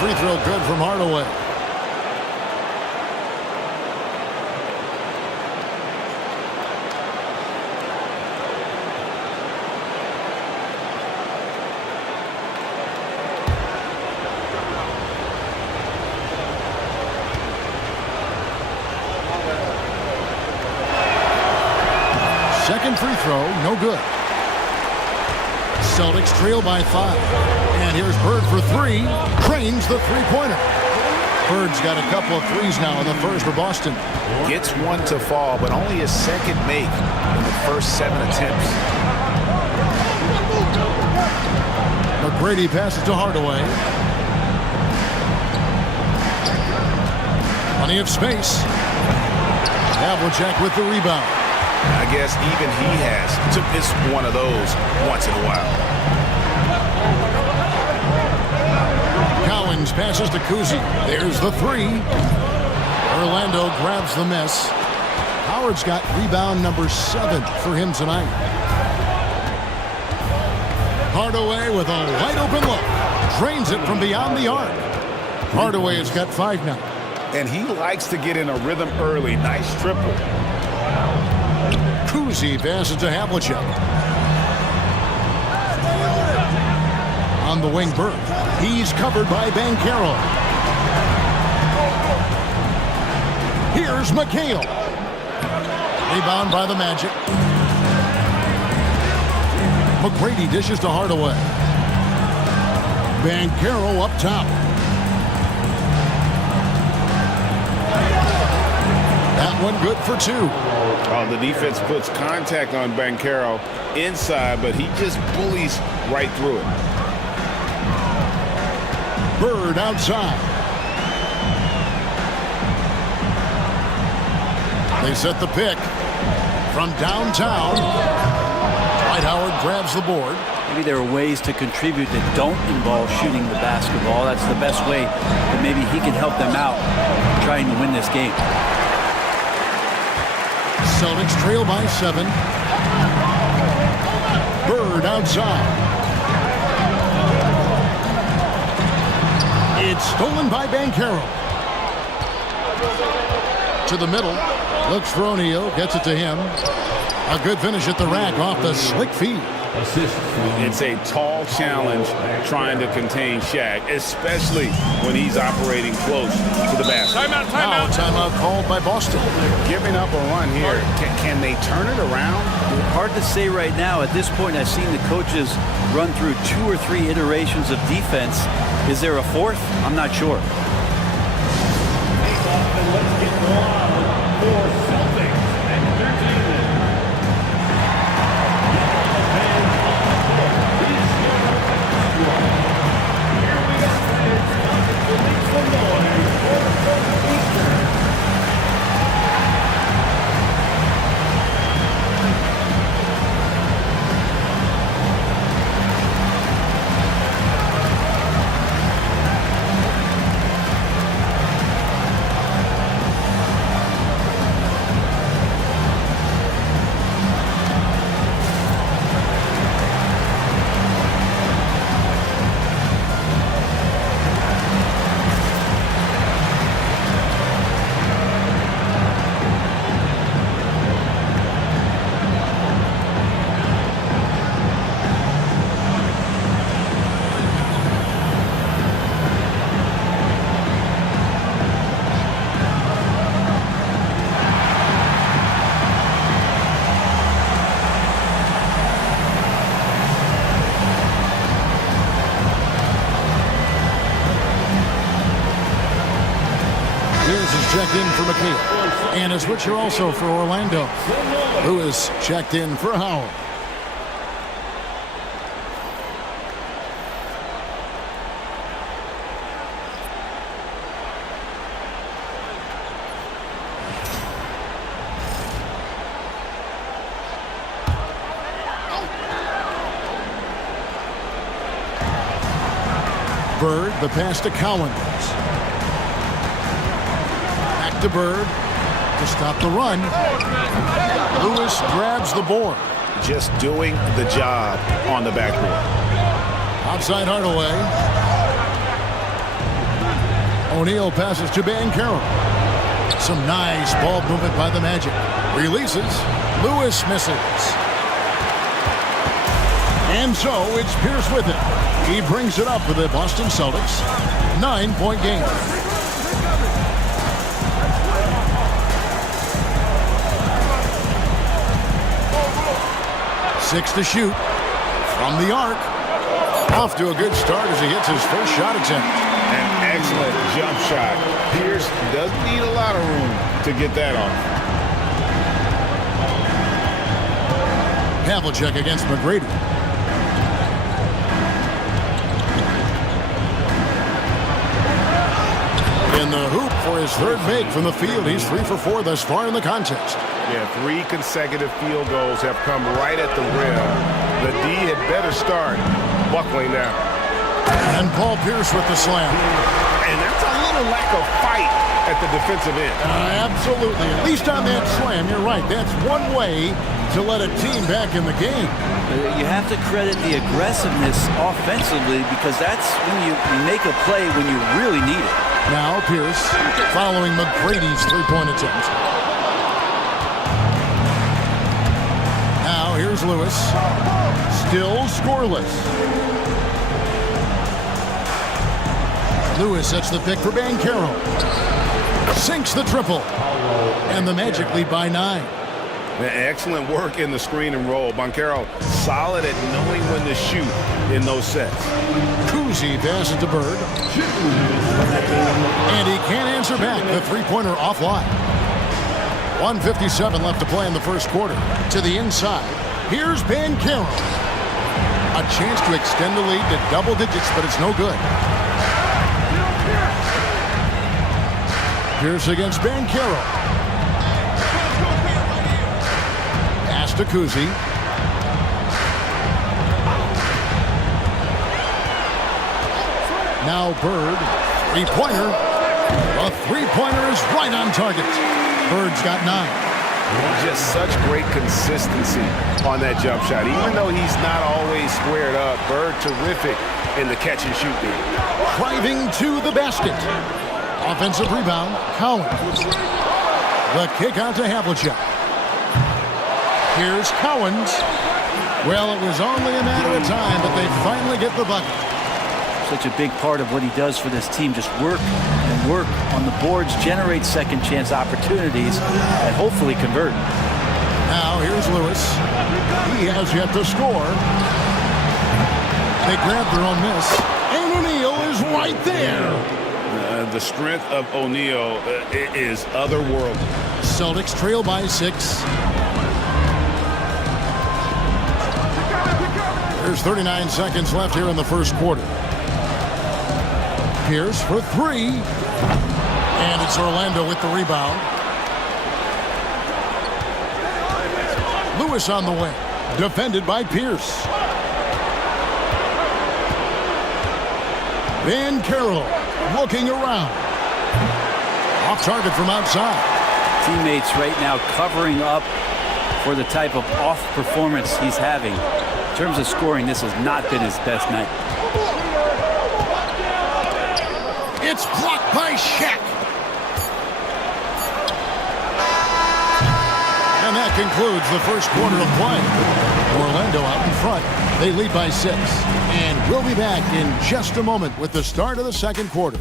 Free throw good from Hardaway. Second free throw, no good. Celtics trail by 5. And here's Bird for 3. Trains the three-pointer. Bird's got a couple of threes now in the first for Boston. Gets one to fall, but only his second make in the first 7 attempts. McGrady passes to Hardaway. Plenty of space. Havlicek with the rebound. I guess even he has to miss one of those once in a while. Collins passes to Kuzi. There's the 3. Orlando grabs the miss. Howard's got rebound number 7 for him tonight. Hardaway with a wide open look. Drains it from beyond the arc. Hardaway has got 5 now. And he likes to get in a rhythm early. Nice triple. Kuzi passes to Havlicek. On the wing, Bird. He's covered by Banchero. Here's McHale. Rebound by the Magic. McGrady dishes to Hardaway. Banchero up top. That one good for 2. Oh, the defense puts contact on Banchero inside, but he just bullies right through it. Bird outside. They set the pick from downtown. Dwight Howard grabs the board. Maybe there are ways to contribute that don't involve shooting the basketball. That's the best way that maybe he can help them out trying to win this game. Celtics trail by 7. Bird outside. It's stolen by Banchero. To the middle. Looks for O'Neal. Gets it to him. A good finish at the rack off the slick feed. It's a tall challenge trying to contain Shaq, especially when he's operating close to the basket. Now timeout called by Boston. Giving up a run here. Can they turn it around? Hard to say right now. At this point, I've seen the coaches run through 2 or 3 iterations of defense. Is there a 4th? I'm not sure. Let's get on for Celtics Entertainment. checked in for McKee. And a switcher also for Orlando. Lewis checked in for Howard. Bird, the pass to Collins. Back to Bird to stop the run. Lewis grabs the board. Just doing the job on the backboard. Outside Hardaway. O'Neal passes to Banchero. Some nice ball movement by the Magic. Releases. Lewis misses. And so it's Pierce with it. He brings it up for the Boston Celtics. 9-point game. Six to shoot. From the arc. Off to a good start as he hits his first shot attempt. An excellent jump shot. Pierce doesn't need a lot of room to get that off. Havlicek against McGrady. In the hoop for his third make from the field. He's 3 for 4 thus far in the contest. Yeah, 3 consecutive field goals have come right at the rim. The D had better start buckling now. And Paul Pierce with the slam. And that's a little lack of fight at the defensive end. Absolutely. At least on that slam, you're right. That's one way to let a team back in the game. You have to credit the aggressiveness offensively because that's when you make a play when you really need it. Now Pierce following McGrady's three-point attempt. Now here's Lewis. Still scoreless. Lewis sets the pick for Banchero. Sinks the triple. And the Magic lead by 9. Excellent work in the screen and roll. Banchero solid at knowing when to shoot in those sets. Cousy passes to Bird. And he can't answer back. The three-pointer offline. 1:57 left to play in the first quarter. To the inside. Here's Banchero. A chance to extend the lead to double digits, but it's no good. Pierce against Banchero. Pass to Cousy. Now Bird, three-pointer. A three-pointer is right on target. Bird's got 9. Just such great consistency on that jump shot. Even though he's not always squared up, Bird terrific in the catch and shoot game. Driving to the basket. Offensive rebound, Collins. The kick out to Havlicek. Here's Collins. Well, it was only a matter of time, but they finally get the bucket. Such a big part of what he does for this team, just work and work on the boards, generate second chance opportunities, and hopefully convert. Now here's Lewis. He has yet to score. They grab their own miss. And O'Neal is right there. The strength of O'Neal is otherworldly. Celtics trail by 6. There's 39 seconds left here in the first quarter. Pierce for 3. And it's Orlando with the rebound. Lewis on the wing. Defended by Pierce. Banchero looking around. Off target from outside. Teammates right now covering up for the type of off performance he's having. In terms of scoring, this has not been his best night. It's blocked by Shaq. And that concludes the first quarter of play. Orlando out in front. They lead by 6. And we'll be back in just a moment with the start of the second quarter.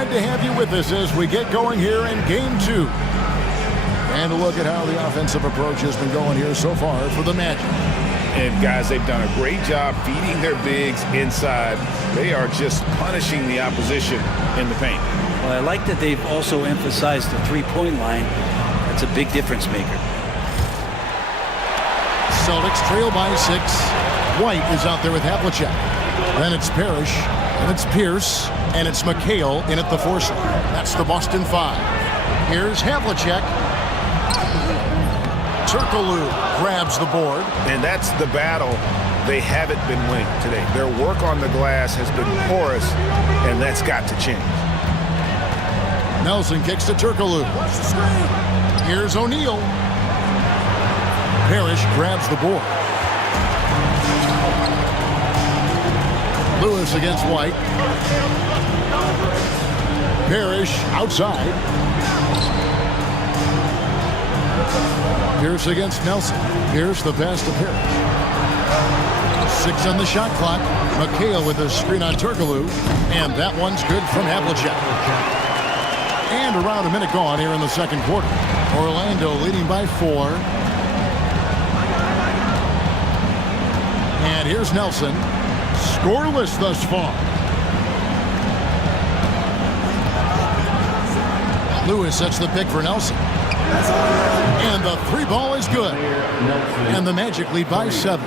glad to have you with us as we get going here in Game 2. And a look at how the offensive approach has been going here so far for the Magic. And guys, they've done a great job feeding their bigs inside. They are just punishing the opposition in the paint. Well, I like that they've also emphasized the three-point line. That's a big difference maker. Celtics trail by 6. White is out there with Havlicek. Then it's Parrish, and it's Pierce, and it's McHale in at the 4 slot. That's the Boston 5. Here's Havlicek. Turkoglu grabs the board. And that's the battle they haven't been winning today. Their work on the glass has been porous, and that's got to change. Nelson kicks to Turkoglu. Here's O'Neal. Parrish grabs the board. Lewis against White. Parrish outside. Pierce against Nelson. Pierce the pass to Parrish. 6 on the shot clock. McHale with a screen on Turkoglu. And that one's good from Havlicek. And around a minute gone here in the second quarter. Orlando leading by 4. And here's Nelson. Scoreless thus far. Lewis sets the pick for Nelson. And the 3 ball is good. And the Magic lead by 7.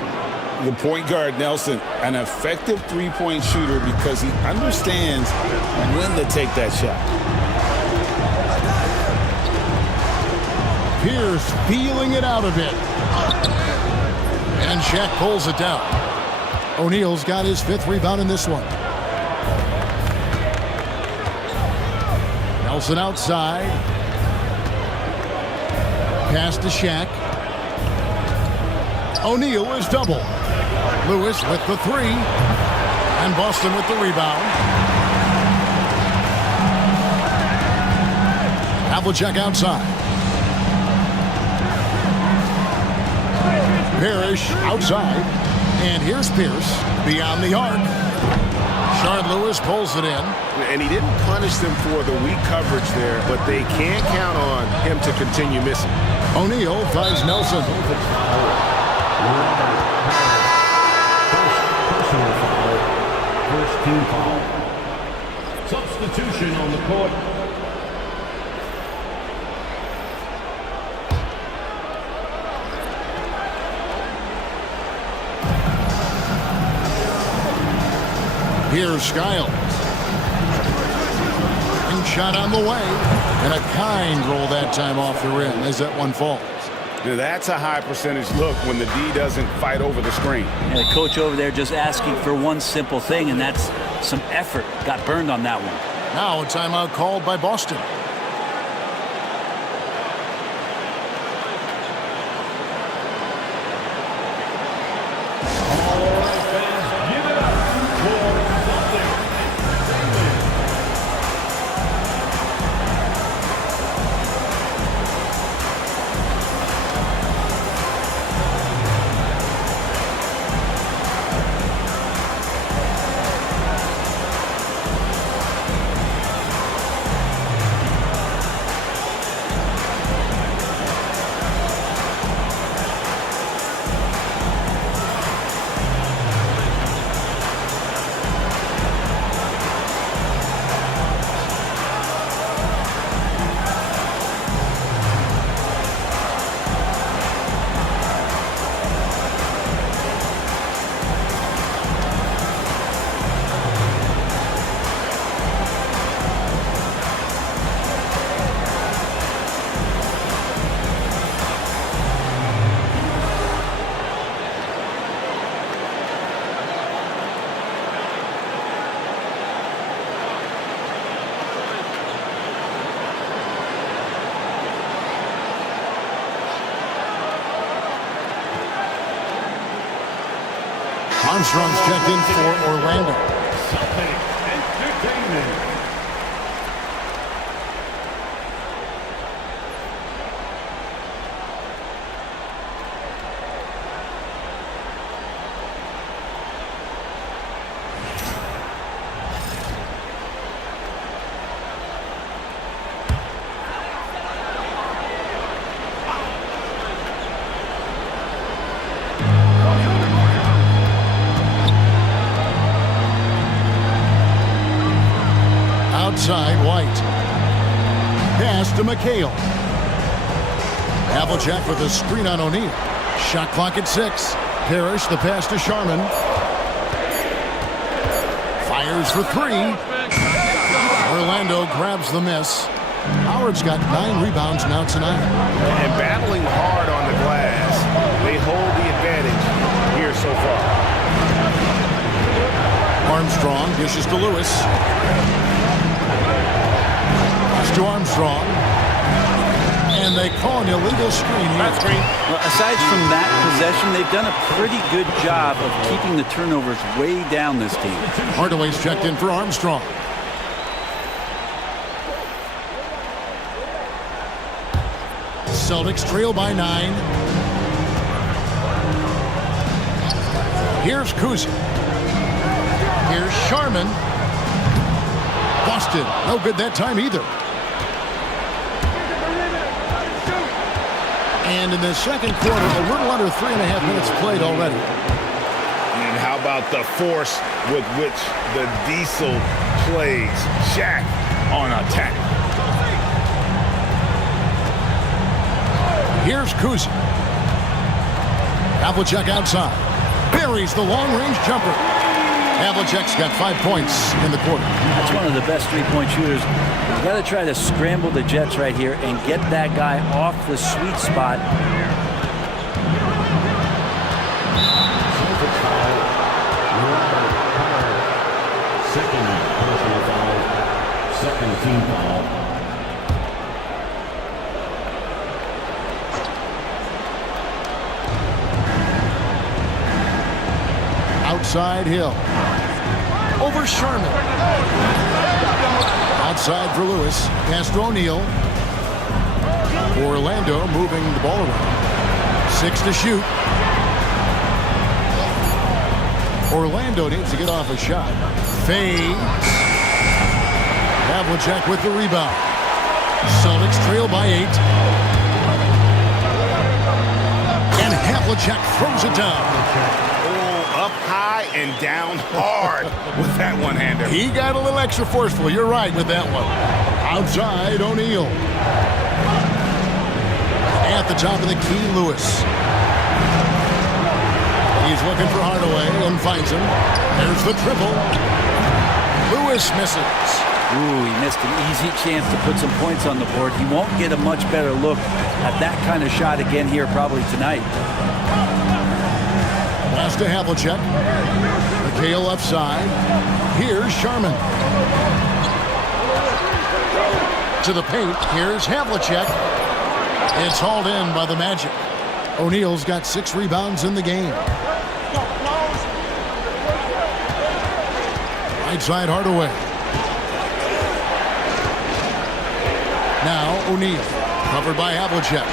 The point guard, Nelson, an effective three-point shooter because he understands when to take that shot. Pierce feeling it out a bit. And Shaq pulls it down. O'Neal's got his 5th rebound in this one. Nelson outside. Pass to Shaq. O'Neal is double. Lewis with the 3. And Boston with the rebound. Havlicek outside. Parrish outside. And here's Pierce beyond the arc. Shard Lewis pulls it in. And he didn't punish them for the weak coverage there, but they can't count on him to continue missing. O'Neal finds Nelson. First team foul. Substitution on the court. Here's Skiles. And shot on the way. And a kind roll that time off the rim as that one falls. Now that's a high percentage look when the D doesn't fight over the screen. And the coach over there just asking for one simple thing, and that's some effort. Got burned on that one. Now a timeout called by Boston. Armstrong's checked in for Orlando. outside, White. Pass to McHale. Havlicek with a screen on O'Neal. Shot clock at 6. Parrish, the pass to Sharman. Fires for 3. Orlando grabs the miss. Howard's got 9 rebounds now tonight. And battling hard on the glass. They hold the advantage here so far. Armstrong dishes to Lewis. Pass to Armstrong. And they call an illegal screen here. Well, aside from that possession, they've done a pretty good job of keeping the turnovers way down this team. Hardaway's checked in for Armstrong. Celtics trail by 9. Here's Kuzic. Here's Sharman. Busted. No good that time either. And in the second quarter, a little under 3.5 minutes played already. And how about the force with which the Diesel plays? Shaq on attack. Here's Kuzic. Havlicek outside. Buries the long-range jumper. Havlicek's got 5 points in the quarter. That's one of the best three-point shooters. You've got to try to scramble the Jets right here and get that guy off the sweet spot. Second personal foul. Second team foul. Outside Hill. Over Sharman. Outside for Lewis. Pass to O'Neal. Orlando moving the ball around. 6 to shoot. Orlando needs to get off a shot. Fades. Havlicek with the rebound. Celtics trail by 8. And Havlicek throws it down. Up high and down hard with that one-hander. He got a little extra forceful. You're right with that one. Outside, O'Neal. At the top of the key, Lewis. He's looking for Hardaway and finds him. There's the triple. Lewis misses. Ooh, he missed an easy chance to put some points on the board. He won't get a much better look at that kind of shot again here probably tonight. Pass to Havlicek. McHale left side. Here's Sharman. To the paint. Here's Havlicek. It's hauled in by the Magic. O'Neal's got 6 rebounds in the game. Right side Hardaway. Now O'Neal. Covered by Havlicek.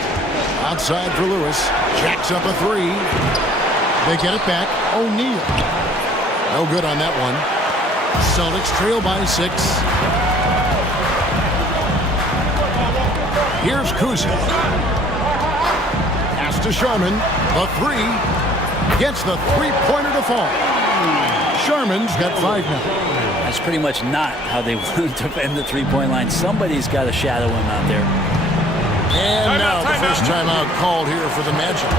Outside for Lewis. Jacks up a 3. They get it back. O'Neal. No good on that one. Celtics trail by 6. Here's Kuzic. Pass to Sharman. The 3. Gets the three-pointer to fall. Sharman's got 5 now. That's pretty much not how they want to defend the three-point line. Somebody's got to shadow him out there. And now the first timeout called here for the Magic.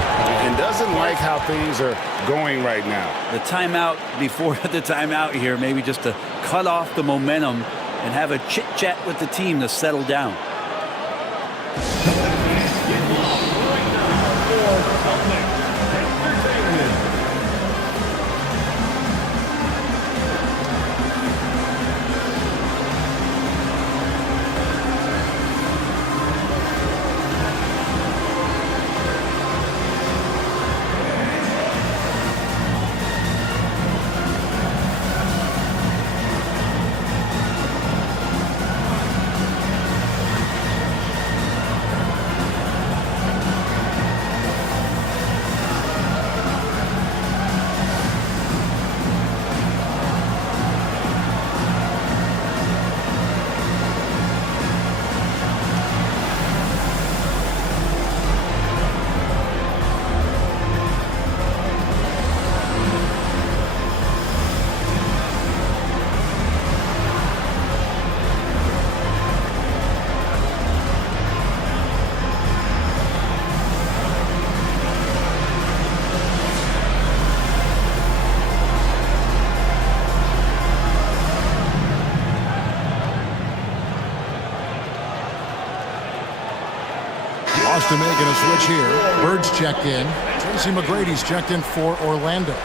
And doesn't like how things are going right now. The timeout before the timeout here, maybe just to cut off the momentum and have a chit-chat with the team to settle down. to making a switch here. Bird's checked in. Tracy McGrady's checked in for Orlando.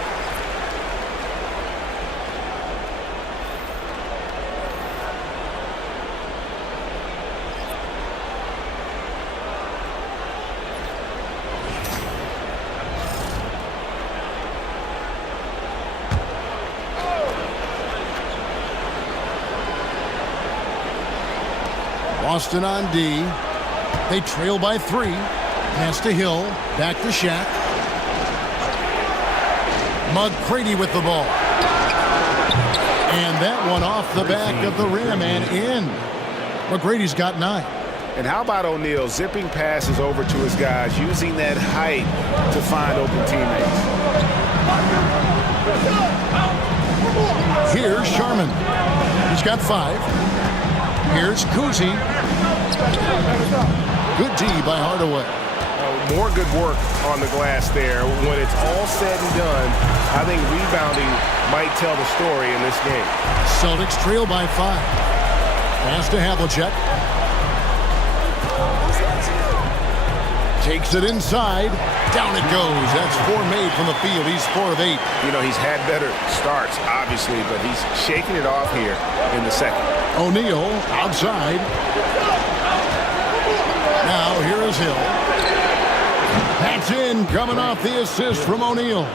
Boston on D. They trail by 3. Pass to Hill. Back to Shaq. McGrady with the ball. And that one off the back of the rim and in. McGrady's got 9. And how about O'Neal zipping passes over to his guys, using that height to find open teammates. Here's Sharman. He's got 5. Here's Kuzi. Good D by Hardaway. More good work on the glass there. When it's all said and done, I think rebounding might tell the story in this game. Celtics trail by 5. Pass to Havlicek. Takes it inside. Down it goes. That's 4 made from the field. He's 4 of 8. You know, he's had better starts, obviously, but he's shaking it off here in the second. O'Neal outside. Now here is Hill. That's in, coming off the assist from O'Neal.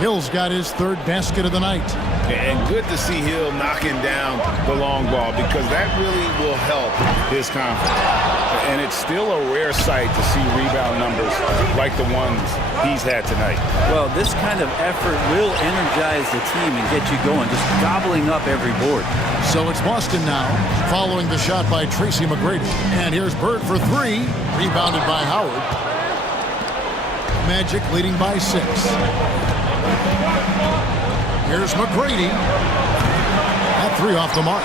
Hill's got his 3rd basket of the night. And good to see Hill knocking down the long ball, because that really will help his confidence. And it's still a rare sight to see rebound numbers like the ones he's had tonight. Well, this kind of effort will energize the team and get you going, just gobbling up every board. So it's Boston now, following the shot by Tracy McGrady. And here's Bird for 3, rebounded by Howard. Magic leading by 6. Here's McGrady. That 3 off the mark.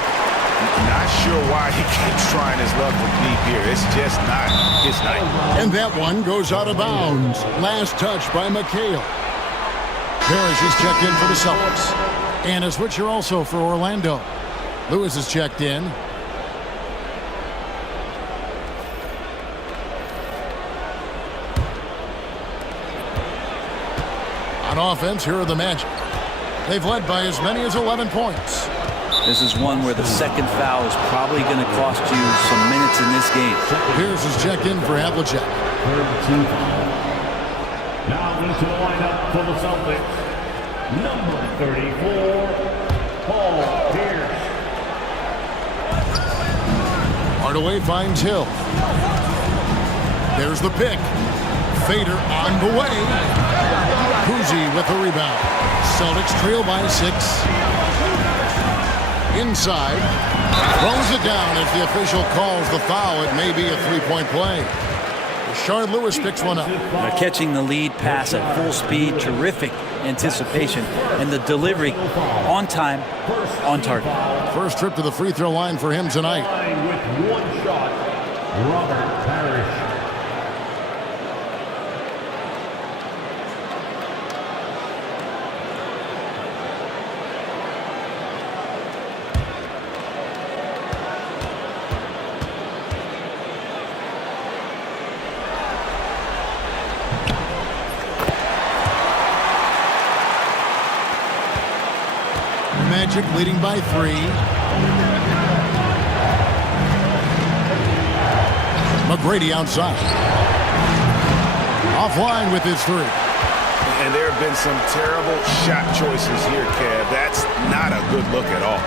Not sure why he keeps trying his luck with deep here. It's just not his night. And that one goes out of bounds. Last touch by McHale. Parrish is checked in for the Celtics. And a switcher also for Orlando. Lewis is checked in. On offense, here are the Magic. They've led by as many as 11 points. This is one where the second foul is probably going to cost you some minutes in this game. Here's his check-in for Havlicek. Now into the lineup for the Celtics, number 34, Paul Pierce. Hardaway finds Hill. There's the pick. Fader on the way. Kuzi with the rebound. Celtics trail by 6. Inside. Throws it down as the official calls the foul. It may be a 3-point play. Rashard Lewis picks one up. Catching the lead pass at full speed, terrific anticipation, and the delivery on time, on target. First trip to the free throw line for him tonight. With 1 shot, Robert Parrish. Magic leading by 3. McGrady outside. Offline with his 3. And there have been some terrible shot choices here, Kev. That's not a good look at all.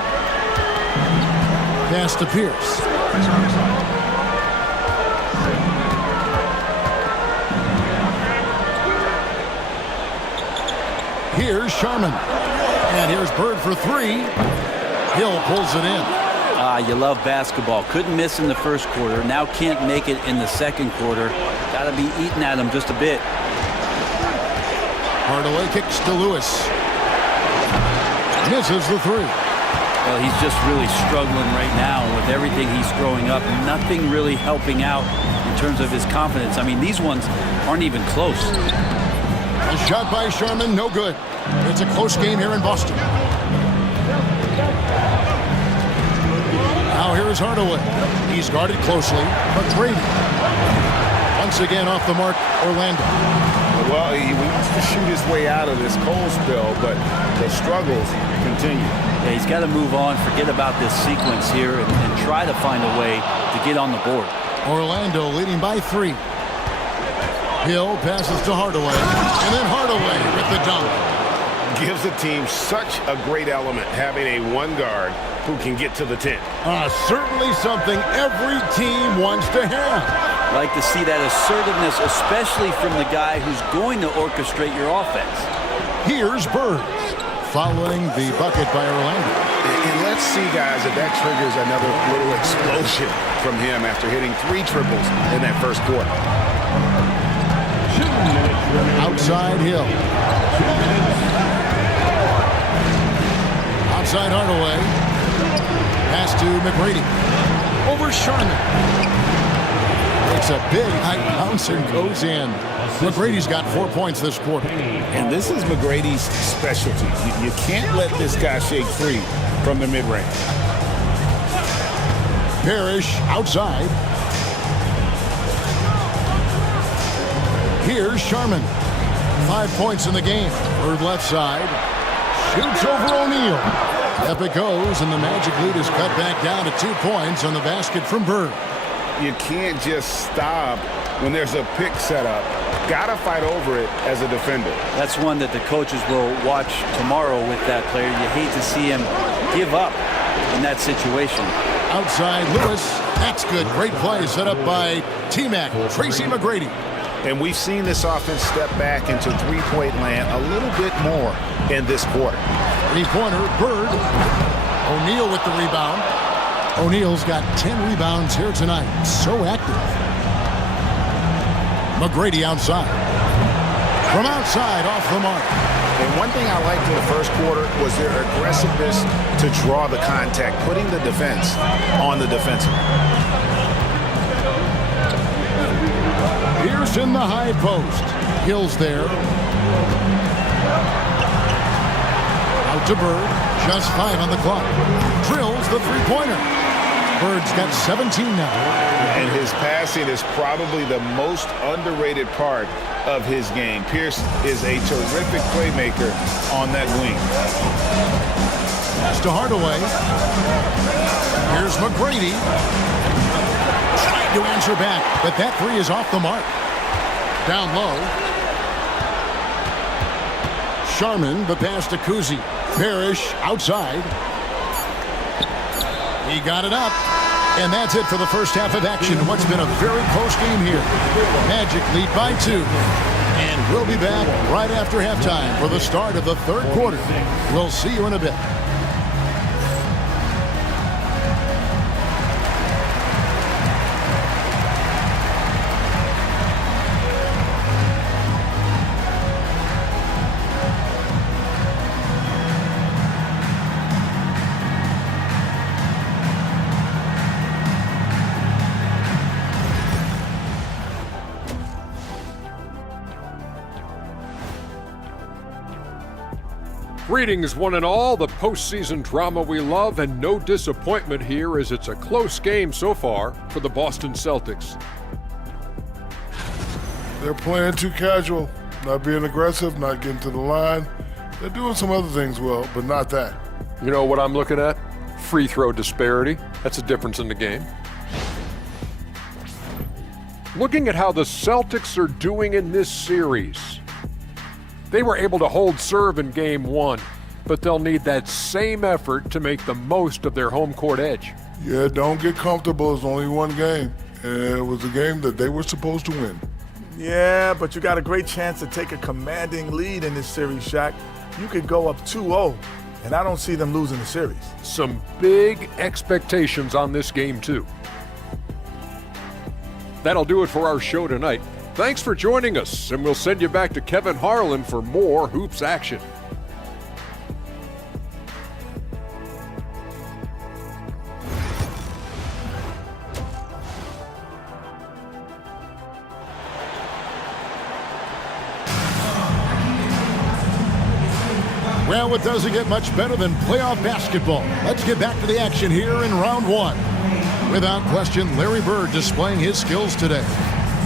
Pass to Pierce. Here's Sharman. And here's Bird for 3. Hill pulls it in. You love basketball. Couldn't miss in the first quarter. Now can't make it in the second quarter. Got to be eating at him just a bit. Hardaway kicks to Lewis. Misses the 3. Well, he's just really struggling right now with everything he's throwing up. Nothing really helping out in terms of his confidence. I mean, these ones aren't even close. A shot by Sharman, no good. It's a close game here in Boston. Now here's Hardaway. He's guarded closely. McGrady. Once again off the mark, Orlando. Well, he wants to shoot his way out of this cold spell, but the struggles continue. Yeah, he's got to move on, forget about this sequence here, and try to find a way to get on the board. Orlando leading by 3. Hill passes to Hardaway, and then Hardaway with the dunk. Gives the team such a great element having a one guard who can get to the 10. Certainly something every team wants to have. Like to see that assertiveness, especially from the guy who's going to orchestrate your offense. Here's Bird, following the bucket by Orlando. And let's see, guys, if that triggers another little explosion from him after hitting 3 triples in that first quarter. Outside Hill. Outside Hardaway. Pass to McGrady. Over Sharman. It's a big high bounce and goes in. McGrady's got 4 points this quarter. And this is McGrady's specialty. You can't let this guy shake free from the mid-range. Parrish outside. Here's Sharman. 5 points in the game. Bird left side. Shoots over O'Neal. Up it goes, and the Magic lead is cut back down to 2 points on the basket from Bird. You can't just stop when there's a pick set up. Gotta fight over it as a defender. That's one that the coaches will watch tomorrow with that player. You hate to see him give up in that situation. Outside Lewis. That's good. Great play set up by T-Mac, Tracy McGrady. And we've seen this offense step back into three-point land a little bit more in this quarter. Three-pointer, Bird. O'Neal with the rebound. O'Neal's got 10 rebounds here tonight. So active. McGrady outside. From outside, off the mark. And one thing I liked in the first quarter was their aggressiveness to draw the contact, putting the defense on the defensive. Here's in the high post. Hill's there. Out to Bird. Just 5 on the clock. Drills the three-pointer. Bird's got 17 now. And his passing is probably the most underrated part of his game. Pierce is a terrific playmaker on that wing. Pass to Hardaway. Here's McGrady. Trying to answer back, but that 3 is off the mark. Down low. Sharman, the pass to Kuzi. Parrish outside. He got it up. And that's it for the first half of action. What's been a very close game here. Magic lead by 2. And we'll be back right after halftime for the start of the third quarter. We'll see you in a bit. Greetings, one and all. The postseason drama we love, and no disappointment here as it's a close game so far for the Boston Celtics. They're playing too casual, not being aggressive, not getting to the line. They're doing some other things well, but not that. You know what I'm looking at? Free throw disparity. That's a difference in the game. Looking at how the Celtics are doing in this series. They were able to hold serve in Game 1, but they'll need that same effort to make the most of their home court edge. Yeah, don't get comfortable. It's only one game, and it was a game that they were supposed to win. Yeah, but you got a great chance to take a commanding lead in this series, Shaq. You could go up 2-0, and I don't see them losing the series. Some big expectations on this game, too. That'll do it for our show tonight. Thanks for joining us, and we'll send you back to Kevin Harlan for more hoops action. Well, it doesn't get much better than playoff basketball. Let's get back to the action here in round 1. Without question, Larry Bird displaying his skills today.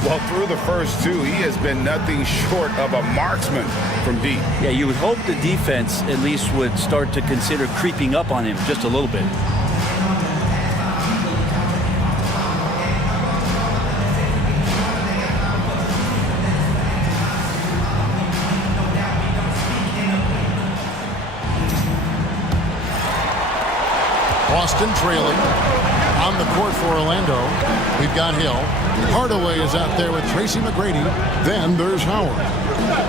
Well, through the first two, he has been nothing short of a marksman from deep. Yeah, you would hope the defense at least would start to consider creeping up on him just a little bit. Boston trailing. On the court for Orlando, we've got Hill. Hardaway is out there with Tracy McGrady. Then there's Howard.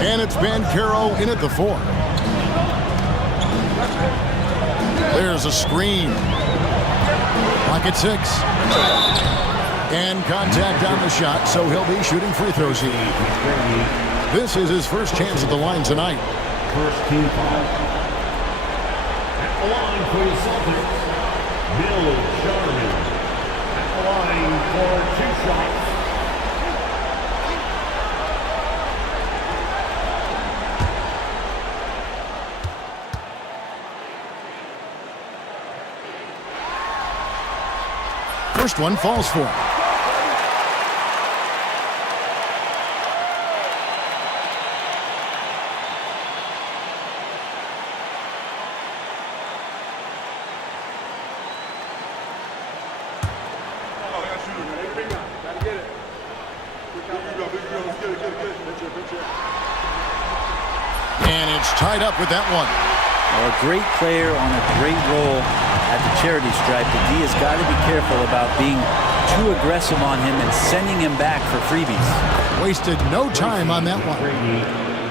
And it's Banchero in at the 4. There's a screen. Clock at 6. And contact on the shot, so he'll be shooting free throws here. This is his first chance at the line tonight. First team foul. At the line for the Celtics, Bill Sharman. At the line for 2 shots. First one falls for him. And it's tied up with that one. A great player on a great role at the charity stripe, but D has got to be careful about being too aggressive on him and sending him back for freebies. Wasted no time on that one.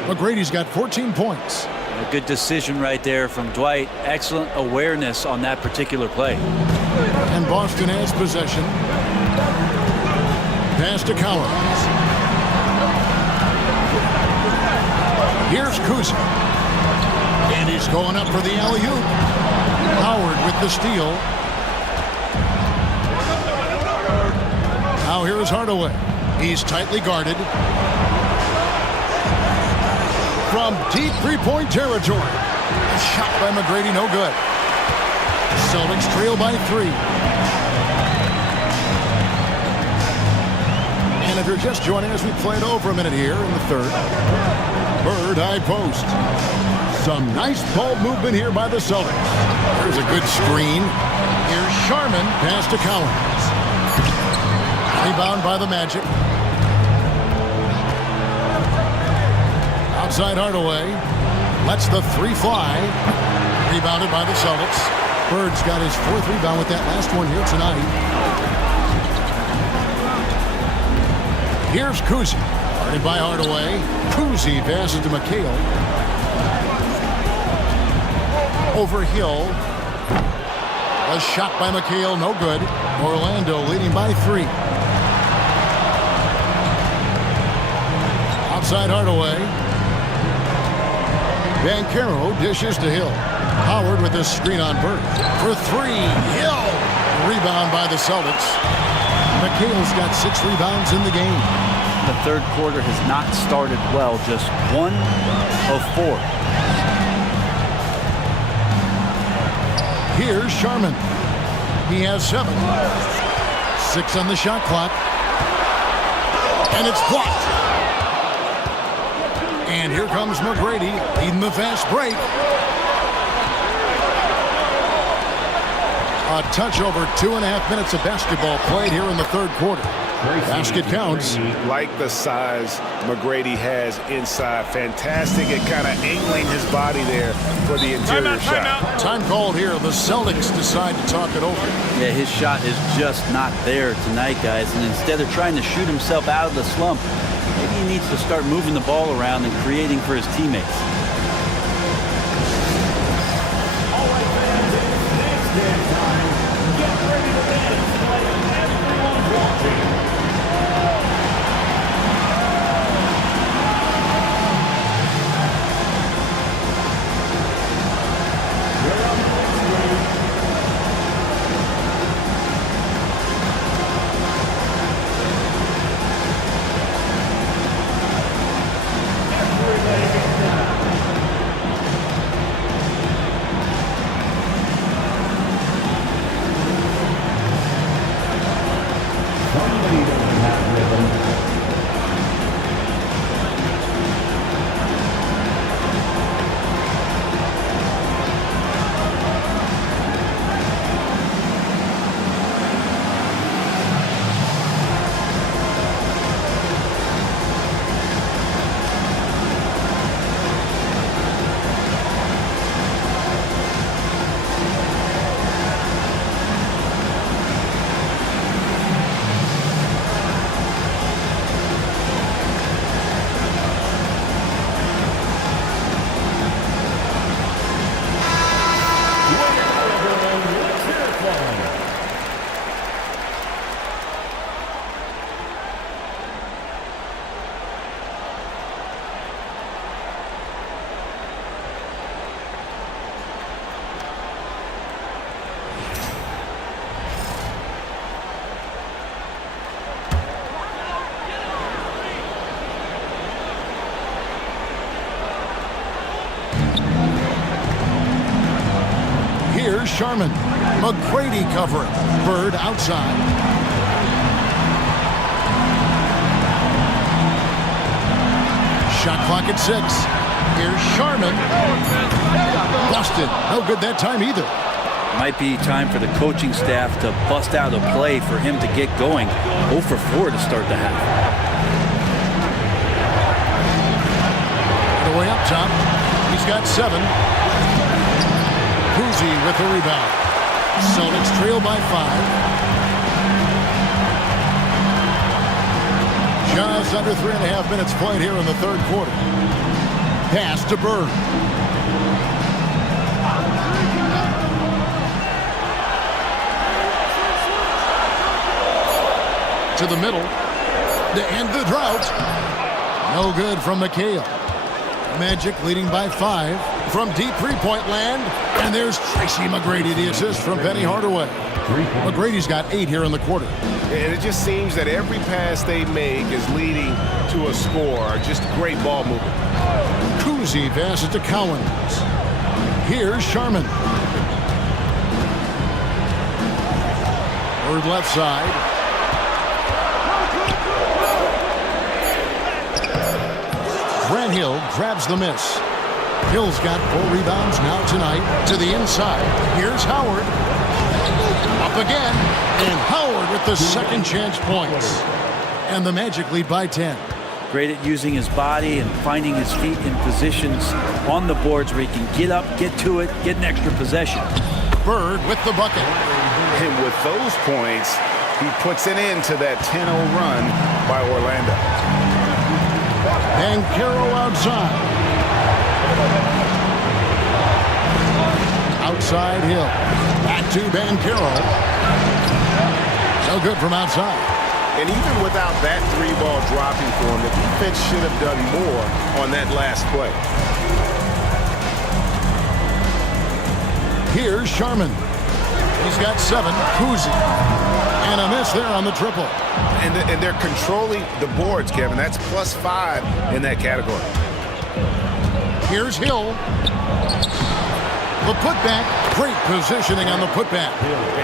McGrady's got 14 points. A good decision right there from Dwight. Excellent awareness on that particular play. And Boston has possession. Pass to Collins. Here's Kuzma. And he's going up for the alley-oop. Howard with the steal. Now here is Hardaway. He's tightly guarded. From deep three-point territory. A shot by McGrady, no good. Celtics trail by 3. And if you're just joining us, we played over a minute here in the third. Bird high post. Some nice ball movement here by the Celtics. There's a good screen. Here's Sharman. Pass to Collins. Rebound by the Magic. Outside Hardaway. Lets the 3 fly. Rebounded by the Celtics. Bird's got his 4th rebound with that last one here tonight. Here's Kuzi. Guarded by Hardaway. Kuzi passes to McHale. Over Hill. A shot by McHale, no good. Orlando leading by 3. Outside Hardaway. Banchero dishes to Hill. Howard with the screen on Bird. For 3. Hill. Rebound by the Celtics. McHale's got 6 rebounds in the game. The third quarter has not started well. Just 1 of 4. Here's Sharman. He has 7. 6 on the shot clock. And it's blocked. And here comes McGrady leading the fast break. A touch over 2.5 minutes of basketball played here in the third quarter. Basket counts. Like the size McGrady has inside. Fantastic at kind of angling his body there for the interior shot. Time called here. The Celtics decide to talk it over. Yeah, his shot is just not there tonight, guys. And instead of trying to shoot himself out of the slump, maybe he needs to start moving the ball around and creating for his teammates. All right, fans, it's next dance time. Get ready to dance like everyone's watching. Here's Sharman. McGrady covering. Bird outside. Shot clock at 6. Here's Sharman. Busted. No good that time either. Might be time for the coaching staff to bust out a play for him to get going. 0 for 4 to start the half. Way up top. He's got 7. Kuzi with the rebound. Celtics trail by 5. Just under 3.5 minutes played here in the third quarter. Pass to Bird. To the middle to end the drought. No good from McHale. Magic leading by 5 from deep three-point land. And there's Tracy McGrady, the assist from Penny Hardaway. McGrady's got 8 here in the quarter. And it just seems that every pass they make is leading to a score. Just great ball movement. Kuzi passes to Cowens. Here's Sharman. Bird left side. Grant Hill grabs the miss. Hill's got 4 rebounds now tonight. To the inside. Here's Howard. Up again. And Howard with the second chance points. And the Magic lead by 10. Great at using his body and finding his feet in positions on the boards where he can get up, get to it, get an extra possession. Bird with the bucket. And with those points, he puts an end to that 10-0 run by Orlando. Banchero outside. Outside Hill. Back to Banchero. No good from outside. And even without that 3-ball dropping for him, the defense should have done more on that last play. Here's Sharman. He's got 7. Kuzi. And a miss there on the triple. And they're controlling the boards, Kevin. That's +5 in that category. Here's Hill. The putback. Great positioning on the putback.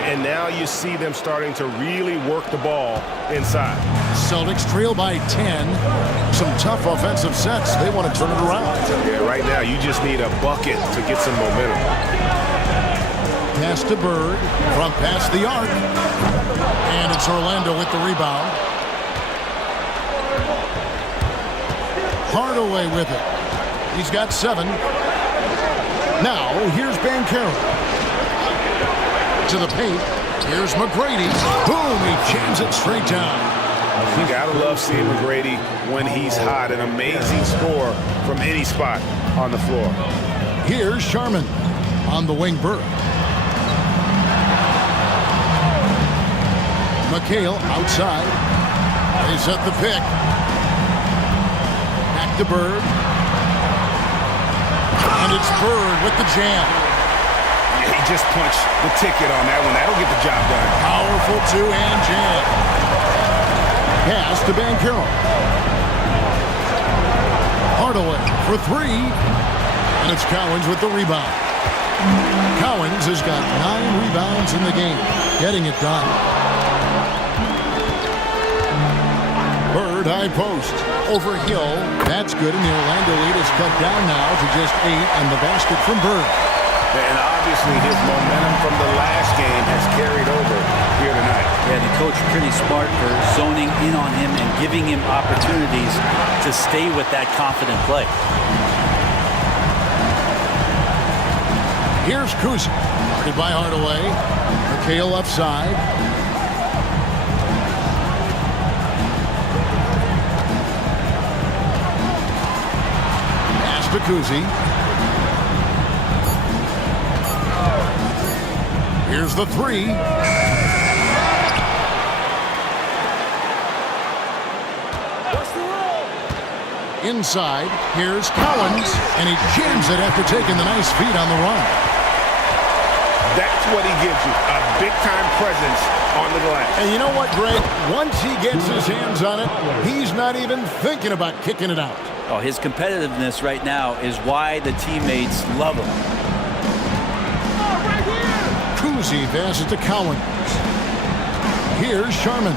And now you see them starting to really work the ball inside. Celtics trail by 10. Some tough offensive sets. They want to turn it around. Yeah, right now you just need a bucket to get some momentum. Pass to Bird. From past the arc. And it's Orlando with the rebound. Hardaway with it. He's got 7. Now, here's Banchero. To the paint. Here's McGrady. Boom, he jams it straight down. You gotta love seeing McGrady when he's hot. An amazing score from any spot on the floor. Here's Sharman on the wing. Bird. McHale outside. They set the pick. Back to Bird. And it's Bird with the jam. Yeah, he just punched the ticket on that one. That'll get the job done. Powerful 2-hand jam. Pass to Banchero. Hardaway for 3. And it's Cowens with the rebound. Cowens has got 9 rebounds in the game. Getting it done. Bird high post. Over Hill. That's good, and the Orlando lead is cut down now to just 8, and the basket from Bird. And obviously his momentum from the last game has carried over here tonight. Yeah, the coach pretty smart for zoning in on him and giving him opportunities to stay with that confident play. Here's Kuzi. Guarded by Hardaway. McHale left side. To Kuzi. Here's the 3. Inside, here's Cowens, and he jams it after taking the nice feed on the run. That's what he gives you, a big-time presence on the glass. And you know what, Greg? Once he gets his hands on it, he's not even thinking about kicking it out. Oh, his competitiveness right now is why the teammates love him. Cousy passes to Cowan. Here's Sharman.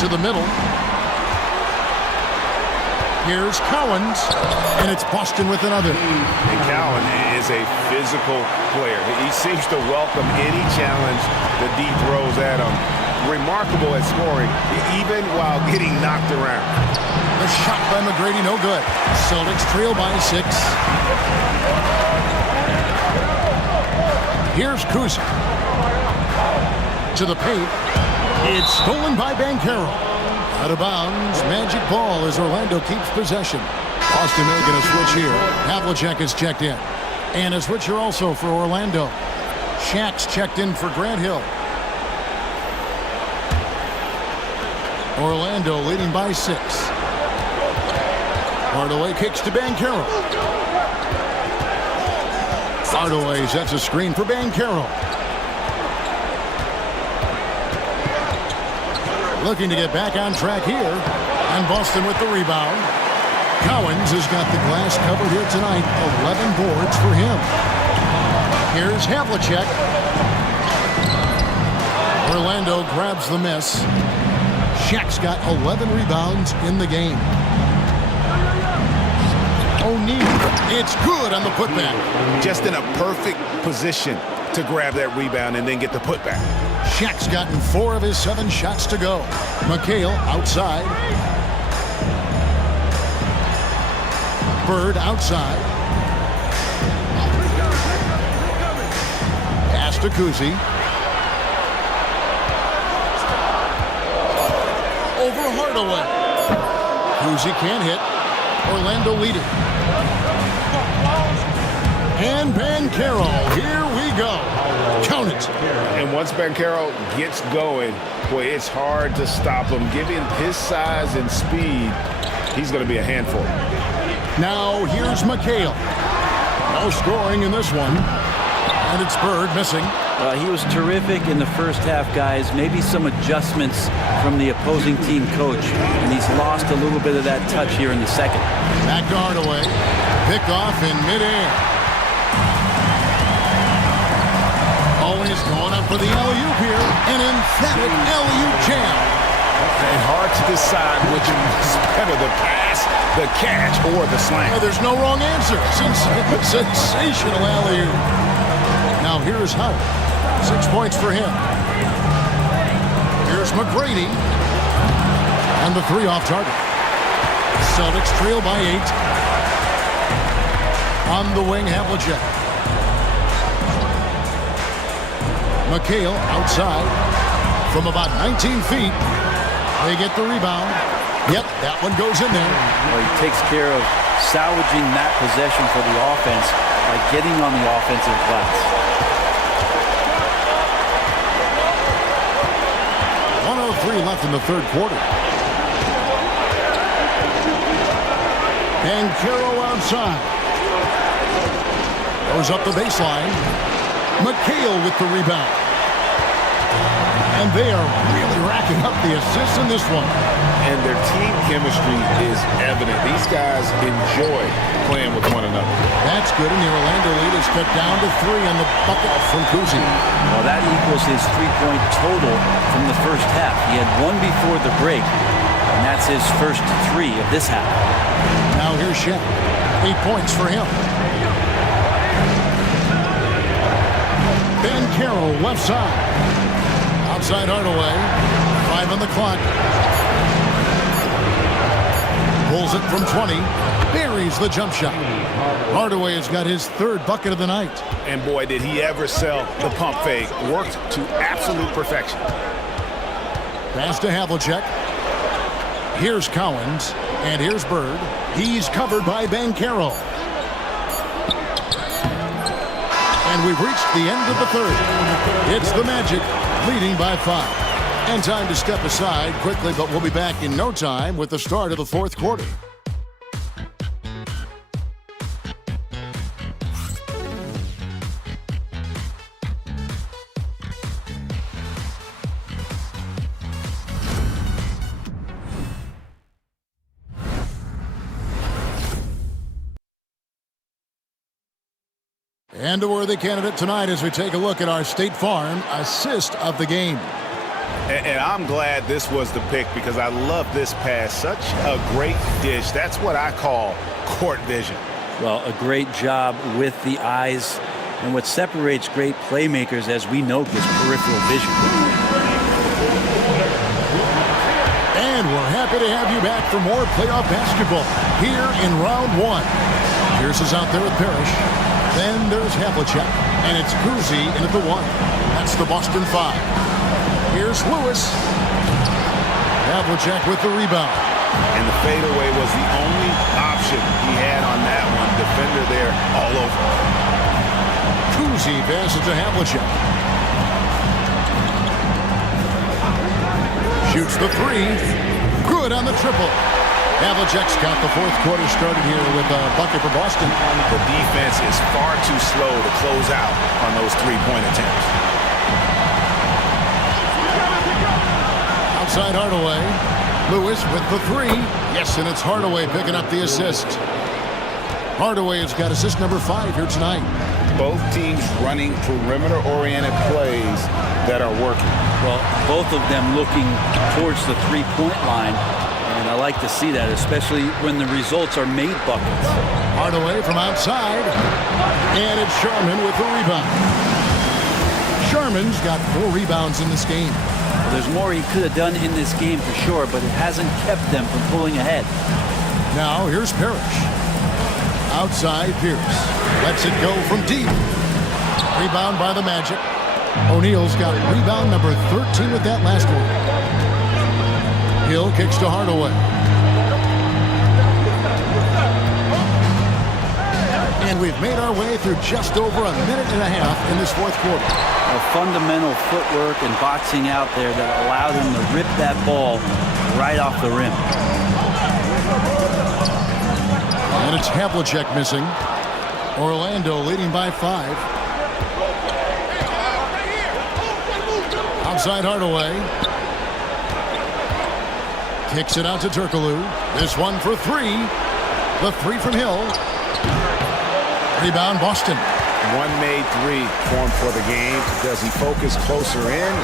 To the middle. Here's Cowens, and it's Boston with another. And Cowan is a physical player. He seems to welcome any challenge that D throws at him. Remarkable at scoring, even while getting knocked around. The shot by McGrady, no good. Celtics trail by 6. Here's Kuz. To the paint. It's stolen by Banchero. Out of bounds, magic ball as Orlando keeps possession. Boston making a switch here. Havlicek is checked in. And a switcher also for Orlando. Shack's checked in for Grant Hill. Orlando leading by 6. Hardaway kicks to Banchero. Hardaway sets a screen for Banchero. Looking to get back on track here. And Boston with the rebound. Cowens has got the glass covered here tonight. 11 boards for him. Here's Havlicek. Orlando grabs the miss. Shaq's got 11 rebounds in the game. O'Neal, it's good on the putback. Just in a perfect position to grab that rebound and then get the putback. Shaq's gotten 4 of his 7 shots to go. McHale outside. Bird outside. Pass to Cousy. Over Hardaway. Cousy can't hit. Orlando leading. And Banchero, here we go. Count it. And once Banchero gets going, boy, it's hard to stop him. Given his size and speed, he's going to be a handful. Now here's McHale. No scoring in this one. And it's Bird missing. He was terrific in the first half, guys. Maybe some adjustments from the opposing team coach, and he's lost a little bit of that touch here in the second. Back to Hardaway. Picked off in midair. Always going up for the alley-oop here. An emphatic alley-oop jam. And hard to decide which is better, the pass, the catch, or the slam. There's no wrong answer. Sensational alley-oop. Now here's Howard. 6 points for him. Here's McGrady. And the 3 off target. Celtics trail by 8. On the wing, Havlicek. McHale outside from about 19 feet. They get the rebound. Yep, that one goes in there. Well, he takes care of salvaging that possession for the offense by getting on the offensive glass. 1:03 left in the third quarter. Banchero outside. Goes up the baseline. McHale with the rebound. And they are really racking up the assists in this one. And their team chemistry is evident. These guys enjoy playing with one another. That's good, and the Orlando lead is cut down to 3 on the bucket from Cousy. Well, that equals his 3-point total from the first half. He had 1 before the break, and that's his first 3 of this half. Now here's Shaq. 8 points for him. Banchero left side. Outside Hardaway. 5 on the clock. Pulls it from 20. Buries the jump shot. Hardaway has got his 3rd bucket of the night. And boy, did he ever sell the pump fake. Worked to absolute perfection. Pass to Havlicek. Here's Cowens. And here's Bird. He's covered by Banchero. And we've reached the end of the third. It's the Magic leading by 5. And time to step aside quickly, but we'll be back in no time with the start of the fourth quarter. And a worthy candidate tonight as we take a look at our State Farm assist of the game. And I'm glad this was the pick because I love this pass. Such a great dish. That's what I call court vision. Well, a great job with the eyes. And what separates great playmakers, as we know, is peripheral vision. And we're happy to have you back for more playoff basketball here in round one. Pierce is out there with Parrish. Then there's Havlicek, and it's Kuzi in at the 1. That's the Boston 5. Here's Lewis. Havlicek with the rebound. And the fadeaway was the only option he had on that one. Defender there all over. Kuzi passes to Havlicek. Shoots the 3. Good on the triple. Havlicek's got the fourth quarter started here with a bucket for Boston. The defense is far too slow to close out on those three-point attempts. Outside Hardaway. Lewis with the 3. Yes, and it's Hardaway picking up the assist. Hardaway has got assist number 5 here tonight. Both teams running perimeter-oriented plays that are working. Well, both of them looking towards the three-point line. And I like to see that, especially when the results are made buckets. Hardaway from outside. And it's Sharman with the rebound. Sharman's got 4 rebounds in this game. Well, there's more he could have done in this game for sure, but it hasn't kept them from pulling ahead. Now here's Parrish. Outside Pierce. Lets it go from deep. Rebound by the Magic. O'Neal's got rebound number 13 with that last one. Hill kicks to Hardaway. And we've made our way through just over a minute and a half in this fourth quarter. A fundamental footwork and boxing out there that allowed him to rip that ball right off the rim. And it's Havlicek missing. Orlando leading by 5. Outside Hardaway. Kicks it out to Turkoglu. This one for 3. The 3 from Hill. Rebound Boston. One made 3 for him for the game. Does he focus closer in?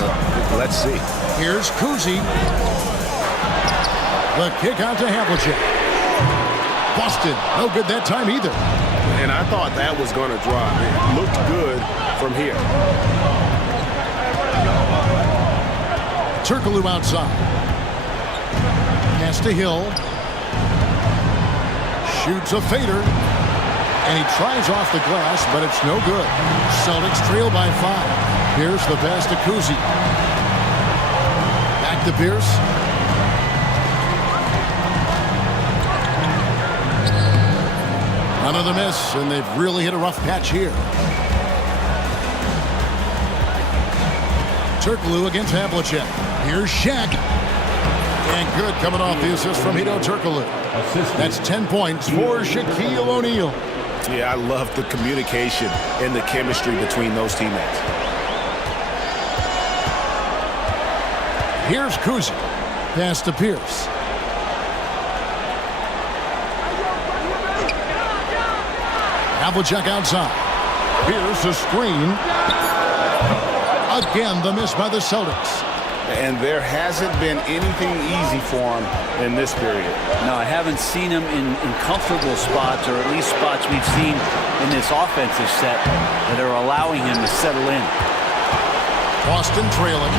Let's see. Here's Kuzi. The kick out to Havlicek. Boston, no good that time either. And I thought that was going to drop. It looked good from here. Turkoglu outside. Pass to Hill. Shoots a fader. And he tries off the glass, but it's no good. Celtics trail by 5. Here's the pass to Kuzi. Back to Pierce. Another miss, and they've really hit a rough patch here. Turkoglu against Havlicek. Here's Shaq. And good coming off the assist from Hedo Turkoglu. That's 10 points for Shaquille O'Neal. Yeah, I love the communication and the chemistry between those teammates. Here's Kuzi. Pass to Pierce. Havlicek outside. Pierce a screen. Again, the miss by the Celtics. And there hasn't been anything easy for him in this period. No, I haven't seen him in comfortable spots, or at least spots we've seen in this offensive set that are allowing him to settle in. Boston trailing.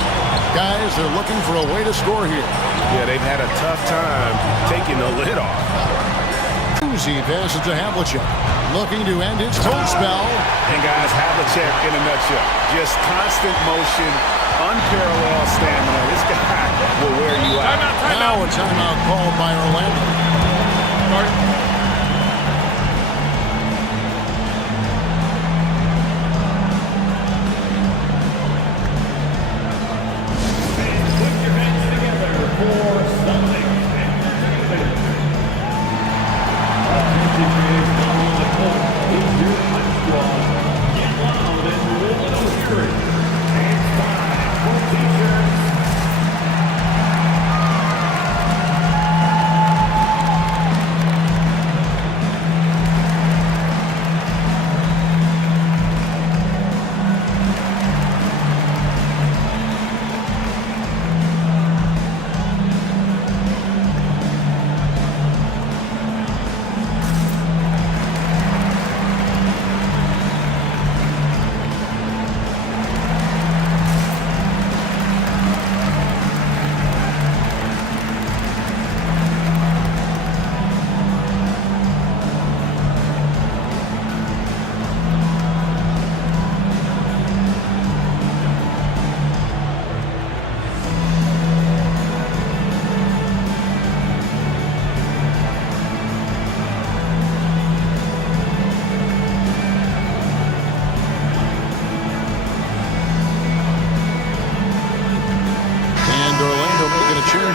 Guys, they're looking for a way to score here. Yeah, they've had a tough time taking the lid off. Kuzi passes to Havlicek. Looking to end his toe spell. And guys, Havlicek in a nutshell. Just constant motion, unparalleled stamina. This guy will wear you out. Now a timeout called by Orlando.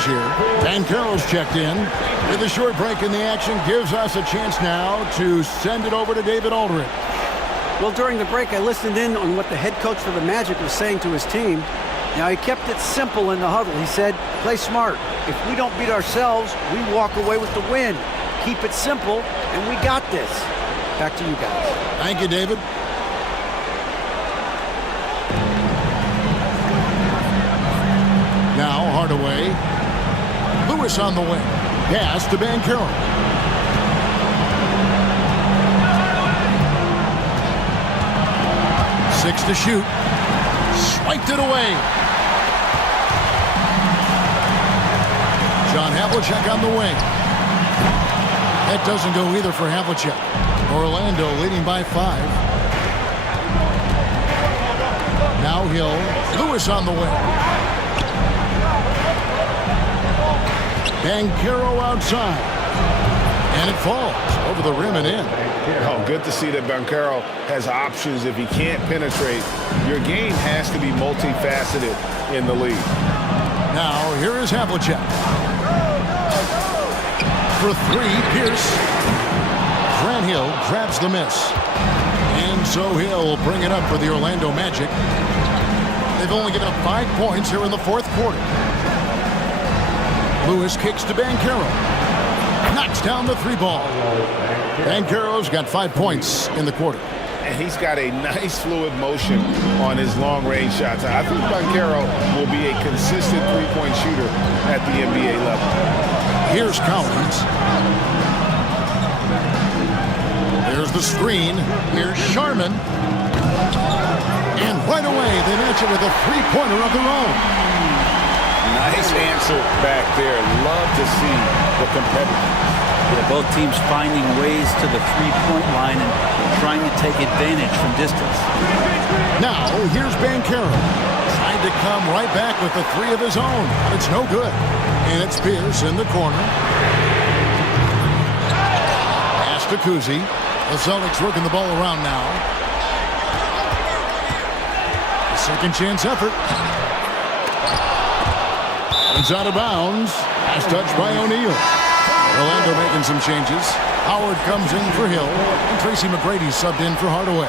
change here. Banchero's checked in. With a short break in the action, gives us a chance now to send it over to David Aldridge. Well, during the break, I listened in on what the head coach for the Magic was saying to his team. Now, he kept it simple in the huddle. He said, play smart. If we don't beat ourselves, we walk away with the win. Keep it simple, and we got this. Back to you guys. Thank you, David. Now, Hardaway. Lewis on the wing. Pass to Banchero. Six to shoot. Swiped it away. John Havlicek on the wing. That doesn't go either for Havlicek. Orlando leading by 5. Now Hill. Lewis on the wing. Banchero outside. And it falls over the rim and in. Oh, good to see that Banchero has options if he can't penetrate. Your game has to be multifaceted in the league. Now, here is Havlicek. For 3, Pierce. Grant Hill grabs the miss. And so Hill bring it up for the Orlando Magic. They've only given up 5 points here in the 4th quarter. Lewis kicks to Banchero. Knocks down the 3 ball. Banchero's got 5 points in the quarter. And he's got a nice fluid motion on his long-range shots. I think Banchero will be a consistent three-point shooter at the NBA level. Here's Collins. There's the screen. Here's Sharman. And right away, they match it with a three-pointer of their own. Nice answer back there. Love to see the competitiveness. Yeah, both teams finding ways to the three-point line and trying to take advantage from distance. Now, here's Banchero. Trying to come right back with the 3 of his own. But it's no good. And it's Pierce in the corner. Pass to Kuzi. The Celtics working the ball around now. A second chance effort. It's out of bounds. Pass touched by O'Neal. Orlando making some changes. Howard comes in for Hill. And Tracy McGrady subbed in for Hardaway.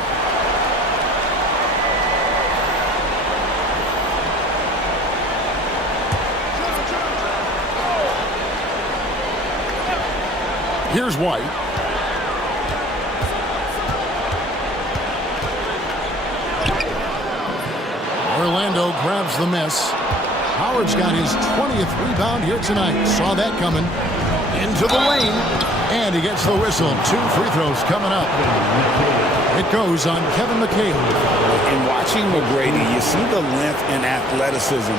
Here's White. Orlando grabs the miss. Howard's got his 20th rebound here tonight. Saw that coming. Into the lane. And he gets the whistle. 2 free throws coming up. It goes on Kevin McHale. In watching McGrady, you see the length and athleticism.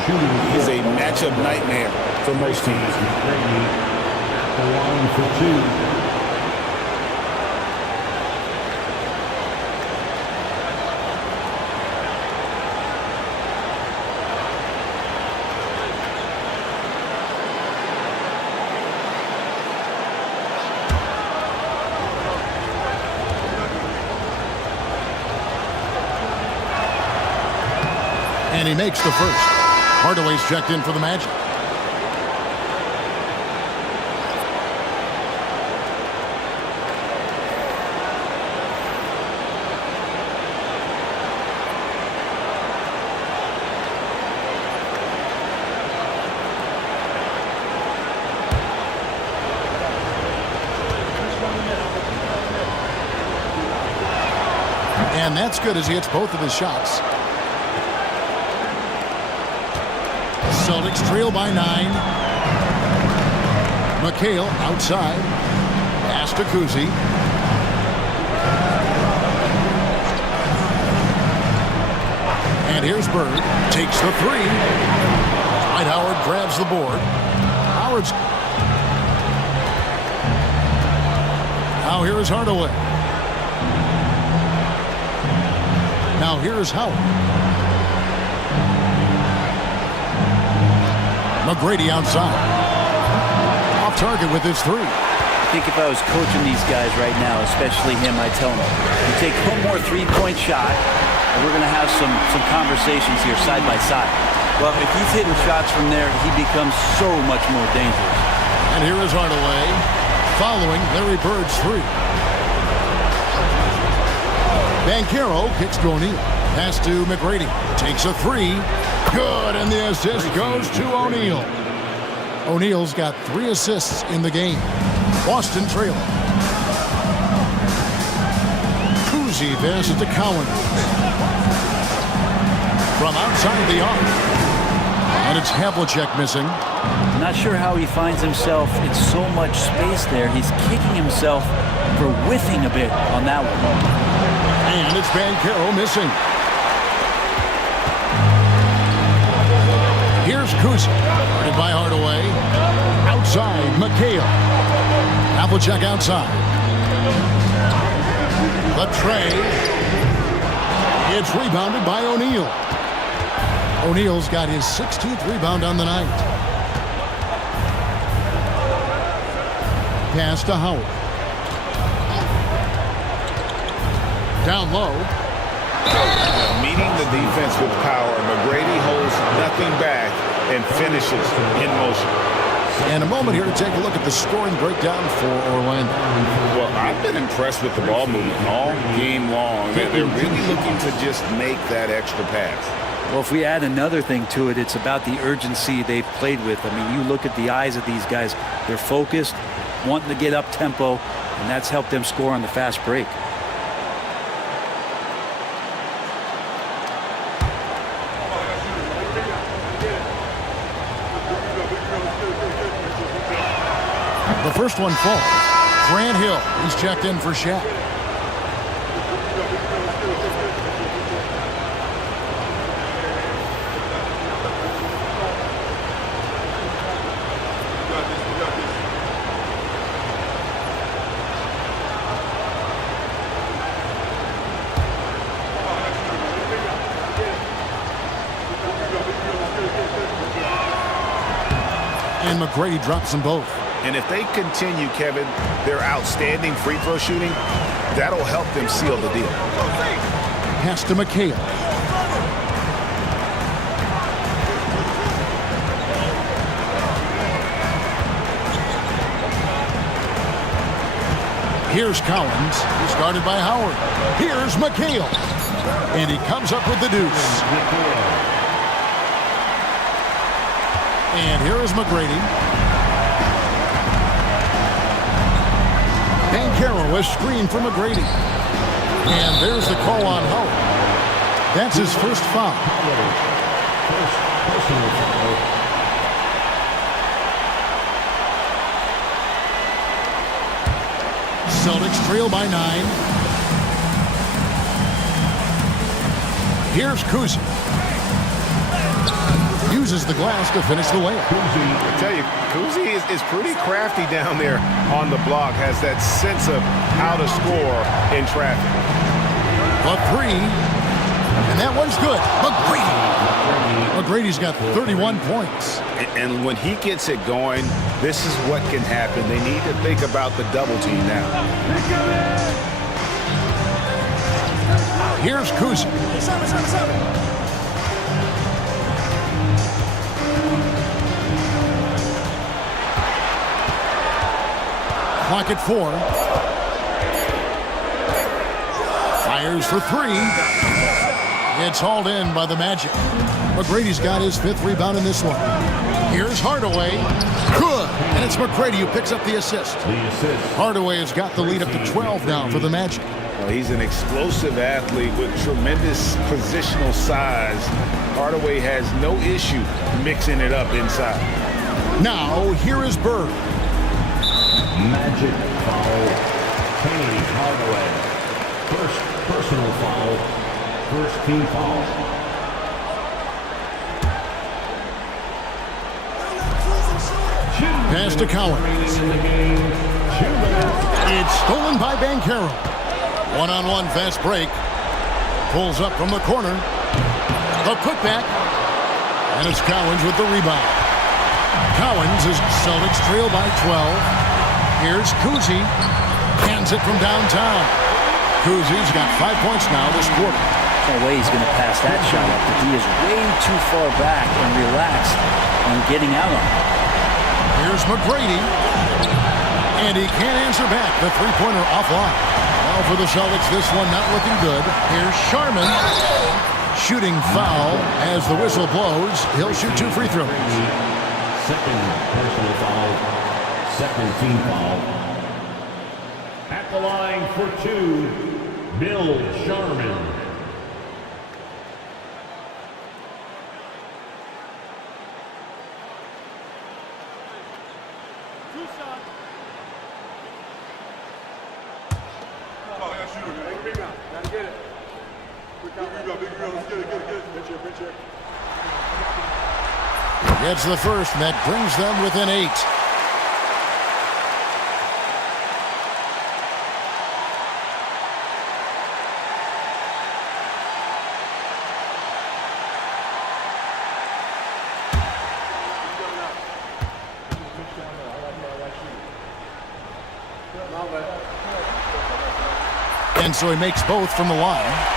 He's a matchup nightmare for most teams. And he makes the first. Hardaway's checked in for the Magic. And that's good as he hits both of his shots. Celtics trail by 9. McHale outside. Pass to Kuzi. And here's Bird. Takes the 3. Dwight Howard grabs the board. Howard's. Now here is Hardaway. Now here is Howard. McGrady outside. Off target with his 3. I think if I was coaching these guys right now, especially him, I'd tell him, you take one more three-point shot, and we're going to have some conversations here side by side. Well, if he's hitting shots from there, he becomes so much more dangerous. And here is Hardaway following Larry Bird's three. Banchero kicks to O'Neal. Pass to McGrady. Takes a three. Good, and the assist goes to O'Neal. O'Neal's got 3 assists in the game. Boston trailing. Cousy passes to Cowan. From outside the arc. And it's Havlicek missing. Not sure how he finds himself in so much space there. He's kicking himself for whiffing a bit on that one. And it's Banchero missing. Here's Cousy. Guarded by Hardaway. Outside, McHale. Havlicek outside. The tray. It's rebounded by O'Neal. O'Neal's got his 16th rebound on the night. Pass to Howard. Down low. Meeting the defense with power, McGrady holds nothing back and finishes in motion. And a moment here to take a look at the scoring breakdown for Orlando. Well, I've been impressed with the ball movement all game long. They're really looking to just make that extra pass. Well, if we add another thing to it, it's about the urgency they've played with. I mean, you look at the eyes of these guys. They're focused, wanting to get up tempo, and that's helped them score on the fast break. The first one falls. Grant Hill, he's checked in for Shaq. And McGrady drops them both. And if they continue, Kevin, their outstanding free throw shooting, that'll help them seal the deal. Pass to McHale. Here's Collins. He's guarded by Howard. Here's McHale. And he comes up with the deuce. And here is McGrady. Banchero is screened for McGrady. And there's the call on Howard. That's his first foul. Celtics trail by 9. Here's Cousy. Uses the glass to finish the layup. I tell you, Cousy is pretty crafty down there on the block. Has that sense of how to score in traffic. A three. And that one's good. McGrady. McGrady's got 31 points. And when he gets it going, this is what can happen. They need to think about the double team now. Here's Cousy. Clock at 4. Fires for 3. It's hauled in by the Magic. McGrady's got his 5th rebound in this one. Here's Hardaway. Good. And it's McGrady who picks up the assist. Hardaway has got the lead up to 12 now for the Magic. Well, he's an explosive athlete with tremendous positional size. Hardaway has no issue mixing it up inside. Now, here is Bird. Magic foul. Kenny Hardaway. First personal foul. First team foul. Pass to Cowan. It's stolen by Banchero. One-on-one fast break. Pulls up from the corner. The putback. And it's Cowens with the rebound. Cowens is Celtics trail by 12. Here's Cousy. Hands it from downtown. Cousy's got 5 points now this quarter. No way he's going to pass that shot up. But he is way too far back and relaxed and getting out on it. Here's McGrady. And he can't answer back. The three-pointer offline. Well, for the Celtics, this one not looking good. Here's Sharman. Shooting foul as the whistle blows. He'll shoot 2 free throws. Second personal foul. Second team foul. At the line for 2, Bill Sharman. Gets the first, and that brings them within 8. And so he makes both from the line.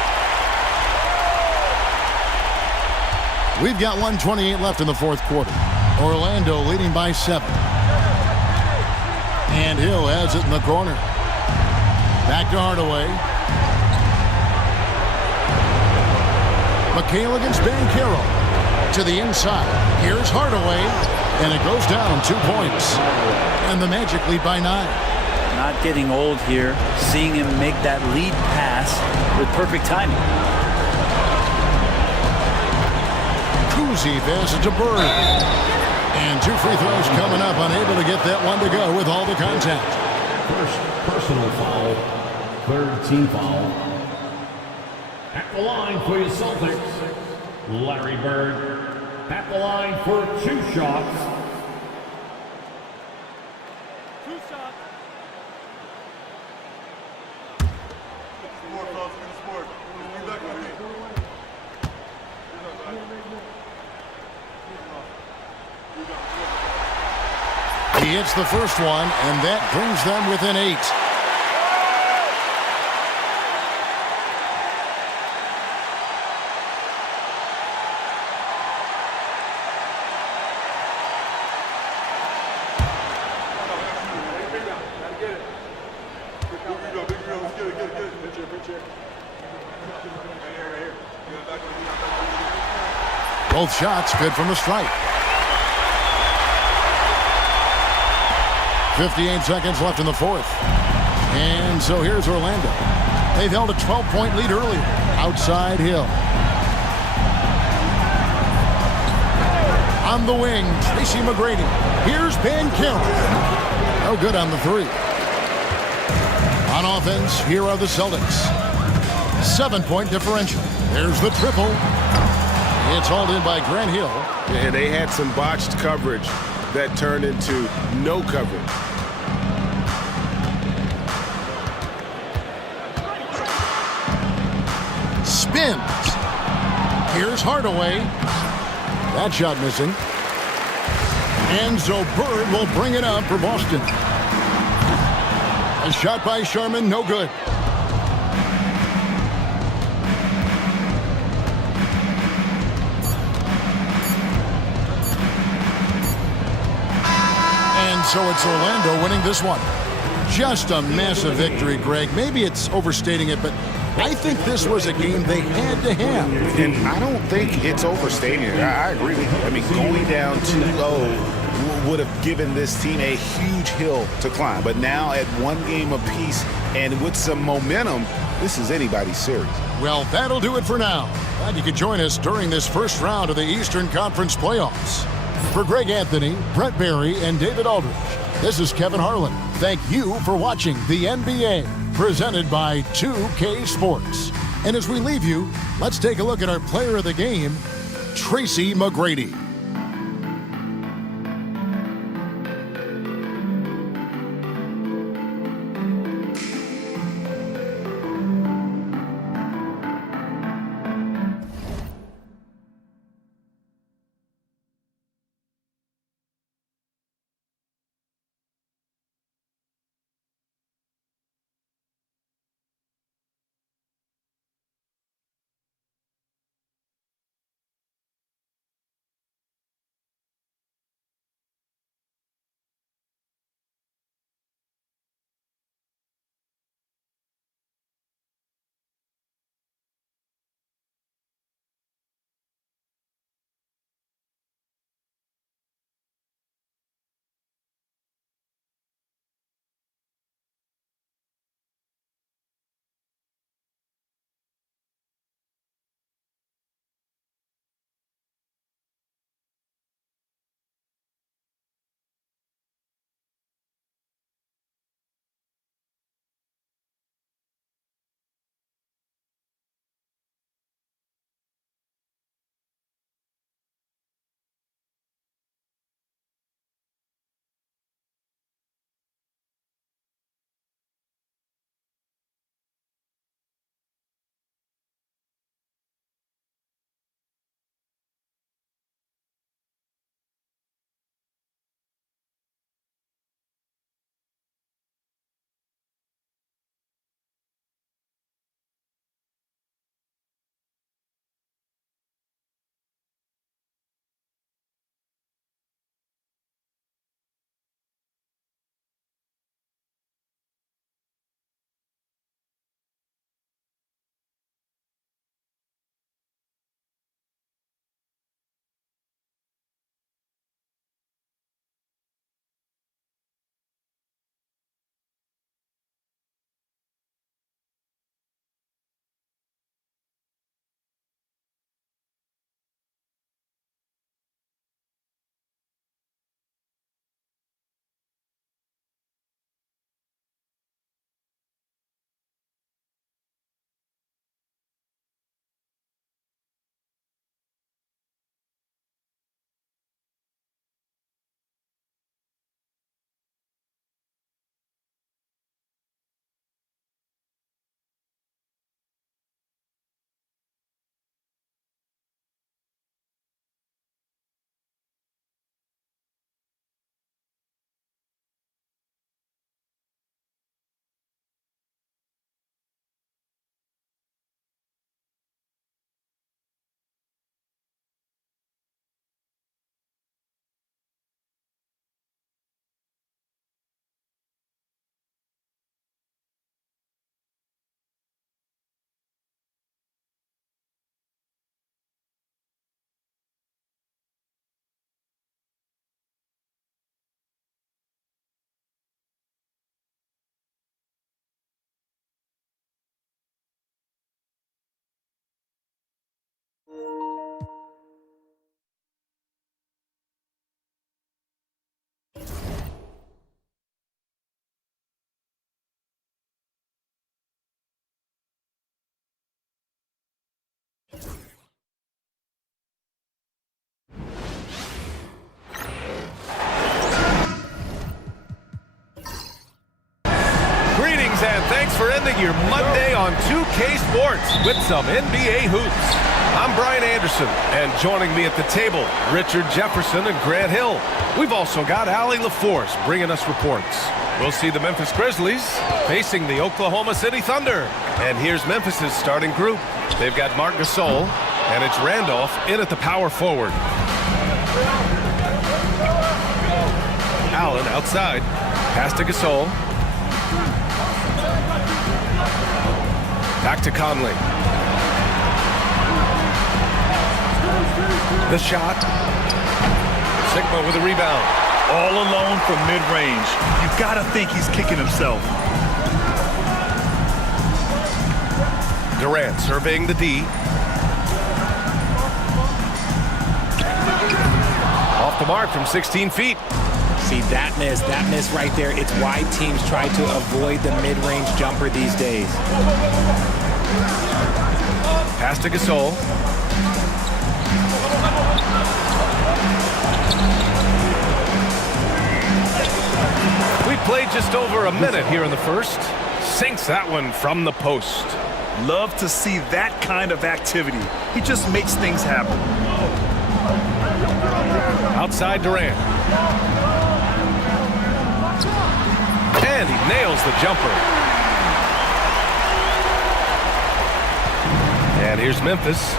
We've got 1:28 left in the fourth quarter. Orlando leading by 7. And Hill has it in the corner. Back to Hardaway. McHale against Banchero. To the inside. Here's Hardaway. And it goes down 2 points. And the Magic lead by 9. Not getting old here. Seeing him make that lead pass with perfect timing. Kuzi passes to Bird. And 2 free throws coming up. Unable to get that one to go with all the contact. First personal foul. Third team foul. At the line for the Celtics, Larry Bird. At the line for 2 shots. He hits the first one, and that brings them within 8. Both shots good from the stripe. 58 seconds left in the fourth. And so here's Orlando. They've held a 12-point lead earlier. Outside Hill. On the wing, Tracy McGrady. Here's Banchero. No good on the 3. On offense, here are the Celtics. 7-point differential. There's the triple. It's hauled in by Grant Hill. And they had some botched coverage that turned into no coverage. Spins. Here's Hardaway. That shot missing. And so Bird will bring it up for Boston. A shot by Sharman, no good. And so it's Orlando winning this one. Just a massive victory, Greg. Maybe it's overstating it, but I think this was a game they had to have. And I don't think it's overstating it. I agree with you. I mean, going down 2-0 would have given this team a huge hill to climb. But now at 1 game apiece and with some momentum, this is anybody's series. Well, that'll do it for now. Glad you could join us during this first round of the Eastern Conference playoffs. For Greg Anthony, Brent Barry, and David Aldridge, this is Kevin Harlan. Thank you for watching the NBA, presented by 2K Sports. And as we leave you, let's take a look at our player of the game, Tracy McGrady. Greetings and thanks for ending your Monday on 2K Sports with some NBA hoops. I'm Brian Anderson, and joining me at the table, Richard Jefferson and Grant Hill. We've also got Allie LaForce bringing us reports. We'll see the Memphis Grizzlies facing the Oklahoma City Thunder. And here's Memphis's starting group. They've got Marc Gasol, and it's Randolph in at the power forward. Allen outside. Pass to Gasol. Back to Conley. The shot. Sigma with a rebound. All alone from mid-range. You gotta think he's kicking himself. Durant surveying the D. Off the mark from 16 feet. See, that miss right there, it's why teams try to avoid the mid-range jumper these days. Pass to Gasol. We played just over a minute here in the first. Sinks that one from the post. Love to see that kind of activity. He just makes things happen. Outside Durant. And he nails the jumper. And here's Memphis.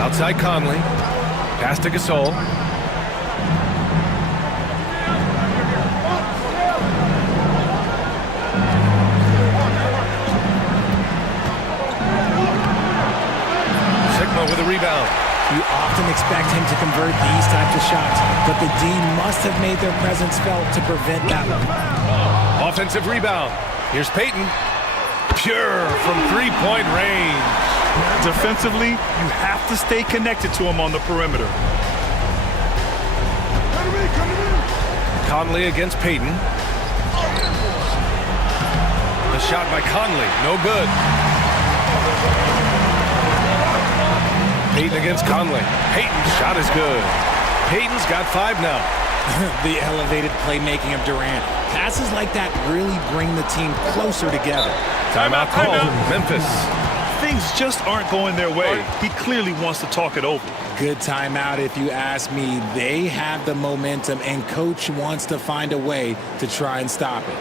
Outside Conley. Pass to Gasol. Sigma with a rebound. You often expect him to convert these types of shots, but the D must have made their presence felt to prevent that one. Offensive rebound. Here's Payton. Pure from three-point range. Defensively, you have to stay connected to him on the perimeter. Conley against Payton. The shot by Conley, no good. Payton against Conley. Payton's shot is good. Payton's got 5 now. The elevated playmaking of Durant. Passes like that really bring the team closer together. Timeout called. Memphis. Things just aren't going their way. He clearly wants to talk it over. Good timeout if you ask me. They have the momentum, and coach wants to find a way to try and stop it.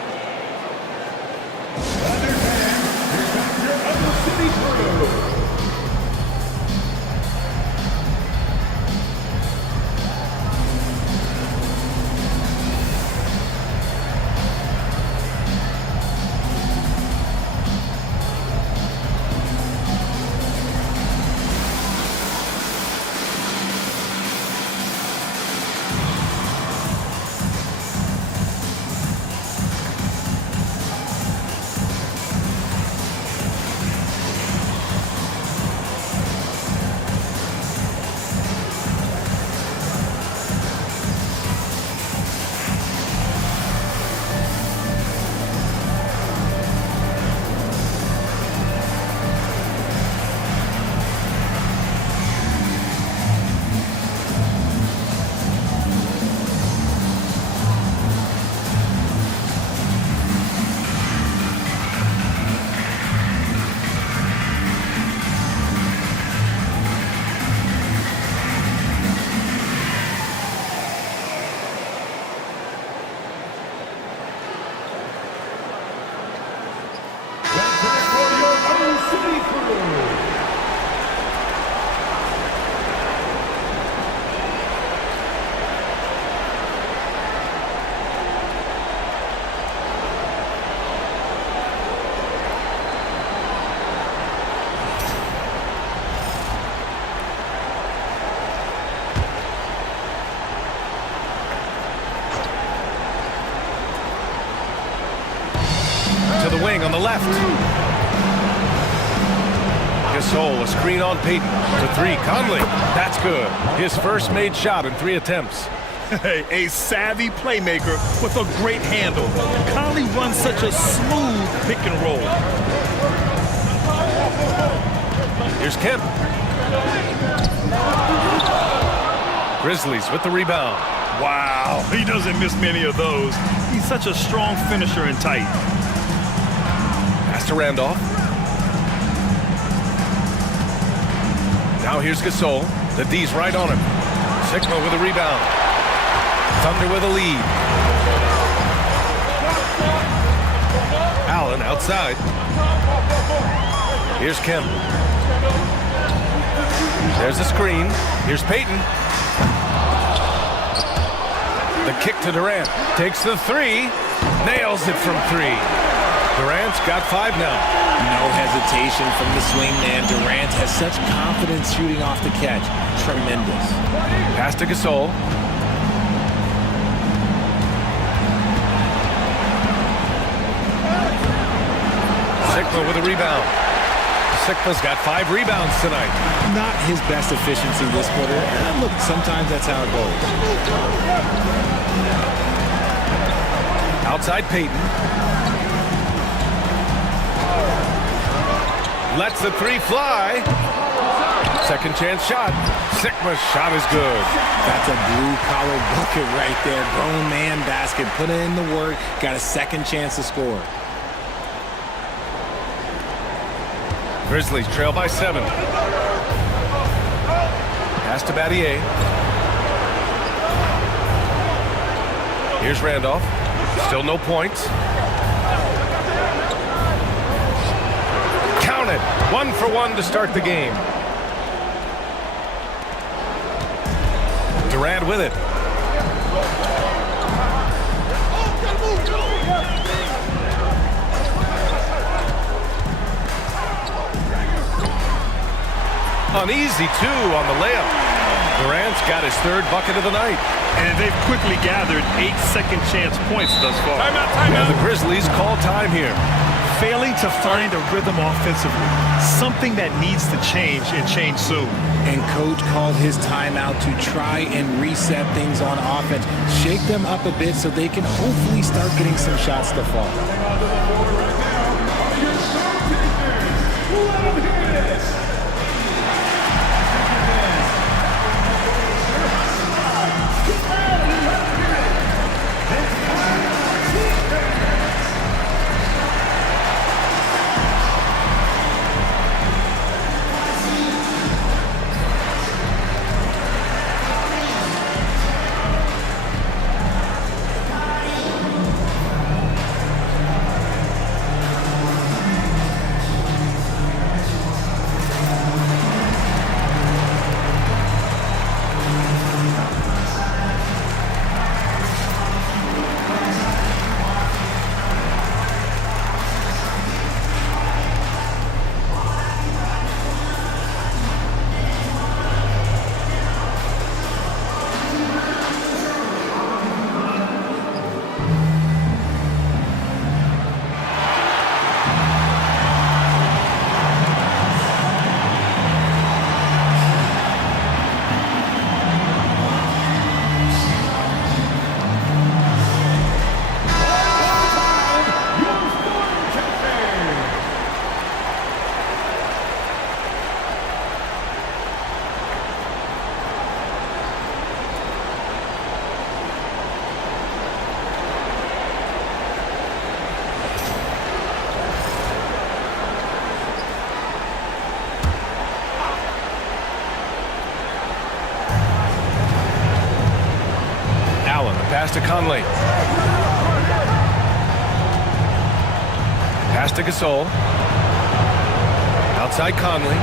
To the wing on the left. Gasol, a screen on Payton. To 3, Conley. That's good. His first made shot in 3 attempts. A savvy playmaker with a great handle. Conley runs such a smooth pick and roll. Here's Kemp. Grizzlies with the rebound. Wow, he doesn't miss many of those. He's such a strong finisher and tight. Pass to Randolph. Now here's Gasol. The D's right on him. Sigma with a rebound. Thunder with a lead. Allen outside. Here's Kemp. There's the screen. Here's Payton. The kick to Durant. Takes the three. Nails it from three. Durant's got 5 now. No hesitation from the swing man. Durant has such confidence shooting off the catch. Tremendous. Pass to Gasol. Sigma with a rebound. Sigma's got 5 rebounds tonight. Not his best efficiency this quarter. And look, sometimes that's how it goes. Outside Payton. Lets the 3 fly. Second chance shot. Sigma's shot is good. That's a blue-collar bucket right there. Grown man basket. Put in the work. Got a second chance to score. Grizzlies trail by 7. Pass to Battier. Here's Randolph. Still no points. Count it. 1 for 1 to start the game. Durant with it. An easy 2 on the layup. Durant's got his 3rd bucket of the night. And they've quickly gathered 8 second chance points thus far. And the Grizzlies call time here. Failing to find a rhythm offensively. Something that needs to change and change soon. And coach called his timeout to try and reset things on offense. Shake them up a bit so they can hopefully start getting some shots to fall. Pass to Conley. Pass to Gasol. Outside Conley.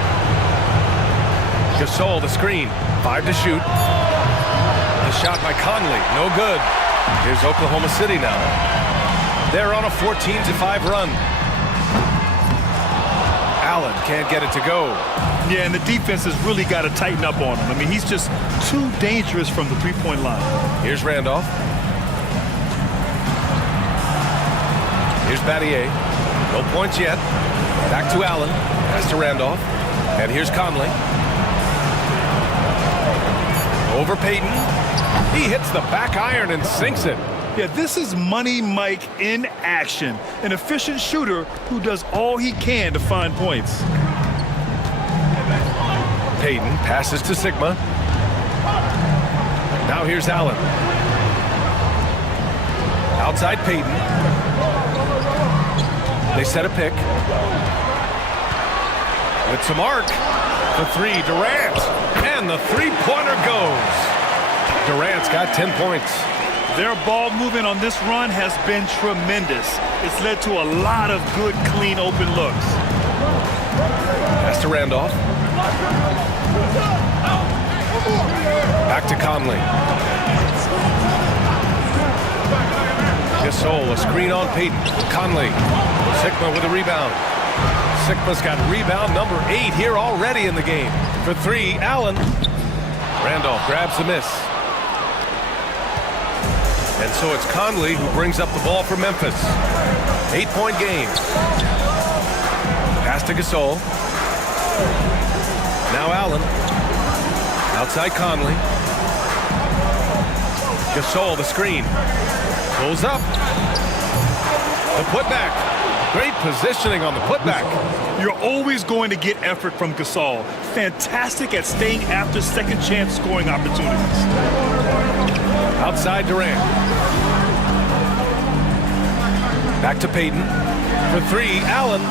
Gasol, the screen. 5 to shoot. The shot by Conley. No good. Here's Oklahoma City now. They're on a 14-5 run. Allen can't get it to go. Yeah, and the defense has really got to tighten up on him. I mean, he's just too dangerous from the three-point line. Here's Randolph. Here's Battier. No points yet. Back to Allen. Pass to Randolph. And here's Conley. Over Payton. He hits the back iron and sinks it. Yeah, this is Money Mike in action. An efficient shooter who does all he can to find points. Payton passes to Sigma. Now here's Allen. Outside Payton. They set a pick. It's a mark. For three, Durant. And the three-pointer goes. Durant's got 10 points. Their ball movement on this run has been tremendous. It's led to a lot of good, clean, open looks. Pass to Randolph. Back to Conley. Gasol, a screen on Payton. Conley. Sikma with a rebound. Sikma's got rebound number 8 here already in the game. For three, Allen. Randolph grabs the miss. And so it's Conley who brings up the ball for Memphis. 8-point game. Pass to Gasol. Now Allen. Outside Conley. Gasol, the screen. Pulls up. The putback. Great positioning on the putback. You're always going to get effort from Gasol. Fantastic at staying after second chance scoring opportunities. Outside Durant. Back to Payton. For three, Allen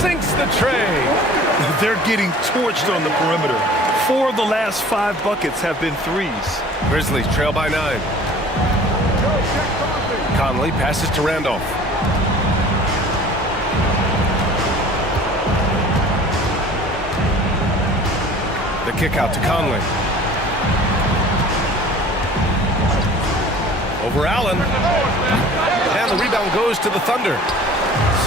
sinks the tray. They're getting torched on the perimeter. 4 of the last 5 buckets have been threes. Grizzlies trail by 9. Conley passes to Randolph. The kick out to Conley. Over Allen. And the rebound goes to the Thunder.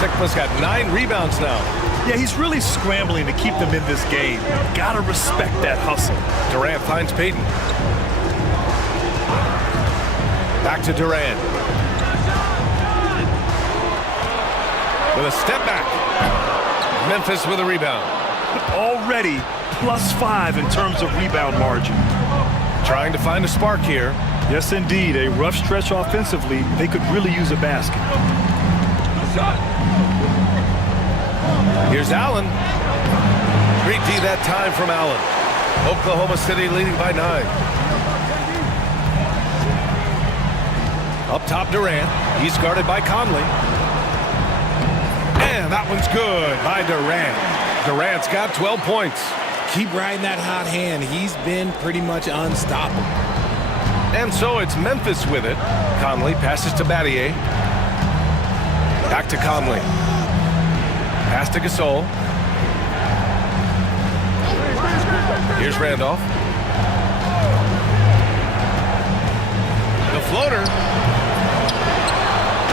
Sikma's got 9 rebounds now. Yeah, he's really scrambling to keep them in this game. Gotta respect that hustle. Durant finds Payton. Back to Durant. With a step back. Memphis with a rebound. Already +5 in terms of rebound margin. Trying to find a spark here. Yes, indeed. A rough stretch offensively. They could really use a basket. Here's Allen. Great D that time from Allen. Oklahoma City leading by 9. Up top, Durant. He's guarded by Conley. And that one's good by Durant. Durant's got 12 points. Keep riding that hot hand. He's been pretty much unstoppable. And so it's Memphis with it. Conley passes to Battier. Back to Conley. Pass to Gasol. Here's Randolph. The floater.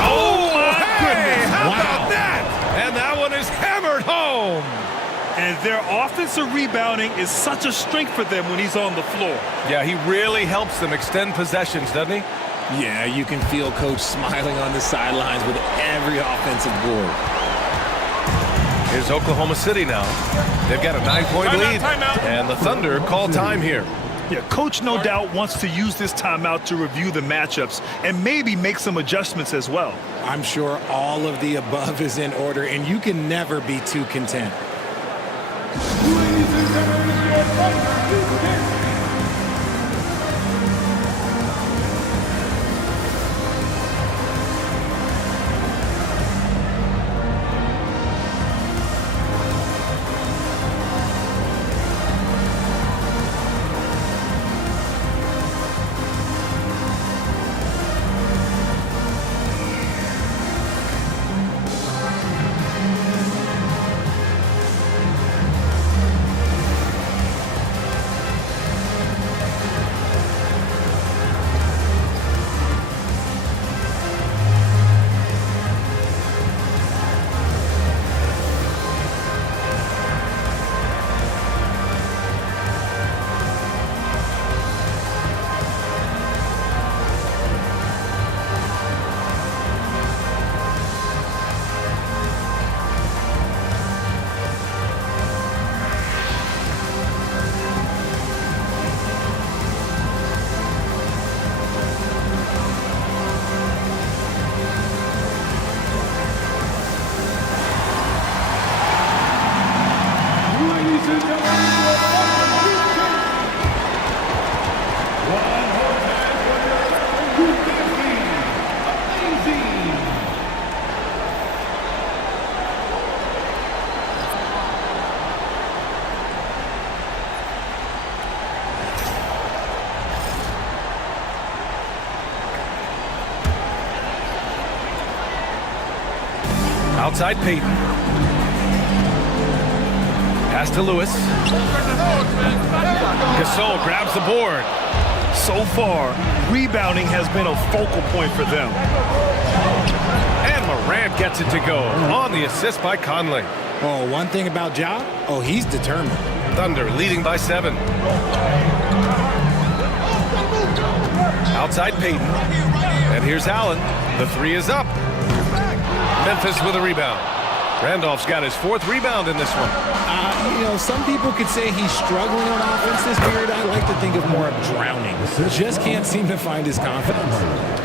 Oh, my goodness. How about that? And that one is hammered home. And their offensive rebounding is such a strength for them when he's on the floor. Yeah, he really helps them extend possessions, doesn't he? Yeah, you can feel Coach smiling on the sidelines with every offensive board. Here's Oklahoma City now. They've got a 9-point lead. And the Thunder call time here. Yeah, Coach no doubt wants to use this timeout to review the matchups and maybe make some adjustments as well. I'm sure all of the above is in order, and you can never be too content. Outside Peyton. Pass to Lewis. Gasol grabs the board. So far, rebounding has been a focal point for them. And Morant gets it to go on the assist by Conley. Oh, one thing about Ja, he's determined. Thunder leading by 7. Outside Peyton. And here's Allen. The 3 is up. Memphis with a rebound. Randolph's got his 4th rebound in this one. Some people could say he's struggling on offense this period. I like to think of more of drowning. Just can't seem to find his confidence.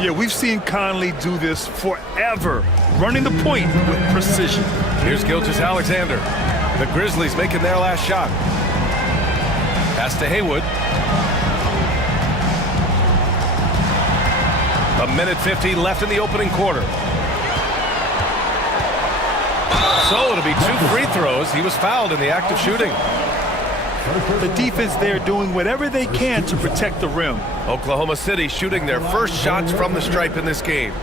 Yeah, we've seen Conley do this forever, running the point with precision. Here's Gilgeous-Alexander. The Grizzlies making their last shot. Pass to Haywood. 1:50 left in the opening quarter. So it'll be 2 free throws. He was fouled in the act of shooting. The defense there doing whatever they can to protect the rim. Oklahoma City shooting their first shots from the stripe in this game.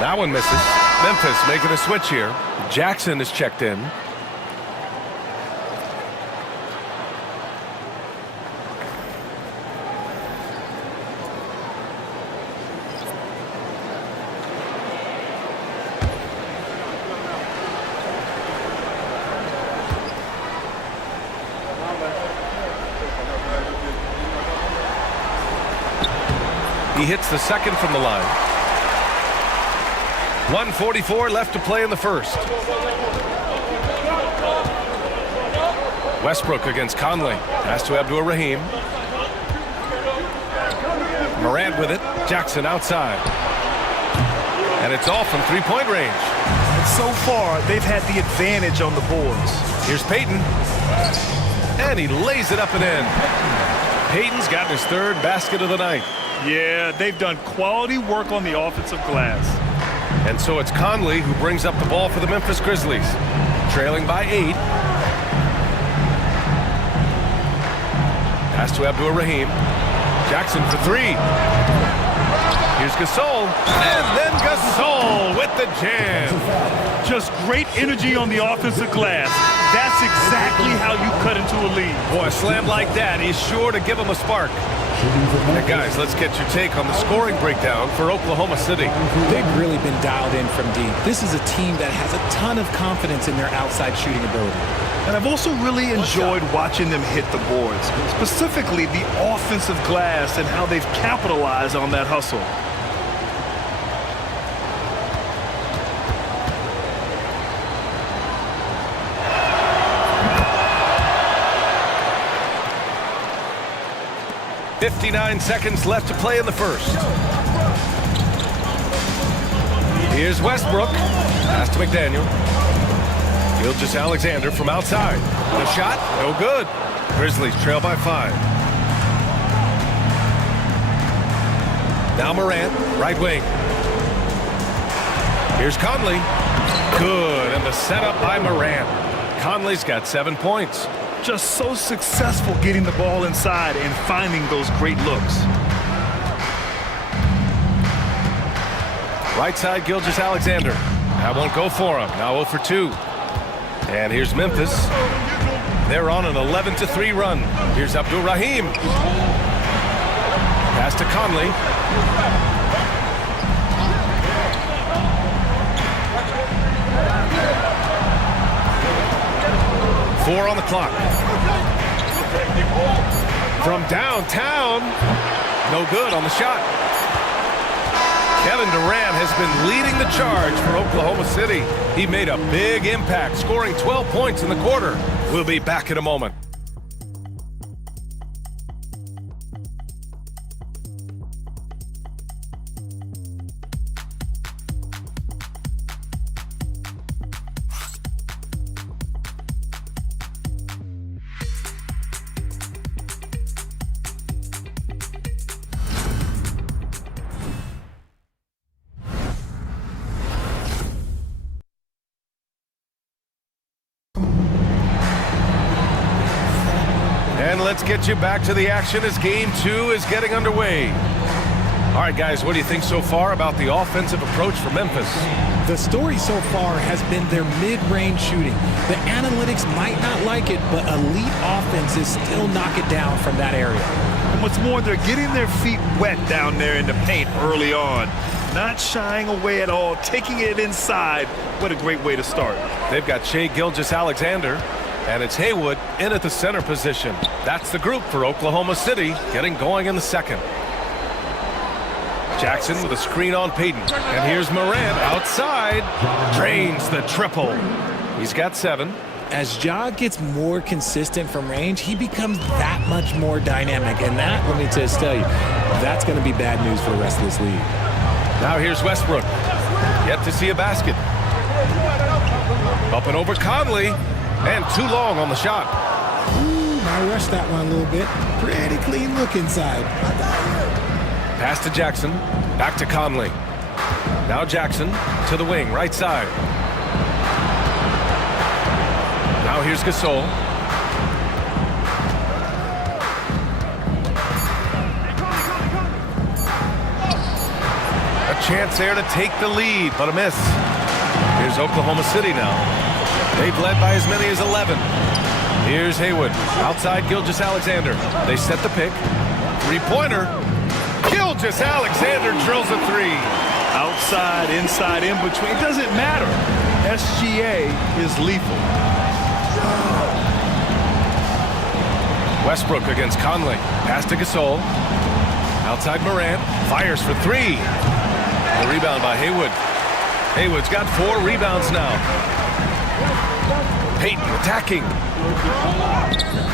That one misses. Memphis making a switch here. Jackson is checked in. He hits the second from the line. 1:44 left to play in the first. Westbrook against Conley. Pass to Abdur-Rahim. Morant with it. Jackson outside. And it's off from 3-point range. And so far, they've had the advantage on the boards. Here's Peyton. And he lays it up and in. Peyton's gotten his 3rd basket of the night. Yeah, they've done quality work on the offensive glass. And so it's Conley who brings up the ball for the Memphis Grizzlies. Trailing by 8. Pass to Abdur-Rahim. Jackson for 3. Here's Gasol. And then Gasol with the jam. Just great energy on the offensive glass. That's exactly how you cut into a lead. Boy, a slam like that is sure to give him a spark. Now, guys, let's get your take on the scoring breakdown for Oklahoma City. They've really been dialed in from deep. This is a team that has a ton of confidence in their outside shooting ability. And I've also really enjoyed watching them hit the boards, specifically the offensive glass and how they've capitalized on that hustle. .59 seconds left to play in the first. Here's Westbrook. Pass to McDaniel. Gilgeous-Alexander from outside. The shot, no good. Grizzlies trail by 5. Now Morant, right wing. Here's Conley. Good, and the setup by Morant. Conley's got 7 points. Just so successful getting the ball inside and finding those great looks. Right side, Gilgeous-Alexander. That won't go for him. Now 0 for 2. And here's Memphis. They're on an 11-3 run. Here's Abdur-Rahim. Pass to Conley. Four on the clock. From downtown. No good on the shot. Kevin Durant has been leading the charge for Oklahoma City. He made a big impact, scoring 12 points in the quarter. We'll be back in a moment. And let's get you back to the action as Game 2 is getting underway. All right, guys, what do you think so far about the offensive approach for Memphis? The story so far has been their mid-range shooting. The analytics might not like it, but elite offenses still knock it down from that area. And what's more, they're getting their feet wet down there in the paint early on. Not shying away at all, taking it inside. What a great way to start. They've got Shai Gilgeous-Alexander, and it's Haywood in at the center position. That's the group for Oklahoma City, getting going in the second. Jackson with a screen on Payton. And here's Morant outside. Drains the triple. He's got 7. As Ja gets more consistent from range, he becomes that much more dynamic. And that, let me just tell you, that's going to be bad news for the rest of this league. Now here's Westbrook. Yet to see a basket. Up and over Conley. And too long on the shot. Ooh, I rushed that one a little bit. Pretty clean look inside. Pass to Jackson, back to Conley. Now Jackson to the wing, right side. Now here's Gasol. A chance there to take the lead, but a miss. Here's Oklahoma City now. They've led by as many as 11. Here's Haywood, outside Gilgeous-Alexander. They set the pick. Three-pointer. Gilgeous-Alexander drills a 3. Outside, inside, in between. It doesn't matter. SGA is lethal. Westbrook against Conley. Pass to Gasol. Outside Morant. Fires for 3. The rebound by Haywood. Haywood's got 4 rebounds now. Payton attacking.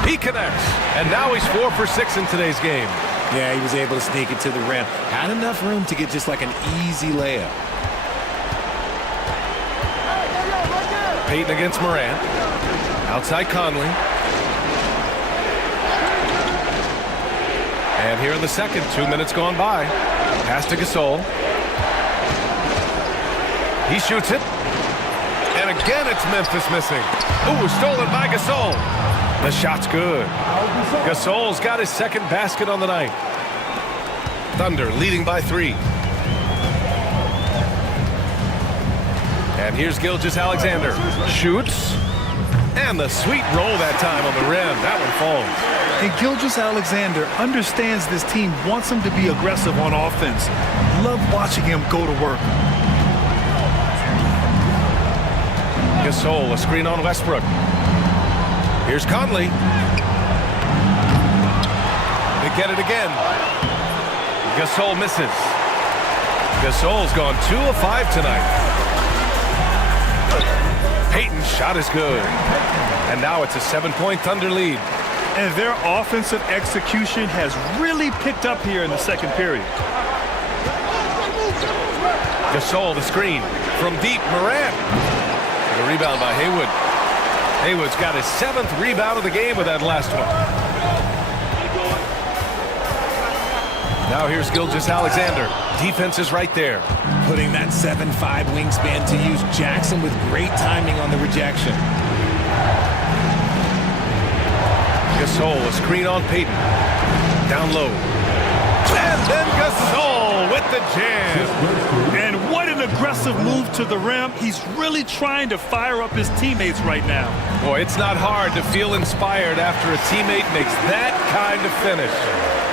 He connects. And now he's 4 for 6 in today's game. Yeah, he was able to sneak it to the rim. Had enough room to get just like an easy layup. Payton against Morant. Outside Conley. And here in the second, 2 minutes gone by. Pass to Gasol. He shoots it. And again, it's Memphis missing. Ooh, stolen by Gasol. The shot's good. Gasol's got his second basket on the night. Thunder leading by 3. And here's Gilgeous-Alexander. Shoots. And the sweet roll that time on the rim. That one falls. And Gilgeous-Alexander understands this team wants him to be aggressive on offense. Love watching him go to work. Gasol, a screen on Westbrook. Here's Conley. They get it again. Gasol misses. Gasol's gone 2 of 5 tonight. Payton's shot is good. And now it's a 7-point Thunder lead. And their offensive execution has really picked up here in the second period. Gasol, the screen. From deep, Morant. The rebound by Haywood. Haywood's got his 7th rebound of the game with that last one. Now here's Gilgeous-Alexander. Defense is right there. Putting that 7'5" wingspan to use. Jackson with great timing on the rejection. Gasol, a screen on Payton. Down low. And then Gasol with the jam. And what an aggressive move to the rim. He's really trying to fire up his teammates right now. Boy, it's not hard to feel inspired after a teammate makes that kind of finish.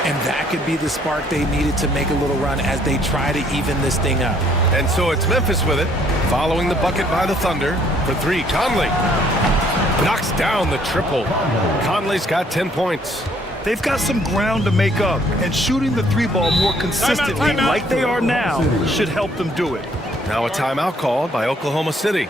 And that could be the spark they needed to make a little run as they try to even this thing up. And so it's Memphis with it, following the bucket by the Thunder. For 3, Conley knocks down the triple. Conley's got 10 points. They've got some ground to make up, and shooting the 3-ball more consistently like they are now should help them do it. Now a timeout called by Oklahoma City.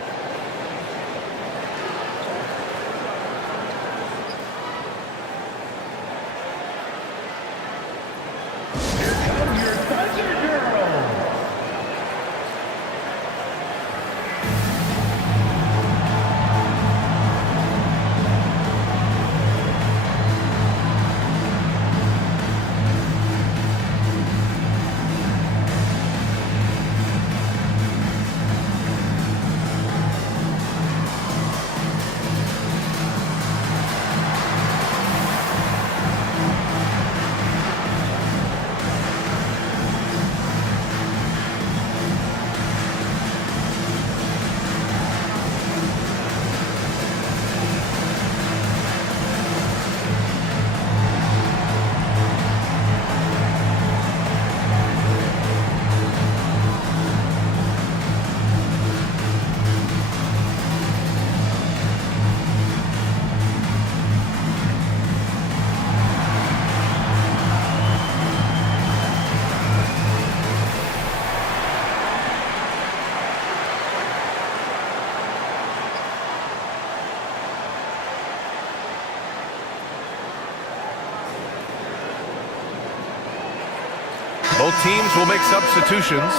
Both teams will make substitutions.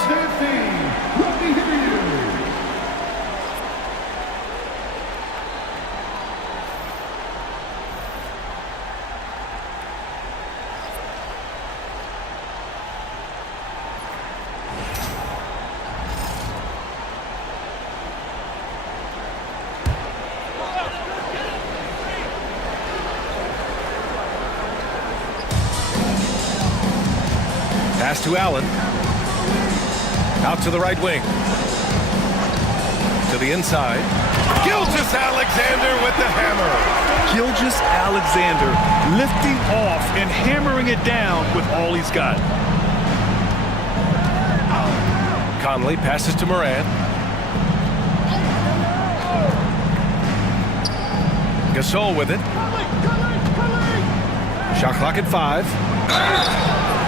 Pass to Allen. Out to the right wing. To the inside. Gilgeous-Alexander with the hammer. Gilgeous-Alexander lifting off and hammering it down with all he's got. Conley passes to Moran. Gasol with it. Shot clock at 5.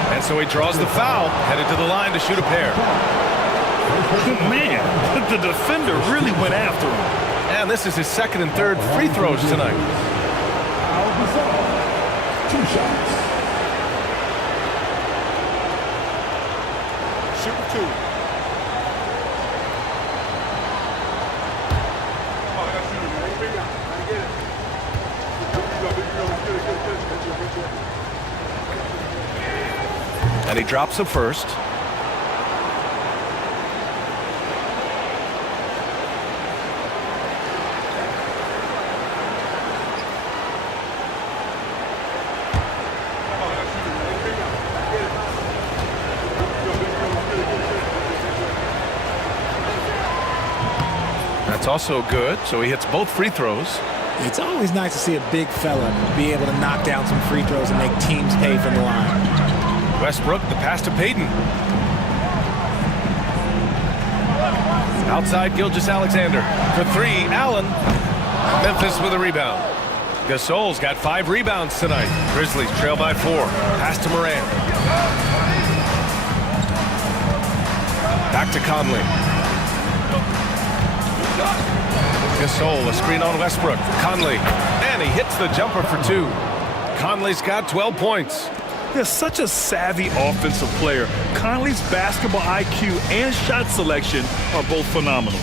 And so he draws the foul, headed to the line to shoot a pair. Man, the defender really went after him. And this is his second and third free throws tonight. 2 shots. Shoot 2. And he drops the first. That's also good, so he hits both free throws. It's always nice to see a big fella be able to knock down some free throws and make teams pay from the line. Westbrook, the pass to Payton. Outside, Gilgeous-Alexander. For 3, Allen. Memphis with a rebound. Gasol's got 5 rebounds tonight. Grizzlies trail by 4. Pass to Moran. Back to Conley. Gasol, a screen on Westbrook. Conley, and he hits the jumper for 2. Conley's got 12 points. They're such a savvy offensive player. Conley's basketball IQ and shot selection are both phenomenal.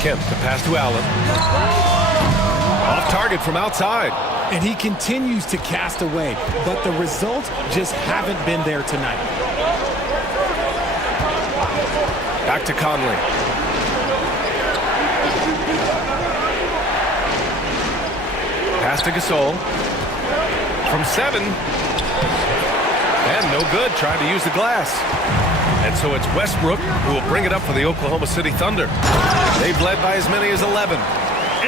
Kemp, the pass to Allen. Off target from outside. And he continues to cast away, but the results just haven't been there tonight. Back to Conley. Pass to Gasol. From 7. And no good, trying to use the glass. And so it's Westbrook who will bring it up for the Oklahoma City Thunder. They've led by as many as 11.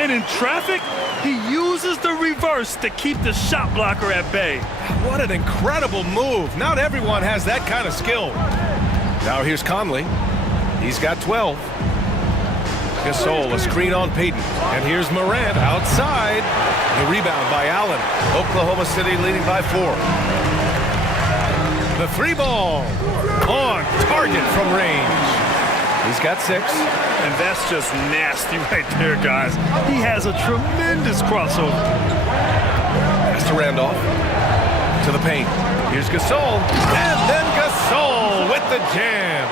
And in traffic, he uses the reverse to keep the shot blocker at bay. What an incredible move. Not everyone has that kind of skill. Now here's Conley. He's got 12. Gasol, a screen on Payton. And here's Morant outside. The rebound by Allen. Oklahoma City leading by 4. The 3 ball on target from range. He's got 6. And that's just nasty right there, guys. He has a tremendous crossover. Pass to Randolph. To the paint. Here's Gasol. And then Gasol with the jam.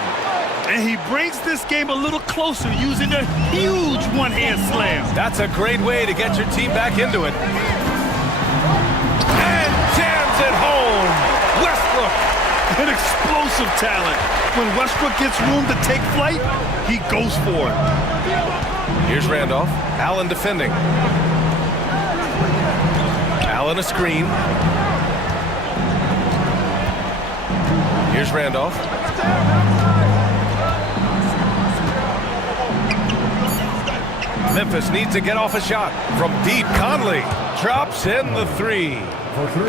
And he brings this game a little closer using a huge one-hand slam. That's a great way to get your team back into it. And jams it home. Westbrook. An explosive talent. When Westbrook gets room to take flight, he goes for it. Here's Randolph. Allen defending. Allen a screen. Here's Randolph. Memphis needs to get off a shot from deep. Conley drops in the 3.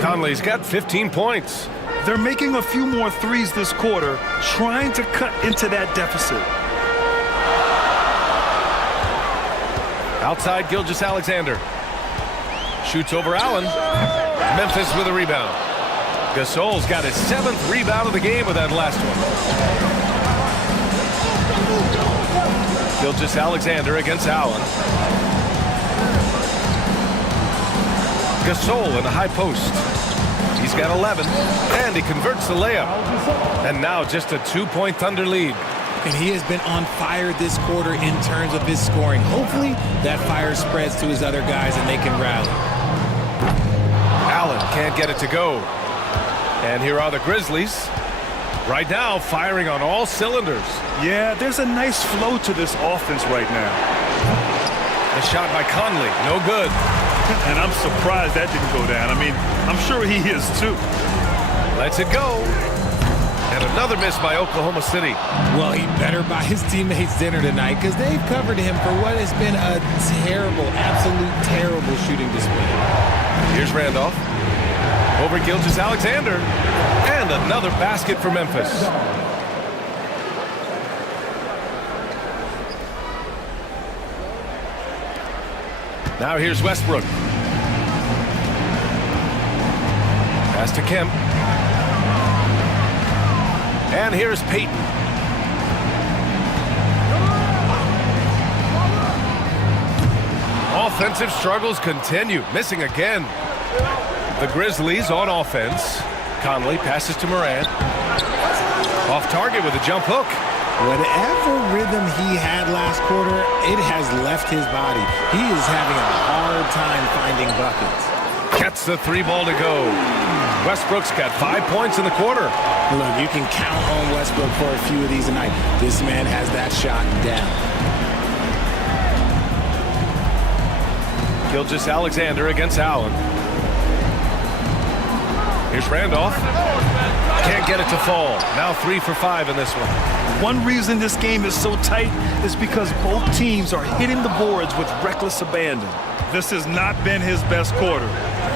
Conley's got 15 points. They're making a few more threes this quarter, trying to cut into that deficit. Outside, Gilgeous-Alexander. Shoots over Allen. Memphis with a rebound. Gasol's got his 7th rebound of the game with that last one. Gilgeous-Alexander against Allen. Gasol in the high post. He's He's got 11, and he converts the layup. And now just a 2-point Thunder lead. And he has been on fire this quarter in terms of his scoring. Hopefully that fire spreads to his other guys and they can rally. Allen can't get it to go. And here are the Grizzlies. Right now, firing on all cylinders. Yeah, there's a nice flow to this offense right now. The shot by Conley, no good. And I'm surprised that didn't go down. I mean, I'm sure he is too. Lets it go. And another miss by Oklahoma City. Well, he better buy his teammates dinner tonight because they've covered him for what has been a terrible, absolute terrible shooting display. Here's Randolph. Over Gilgeous-Alexander. And another basket for Memphis. Now here's Westbrook. Pass to Kemp. And here's Payton. Offensive struggles continue. Missing again. The Grizzlies on offense. Conley passes to Morant. Off target with a jump hook. Whatever rhythm he had last quarter, it has left his body. He is having a hard time finding buckets. Gets the 3-ball to go. Westbrook's got 5 points in the quarter. Look, you can count on Westbrook for a few of these tonight. This man has that shot down. Gilgeous-Alexander against Allen. Here's Randolph. Can't get it to fall. Now 3 for 5 in this one. One reason this game is so tight is because both teams are hitting the boards with reckless abandon. This has not been his best quarter.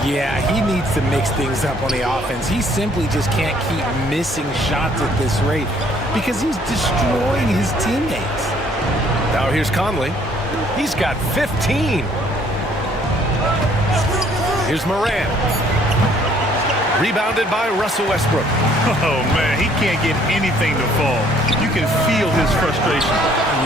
Yeah, he needs to mix things up on the offense. He simply just can't keep missing shots at this rate because he's destroying his teammates. Now here's Conley. He's got 15. Here's Morant. Rebounded by Russell Westbrook. Oh, man, he can't get anything to fall. You can feel his frustration.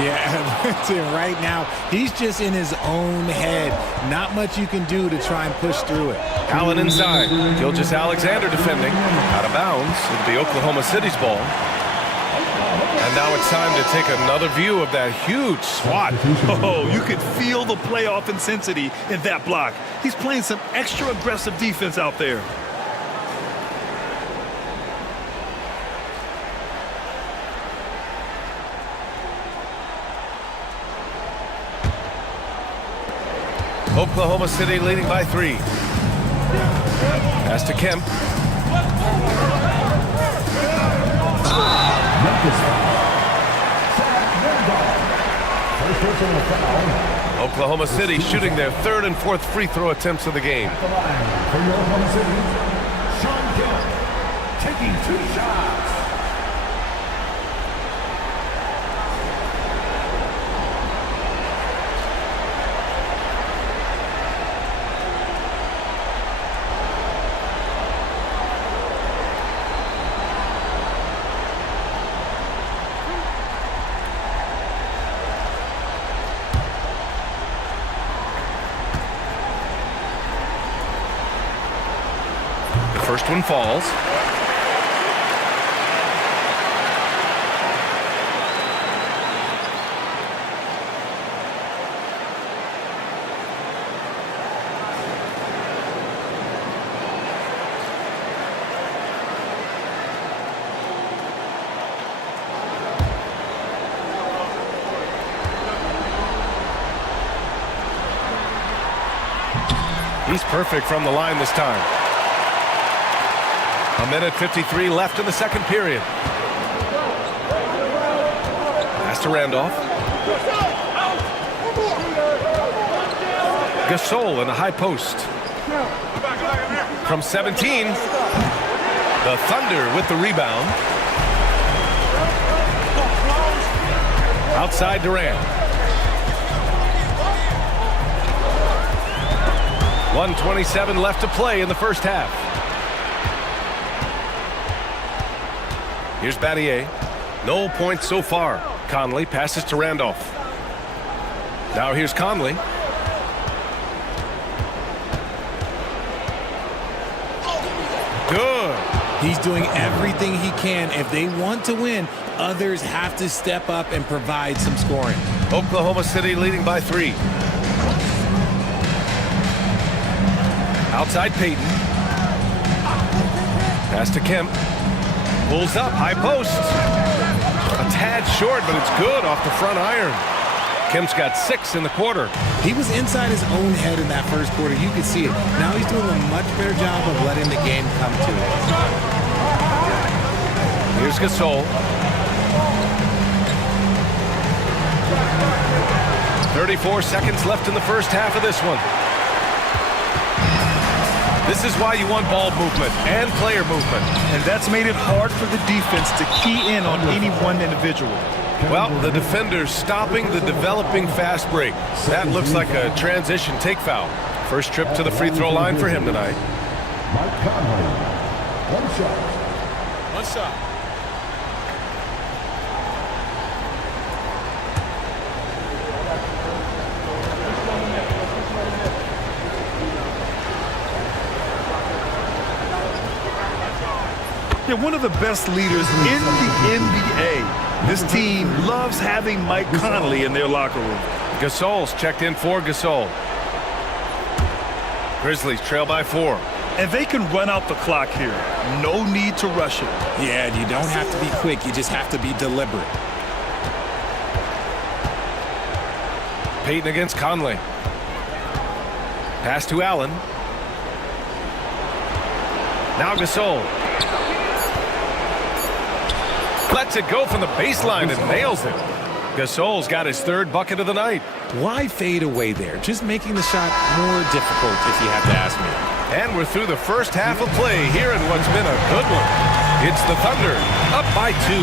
Yeah, right now, he's just in his own head. Not much you can do to try and push through it. Allen inside. Gilgeous-Alexander defending. Out of bounds. It'll be Oklahoma City's ball. And now it's time to take another view of that huge swat. Oh, you could feel the playoff intensity in that block. He's playing some extra aggressive defense out there. Oklahoma City leading by 3. Pass to Kemp. Oklahoma City shooting their 3rd and 4th free throw attempts of the game. For Oklahoma City, Sean Kemp taking 2 shots. First one falls. He's perfect from the line this time. 1:53 left in the second period. Pass to Randolph. Gasol in the high post. From 17, the Thunder with the rebound. Outside Durant. 1:27 left to play in the first half. Here's Battier. No points so far. Conley passes to Randolph. Now here's Conley. Good. He's doing everything he can. If they want to win, others have to step up and provide some scoring. Oklahoma City leading by 3. Outside Peyton. Pass to Kemp. Pulls up, high post. A tad short, but it's good off the front iron. Kemp's got 6 in the quarter. He was inside his own head in that first quarter. You could see it. Now he's doing a much better job of letting the game come to it. Here's Gasol. 34 seconds left in the first half of this one. This is why you want ball movement and player movement. And that's made it hard for the defense to key in on any one individual. Well, the defender's stopping the developing fast break. That looks like a transition take foul. First trip to the free throw line for him tonight. Mike Conley, 1 shot. 1 shot. Yeah, one of the best leaders in the NBA. This team loves having Mike Conley in their locker room. Gasol's checked in for Gasol. Grizzlies trail by 4. And they can run out the clock here. No need to rush it. Yeah, you don't have to be quick. You just have to be deliberate. Peyton against Conley. Pass to Allen. Now Gasol. Lets it go from the baseline and nails it. Gasol's got his 3rd bucket of the night. Why fade away there? Just making the shot more difficult, if you have to ask me. And we're through the first half of play here in what's been a good one. It's the Thunder up by 2.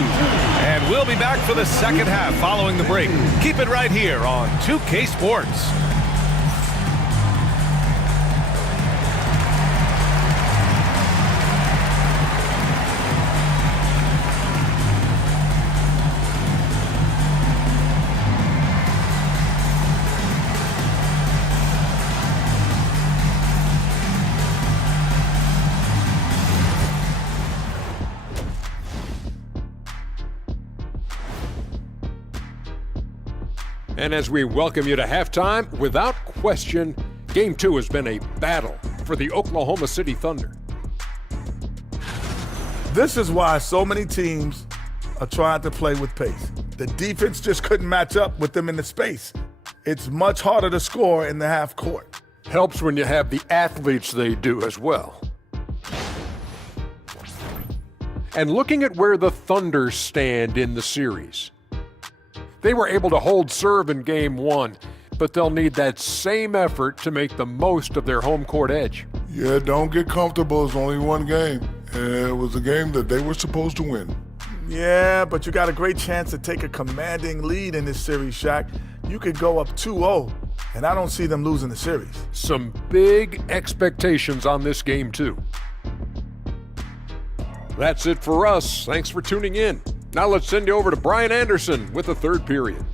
And we'll be back for the second half following the break. Keep it right here on 2K Sports. And as we welcome you to halftime, without question, Game 2 has been a battle for the Oklahoma City Thunder. This is why so many teams are trying to play with pace. The defense just couldn't match up with them in the space. It's much harder to score in the half court. Helps when you have the athletes they do as well. And looking at where the Thunder stand in the series. They were able to hold serve in Game 1, but they'll need that same effort to make the most of their home court edge. Yeah, don't get comfortable. It's only one game. And it was a game that they were supposed to win. Yeah, but you got a great chance to take a commanding lead in this series, Shaq. You could go up 2-0, and I don't see them losing the series. Some big expectations on this game, too. That's it for us. Thanks for tuning in. Now let's send you over to Brian Anderson with the 3rd period.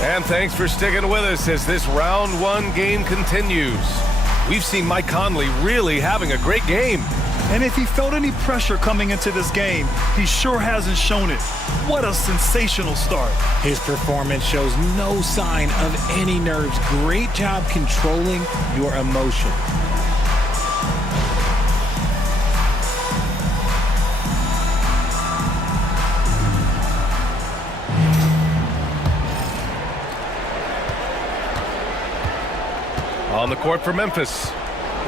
And thanks for sticking with us as this round 1 game continues. We've seen Mike Conley really having a great game. And if he felt any pressure coming into this game, he sure hasn't shown it. What a sensational start. His performance shows no sign of any nerves. Great job controlling your emotion. On the court for Memphis,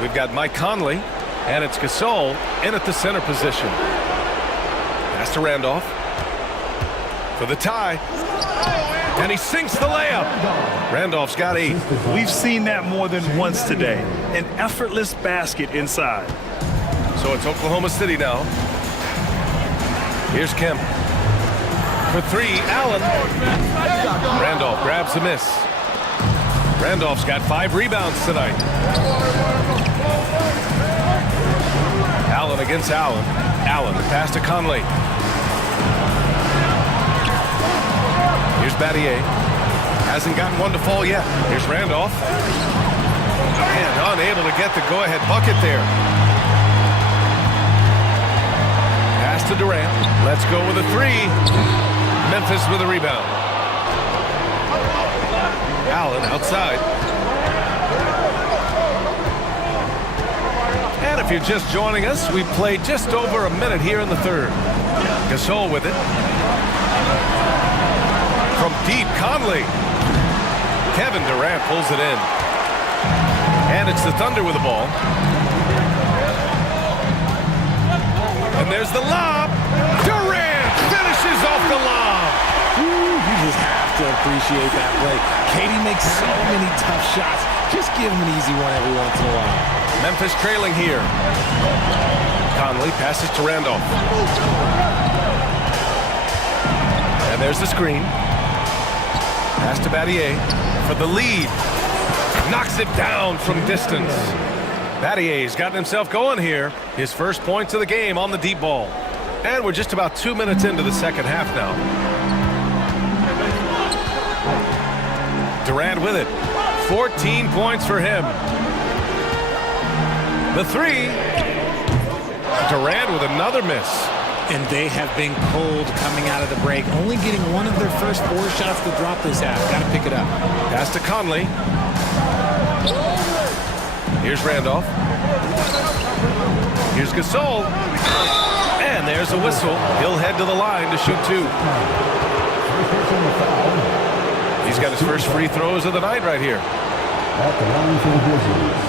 we've got Mike Conley. And it's Gasol in at the center position. Pass to Randolph for the tie. And he sinks the layup. Randolph's got 8. We've seen that more than once today. An effortless basket inside. So it's Oklahoma City now. Here's Kemp. For 3, Allen. Randolph grabs the miss. Randolph's got 5 rebounds tonight. Allen against Allen. Allen, the pass to Conley. Here's Battier. Hasn't gotten one to fall yet. Here's Randolph. And unable to get the go-ahead bucket there. Pass to Durant. Let's go with a three. Memphis with a rebound. Allen outside. And if you're just joining us, we played just over a minute here in the third. Gasol with it. From deep, Conley. Kevin Durant pulls it in. And it's the Thunder with the ball. And there's the lob. Durant finishes off the lob. Ooh, you just have to appreciate that play. Katie makes so many tough shots. Just give him an easy one every once in a while. Memphis trailing here. Conley passes to Randolph. And there's the screen. Pass to Battier for the lead. Knocks it down from distance. Battier's gotten himself going here. His first points of the game on the deep ball. And we're just about 2 minutes into the second half now. Durant with it. 14 points for him. The three. Durant with another miss. And they have been cold coming out of the break. Only getting one of their first 4 shots to drop this half. Got to pick it up. Pass to Conley. Here's Randolph. Here's Gasol. And there's a whistle. He'll head to the line to shoot 2. He's got his first free throws of the night right here. At the line for the Grizzlies,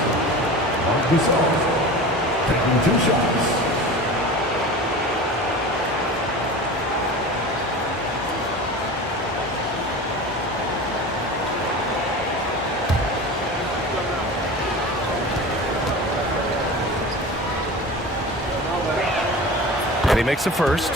Gasol taking 2 shots. And he makes a first.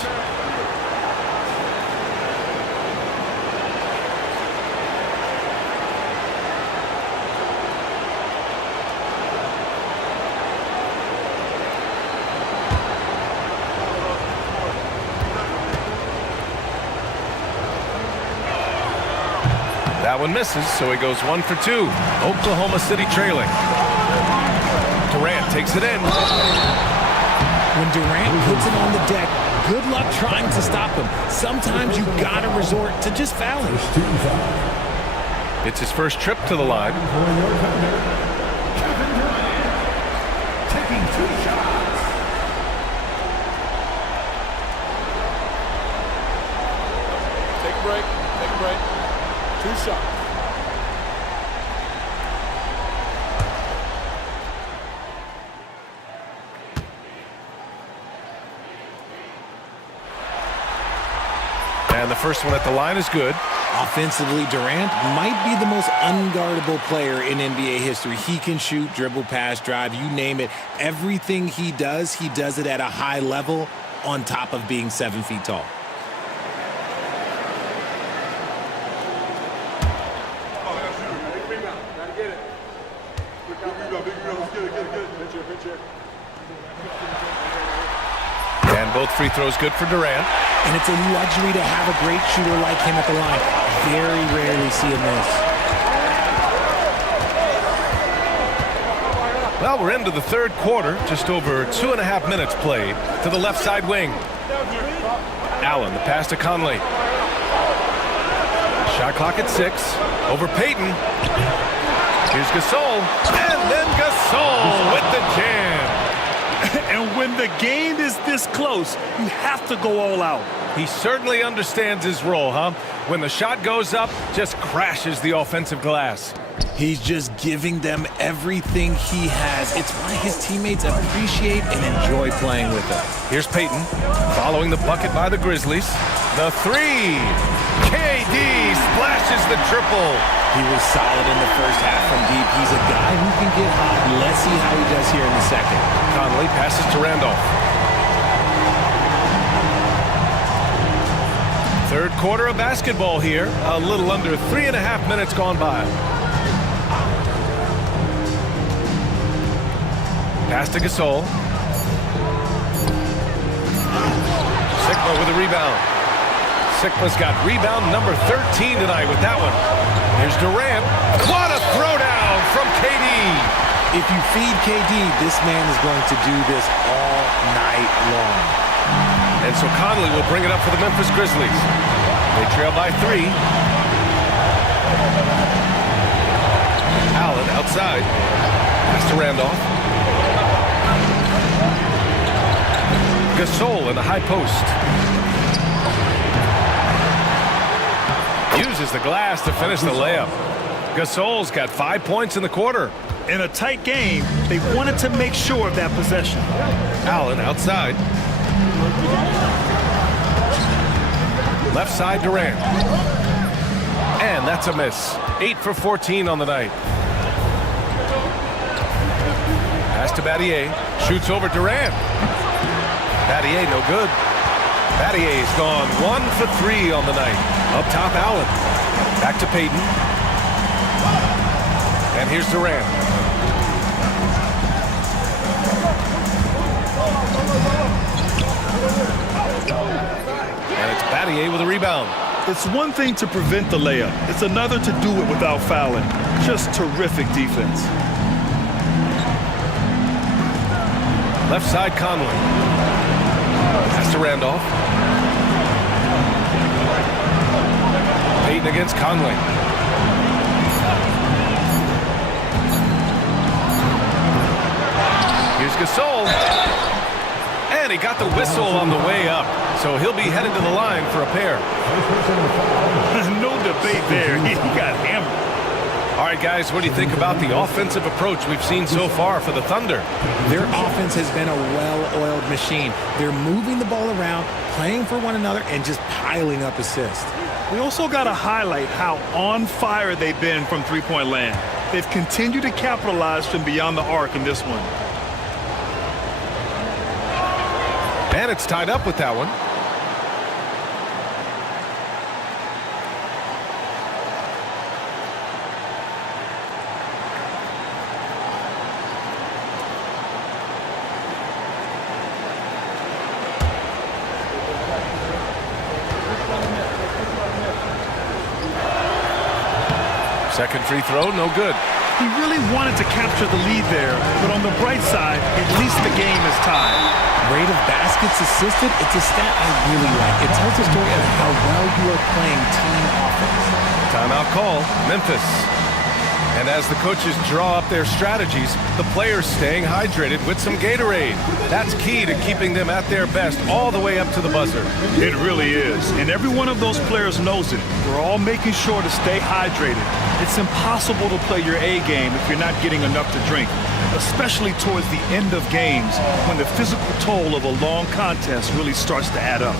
That one misses, so he goes 1 for 2. Oklahoma City trailing. Durant takes it in. When Durant puts it on the deck, good luck trying to stop him. Sometimes you gotta resort to just fouling. It's his first trip to the line. Taking 2 shots. Take a break. Take a break. 2 shots. And the first one at the line is good. Offensively, Durant might be the most unguardable player in NBA history. He can shoot, dribble, pass, drive, you name it. Everything he does it at a high level on top of being 7 feet tall. And both free throws good for Durant. And it's a luxury to have a great shooter like him at the line. Very rarely see him miss. Well, we're into the third quarter. Just over 2.5 minutes played. To the left side wing. Allen, the pass to Conley. Shot clock at 6. Over Payton. Here's Gasol. And then Gasol with the jam. And when the game is this close, you have to go all out. He certainly understands his role, huh? When the shot goes up, just crashes the offensive glass. He's just giving them everything he has. It's why his teammates appreciate and enjoy playing with him. Here's Payton, following the bucket by the Grizzlies. The three. KD splashes the triple. He was solid in the first half from deep. He's a guy who can get hot. Let's see how he does here in the second. Conley passes to Randolph. Third quarter of basketball here. A little under 3.5 minutes gone by. Pass to Gasol. Sikma with a rebound. Sikma's got rebound number 13 tonight with that one. Here's Durant. What a throwdown from KD. If you feed KD, this man is going to do this all night long. And so Conley will bring it up for the Memphis Grizzlies. They trail by 3. Allen outside. Pass to Randolph. Gasol in the high post. Uses the glass to finish the layup. Gasol's got 5 points in the quarter. In a tight game, they wanted to make sure of that possession. Allen outside. Left side Durant. And that's a miss. 8 for 14 on the night. Pass to Battier. Shoots over Durant. Battier no good. Battier's gone 1 for 3 on the night. Up top Allen. Back to Payton. And here's Durant. And it's Battier with a rebound. It's one thing to prevent the layup. It's another to do it without fouling. Just terrific defense. Left side Conley. Pass to Randolph. Payton against Conley. Here's Gasol. And he got the whistle on the way up. So he'll be headed to the line for a pair. No debate there. He got hammered. All right, guys, what do you think about the offensive approach we've seen so far for the Thunder? Their offense has been a well-oiled machine. They're moving the ball around, playing for one another, and just piling up assists. We also got to highlight how on fire they've been from three-point land. They've continued to capitalize from beyond the arc in this one. And it's tied up with that one. Second free throw, no good. He really wanted to capture the lead there, but on the bright side, at least the game is tied. Rate of baskets assisted, it's a stat I really like. It tells the story of how well you are playing team offense. Timeout call, Memphis. And as the coaches draw up their strategies, the players staying hydrated with some Gatorade. That's key to keeping them at their best all the way up to the buzzer. It really is. And every one of those players knows it. We're all making sure to stay hydrated. It's impossible to play your A game if you're not getting enough to drink, especially towards the end of games when the physical toll of a long contest really starts to add up.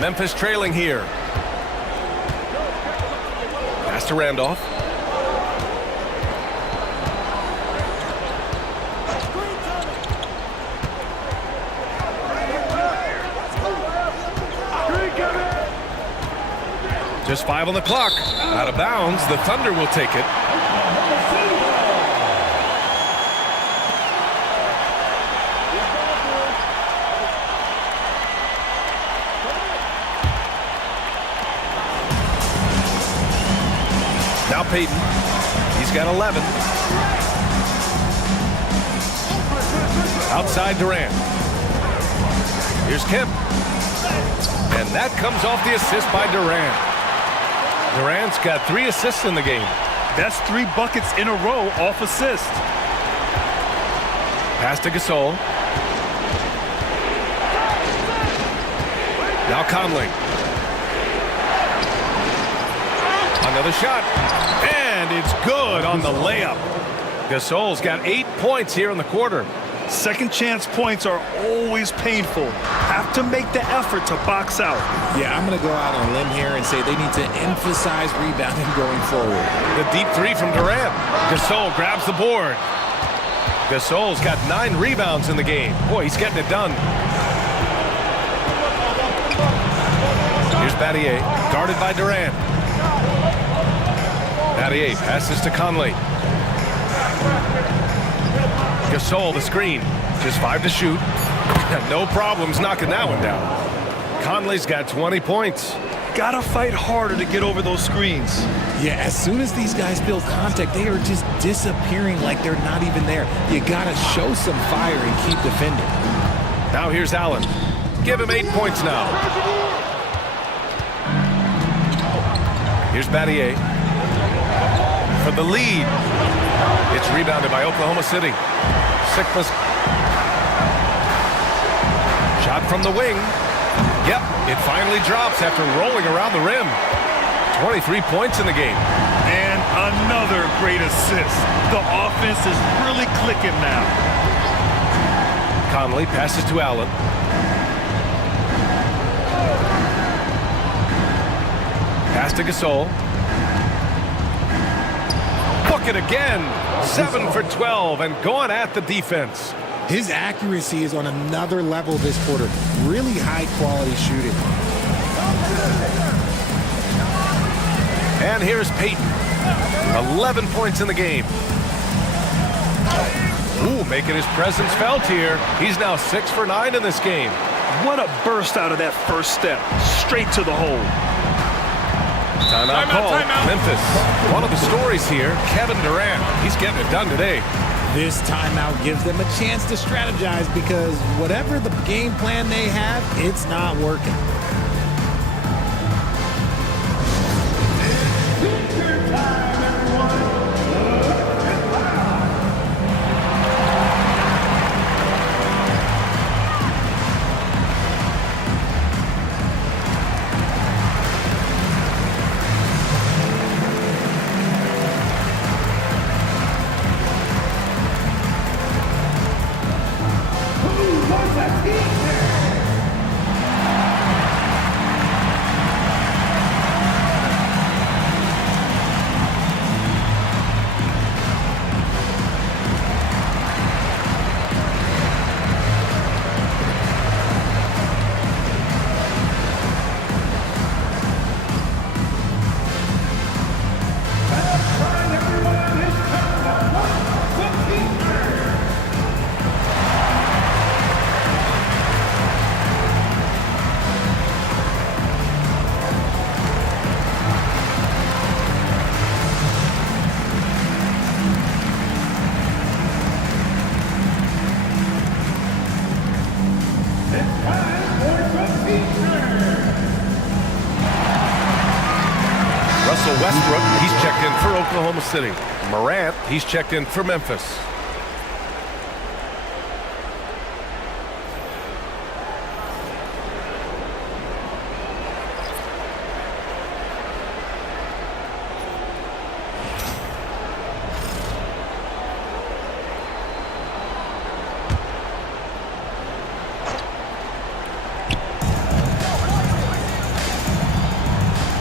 Memphis trailing here. Pass to Randolph. Just 5 on the clock. Out of bounds. The Thunder will take it. Payton. He's got 11. Outside Durant. Here's Kemp. And that comes off the assist by Durant. Durant's got 3 assists in the game. That's 3 buckets in a row off assist. Pass to Gasol. Now Conley. Another shot. And it's good on the layup. Gasol's got 8 points here in the quarter. Second chance points are always painful. Have to make the effort to box out. Yeah, I'm going to go out on a limb here and say they need to emphasize rebounding going forward. The deep 3 from Durant. Gasol grabs the board. Gasol's got 9 rebounds in the game. Boy, he's getting it done. Here's Battier, guarded by Durant. Battier passes to Conley. Gasol, the screen. Just 5 to shoot. No problems knocking that one down. Conley's got 20 points. Gotta fight harder to get over those screens. Yeah, as soon as these guys build contact, they are just disappearing like they're not even there. You gotta show some fire and keep defending. Now here's Allen. Give him 8 points now. Here's Battier. For the lead. It's rebounded by Oklahoma City. Sikma's shot from the wing. Yep, it finally drops after rolling around the rim. 23 points in the game. And another great assist. The offense is really clicking now. Conley passes to Allen. Pass to Gasol. Bucket again. 7 for 12 and going at the defense. His accuracy is on another level this quarter. Really high quality shooting. And here's Payton. 11 points in the game. Ooh, making his presence felt here. He's now 6 for 9 in this game. What a burst out of that first step. Straight to the hole. Timeout call. Memphis. One of the stories here, Kevin Durant. He's getting it done today. This timeout gives them a chance to strategize because whatever the game plan they have, it's not working. Westbrook, he's checked in for Oklahoma City. Morant, he's checked in for Memphis.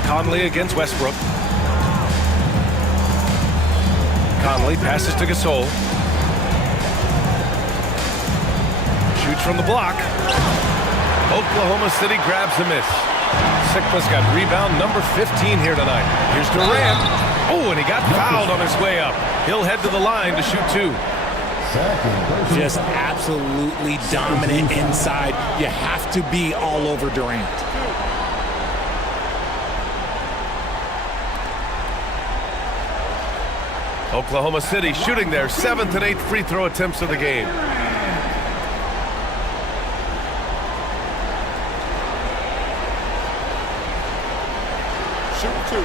Conley against Westbrook. Conley passes to Gasol. Shoots from the block. Oklahoma City grabs the miss. Sikma's got rebound number 15 here tonight. Here's Durant. Oh, and he got fouled on his way up. He'll head to the line to shoot 2. Just absolutely dominant inside. You have to be all over Durant. Oklahoma City shooting their 7th and 8th free throw attempts of the game. Shoot 2.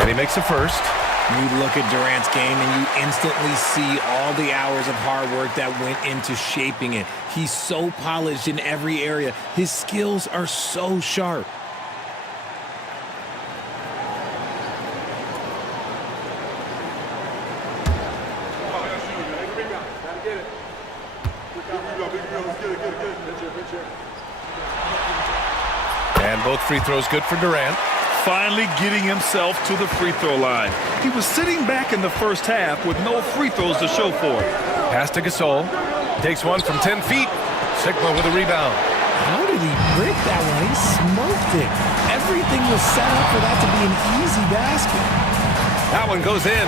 And he makes the first. You look at Durant's game and you instantly see all the hours of hard work that went into shaping it. He's so polished in every area. His skills are so sharp. And both free throws good for Durant. Finally getting himself to the free throw line. He was sitting back in the first half with no free throws to show for it. Pass to Gasol. Takes one from 10 feet. Sigma with a rebound. How did he break that one? He smoked it. Everything was set up for that to be an easy basket. That one goes in.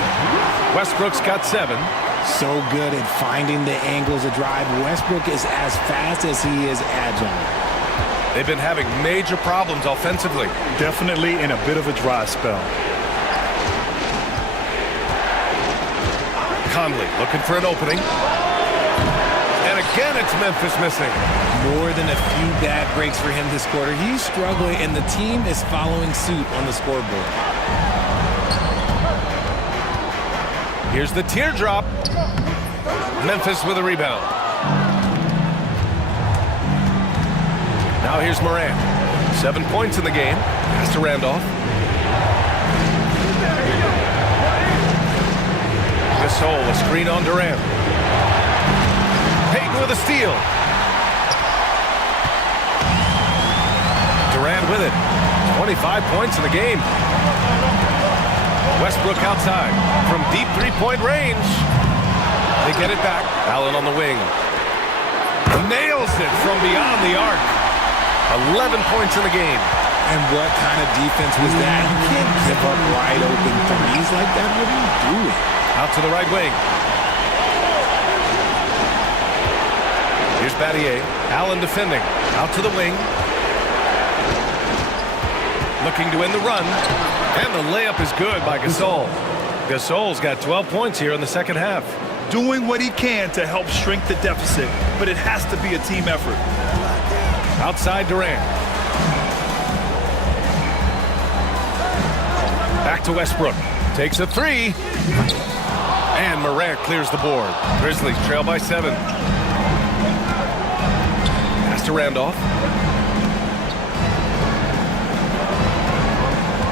Westbrook's got 7. So good at finding the angles of drive. Westbrook is as fast as he is agile. They've been having major problems offensively. Definitely in a bit of a dry spell. Conley looking for an opening. And again, it's Memphis missing. More than a few bad breaks for him this quarter. He's struggling, and the team is following suit on the scoreboard. Here's the teardrop. Memphis with a rebound. Now here's Morant. 7 points in the game. Pass to Randolph. Gasol, a screen on Durant. Payton with a steal. Durant with it. 25 points in the game. Westbrook outside. From deep three-point range. They get it back. Allen on the wing. Nails it from beyond the arc. 11 points in the game. And what kind of defense was that? You can't give up wide open threes like that. What are you doing? Out to the right wing. Here's Battier. Allen defending. Out to the wing. Looking to end the run. And the layup is good by Gasol. Gasol's got 12 points here in the second half. Doing what he can to help shrink the deficit, but it has to be a team effort. Outside Durant. Back to Westbrook. Takes a 3. And Morant clears the board. Grizzlies trail by 7. Pass to Randolph.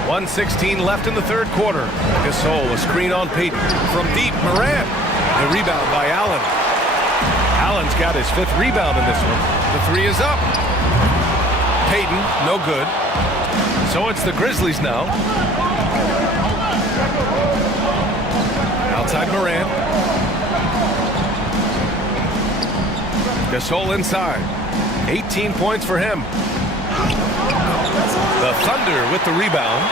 1:16 left in the third quarter. Gasol, a screen on Payton. From deep, Morant. The rebound by Allen. Allen's got his 5th rebound in this one. The 3 is up. Payton, no good. So it's the Grizzlies now. Outside Morant. Gasol inside. 18 points for him. The Thunder with the rebound.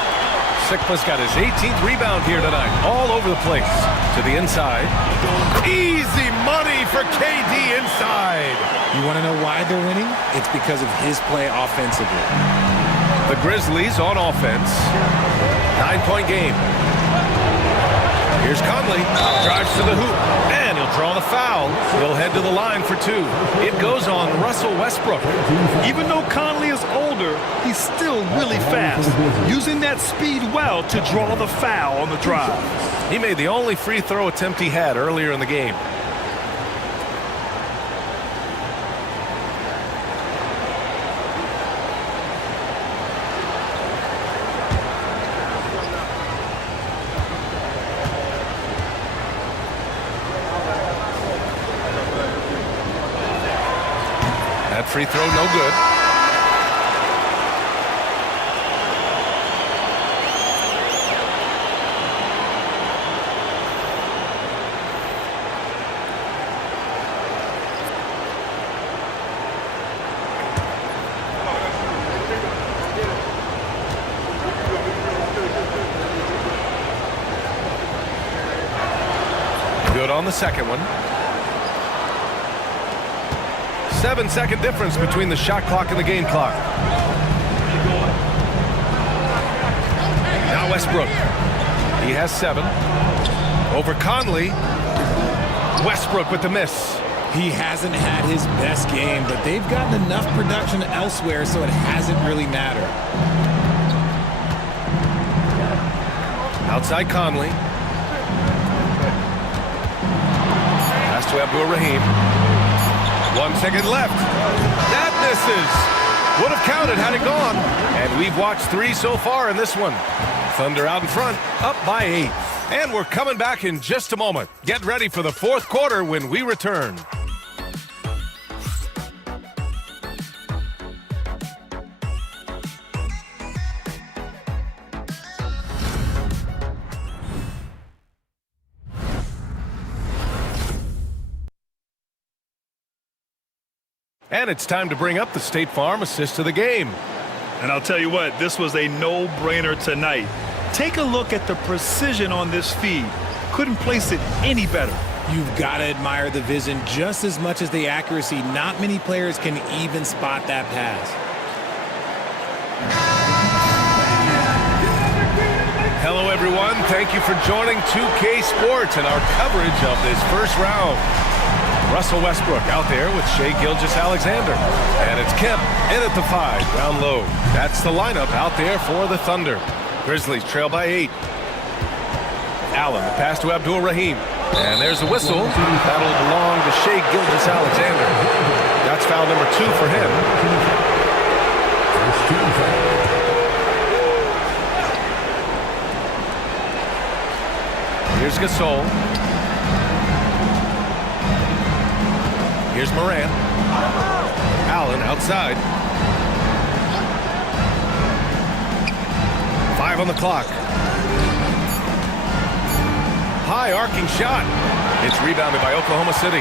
Sigma's got his 18th rebound here tonight. All over the place. To the inside. Easy money for KD inside. You want to know why they're winning? It's because of his play offensively. The Grizzlies on offense. 9-point game. Here's Conley. Drives to the hoop. And he'll draw the foul. He'll head to the line for 2. It goes on Russell Westbrook. Even though Conley is older, he's still really fast. Using that speed well to draw the foul on the drive. He made the only free throw attempt he had earlier in the game. That free throw no good. Good on the second one. 7-second difference between the shot clock and the game clock. Now Westbrook. He has 7. Over Conley. Westbrook with the miss. He hasn't had his best game, but they've gotten enough production elsewhere, so it hasn't really mattered. Outside Conley. Pass to Abdul-Rahim. 1 second left. That misses. Would have counted had it gone. And we've watched 3 so far in this one. Thunder out in front, up by 8. And we're coming back in just a moment. Get ready for the 4th quarter when we return. And it's time to bring up the State Farm assist of the game. And I'll tell you what, this was a no-brainer tonight. Take a look at the precision on this feed. Couldn't place it any better. You've got to admire the vision just as much as the accuracy. Not many players can even spot that pass. Hello, everyone. Thank you for joining 2K Sports and our coverage of this first round. Russell Westbrook out there with Shai Gilgeous-Alexander. And it's Kemp in at the 5, down low. That's the lineup out there for the Thunder. Grizzlies trail by 8. Allen, the pass to Abdul-Rahim. And there's a whistle. That'll belong to Shai Gilgeous-Alexander. That's foul number 2 for him. Here's Gasol. Here's Morant. Allen outside. 5 on the clock. High arcing shot. It's rebounded by Oklahoma City.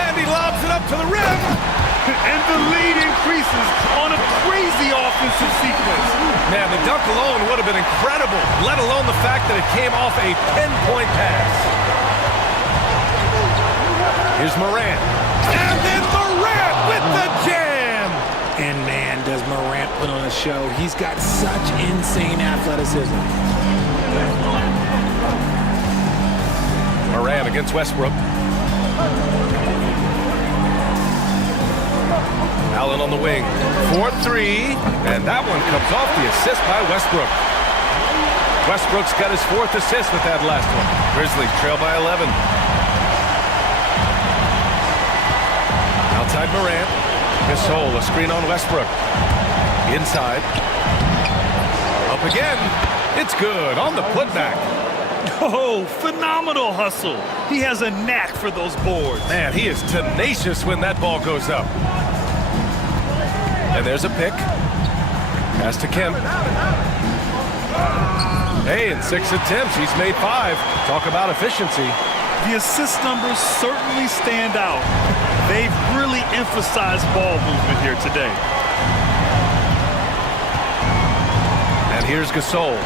And he lobs it up to the rim. And the lead increases on a crazy offensive sequence. Man, the dunk alone would have been incredible, let alone the fact that it came off a pinpoint pass. Here's Morant. And then Morant with the jam. And man, does Morant put on a show. He's got such insane athleticism. Morant against Westbrook. Allen on the wing. 4-3. And that one comes off the assist by Westbrook. Westbrook's got his 4th assist with that last one. Grizzlies trail by 11. Outside Morant. Gasol, a screen on Westbrook. Inside. Up again. It's good on the putback. Oh, phenomenal hustle. He has a knack for those boards. Man, he is tenacious when that ball goes up. And there's a pick. Pass to Kemp. Hey, in 6 attempts, he's made 5. Talk about efficiency. The assist numbers certainly stand out. They've really emphasized ball movement here today. And here's Gasol.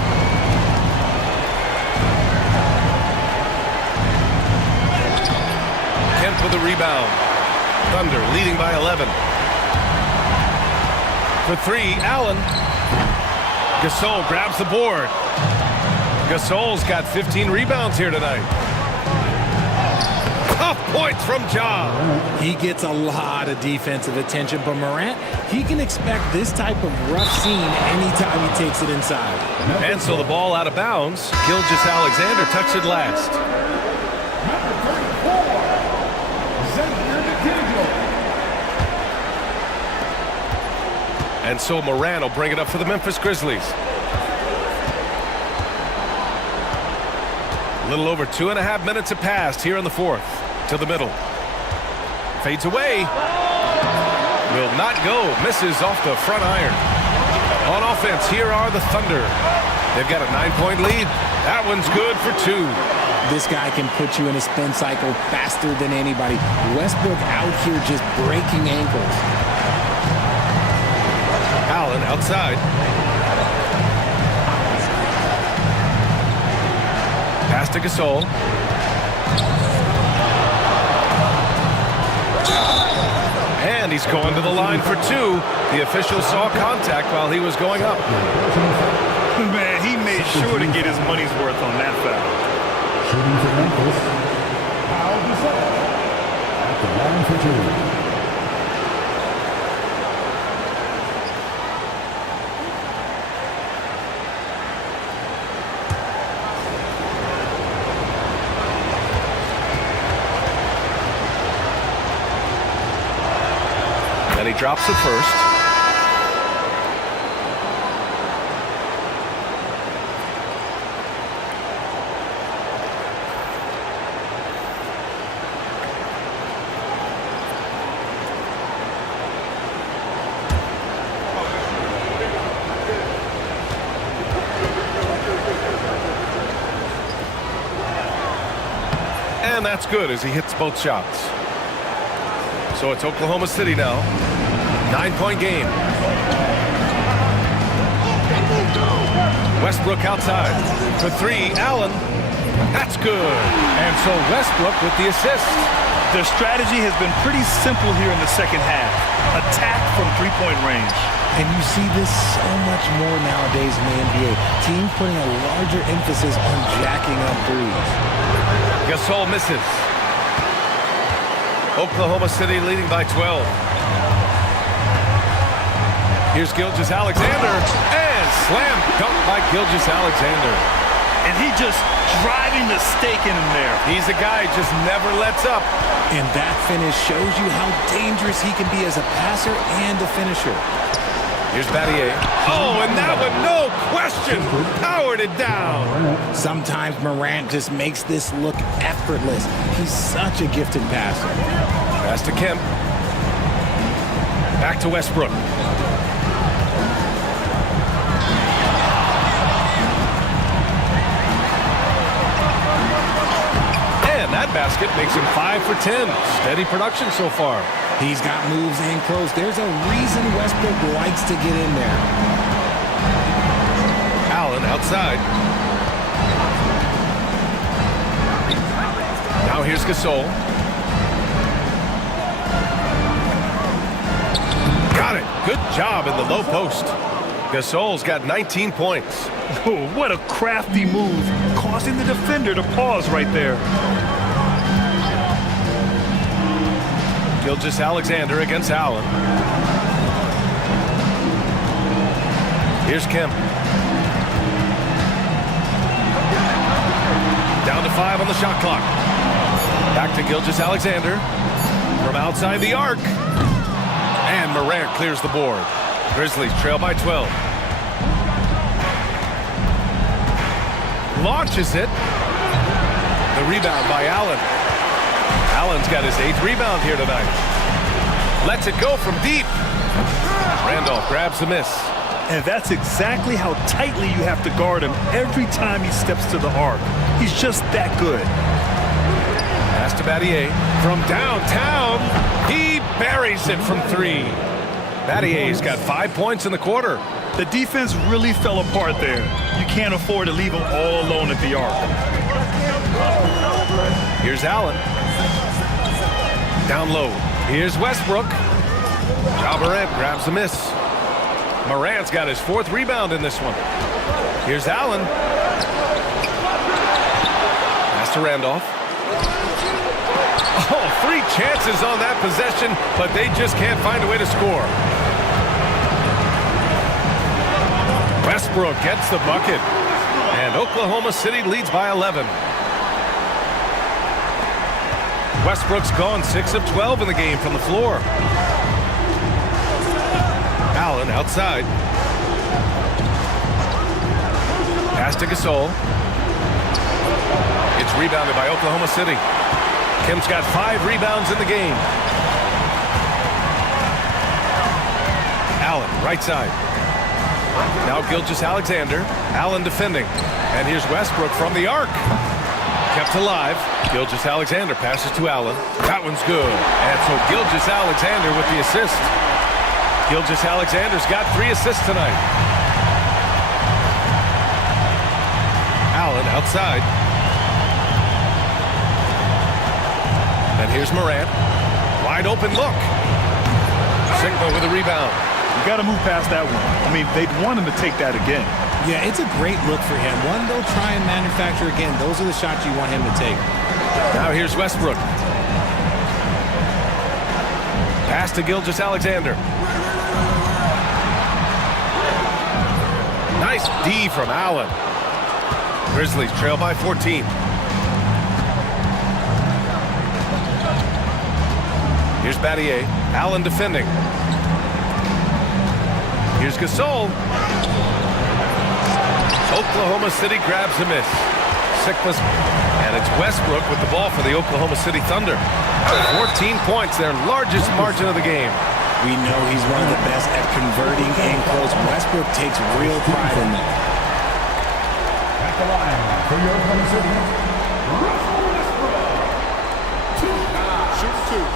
Kemp with the rebound. Thunder leading by 11. For 3, Allen. Gasol grabs the board. Gasol's got 15 rebounds here tonight. Tough points from Ja. He gets a lot of defensive attention, but Morant, he can expect this type of rough scene anytime he takes it inside. And so the ball out of bounds. Gilgeous-Alexander tucks it last. And so Morant will bring it up for the Memphis Grizzlies. A little over 2.5 minutes have passed here in the 4th. To the middle. Fades away. Will not go. Misses off the front iron. On offense, here are the Thunder. They've got a 9-point lead. That one's good for 2. This guy can put you in a spin cycle faster than anybody. Westbrook out here just breaking ankles. Allen outside. Pass to Gasol. he's going to the line for two. The official saw contact while he was going up. Man, he made sure to get his money's worth on that foul. Shooting for Memphis, Kyle Gasol at the line for two. And he drops it first. And that's good as he hits both shots. So it's Oklahoma City now. 9-point game. Westbrook outside. For three, Allen. That's good. And so Westbrook with the assist. Their strategy has been pretty simple here in the second half. Attack from three-point range. And you see this so much more nowadays in the NBA. Teams putting a larger emphasis on jacking up threes. Gasol misses. Oklahoma City leading by 12. Here's Gilgeous-Alexander, and slam dunk by Gilgeous-Alexander. And he just driving the stake in him there. He's a guy who just never lets up. And that finish shows you how dangerous he can be as a passer and a finisher. Here's Battier. Oh, and that one, no question, powered it down. Sometimes Morant just makes this look effortless. He's such a gifted passer. Pass to Kemp. Back to Westbrook. And that basket makes him 5 for 10. Steady production so far. He's got moves in close. There's a reason Westbrook likes to get in there. Allen outside. Now here's Gasol. Got it. Good job in the low post. Gasol's got 19 points. Oh, what a crafty move, causing the defender to pause right there. Gilgeous-Alexander against Allen. Here's Kemp. Down to 5 on the shot clock. Back to Gilgeous-Alexander. From outside the arc. And Morant clears the board. Grizzlies trail by 12. Launches it. The rebound by Allen. Allen's got his 8th rebound here tonight. Lets it go from deep. Randolph grabs the miss. And that's exactly how tightly you have to guard him every time he steps to the arc. He's just that good. Pass to Battier. From downtown, he buries it from 3. Battier's got 5 points in the quarter. The defense really fell apart there. You can't afford to leave him all alone at the arc. Here's Allen. Down low. Here's Westbrook. Ja Morant grabs the miss. Morant's got his 4th rebound in this one. Here's Allen. Pass to Randolph. Oh, 3 chances on that possession, but they just can't find a way to score. Westbrook gets the bucket. And Oklahoma City leads by 11. Westbrook's gone 6 of 12 in the game from the floor. Allen outside. Pass to Gasol. It's rebounded by Oklahoma City. Kemp's got 5 rebounds in the game. Allen, right side. Now Gilgeous-Alexander. Allen defending. And here's Westbrook from the arc. Kept alive. Gilgeous-Alexander passes to Allen. That one's good. And so Gilgeous-Alexander with the assist. Gilgeous-Alexander's got 3 assists tonight. Allen outside. And here's Morant. Wide open look. Sigma with a rebound. You got to move past that one. I mean, they'd want him to take that again. Yeah, it's a great look for him. One they'll try and manufacture again. Those are the shots you want him to take. Now here's Westbrook. Pass to Gilgeous-Alexander. Nice D from Allen. Grizzlies trail by 14. Here's Battier. Allen defending. Here's Gasol. Oklahoma City grabs a miss. Sigma's, and it's Westbrook with the ball for the Oklahoma City Thunder. 14 points, their largest margin of the game. We know he's one of the best at converting in close. Westbrook takes real pride in that. At the line for your Oklahoma City, Russell Westbrook. Shoot two.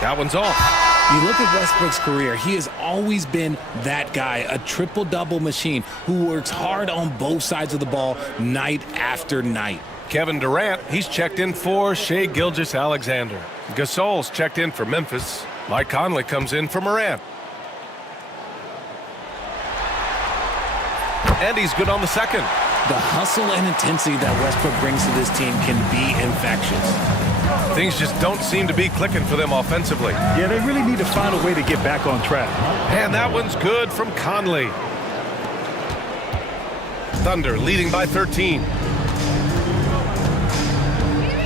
That one's off. You look at Westbrook's career, he has always been that guy, a triple-double machine who works hard on both sides of the ball night after night. Kevin Durant, he's checked in for Shai Gilgeous-Alexander. Gasol's checked in for Memphis. Mike Conley comes in for Morant. And he's good on the second. The hustle and intensity that Westbrook brings to this team can be infectious. Things just don't seem to be clicking for them offensively. Yeah, they really need to find a way to get back on track. And that one's good from Conley. Thunder leading by 13.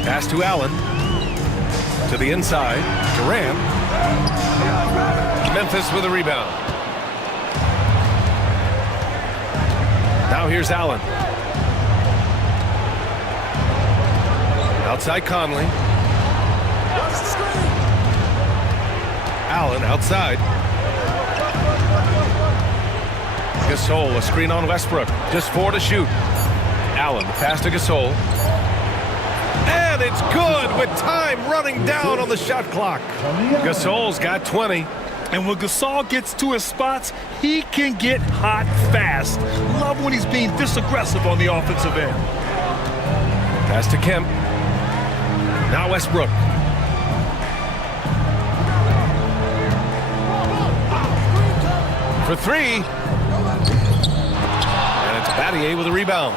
Pass to Allen. To the inside. Durant. Memphis with a rebound. Now here's Allen. Outside Conley. Allen outside. Gasol, a screen on Westbrook. Just 4 to shoot. Allen, pass to Gasol. And it's good with time running down on the shot clock. Gasol's got 20. And when Gasol gets to his spots, he can get hot fast. Love when he's being this aggressive on the offensive end. Pass to Kemp. Now Westbrook. For 3. And it's Battier with a rebound.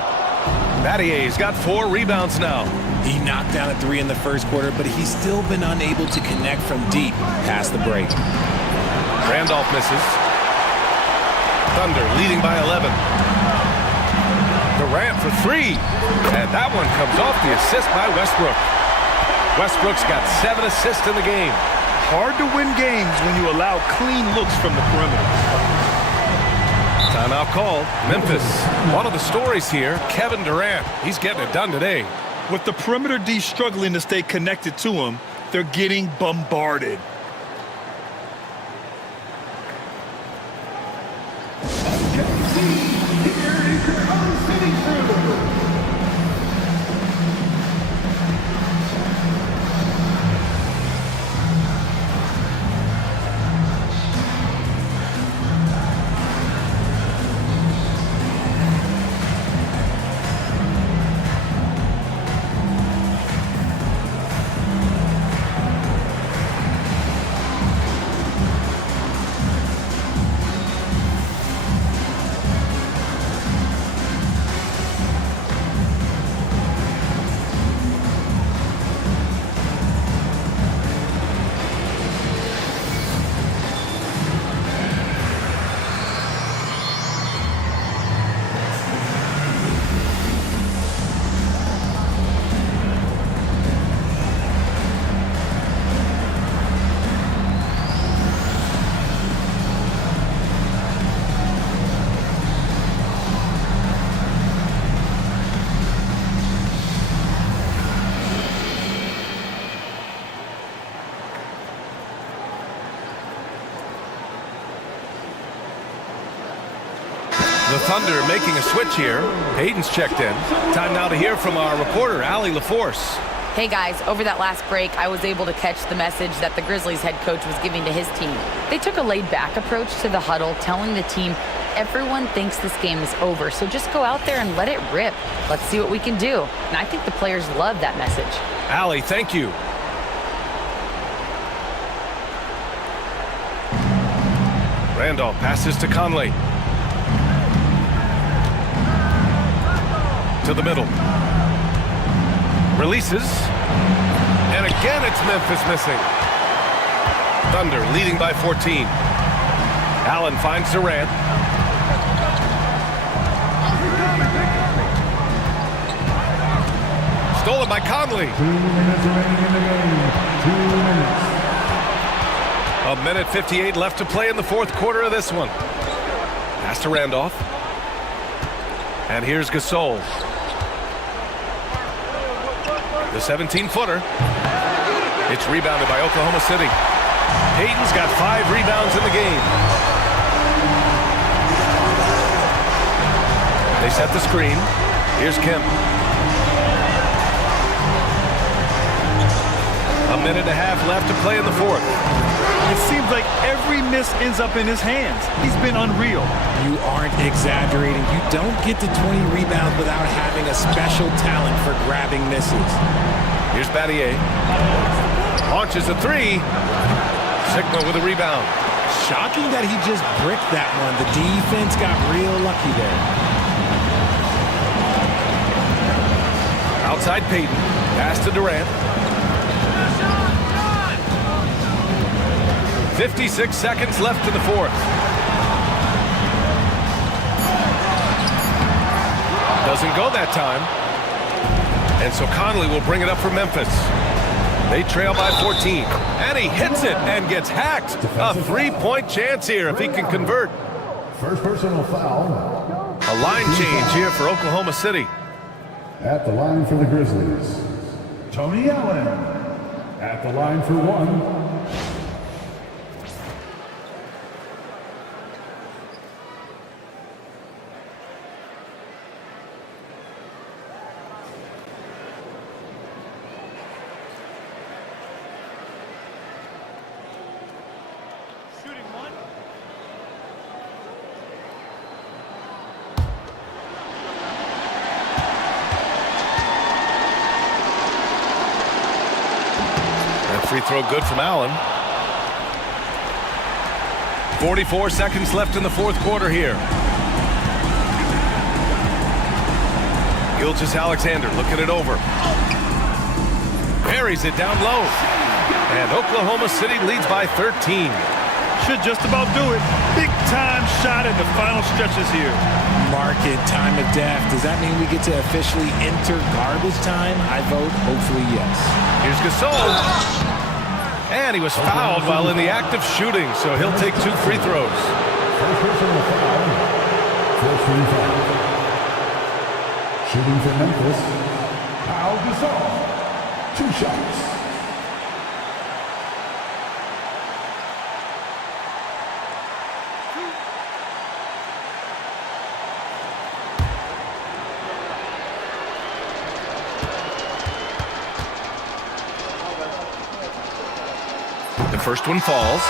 Battier's got 4 rebounds now. He knocked down a 3 in the first quarter, but he's still been unable to connect from deep past the break. Randolph misses. Thunder leading by 11. Durant for 3. And that one comes off the assist by Westbrook. Westbrook's got 7 assists in the game. Hard to win games when you allow clean looks from the perimeter. Timeout called. Memphis. One of the stories here, Kevin Durant. He's getting it done today. With the perimeter D struggling to stay connected to him, they're getting bombarded. The Thunder making a switch here. Hayden's checked in. Time now to hear from our reporter, Allie LaForce. Hey guys, over that last break, I was able to catch the message that the Grizzlies head coach was giving to his team. They took a laid-back approach to the huddle, telling the team everyone thinks this game is over, so just go out there and let it rip. Let's see what we can do. And I think the players love that message. Allie, thank you. Randolph passes to Conley. To the middle. Releases. And again, it's Memphis missing. Thunder leading by 14. Allen finds Durant. Stolen by Conley. 2 minutes remaining in the game. 2 minutes. A minute 58 left to play in the fourth quarter of this one. Pass to Randolph. And here's Gasol. The 17-footer. It's rebounded by Oklahoma City. Hayden's got 5 rebounds in the game. They set the screen. Here's Kemp. A minute and a half left to play in the fourth. It seems like every miss ends up in his hands. He's been unreal. You aren't exaggerating. You don't get to 20 rebounds without having a special talent for grabbing misses. Here's Battier. Launches a 3. Sigma with a rebound. Shocking that he just bricked that one. The defense got real lucky there. Outside Payton. Pass to Durant. 56 seconds left in the fourth. Doesn't go that time. And so Conley will bring it up for Memphis. They trail by 14. And he hits it and gets hacked. A 3-point chance here if he can convert. First personal foul. A line change here for Oklahoma City. At the line for the Grizzlies, Tony Allen. At the line for 1. Free throw good from Allen. 44 seconds left in the fourth quarter here. Gilgeous-Alexander looking it over. Buries it down low. And Oklahoma City leads by 13. Should just about do it. Big time shot in the final stretches here. Market time of death. Does that mean we get to officially enter garbage time? I vote hopefully yes. Here's Gasol. And he was fouled while in the act of shooting, so he'll take 2 free throws. First personal foul. First free foul. Shooting for Memphis. Pau Gasol. 2 shots. The first one falls.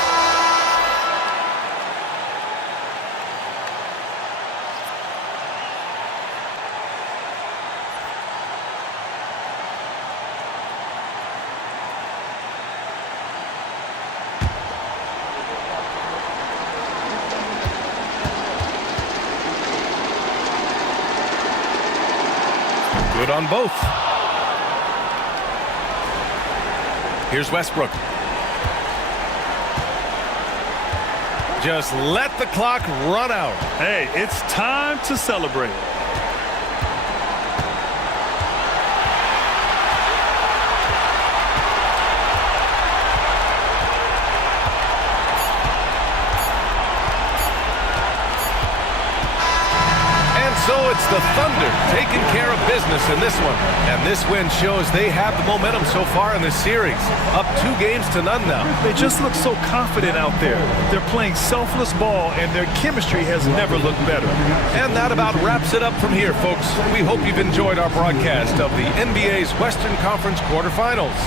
Good on both. Here's Westbrook. Just let the clock run out. Hey, it's time to celebrate. So it's the Thunder taking care of business in this one. And this win shows they have the momentum so far in this series. Up 2 games to none now. They just look so confident out there. They're playing selfless ball, and their chemistry has never looked better. And that about wraps it up from here, folks. We hope you've enjoyed our broadcast of the NBA's Western Conference quarterfinals.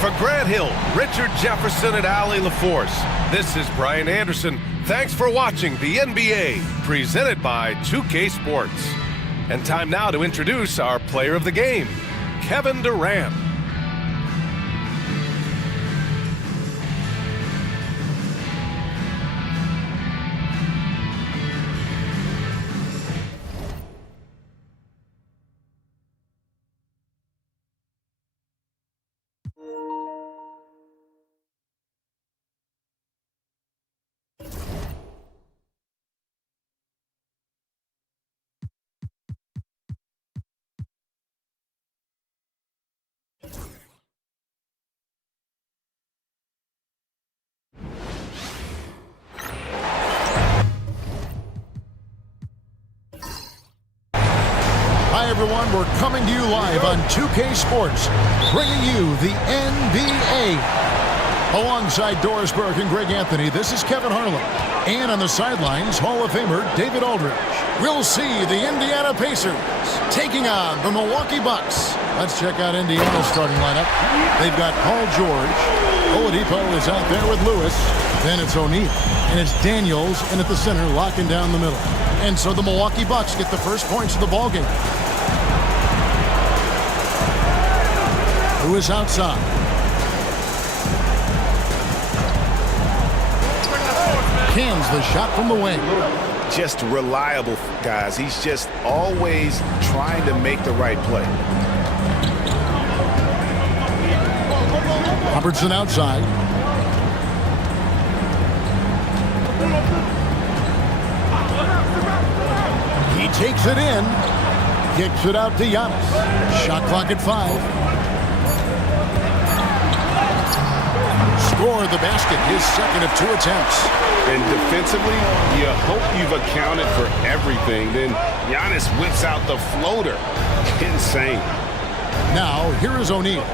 For Grant Hill, Richard Jefferson, and Allie LaForce, this is Brian Anderson. Thanks for watching the NBA, presented by 2K Sports. And time now to introduce our player of the game, Kevin Durant. Hi, everyone. We're coming to you live on 2K Sports, bringing you the NBA. Alongside Doris Burke and Greg Anthony, this is Kevin Harlan. And on the sidelines, Hall of Famer David Aldridge. We'll see the Indiana Pacers taking on the Milwaukee Bucks. Let's check out Indiana's starting lineup. They've got Paul George. Oladipo is out there with Lewis. Then it's O'Neal. And it's Daniels in at the center, locking down the middle. And so the Milwaukee Bucks get the first points of the ballgame. Lewis outside. Cans the shot from the wing. Just reliable, guys. He's just always trying to make the right play. Robertson outside. He takes it in. Kicks it out to Giannis. Shot clock at 5. Scored the basket, his second of 2 attempts. And defensively, you hope you've accounted for everything. Then Giannis whips out the floater. Insane. Now, here is O'Neal.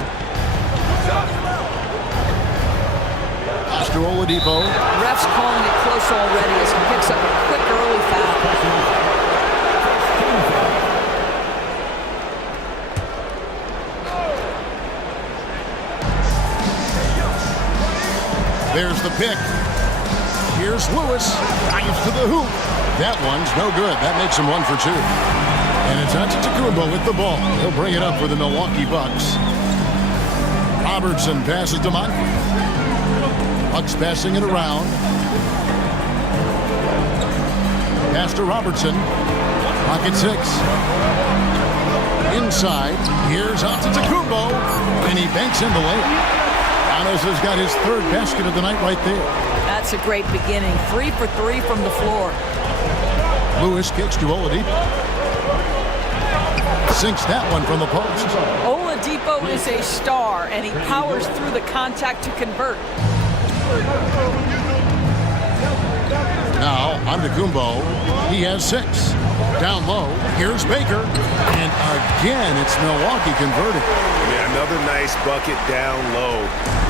Mr. Oladipo. Ref's calling it close already as he picks up a quick early foul. There's the pick. Here's Lewis. Drives to the hoop. That one's no good. That makes him 1 for 2. And it's Antetokounmpo with the ball. He'll bring it up for the Milwaukee Bucks. Robertson passes to Monk. Bucks passing it around. Pass to Robertson. Pocket 6. Inside. Here's Antetokounmpo. And he banks in the layup. Giannis has got his 3rd basket of the night right there. That's a great beginning. 3 for 3 from the floor. Lewis kicks to Oladipo. Sinks that one from the post. Oladipo is a star, and he powers through the contact to convert. Now, Antetokounmpo. He has 6. Down low. Here's Baker. And again, it's Milwaukee converting. Yeah, another nice bucket down low.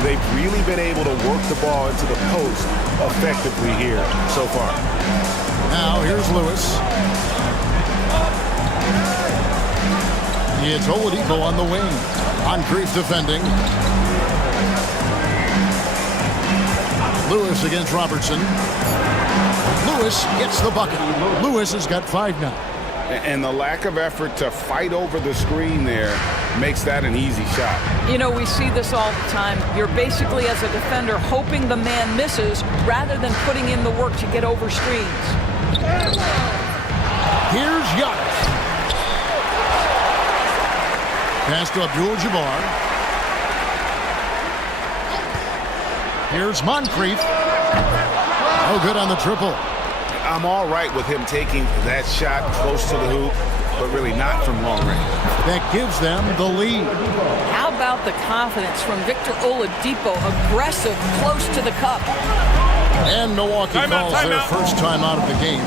They've really been able to work the ball into the post effectively here so far. Now, here's Lewis. It's Oladipo on the wing. Moncrief defending. Lewis against Robertson. Lewis gets the bucket. Lewis has got 5 now. And the lack of effort to fight over the screen there makes that an easy shot. You know, we see this all the time. You're basically, as a defender, hoping the man misses rather than putting in the work to get over screens. Here's Giannis. Pass to Abdul-Jabbar. Here's Moncrief. Oh, good on the triple. I'm all right with him taking that shot close to the hoop, but really not from long range. That gives them the lead. How about the confidence from Victor Oladipo, aggressive, close to the cup. And Milwaukee calls their first time out of the game.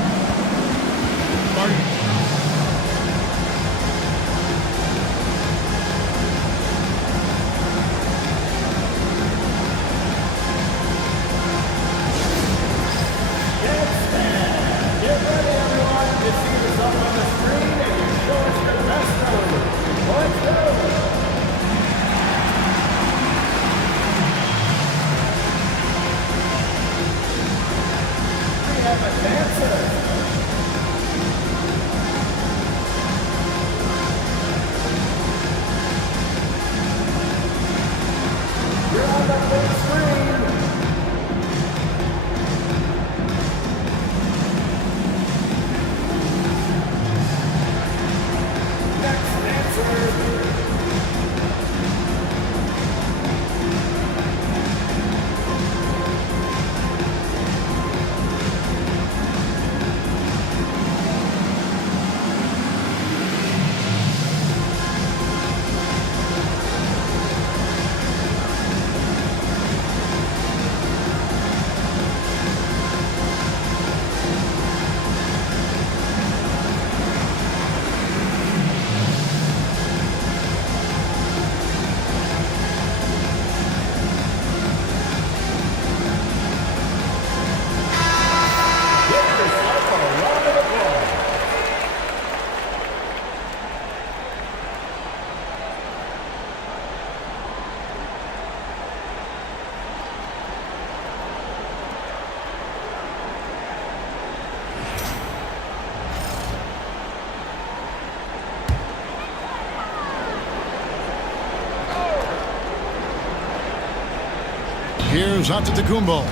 Here's Antetokounmpo.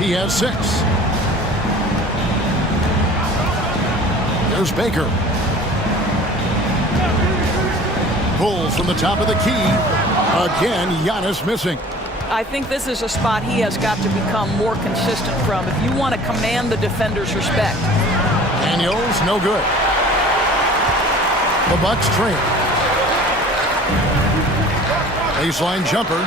He has 6. There's Baker. Pulls from the top of the key. Again, Giannis missing. I think this is a spot he has got to become more consistent from if you want to command the defender's respect. Daniels, no good. The Bucks trail. Baseline jumper.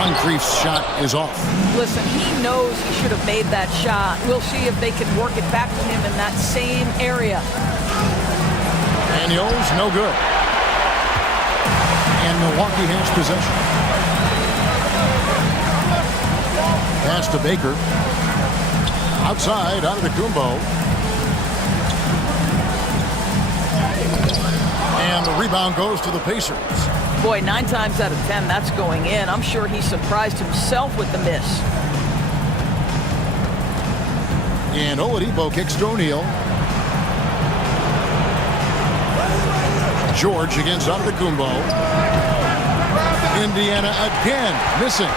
Moncrief's shot is off. Listen, he knows he should have made that shot. We'll see if they can work it back to him in that same area. Daniels, no good. And Milwaukee has possession. Pass to Baker. Outside, Antetokounmpo. And the rebound goes to the Pacers. Boy, 9 times out of 10, that's going in. I'm sure he surprised himself with the miss. And Oladipo kicks to O'Neal. George against Antetokounmpo. Indiana again missing.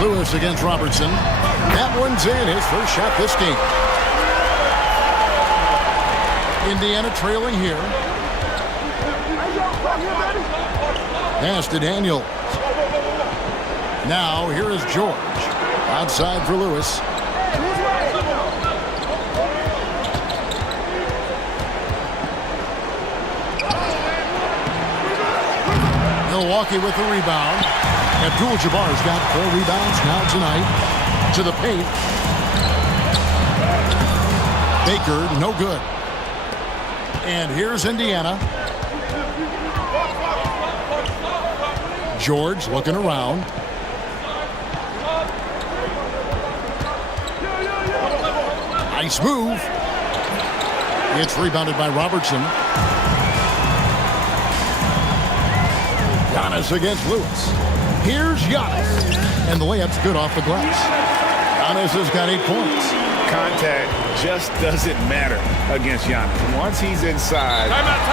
Lewis against Robertson. That one's in, his first shot this game. Indiana trailing here. Pass to Daniels. Now here is George. Outside for Lewis. Milwaukee with the rebound. Abdul-Jabbar's got 4 rebounds now tonight. To the paint. Baker, no good. And here's Indiana. George looking around. Nice move. It's rebounded by Robertson. Giannis against Lewis. Here's Giannis. And the layup's good off the glass. Giannis has got 8 points. Contact just doesn't matter against Giannis. Once he's inside,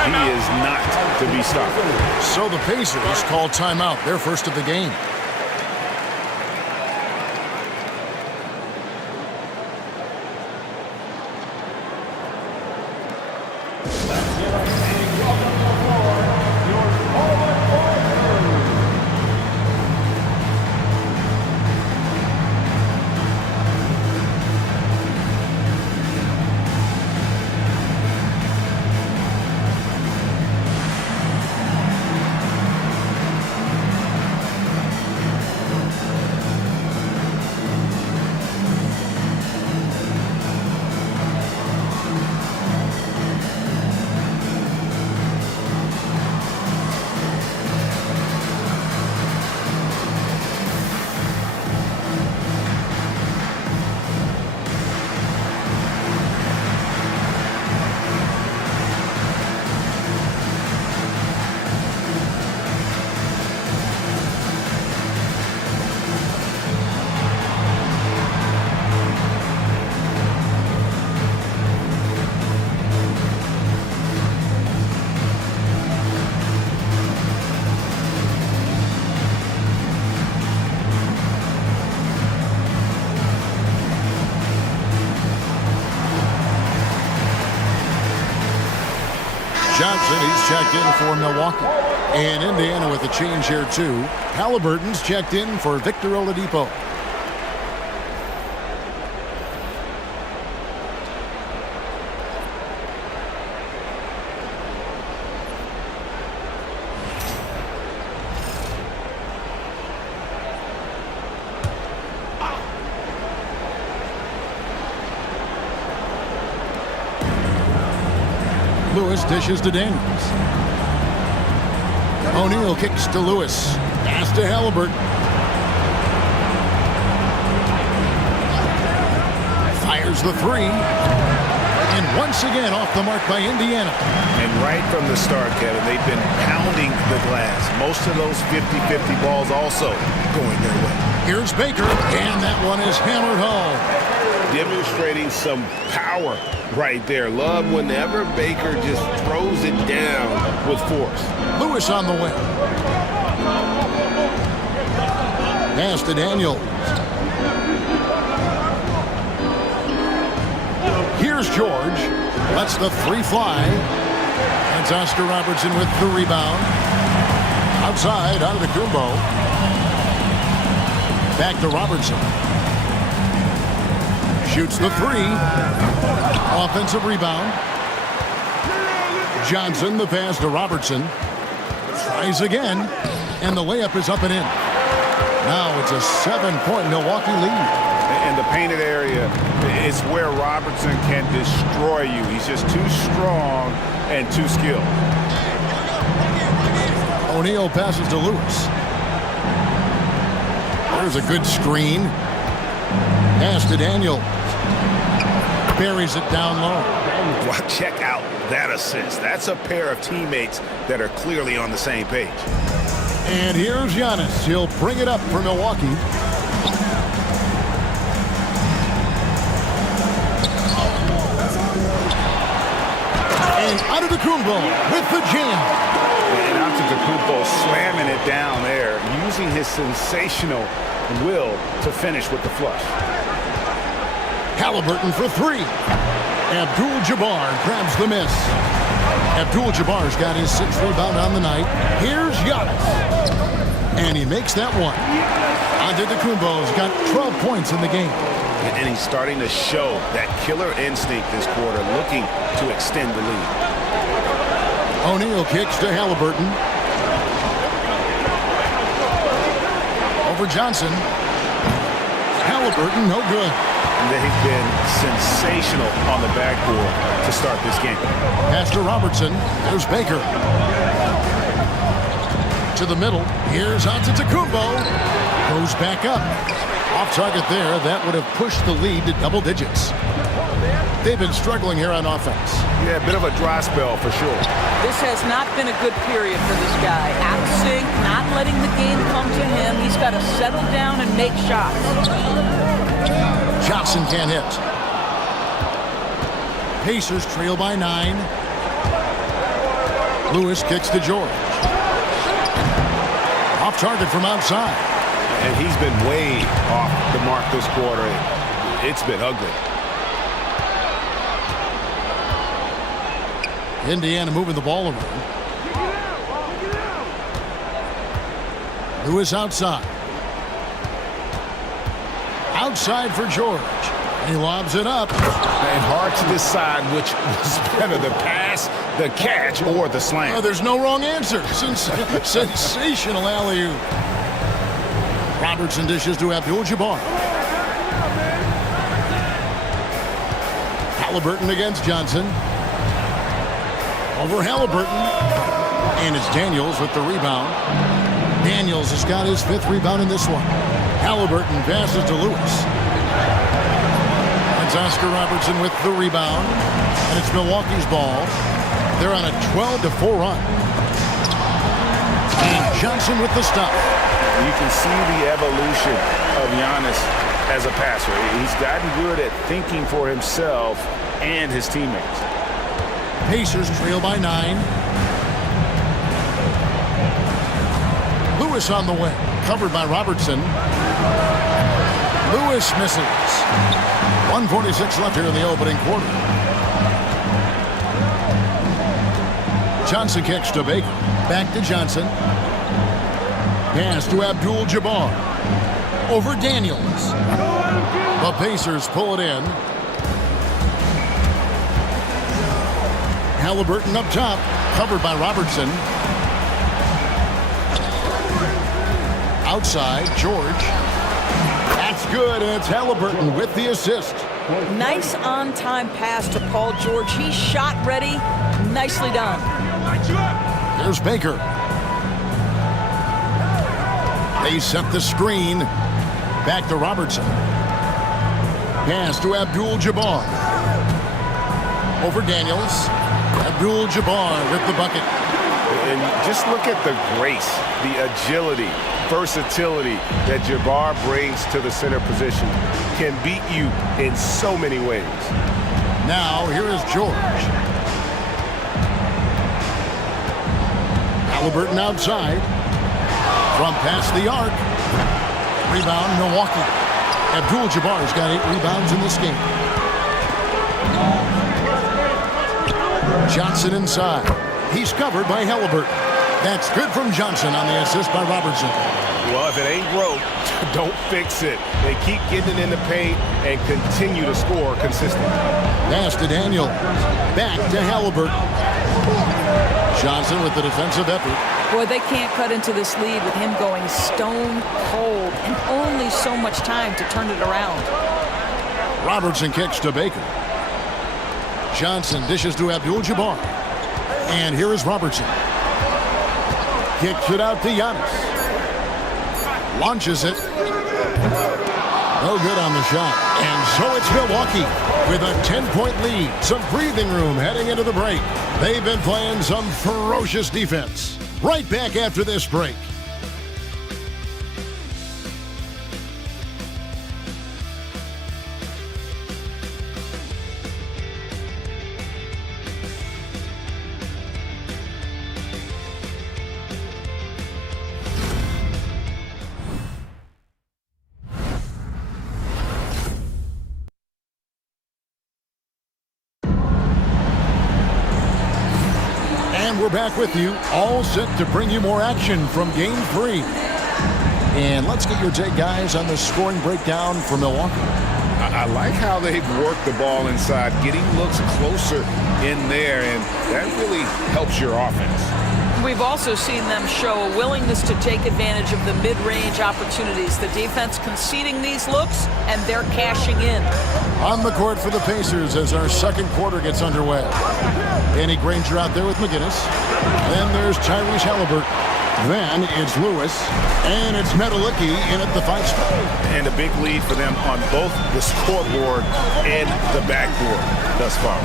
he is not to be stopped. So the Pacers call timeout, their first of the game. Johnson, he's checked in for Milwaukee. And Indiana with a change here, too. Halliburton's checked in for Victor Oladipo. Lewis dishes to Daniels. O'Neal kicks to Lewis. Pass to Halliburton. Fires the three. And once again off the mark by Indiana. And right from the start, Kevin, they've been pounding the glass. Most of those 50-50 balls also going their way. Here's Baker, and that one is hammered home. Demonstrating some power right there. Love whenever Baker just throws it down with force. Lewis on the wing. Pass to Daniels. Here's George. Lets the three fly. That's Oscar Robertson with the rebound. Outside, out of the Kumbo. Back to Robertson. Shoots the three. Offensive rebound. Johnson, the pass to Robertson. Tries again. And the layup is up and in. Now it's a 7-point Milwaukee lead. And the painted area is where Robertson can destroy you. He's just too strong and too skilled. O'Neal passes to Lewis. There's a good screen. Pass to Daniels. Buries it down low. Well, check out that assist. That's a pair of teammates that are clearly on the same page. And here's Giannis. He'll bring it up for Milwaukee. And Antetokounmpo with the jam. And Antetokounmpo slamming it down there, using his sensational will to finish with the flush. Halliburton for three. Abdul-Jabbar grabs the miss. Abdul-Jabbar's got his 6th rebound on the night. Here's Giannis. And he makes that one. Antetokounmpo's got 12 points in the game. And he's starting to show that killer instinct this quarter, looking to extend the lead. O'Neal kicks to Halliburton. Over Johnson. Halliburton, no good. They've been sensational on the backboard to start this game. Pass to Robertson. There's Baker. To the middle. Here's Antetokounmpo. Goes back up. Off target there. That would have pushed the lead to double digits. They've been struggling here on offense. Yeah, a bit of a dry spell for sure. This has not been a good period for this guy. Out of sync, not letting the game come to him. He's got to settle down and make shots. Johnson can't hit. Pacers trail by 9. Lewis kicks to George. Off target from outside. And he's been way off the mark this quarter. It's been ugly. Indiana moving the ball around. Lewis outside. Outside for George. He lobs it up. And hard to decide which was better, the pass, the catch, or the slam. Oh, there's no wrong answer. Sensational alley-oop. Robertson dishes to Abdul-Jabbar. Halliburton against Johnson. Over Halliburton. And it's Daniels with the rebound. Daniels has got his 5th rebound in this one. Halliburton passes to Lewis. That's Oscar Robertson with the rebound. And it's Milwaukee's ball. They're on a 12-4 run. And Johnson with the stop. You can see the evolution of Giannis as a passer. He's gotten good at thinking for himself and his teammates. Pacers trail by 9. Lewis on the wing. Covered by Robertson. Lewis misses. 1:46 left here in the opening quarter. Johnson kicks to Baker. Back to Johnson. Pass to Abdul-Jabbar. Over Daniels. The Pacers pull it in. Halliburton up top, covered by Robertson. Outside, George. That's good, and it's Halliburton with the assist. Nice on-time pass to Paul George. He's shot ready. Nicely done. There's Baker. They set the screen. Back to Robertson. Pass to Abdul-Jabbar. Over Daniels. Abdul-Jabbar with the bucket. And just look at the grace, the agility, versatility that Jabbar brings to the center position. Can beat you in so many ways. Now, here is George. Halliburton outside. From past the arc. Rebound, Milwaukee. Abdul-Jabbar's got 8 rebounds in this game. Johnson inside. He's covered by Halliburton. That's good from Johnson on the assist by Robertson. Well, if it ain't broke, don't fix it. They keep getting it in the paint and continue to score consistently. Pass to Daniel. Back to Halliburton. Johnson with the defensive effort. Boy, they can't cut into this lead with him going stone cold and only so much time to turn it around. Robertson kicks to Baker. Johnson dishes to Abdul-Jabbar. And here is Robertson. Kicks it out to Giannis. Launches it. No good on the shot. And so it's Milwaukee with a 10-point lead. Some breathing room heading into the break. They've been playing some ferocious defense. Right back after this break. And we're back with you, all set to bring you more action from Game 3. And let's get your take, guys, on the scoring breakdown for Milwaukee. I like how they've worked the ball inside, getting looks closer in there, and that really helps your offense. We've also seen them show a willingness to take advantage of the mid-range opportunities. The defense conceding these looks, and they're cashing in. On the court for the Pacers as our second quarter gets underway. Danny Granger out there with McGinnis. Then there's Tyrese Halliburton. Then it's Lewis. And it's Metallicki in at the 5 spot. And a big lead for them on both the scoreboard and the backboard thus far.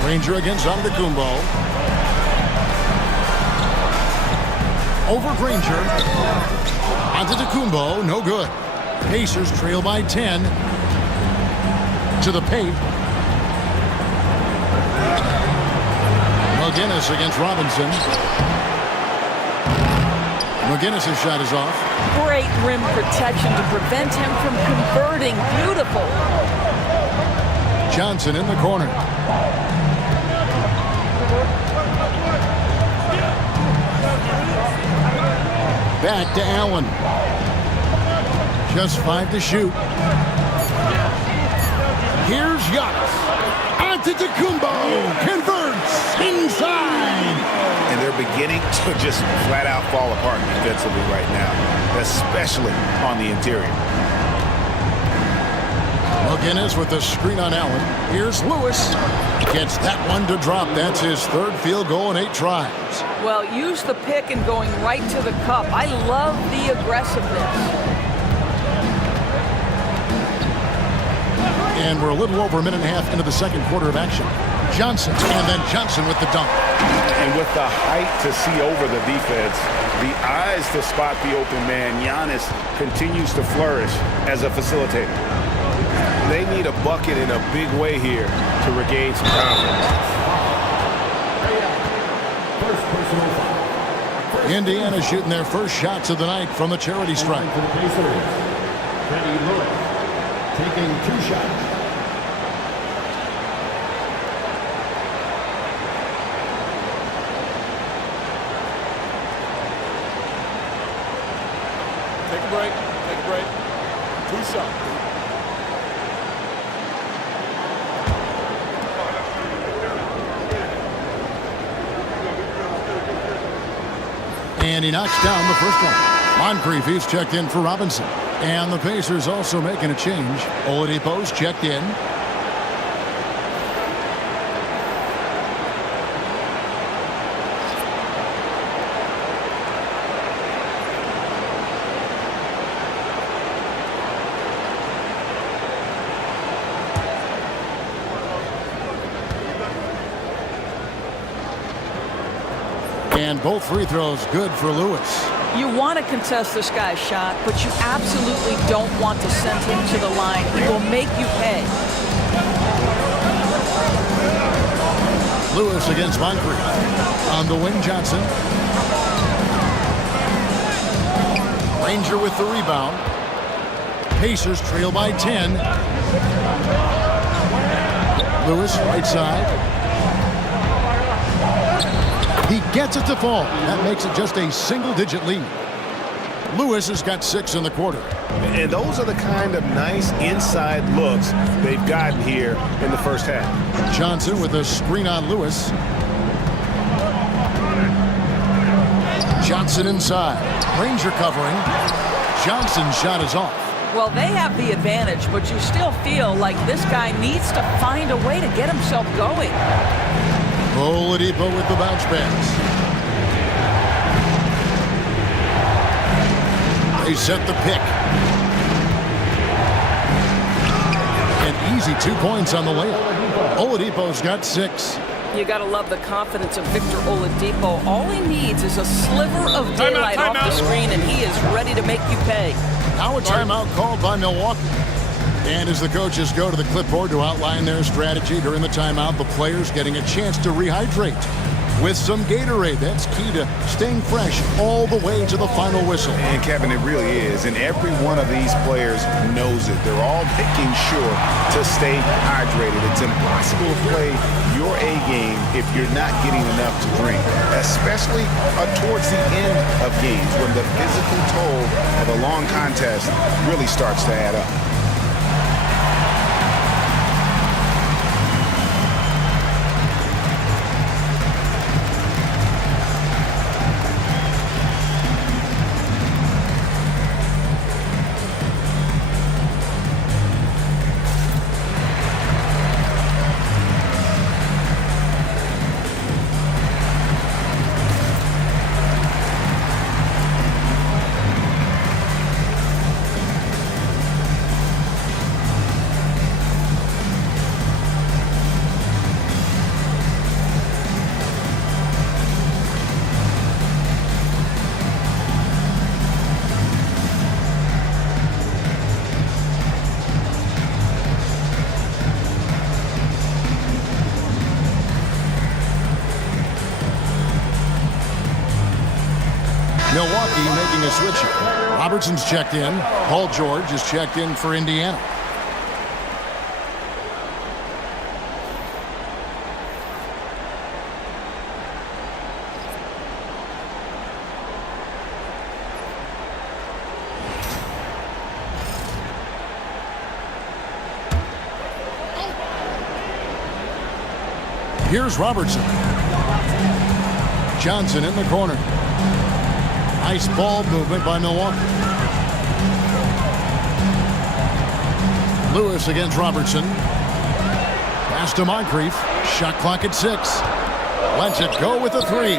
Granger against Antetokounmpo. Over Granger. Antetokounmpo, no good. Pacers trail by 10. To the paint. McGinnis against Robinson. McGinnis' shot is off. Great rim protection to prevent him from converting. Beautiful. Johnson in the corner. Back to Allen. Just 5 to shoot. Here's Giannis. Antetokounmpo converts inside. And they're beginning to just flat out fall apart defensively right now, especially on the interior. McGinnis with the screen on Allen. Here's Lewis. Gets that one to drop. That's his 3rd field goal in 8 tries. Well, use the pick and going right to the cup. I love the aggressiveness. And we're a little over a minute and a half into the second quarter of action. Johnson, and then Johnson with the dunk. And with the height to see over the defense, the eyes to spot the open man, Giannis continues to flourish as a facilitator. They need a bucket in a big way here to regain some confidence. Indiana shooting their first shots of the night from the charity stripe. Taking 2 shots. Take a break. Take a break. 2 shots. And he knocks down the first one. Moncrief, he's checked in for Robinson. And the Pacers also making a change. Oladipo's checked in. And both free throws good for Lewis. You want to contest this guy's shot, but you absolutely don't want to send him to the line. He will make you pay. Lewis against Moncrief. On the wing, Johnson. Ranger with the rebound. Pacers trail by 10. Lewis, right side. He gets it to fall. That makes it just a single-digit lead. Lewis has got 6 in the quarter. And those are the kind of nice inside looks they've gotten here in the first half. Johnson with a screen on Lewis. Johnson inside. Ranger covering. Johnson's shot is off. Well, they have the advantage, but you still feel like this guy needs to find a way to get himself going. Oladipo with the bounce pass. They set the pick. An easy 2 points on the layup. Oladipo's got 6. You got to love the confidence of Victor Oladipo. All he needs is a sliver of daylight off the screen, and he is ready to make you pay. Now a timeout called by Milwaukee. And as the coaches go to the clipboard to outline their strategy during the timeout, the players getting a chance to rehydrate with some Gatorade. That's key to staying fresh all the way to the final whistle. And Kevin, it really is. And every one of these players knows it. They're all making sure to stay hydrated. It's impossible to play your A game if you're not getting enough to drink, especially towards the end of games when the physical toll of a long contest really starts to add up. Milwaukee making a switch here. Robertson's checked in. Paul George is checked in for Indiana. Here's Robertson. Johnson in the corner. Nice ball movement by Milwaukee. Lewis against Robertson. Pass to Moncrief. Shot clock at 6. Lets it go with a 3.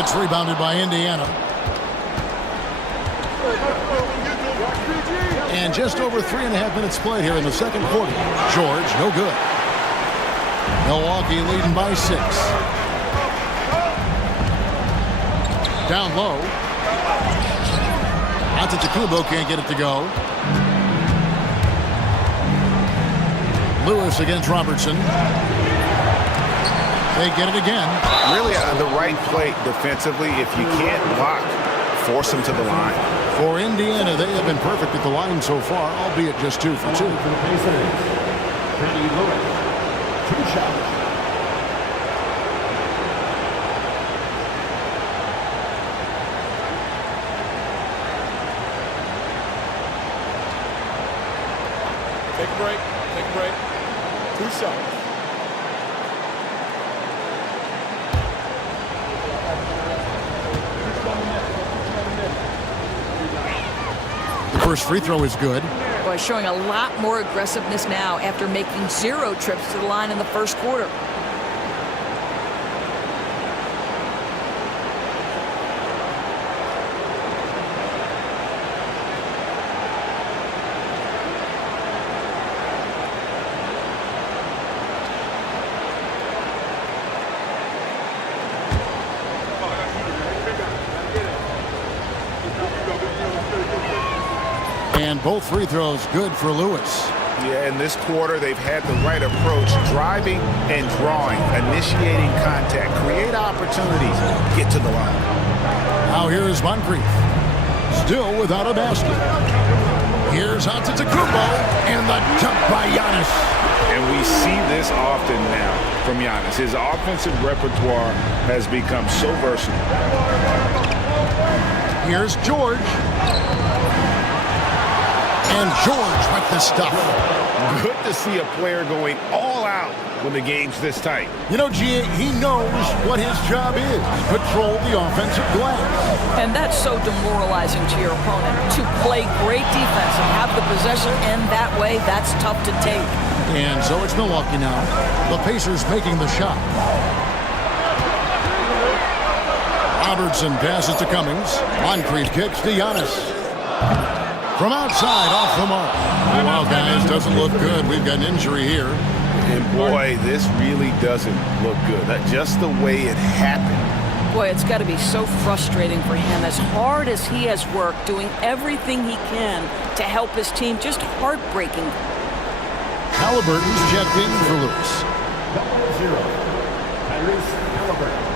It's rebounded by Indiana. And just over 3.5 minutes played here in the second quarter. George, no good. Milwaukee leading by 6. Down low. Antetokounmpo can't get it to go. Lewis against Robertson. They get it again. Really the right play defensively. If you can't block, force them to the line. For Indiana, they have been perfect at the line so far, albeit just 2 for 2. Kenny Lewis, 2 shots. Take a break. Take a break. 2 shots. The first free throw is good. Boy, showing a lot more aggressiveness now after making 0 trips to the line in the first quarter. And both free throws good for Lewis. Yeah, in this quarter, they've had the right approach, driving and drawing, initiating contact, create opportunities, get to the line. Now here's Moncrief, still without a basket. Here's Antetokounmpo, and the jump by Giannis. And we see this often now from Giannis. His offensive repertoire has become so versatile. Here's George. And George with the stuff. Good to see a player going all out when the game's this tight. You know, G, he knows what his job is. Control the offensive glass. And that's so demoralizing to your opponent. To play great defense and have the possession end that way, that's tough to take. And so it's Milwaukee now. The Pacers making the shot. Robertson passes to Cummings. Moncrief kicks to Giannis. From outside, off the mark. Well, guys, doesn't look good. We've got an injury here. And boy, this really doesn't look good. That's just the way it happened. Boy, it's got to be so frustrating for him. As hard as he has worked, doing everything he can to help his team, just heartbreaking. Halliburton's checked in for Lewis. .0, Tyrese Halliburton.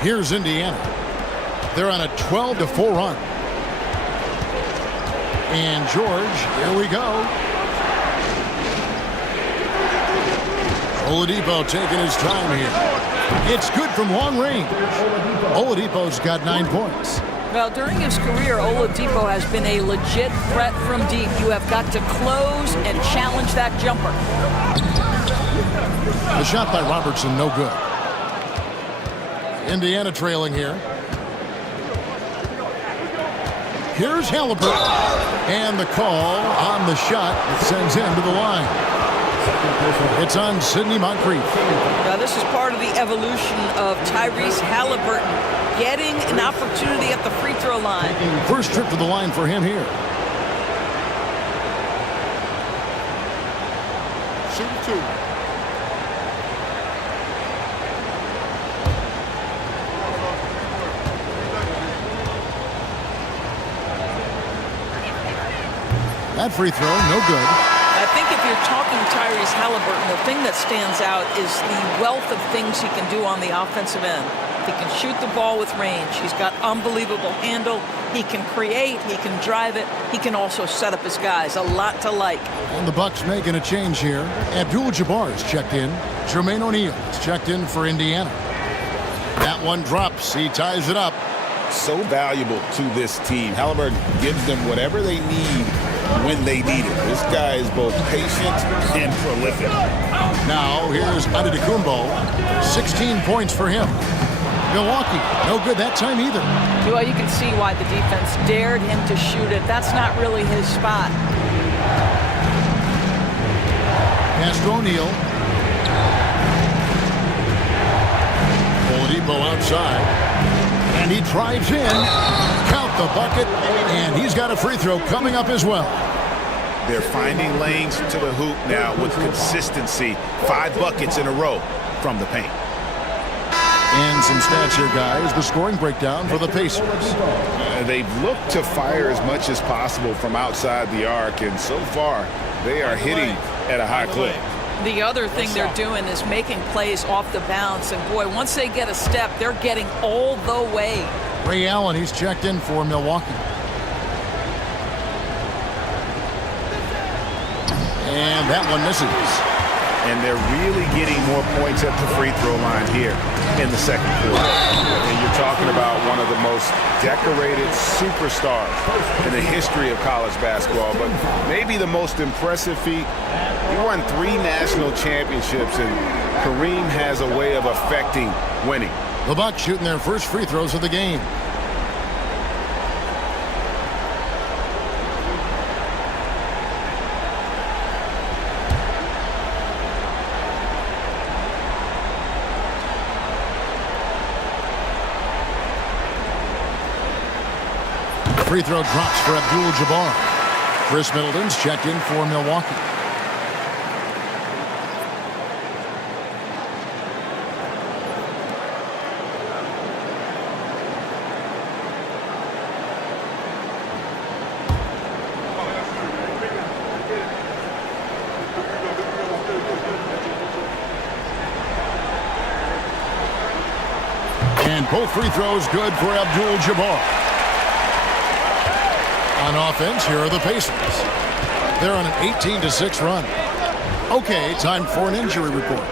Here's Indiana. They're on a 12-4 run. And George, here we go. Oladipo taking his time here. It's good from long range. Oladipo's got 9 points. Well, during his career, Oladipo has been a legit threat from deep. You have got to close and challenge that jumper. The shot by Robertson, no good. Indiana trailing here. Here's Halliburton. And the call on the shot that sends him to the line. It's on Sidney Moncrief. Now, this is part of the evolution of Tyrese Halliburton getting an opportunity at the free throw line. First trip to the line for him here. Shoot 2. That free throw, no good. I think if you're talking Tyrese Halliburton, the thing that stands out is the wealth of things he can do on the offensive end. He can shoot the ball with range. He's got unbelievable handle. He can create. He can drive it. He can also set up his guys. A lot to like. And the Bucks making a change here. Abdul-Jabbar is checked in. Jermaine O'Neal is checked in for Indiana. That one drops. He ties it up. So valuable to this team. Halliburton gives them whatever they need when they need it. This guy is both patient and prolific. Now here's Antetokounmpo. 16 points for him. Milwaukee, no good that time either. Well, you can see why the defense dared him to shoot it. That's not really his spot. Pass to O'Neal. Oladipo outside. And he drives in. Count the bucket. And he's got a free throw coming up as well. They're finding lanes to the hoop now with consistency. 5 buckets in a row from the paint. And some stats here, guys. The scoring breakdown for the Pacers. They've looked to fire as much as possible from outside the arc, and so far they are hitting at a high clip. The other thing they're doing is making plays off the bounce, and boy, once they get a step, they're getting all the way. Ray Allen, he's checked in for Milwaukee. And that one misses. And they're really getting more points at the free throw line here in the second quarter. And you're talking about one of the most decorated superstars in the history of college basketball, but maybe the most impressive feat. He won 3 national championships, and Kareem has a way of affecting winning. The Bucks shooting their first free throws of the game. Free throw drops for Abdul-Jabbar. Chris Middleton's checked in for Milwaukee. And both free throws good for Abdul-Jabbar. On offense, here are the Pacers. They're on an 18-6 run. Okay, time for an injury report.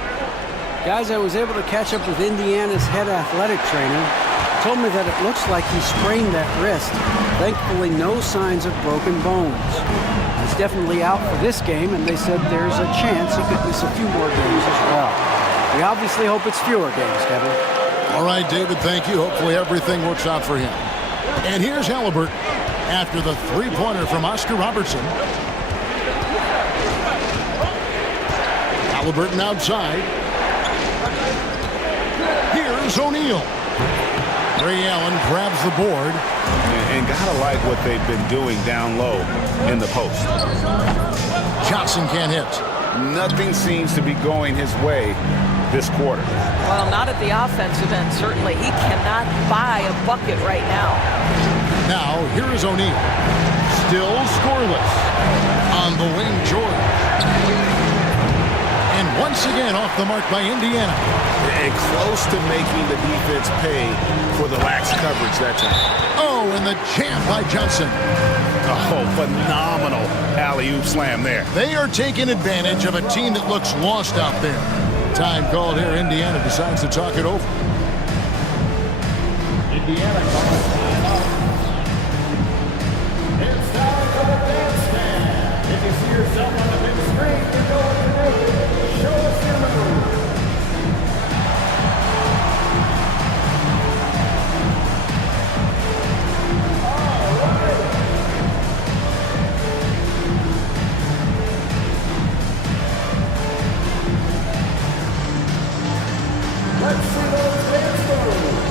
Guys, I was able to catch up with Indiana's head athletic trainer. He told me that it looks like he sprained that wrist. Thankfully, no signs of broken bones. He's definitely out for this game, and they said there's a chance he could miss a few more games as well. We obviously hope it's fewer games, Kevin. All right, David, thank you. Hopefully everything works out for him. And here's Halliburton after the three-pointer from Oscar Robertson. Halliburton outside. Here's O'Neal. Ray Allen grabs the board. And gotta like what they've been doing down low in the post. Johnson can't hit. Nothing seems to be going his way this quarter. Well, not at the offensive end, certainly. He cannot buy a bucket right now. Now, here is O'Neal. Still scoreless. On the wing, George. And once again off the mark by Indiana. And close to making the defense pay for the lax coverage that time. Oh, and the jam by Johnson. Oh, phenomenal alley-oop slam there. They are taking advantage of a team that looks lost out there. Time called here. Indiana decides to talk it over. Indiana calls timeout. It's time for the dance man. If you see yourself on the big screen, you know what to do. Show us your move. Let's see those dance moves.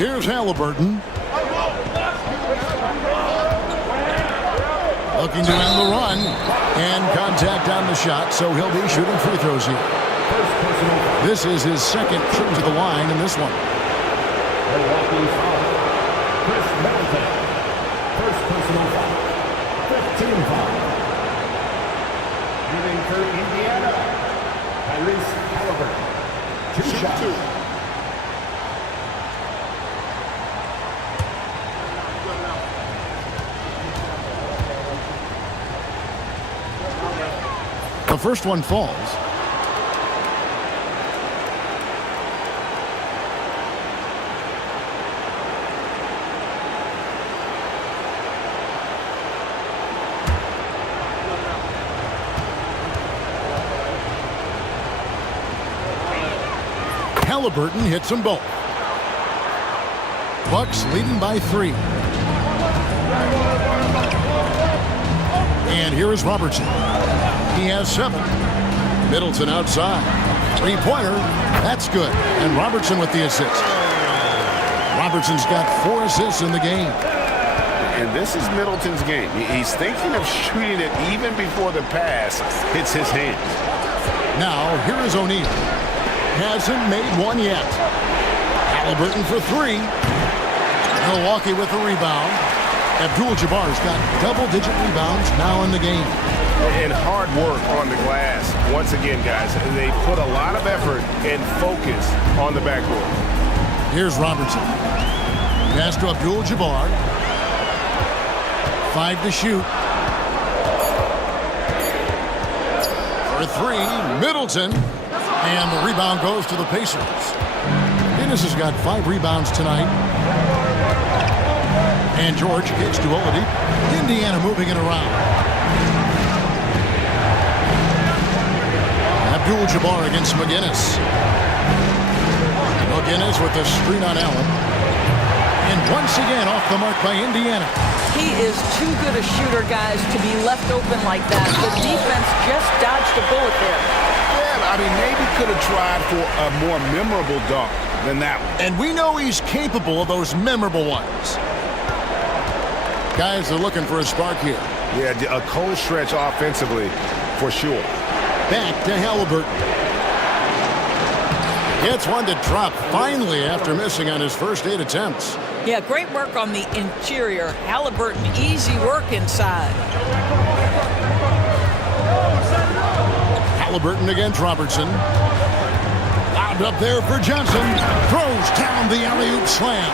Here's Halliburton. Looking to end the run. And contact on the shot, so he'll be shooting free throws here. This is his second trip to the line in this one. First personal foul. 15 foul. Shooting for Indiana. Tyrese Halliburton. Two shots. The first one falls. Halliburton hits them both. Bucks leading by 3. And here is Robertson. He has 7. Middleton outside. 3-pointer. That's good. And Robertson with the assist. Robertson's got 4 assists in the game. And this is Middleton's game. He's thinking of shooting it even before the pass hits his hands. Now, here is O'Neal. Hasn't made one yet. Halliburton for 3. Milwaukee with the rebound. Abdul-Jabbar's got double-digit rebounds now in the game. And hard work on the glass. Once again, guys, they put a lot of effort and focus on the backboard. Here's Robertson. Pass to Abdul-Jabbar. 5 to shoot. For 3, Middleton. And the rebound goes to the Pacers. Dennis has got 5 rebounds tonight. And George kicks to Oladipo. Indiana moving it around. Abdul-Jabbar against McGinnis. McGinnis with the screen on Allen. And once again off the mark by Indiana. He is too good a shooter, guys, to be left open like that. The defense just dodged a bullet there. Yeah, I mean, maybe could have tried for a more memorable dunk than that one. And we know he's capable of those memorable ones. Guys are looking for a spark here. Yeah, a cold stretch offensively for sure. Back to Halliburton. Gets one to drop finally after missing on his first 8 attempts. Yeah, great work on the interior. Halliburton, easy work inside. Halliburton against Robertson. Lobbed up there for Johnson. Throws down the alley-oop slam.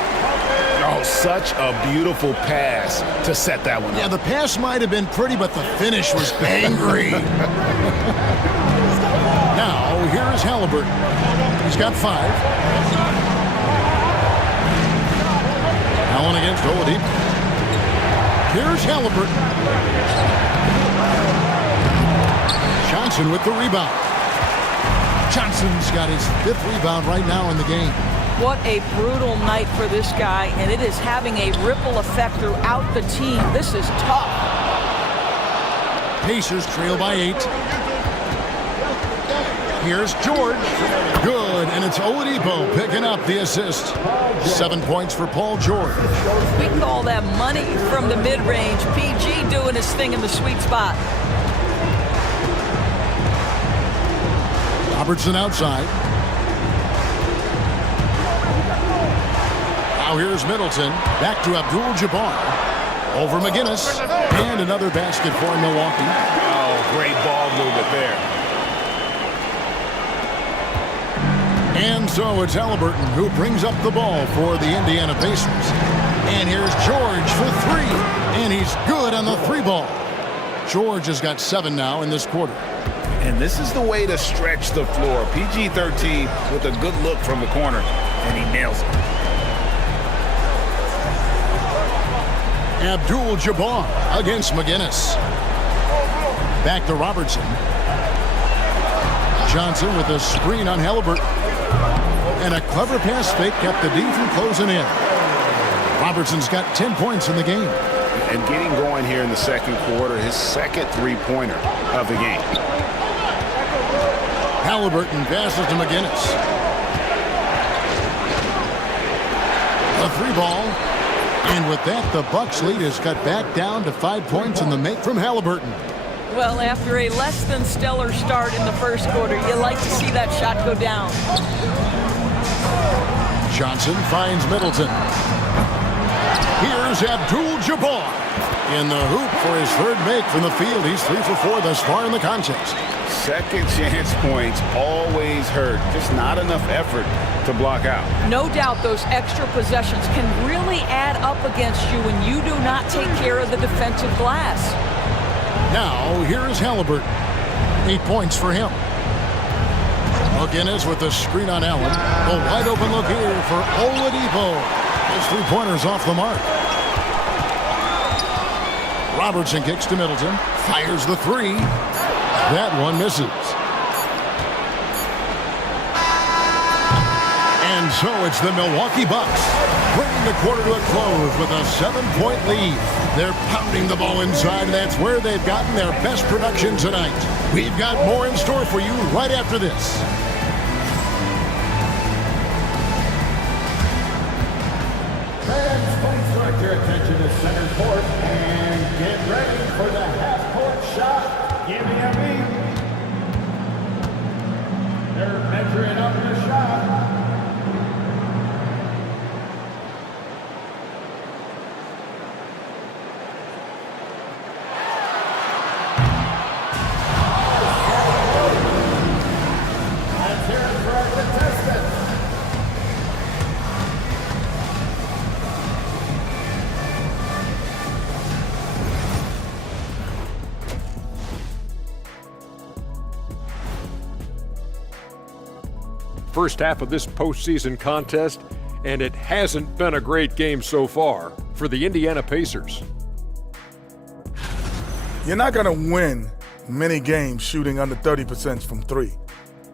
Oh, such a beautiful pass to set that one up. Yeah, the pass might have been pretty, but the finish was angry. Now, here is Halliburton. He's got 5. Allen against Oladipo. Here's Halliburton. Johnson with the rebound. Johnson's got his 5th rebound right now in the game. What a brutal night for this guy, and it is having a ripple effect throughout the team. This is tough. Pacers trail by 8. Here's George. Good, and it's Oladipo picking up the assist. 7 points for Paul George. We call that money from the mid-range. PG doing his thing in the sweet spot. Robertson outside. Now here's Middleton. Back to Abdul-Jabbar. Over McGinnis. And another basket for Milwaukee. Oh, great ball movement there. And so it's Halliburton who brings up the ball for the Indiana Pacers. And here's George for 3. And he's good on the 3 ball. George has got 7 now in this quarter. And this is the way to stretch the floor. PG-13 with a good look from the corner, and he nails it. Abdul-Jabbar against McGinnis. Back to Robertson. Johnson with a screen on Halliburton. And a clever pass fake kept the D from closing in. Robertson's got 10 points in the game. And getting going here in the second quarter, his second 3-pointer of the game. Halliburton passes to McGinnis. the 3-ball. And with that, the Bucks lead is cut back down to 5 points in the make from Halliburton. Well, after a less than stellar start in the first quarter, you like to see that shot go down. Johnson finds Middleton. Here's Abdul-Jabbar in the hoop for his third make from the field. He's 3 for 4 thus far in the contest. Second chance points always hurt. Just not enough effort to block out. No doubt those extra possessions can really add up against you when you do not take care of the defensive glass. Now, here is Halliburton. 8 points for him. McGinnis with the screen on Allen. A wide open look here for Oladipo. His 3-pointers off the mark. Robertson kicks to Middleton. Fires the 3. That one misses. And so it's the Milwaukee Bucks bringing the quarter to a close with a 7-point lead. They're pounding the ball inside. That's where they've gotten their best production tonight. We've got more in store for you right after this. Fans, please direct your attention to center court and get ready for the half-court shot. Give me a beat. They're measuring up the shot. Let's hear it for our contestants. First half of this postseason contest, and it hasn't been a great game so far for the Indiana Pacers. You're not going to win many games shooting under 30% from 3.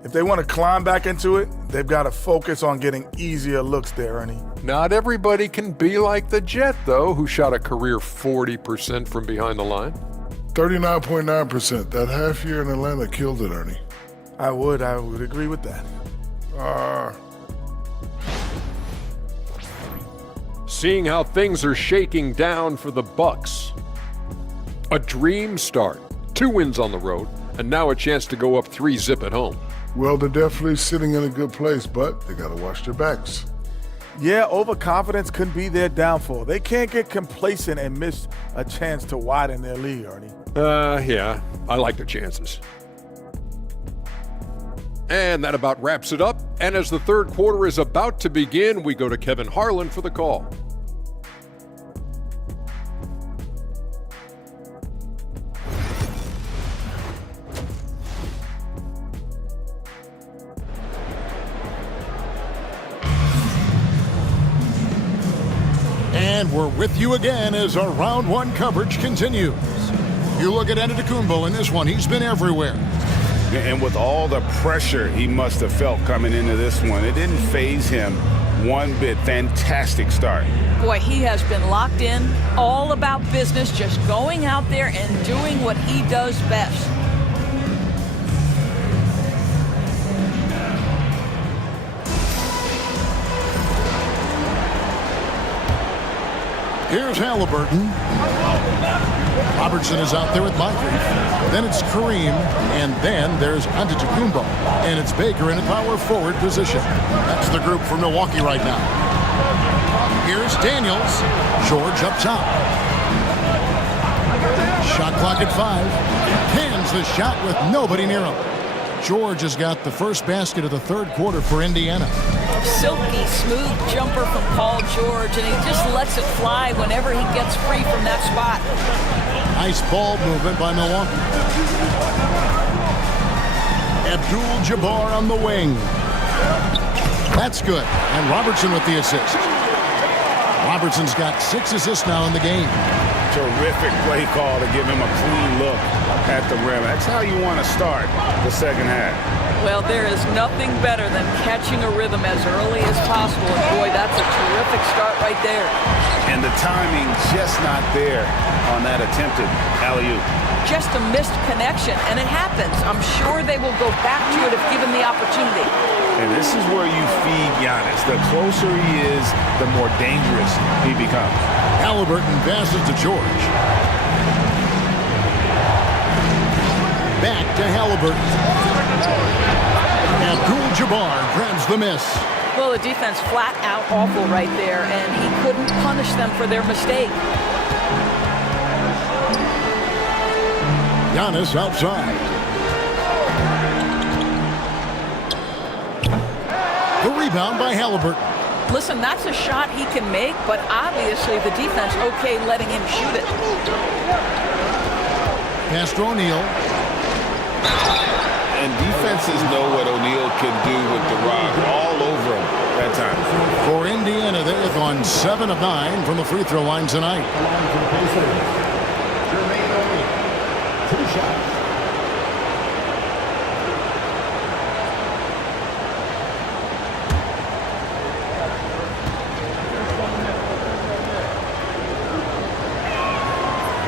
If they want to climb back into it, they've got to focus on getting easier looks there, Ernie. Not everybody can be like the Jet, though, who shot a career 40% from behind the line. 39.9%. That half year in Atlanta killed it, Ernie. I would agree with that. Seeing how things are shaking down for the Bucks. A dream start. 2 wins on the road, and now a chance to go up 3-zip at home. Well, they're definitely sitting in a good place, but they got to watch their backs. Yeah, overconfidence could be their downfall. They can't get complacent and miss a chance to widen their lead, Ernie. Yeah, I like the chances. And that about wraps it up. And as the third quarter is about to begin, we go to Kevin Harlan for the call. And we're with you again as our round 1 coverage continues. You look at Antetokounmpo in this one. He's been everywhere. And with all the pressure he must have felt coming into this one, it didn't faze him one bit. Fantastic start. Boy, he has been locked in, all about business, just going out there and doing what he does best. Here's Halliburton. Robertson is out there with Moncrief. Then it's Kareem, and then there's Antetokounmpo. And it's Baker in a power forward position. That's the group for Milwaukee right now. Here's Daniels. George up top. Shot clock at 5. Cans the shot with nobody near him. George has got the first basket of the third quarter for Indiana. Silky smooth jumper from Paul George, and he just lets it fly whenever he gets free from that spot. Nice ball movement by Milwaukee. Abdul-Jabbar on the wing. That's good. And Robertson with the assist. Robertson's got 6 assists now in the game. Terrific play call to give him a clean look at the rim. That's how you want to start the second half. Well, there is nothing better than catching a rhythm as early as possible. And boy, that's a terrific start right there. And the timing just not there on that attempted alley-oop. Just a missed connection, and it happens. I'm sure they will go back to it if given the opportunity. And This is where you feed Giannis. The closer he is, the more dangerous he becomes. Halliburton passes to George. Back to Halliburton. Abdul-Jabbar grabs the miss. Well, the defense flat out awful right there, and he couldn't punish them for their mistake. Giannis outside. The rebound by Halliburton. Listen, that's a shot he can make, but obviously the defense okay letting him shoot it. Pass to O'Neal. And defenses know what O'Neal can do with the rock all over him that time. For Indiana, they've gone 7 of 9 from the free throw line tonight. Two shots.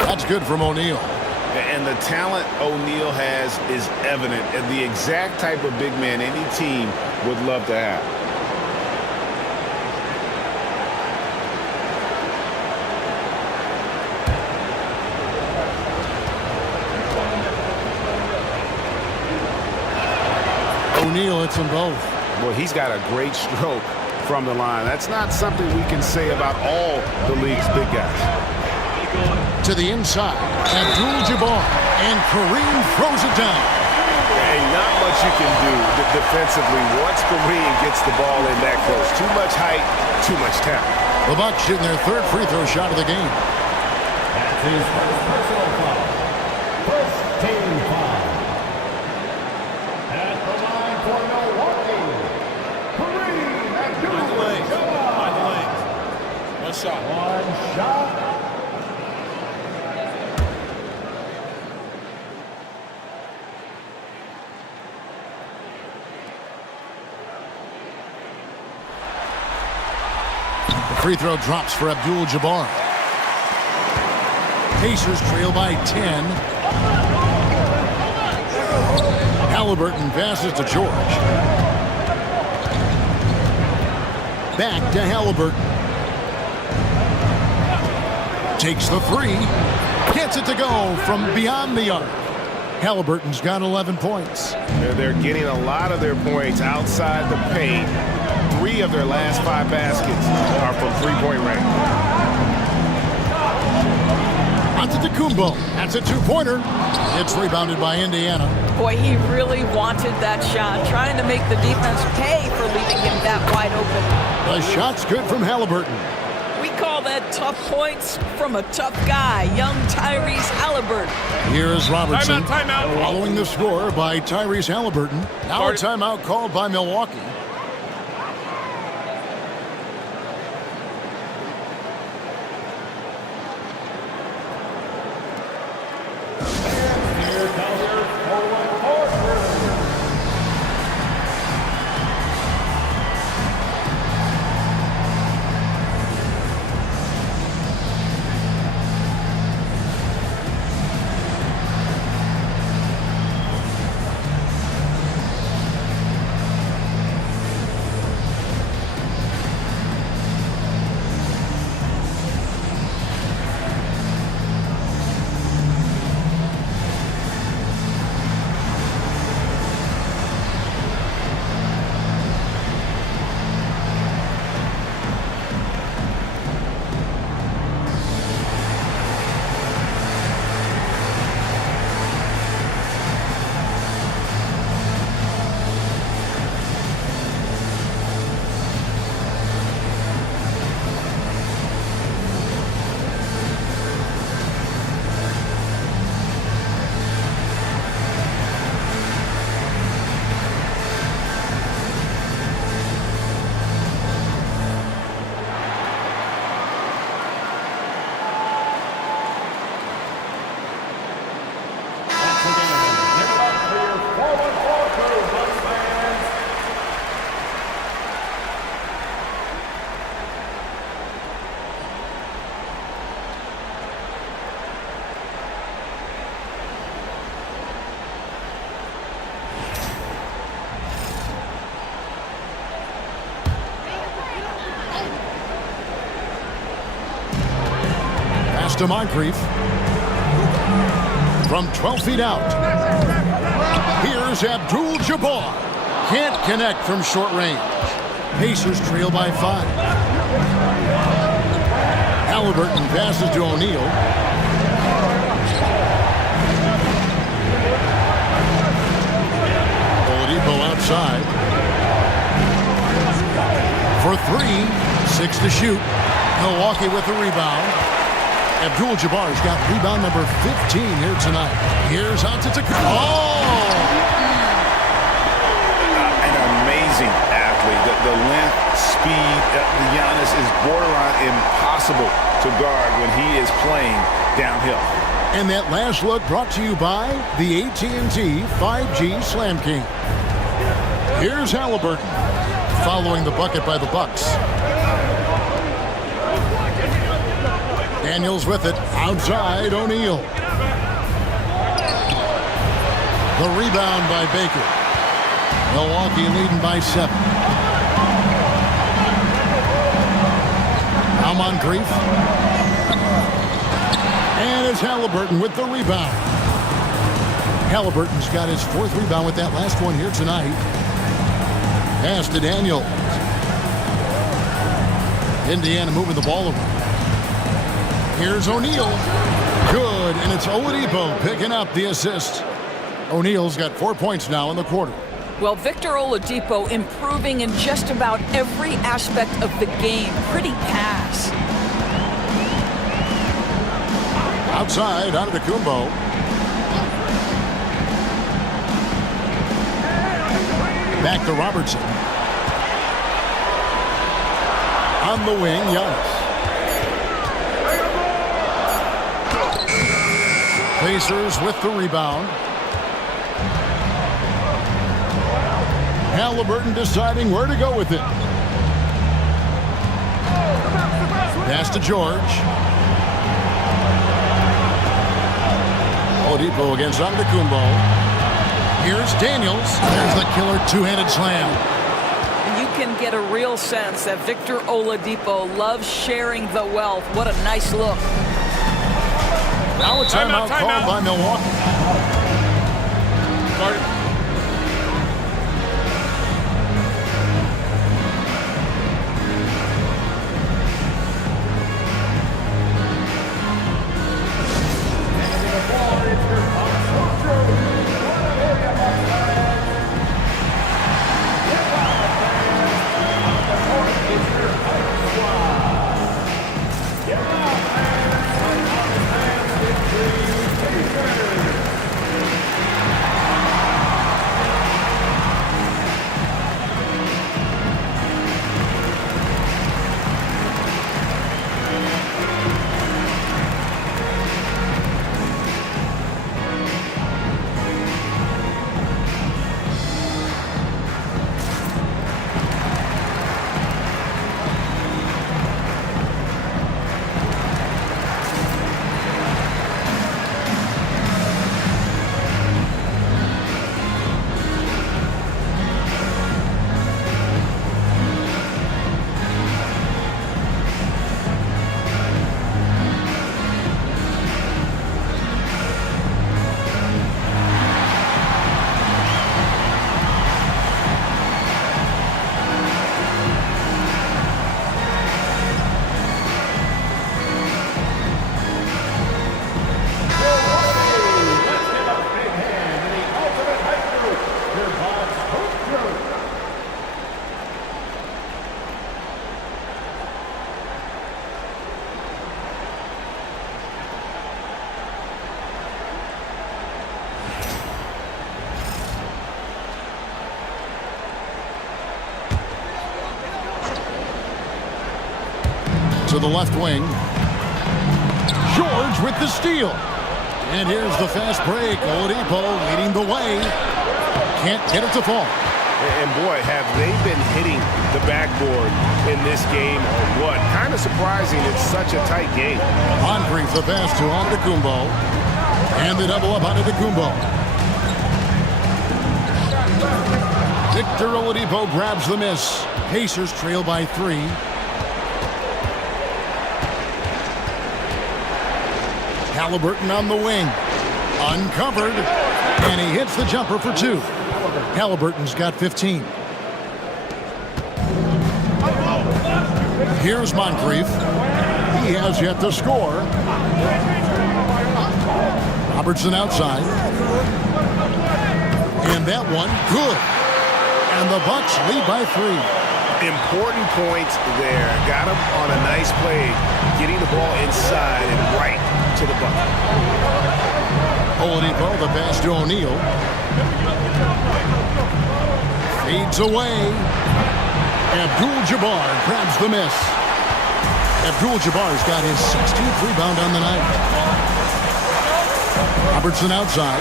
That's good from O'Neal. And the talent O'Neal has is evident, and the exact type of big man any team would love to have. O'Neal hits them both. Well, he's got a great stroke from the line. That's not something we can say about all the league's big guys. To the inside, Abdul-Jabbar, and Kareem throws it down. And not much you can do defensively once Kareem gets the ball in that close. Too much height, too much talent. The Bucks shooting their third free throw shot of the game. That's his first personal foul. First team foul. At the line for Milwaukee, Kareem Abdul-Jabbar. One shot. One shot. Free throw drops for Abdul-Jabbar. Pacers trail by 10. Halliburton passes to George. Back to Halliburton. Takes the three. Gets it to go from beyond the arc. Halliburton's got 11 points. They're getting a lot of their points outside the paint. 3 of their last 5 baskets are from three-point range. Antetokounmpo. That's a two-pointer. It's rebounded by Indiana. Boy, he really wanted that shot, trying to make the defense pay for leaving him that wide open. The shot's good from Halliburton. We call that tough points from a tough guy, young Tyrese Halliburton. Here's Robertson. Timeout. Following the score by Tyrese Halliburton. Now a timeout called by Milwaukee. pass to Moncrief. From 12 feet out. Here's Abdul-Jabbar. Can't connect from short range. Pacers trail by 5. Halliburton passes to O'Neal. Oladipo outside. For 3, 6 to shoot. Milwaukee with the rebound. Abdul-Jabbar's got rebound number 15 here tonight. Here's out to An amazing athlete. The length, speed, Giannis is borderline impossible to guard when he is playing downhill. And that last look brought to you by the AT&T 5G Slam King. Here's Halliburton following the bucket by the Bucks. Daniels with it. Outside, O'Neal. The rebound by Baker. Milwaukee leading by 7. Now Moncrief. And it's Halliburton with the rebound. Halliburton's got his 4th rebound with that last one here tonight. Pass to Daniels. Indiana moving the ball over. Here's O'Neal. Good, and it's Oladipo picking up the assist. O'Neal's got 4 points now in the quarter. Well, Victor Oladipo improving in just about every aspect of the game. Pretty pass. Outside, Antetokounmpo. Back to Robertson. On the wing, Giannis. Pacers with the rebound. Halliburton deciding where to go with it. Pass to George. Oladipo against Antetokounmpo. Here's Daniels. There's the killer two-handed slam. You can get a real sense that Victor Oladipo loves sharing the wealth. What a nice look. Now a timeout called by Milwaukee. To the left wing. George with the steal. And here's the fast break. Oladipo leading the way. Can't get it to fall. And boy, have they been hitting the backboard in this game or what? Kind of surprising it's such a tight game. Moncrief the pass to Antetokounmpo. And the double up Antetokounmpo. Victor Oladipo grabs the miss. Pacers trail by 3. Halliburton on the wing. Uncovered. And he hits the jumper for 2. Halliburton's got 15. Here's Moncrief. He has yet to score. Robertson outside. And that one, good. And the Bucks lead by 3. Important points there. Got him on a nice play, getting the ball inside and right to the bucket. Oladipo, the pass to O'Neal. Fades away. Abdul-Jabbar grabs the miss. Abdul-Jabbar's got his 16th rebound on the night. Robertson outside.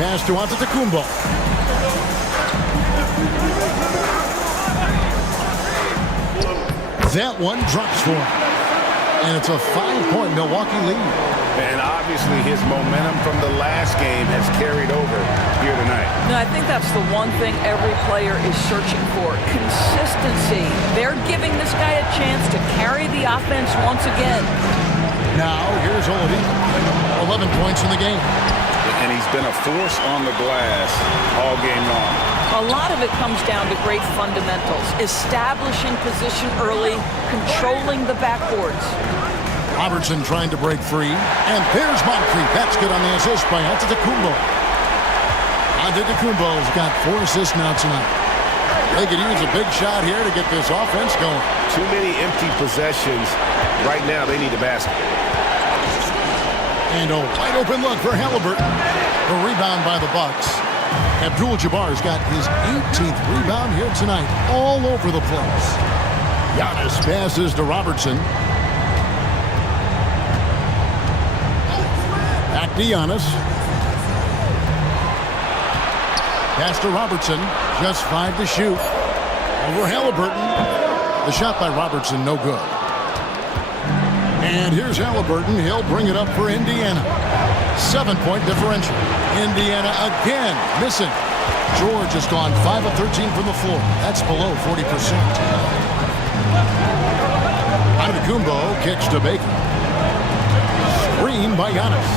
Pass to Antetokounmpo. That one drops for him. And it's a 5-point Milwaukee lead. And obviously his momentum from the last game has carried over here tonight. No, I think that's the one thing every player is searching for. Consistency. They're giving this guy a chance to carry the offense once again. Now, here's Oladipo. 11 points in the game. And he's been a force on the glass all game long. A lot of it comes down to great fundamentals. Establishing position early, controlling the backboards. Robertson trying to break free. And there's Moncrief. That's good on the assist by Antetokounmpo. Antetokounmpo's got 4 assists now tonight. They could use a big shot here to get this offense going. Too many empty possessions. Right now, they need a basket. And a wide open look for Halliburton. A rebound by the Bucks. Abdul-Jabbar's got his 18th rebound here tonight. All over the place. Giannis passes to Robertson. Back to Giannis. Pass to Robertson. Just 5 to shoot. Over Halliburton. The shot by Robertson, no good. And here's Halliburton. He'll bring it up for Indiana. 7-point differential. Indiana again missing. George has gone 5 of 13 from the floor. That's below 40%. Antetokounmpo kicks to Baker. Screen by Giannis.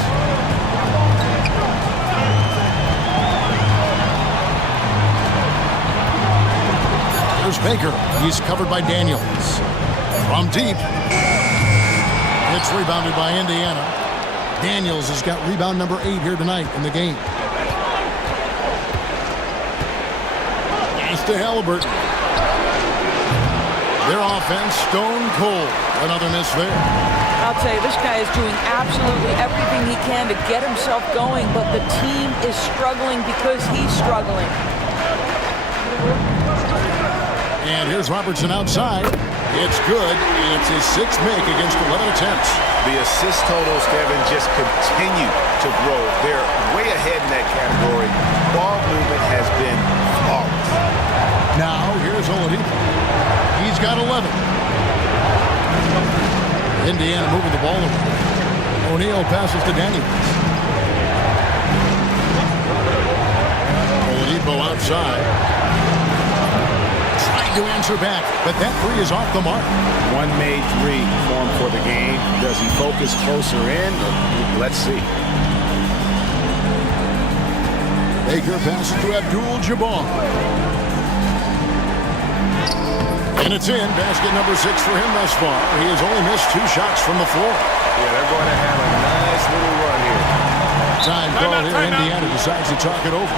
There's Baker. He's covered by Daniels. From deep. It's rebounded by Indiana. Daniels has got rebound number 8 here tonight in the game. Pass to Halliburton. Their offense stone cold. Another miss there. I'll tell you, this guy is doing absolutely everything he can to get himself going, but the team is struggling because he's struggling. And here's Robertson outside. It's good. It's his 6th make against 11 attempts. The assist totals, Kevin, just continue to grow. They're way ahead in that category. Ball movement has been flawless. Now, here's Oladipo. He's got 11. Indiana moving the ball around. O'Neal passes to Daniels. Oladipo outside. To answer back, but that 3 is off the mark. One made 3 for him for the game. Does he focus closer in? Let's see. Baker passes to Abdul-Jabbar. And it's in. Basket number 6 for him thus far. He has only missed 2 shots from the floor. Yeah, they're going to have a nice little run here. Time call here. Indiana decides to talk it over.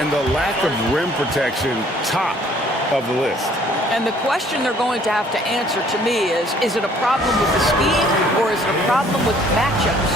And the lack of rim protection, top of the list. And the question they're going to have to answer to me is it a problem with the scheme or is it a problem with matchups?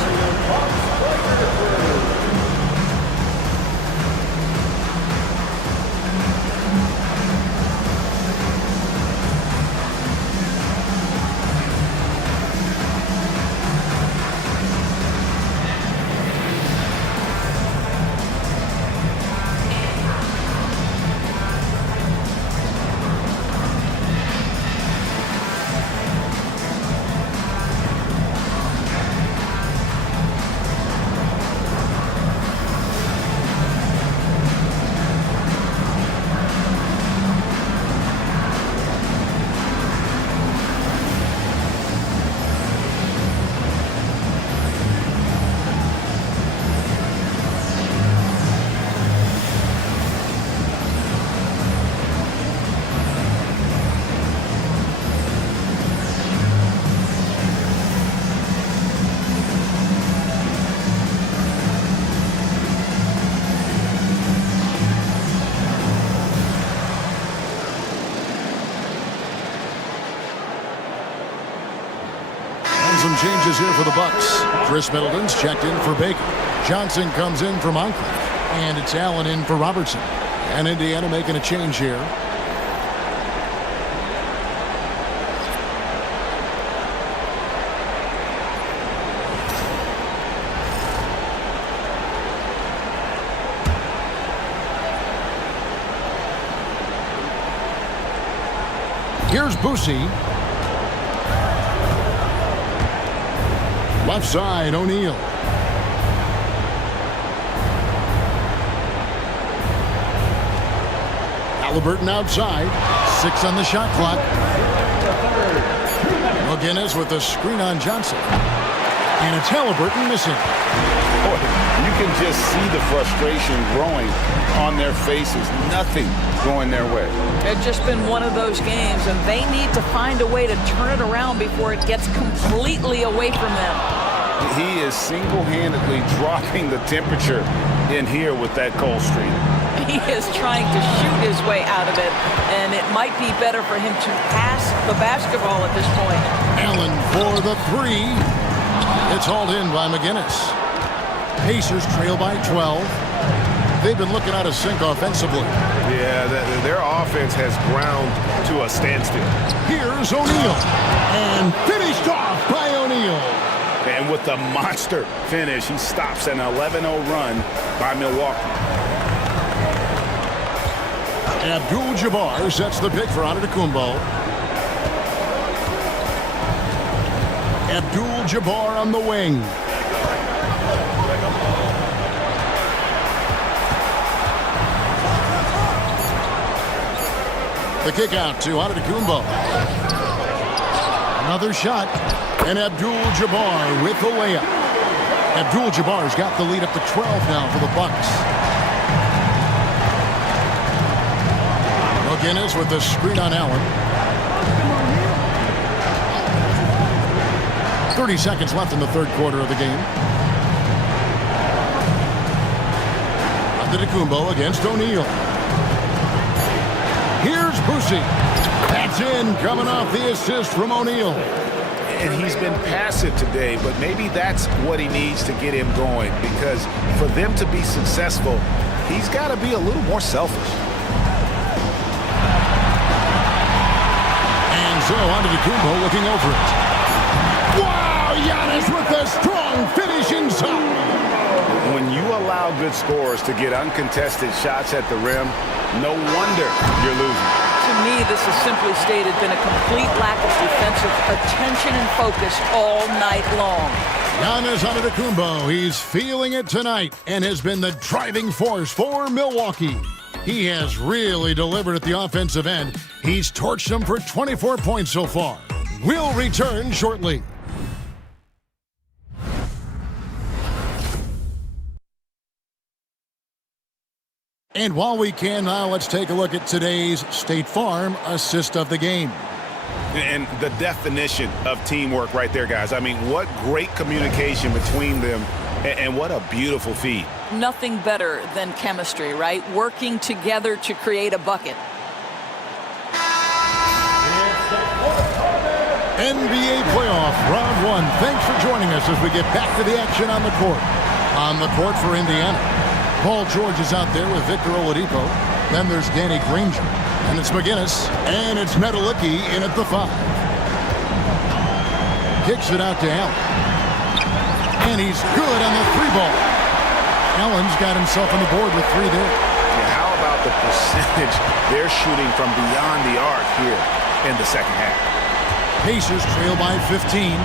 some changes here for the Bucks. Chris Middleton's checked in for Baker. Johnson comes in for Moncrief. And it's Allen in for Robertson. And Indiana making a change here. Here's Boosie. Left side, O'Neal. Halliburton outside. 6 on the shot clock. McGinnis with the screen on Johnson. And it's Halliburton missing. Boy, you can just see the frustration growing on their faces. Nothing going their way. It's just been one of those games, and they need to find a way to turn it around before it gets completely away from them. He is single-handedly dropping the temperature in here with that cold streak. He is trying to shoot his way out of it, and it might be better for him to pass the basketball at this point. Allen for the 3. It's hauled in by McGinnis. Pacers trail by 12. They've been looking out of sync offensively. Yeah, their offense has ground to a standstill. Here's O'Neal. And finished off by O'Neal. And with the monster finish, he stops an 11-0 run by Milwaukee. Abdul-Jabbar sets the pick for Antetokounmpo. Abdul-Jabbar on the wing. The kick out to Antetokounmpo. Another shot. And Abdul-Jabbar with the layup. Abdul-Jabbar's got the lead up to 12 now for the Bucks. McGinnis with the screen on Allen. 30 seconds left in the third quarter of the game. Antetokounmpo against O'Neal. Here's Boosie. That's in, coming off the assist from O'Neal. And he's been passive today, but maybe that's what he needs to get him going, because for them to be successful, he's got to be a little more selfish. And so Antetokounmpo looking over it. Wow, Giannis with the strong finish inside. When you allow good scorers to get uncontested shots at the rim, no wonder you're losing. To me, this has simply stated been a complete lack of defensive attention and focus all night long. Giannis Antetokounmpo, he's feeling it tonight and has been the driving force for Milwaukee. He has really delivered at the offensive end. He's torched them for 24 points so far. We'll return shortly. And while we can now, let's take a look at today's State Farm assist of the game. And the definition of teamwork right there, guys. I mean, what great communication between them, and what a beautiful feed. Nothing better than chemistry, right? Working together to create a bucket. NBA playoff round 1. Thanks for joining us as we get back to the action on the court. On the court for Indiana, Paul George is out there with Victor Oladipo. Then there's Danny Granger. And it's McGinnis. And it's Medalicki in at the 5. Kicks it out to Allen. And he's good on the 3-ball. Allen's got himself on the board with 3 there. Yeah, how about the percentage they're shooting from beyond the arc here in the second half? Pacers trail by 15.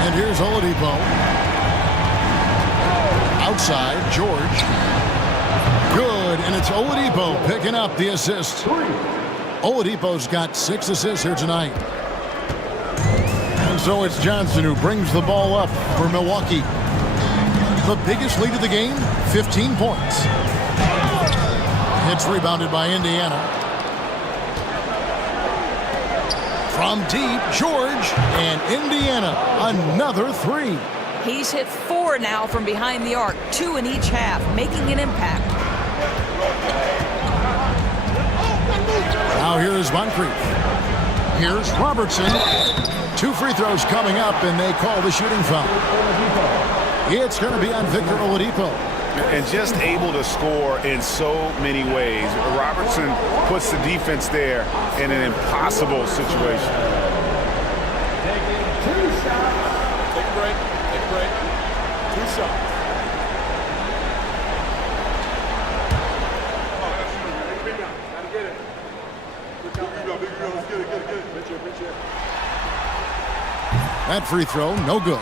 And here's Oladipo. Outside, George. Good, and it's Oladipo picking up the assist. Oladipo's got 6 assists here tonight. And so it's Johnson who brings the ball up for Milwaukee. The biggest lead of the game, 15 points. It's rebounded by Indiana. From deep, George, and Indiana, another 3. He's hit 4 now from behind the arc, 2 in each half, making an impact. Now here is Moncrief. Here's Robertson. 2 free throws coming up, and they call the shooting foul. It's going to be on Victor Oladipo. And just able to score in so many ways. Robertson puts the defense there in an impossible situation. Take a break. Take a break. 2 shots. That free throw, no good.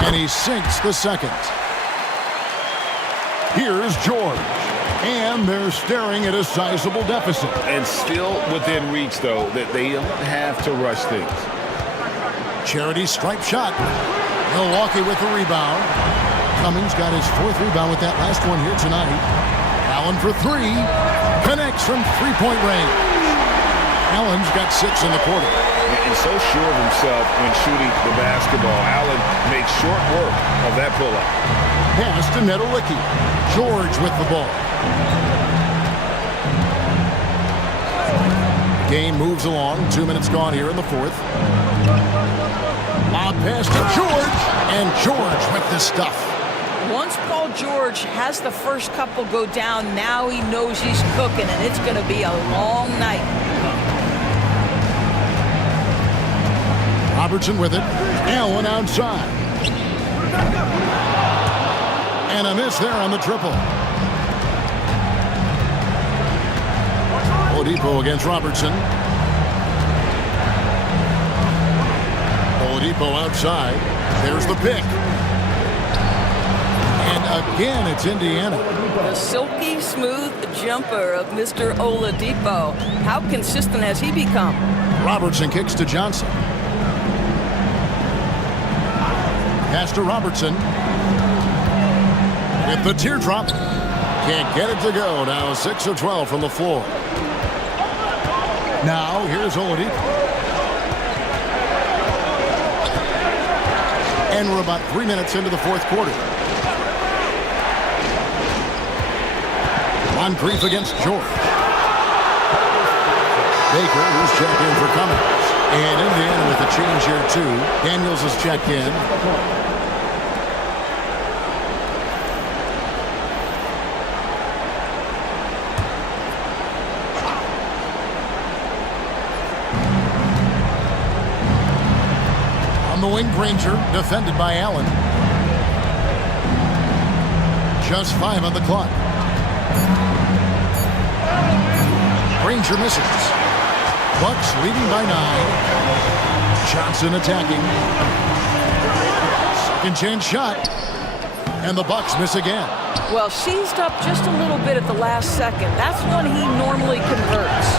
And he sinks the second. Here's George. And they're staring at a sizable deficit. And still within reach, though, that they don't have to rush things. Charity stripe shot. Milwaukee with the rebound. Cummings got his 4th rebound with that last one here tonight. Allen for 3. Connects from 3-point range. Allen's got 6 in the quarter. And so sure of himself when shooting the basketball. Allen makes short work of that pull-up. Pass to Nedolicki. George with the ball. Game moves along. 2 minutes gone here in the 4th. Lob pass to George. And George with the stuff. Once Paul George has the first couple go down, now he knows he's cooking, and it's going to be a long night. Robertson with it. Allen outside. And a miss there on the triple. Oladipo against Robertson. Oladipo outside. There's the pick. And again, it's Indiana. The silky smooth jumper of Mr. Oladipo. How consistent has he become? Robertson kicks to Johnson. Pass to Robertson. With the teardrop. Can't get it to go. Now 6 of 12 from the floor. Now here's Oladipo. And we're about 3 minutes into the 4th quarter. Moncrief against George. Baker, who's checked in for Cummings. And Indiana with a change here too. Daniels is checked in. On the wing, Granger, defended by Allen. Just 5 on the clock. Granger misses. Bucks leading by 9. Johnson attacking. Second chance shot. And the Bucks miss again. Well, seized up just a little bit at the last second. That's when he normally converts.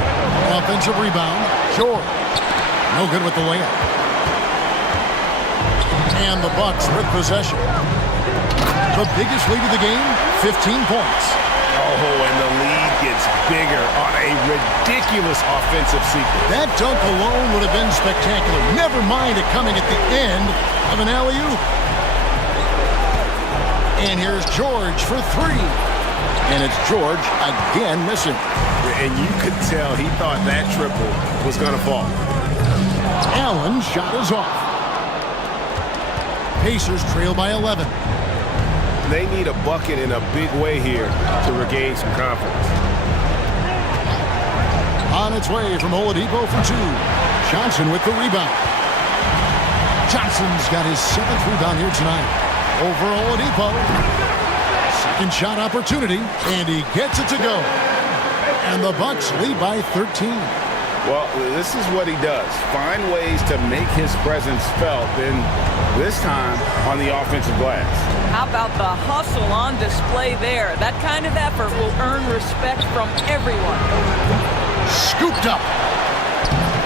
Offensive rebound. George. No good with the layup. And the Bucks with possession. The biggest lead of the game, 15 points. Oh, and the lead gets bigger on a ridiculous offensive sequence. That dunk alone would have been spectacular. Never mind it coming at the end of an alley-oop. And here's George for 3. And it's George again missing. And you could tell he thought that triple was going to fall. Allen's shot is off. Pacers trail by 11. They need a bucket in a big way here to regain some confidence. On its way from Oladipo for 2. Johnson with the rebound. Johnson's got his 7th rebound here tonight. Over Oladipo. Second shot opportunity, and he gets it to go. And the Bucks lead by 13. Well, this is what he does. Find ways to make his presence felt, and this time on the offensive glass. How about the hustle on display there? That kind of effort will earn respect from everyone. Scooped up.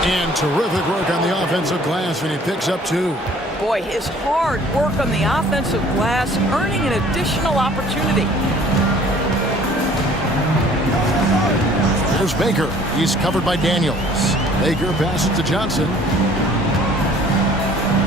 And terrific work on the offensive glass when he picks up 2. Boy, his hard work on the offensive glass, earning an additional opportunity. There's Baker. He's covered by Daniels. Baker passes to Johnson.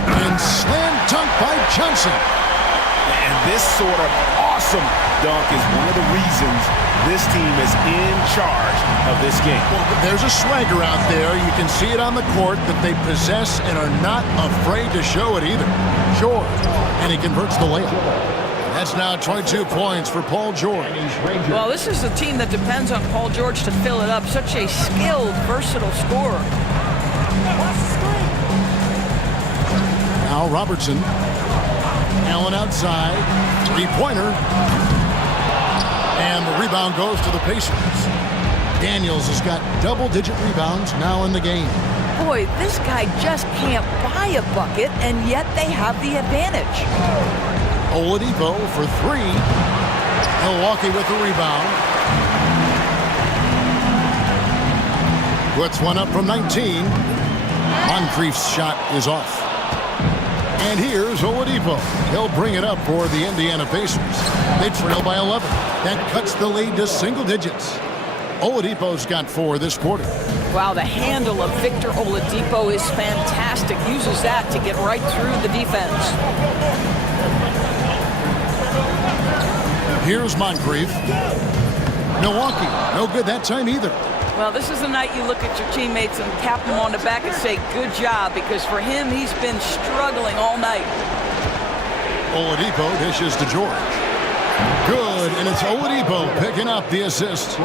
And slam dunk by Johnson. And this sort of awesome dunk is one of the reasons this team is in charge of this game. Well, there's a swagger out there. You can see it on the court that they possess and are not afraid to show it either. George, and he converts the layup. That's now 22 points for Paul George. Well, this is a team that depends on Paul George to fill it up. Such a skilled, versatile scorer. Now Robertson. Allen outside. Three-pointer. And the rebound goes to the Pacers. Daniels has got double-digit rebounds now in the game. Boy, this guy just can't buy a bucket, and yet they have the advantage. Oladipo for three. Milwaukee with the rebound. Puts one up from 19. Moncrief's shot is off. And here's Oladipo. He'll bring it up for the Indiana Pacers. They trail by 11. That cuts the lead to single digits. Oladipo's got 4 this quarter. Wow, the handle of Victor Oladipo is fantastic. Uses that to get right through the defense. Here's Moncrief. Milwaukee, no good that time either. Well, this is the night you look at your teammates and tap them on the back and say, good job, because for him, he's been struggling all night. Oladipo dishes to George. Good, and it's Oladipo picking up the assist.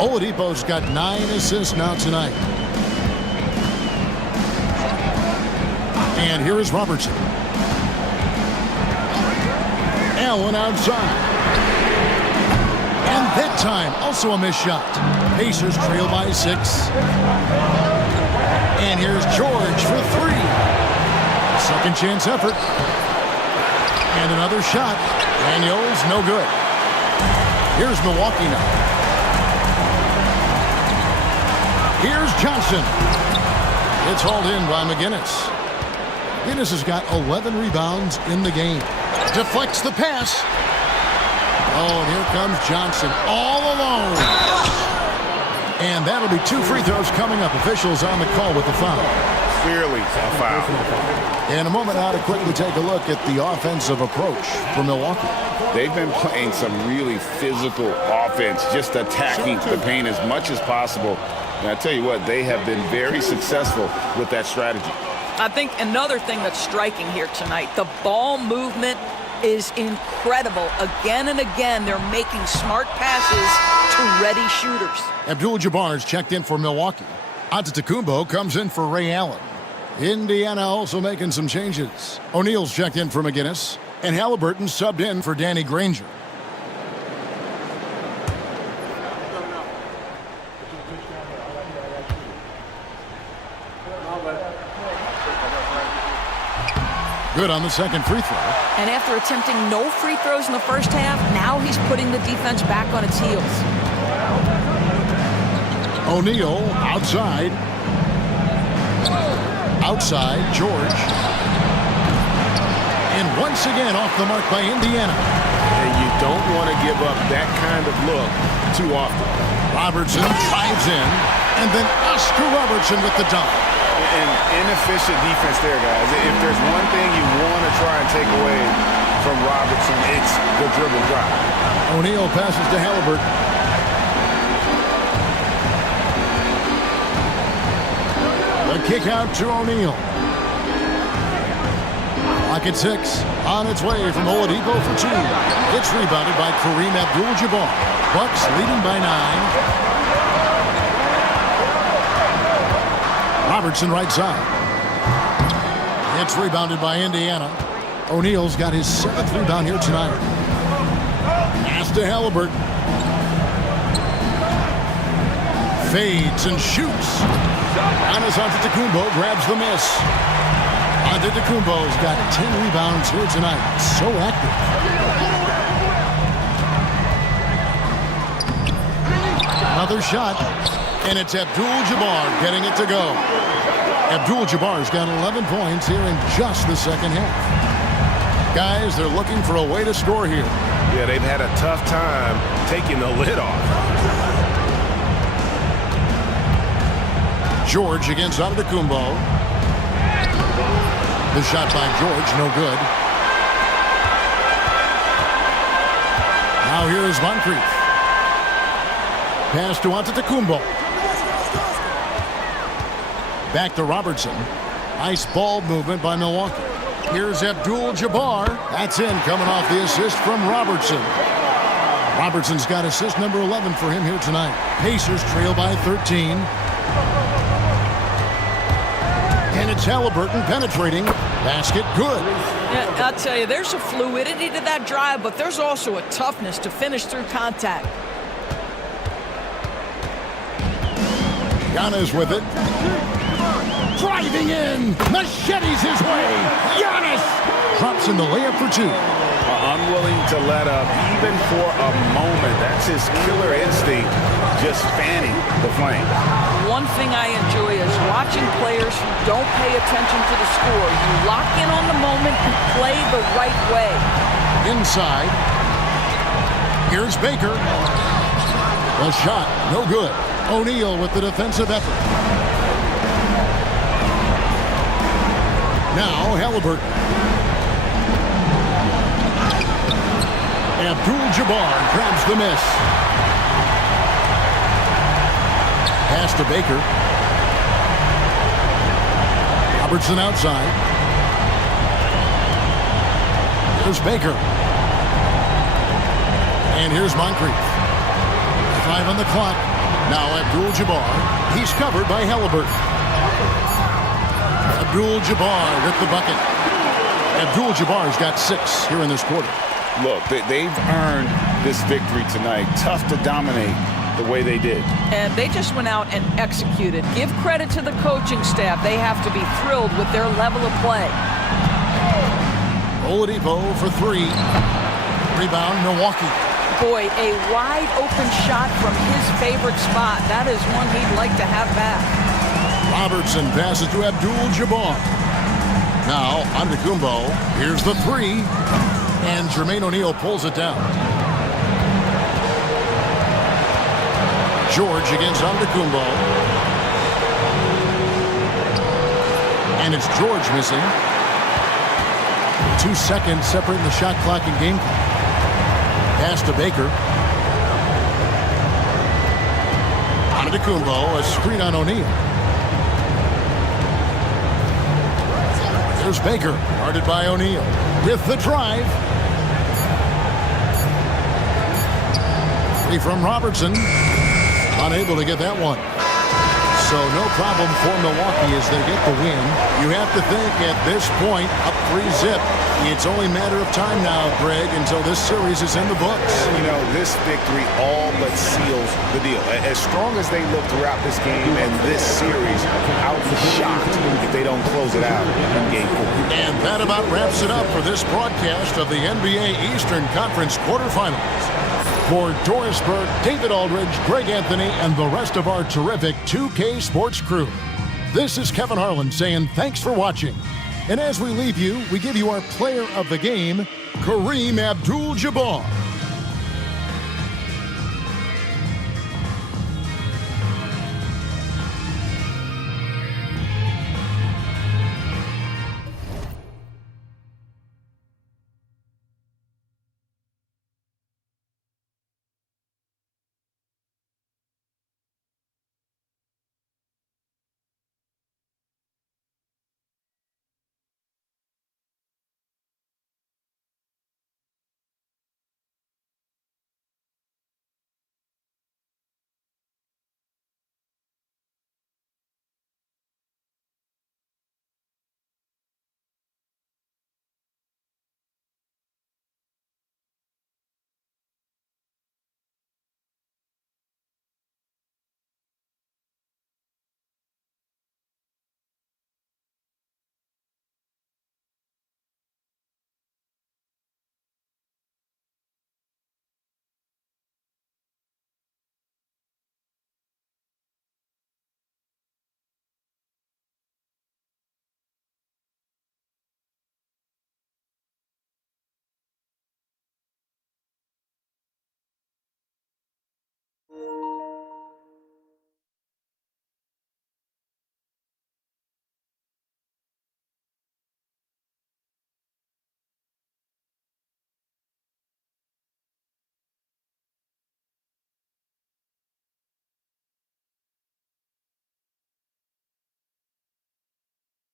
Oladipo's got 9 assists now tonight. And here is Robertson. Allen outside. And that time, also a missed shot. Pacers trail by 6. And here's George for 3. Second chance effort. And another shot. Daniels, no good. Here's Milwaukee now. Here's Johnson. It's hauled in by McGinnis. McGinnis has got 11 rebounds in the game. Deflects the pass. Oh, and here comes Johnson all alone. And that'll be 2 free throws coming up. Officials on the call with the foul. Clearly a foul. In a moment now to quickly take a look at the offensive approach for Milwaukee. They've been playing some really physical offense, just attacking the paint as much as possible. And I tell you what, they have been very successful with that strategy. I think another thing that's striking here tonight, the ball movement is incredible. Again and again, they're making smart passes to ready shooters. Abdul-Jabbar's checked in for Milwaukee. Antetokounmpo comes in for Ray Allen. Indiana also making some changes. O'Neal's checked in for McGinnis. And Halliburton subbed in for Danny Granger. Good on the second free throw. And after attempting no free throws in the first half, now he's putting the defense back on its heels. O'Neal outside. Outside, George. And once again off the mark by Indiana. And you don't want to give up that kind of look too often. Robertson drives in. And then Oscar Robertson with the dunk. And inefficient defense there, guys. If there's one thing you want to try and take away from Robertson, it's the dribble drive. O'Neal passes to Halliburton. The kick out to O'Neal. Clock at 6. On its way from Oladipo for 2. It's rebounded by Kareem Abdul-Jabbar. Bucks leading by 9. Robertson right side. It's rebounded by Indiana. O'Neal's got his 7th rebound here tonight. Pass to Halliburton. Fades and shoots. Giannis Antetokounmpo grabs the miss. Antetokounmpo's got 10 rebounds here tonight. So active. Another shot. And it's Abdul-Jabbar getting it to go. Abdul-Jabbar's got 11 points here in just the second half. Guys, they're looking for a way to score here. Yeah, they've had a tough time taking the lid off. George against Antetokounmpo. The shot by George, no good. Now here is Moncrief. Pass to Antetokounmpo. Back to Robertson. Nice ball movement by Milwaukee. Here's Abdul-Jabbar. That's in, coming off the assist from Robertson. Robertson's got assist number 11 for him here tonight. Pacers trail by 13. And it's Halliburton penetrating. Basket good. Yeah, I'll tell you, there's a fluidity to that drive, but there's also a toughness to finish through contact. Giannis with it. Driving in. Machetes his way. Giannis drops in the layup for two. Unwilling to let up even for a moment. That's his killer instinct, just fanning the flame. One thing I enjoy is watching players who don't pay attention to the score. You lock in on the moment and play the right way. Inside. Here's Baker. The shot, no good. O'Neal with the defensive effort. Now Halliburton. Abdul-Jabbar grabs the miss. Pass to Baker. Robertson outside. Here's Baker. And here's Moncrief. 5 on the clock. Now Abdul-Jabbar. He's covered by Halliburton. Abdul-Jabbar with the bucket. Abdul-Jabbar's got 6 here in this quarter. Look, they've earned this victory tonight. Tough to dominate the way they did. And they just went out and executed. Give credit to the coaching staff. They have to be thrilled with their level of play. Oladipo for 3. Rebound, Milwaukee. Boy, a wide open shot from his favorite spot. That is one he'd like to have back. Robertson passes to Abdul-Jabbar. Now, Antetokounmpo. Here's the 3. And Jermaine O'Neal pulls it down. George against Antetokounmpo. And it's George missing. 2 seconds separating the shot clock and game clock. Pass to Baker. Antetokounmpo, a screen on O'Neal. There's Baker, guarded by O'Neal. With the drive. 3 from Robertson. Unable to get that one. So no problem for Milwaukee as they get the win. You have to think at this point, up 3-zip. It's only a matter of time now, Greg, until this series is in the books. You know, this victory all but seals the deal. As strong as they look throughout this game and this series, I'll be shocked if they don't close it out in Game 4. And that about wraps it up for this broadcast of the NBA Eastern Conference quarterfinals. For Doris Burke, David Aldridge, Greg Anthony, and the rest of our terrific 2K Sports crew, this is Kevin Harlan saying thanks for watching. And as we leave you, we give you our player of the game, Kareem Abdul-Jabbar.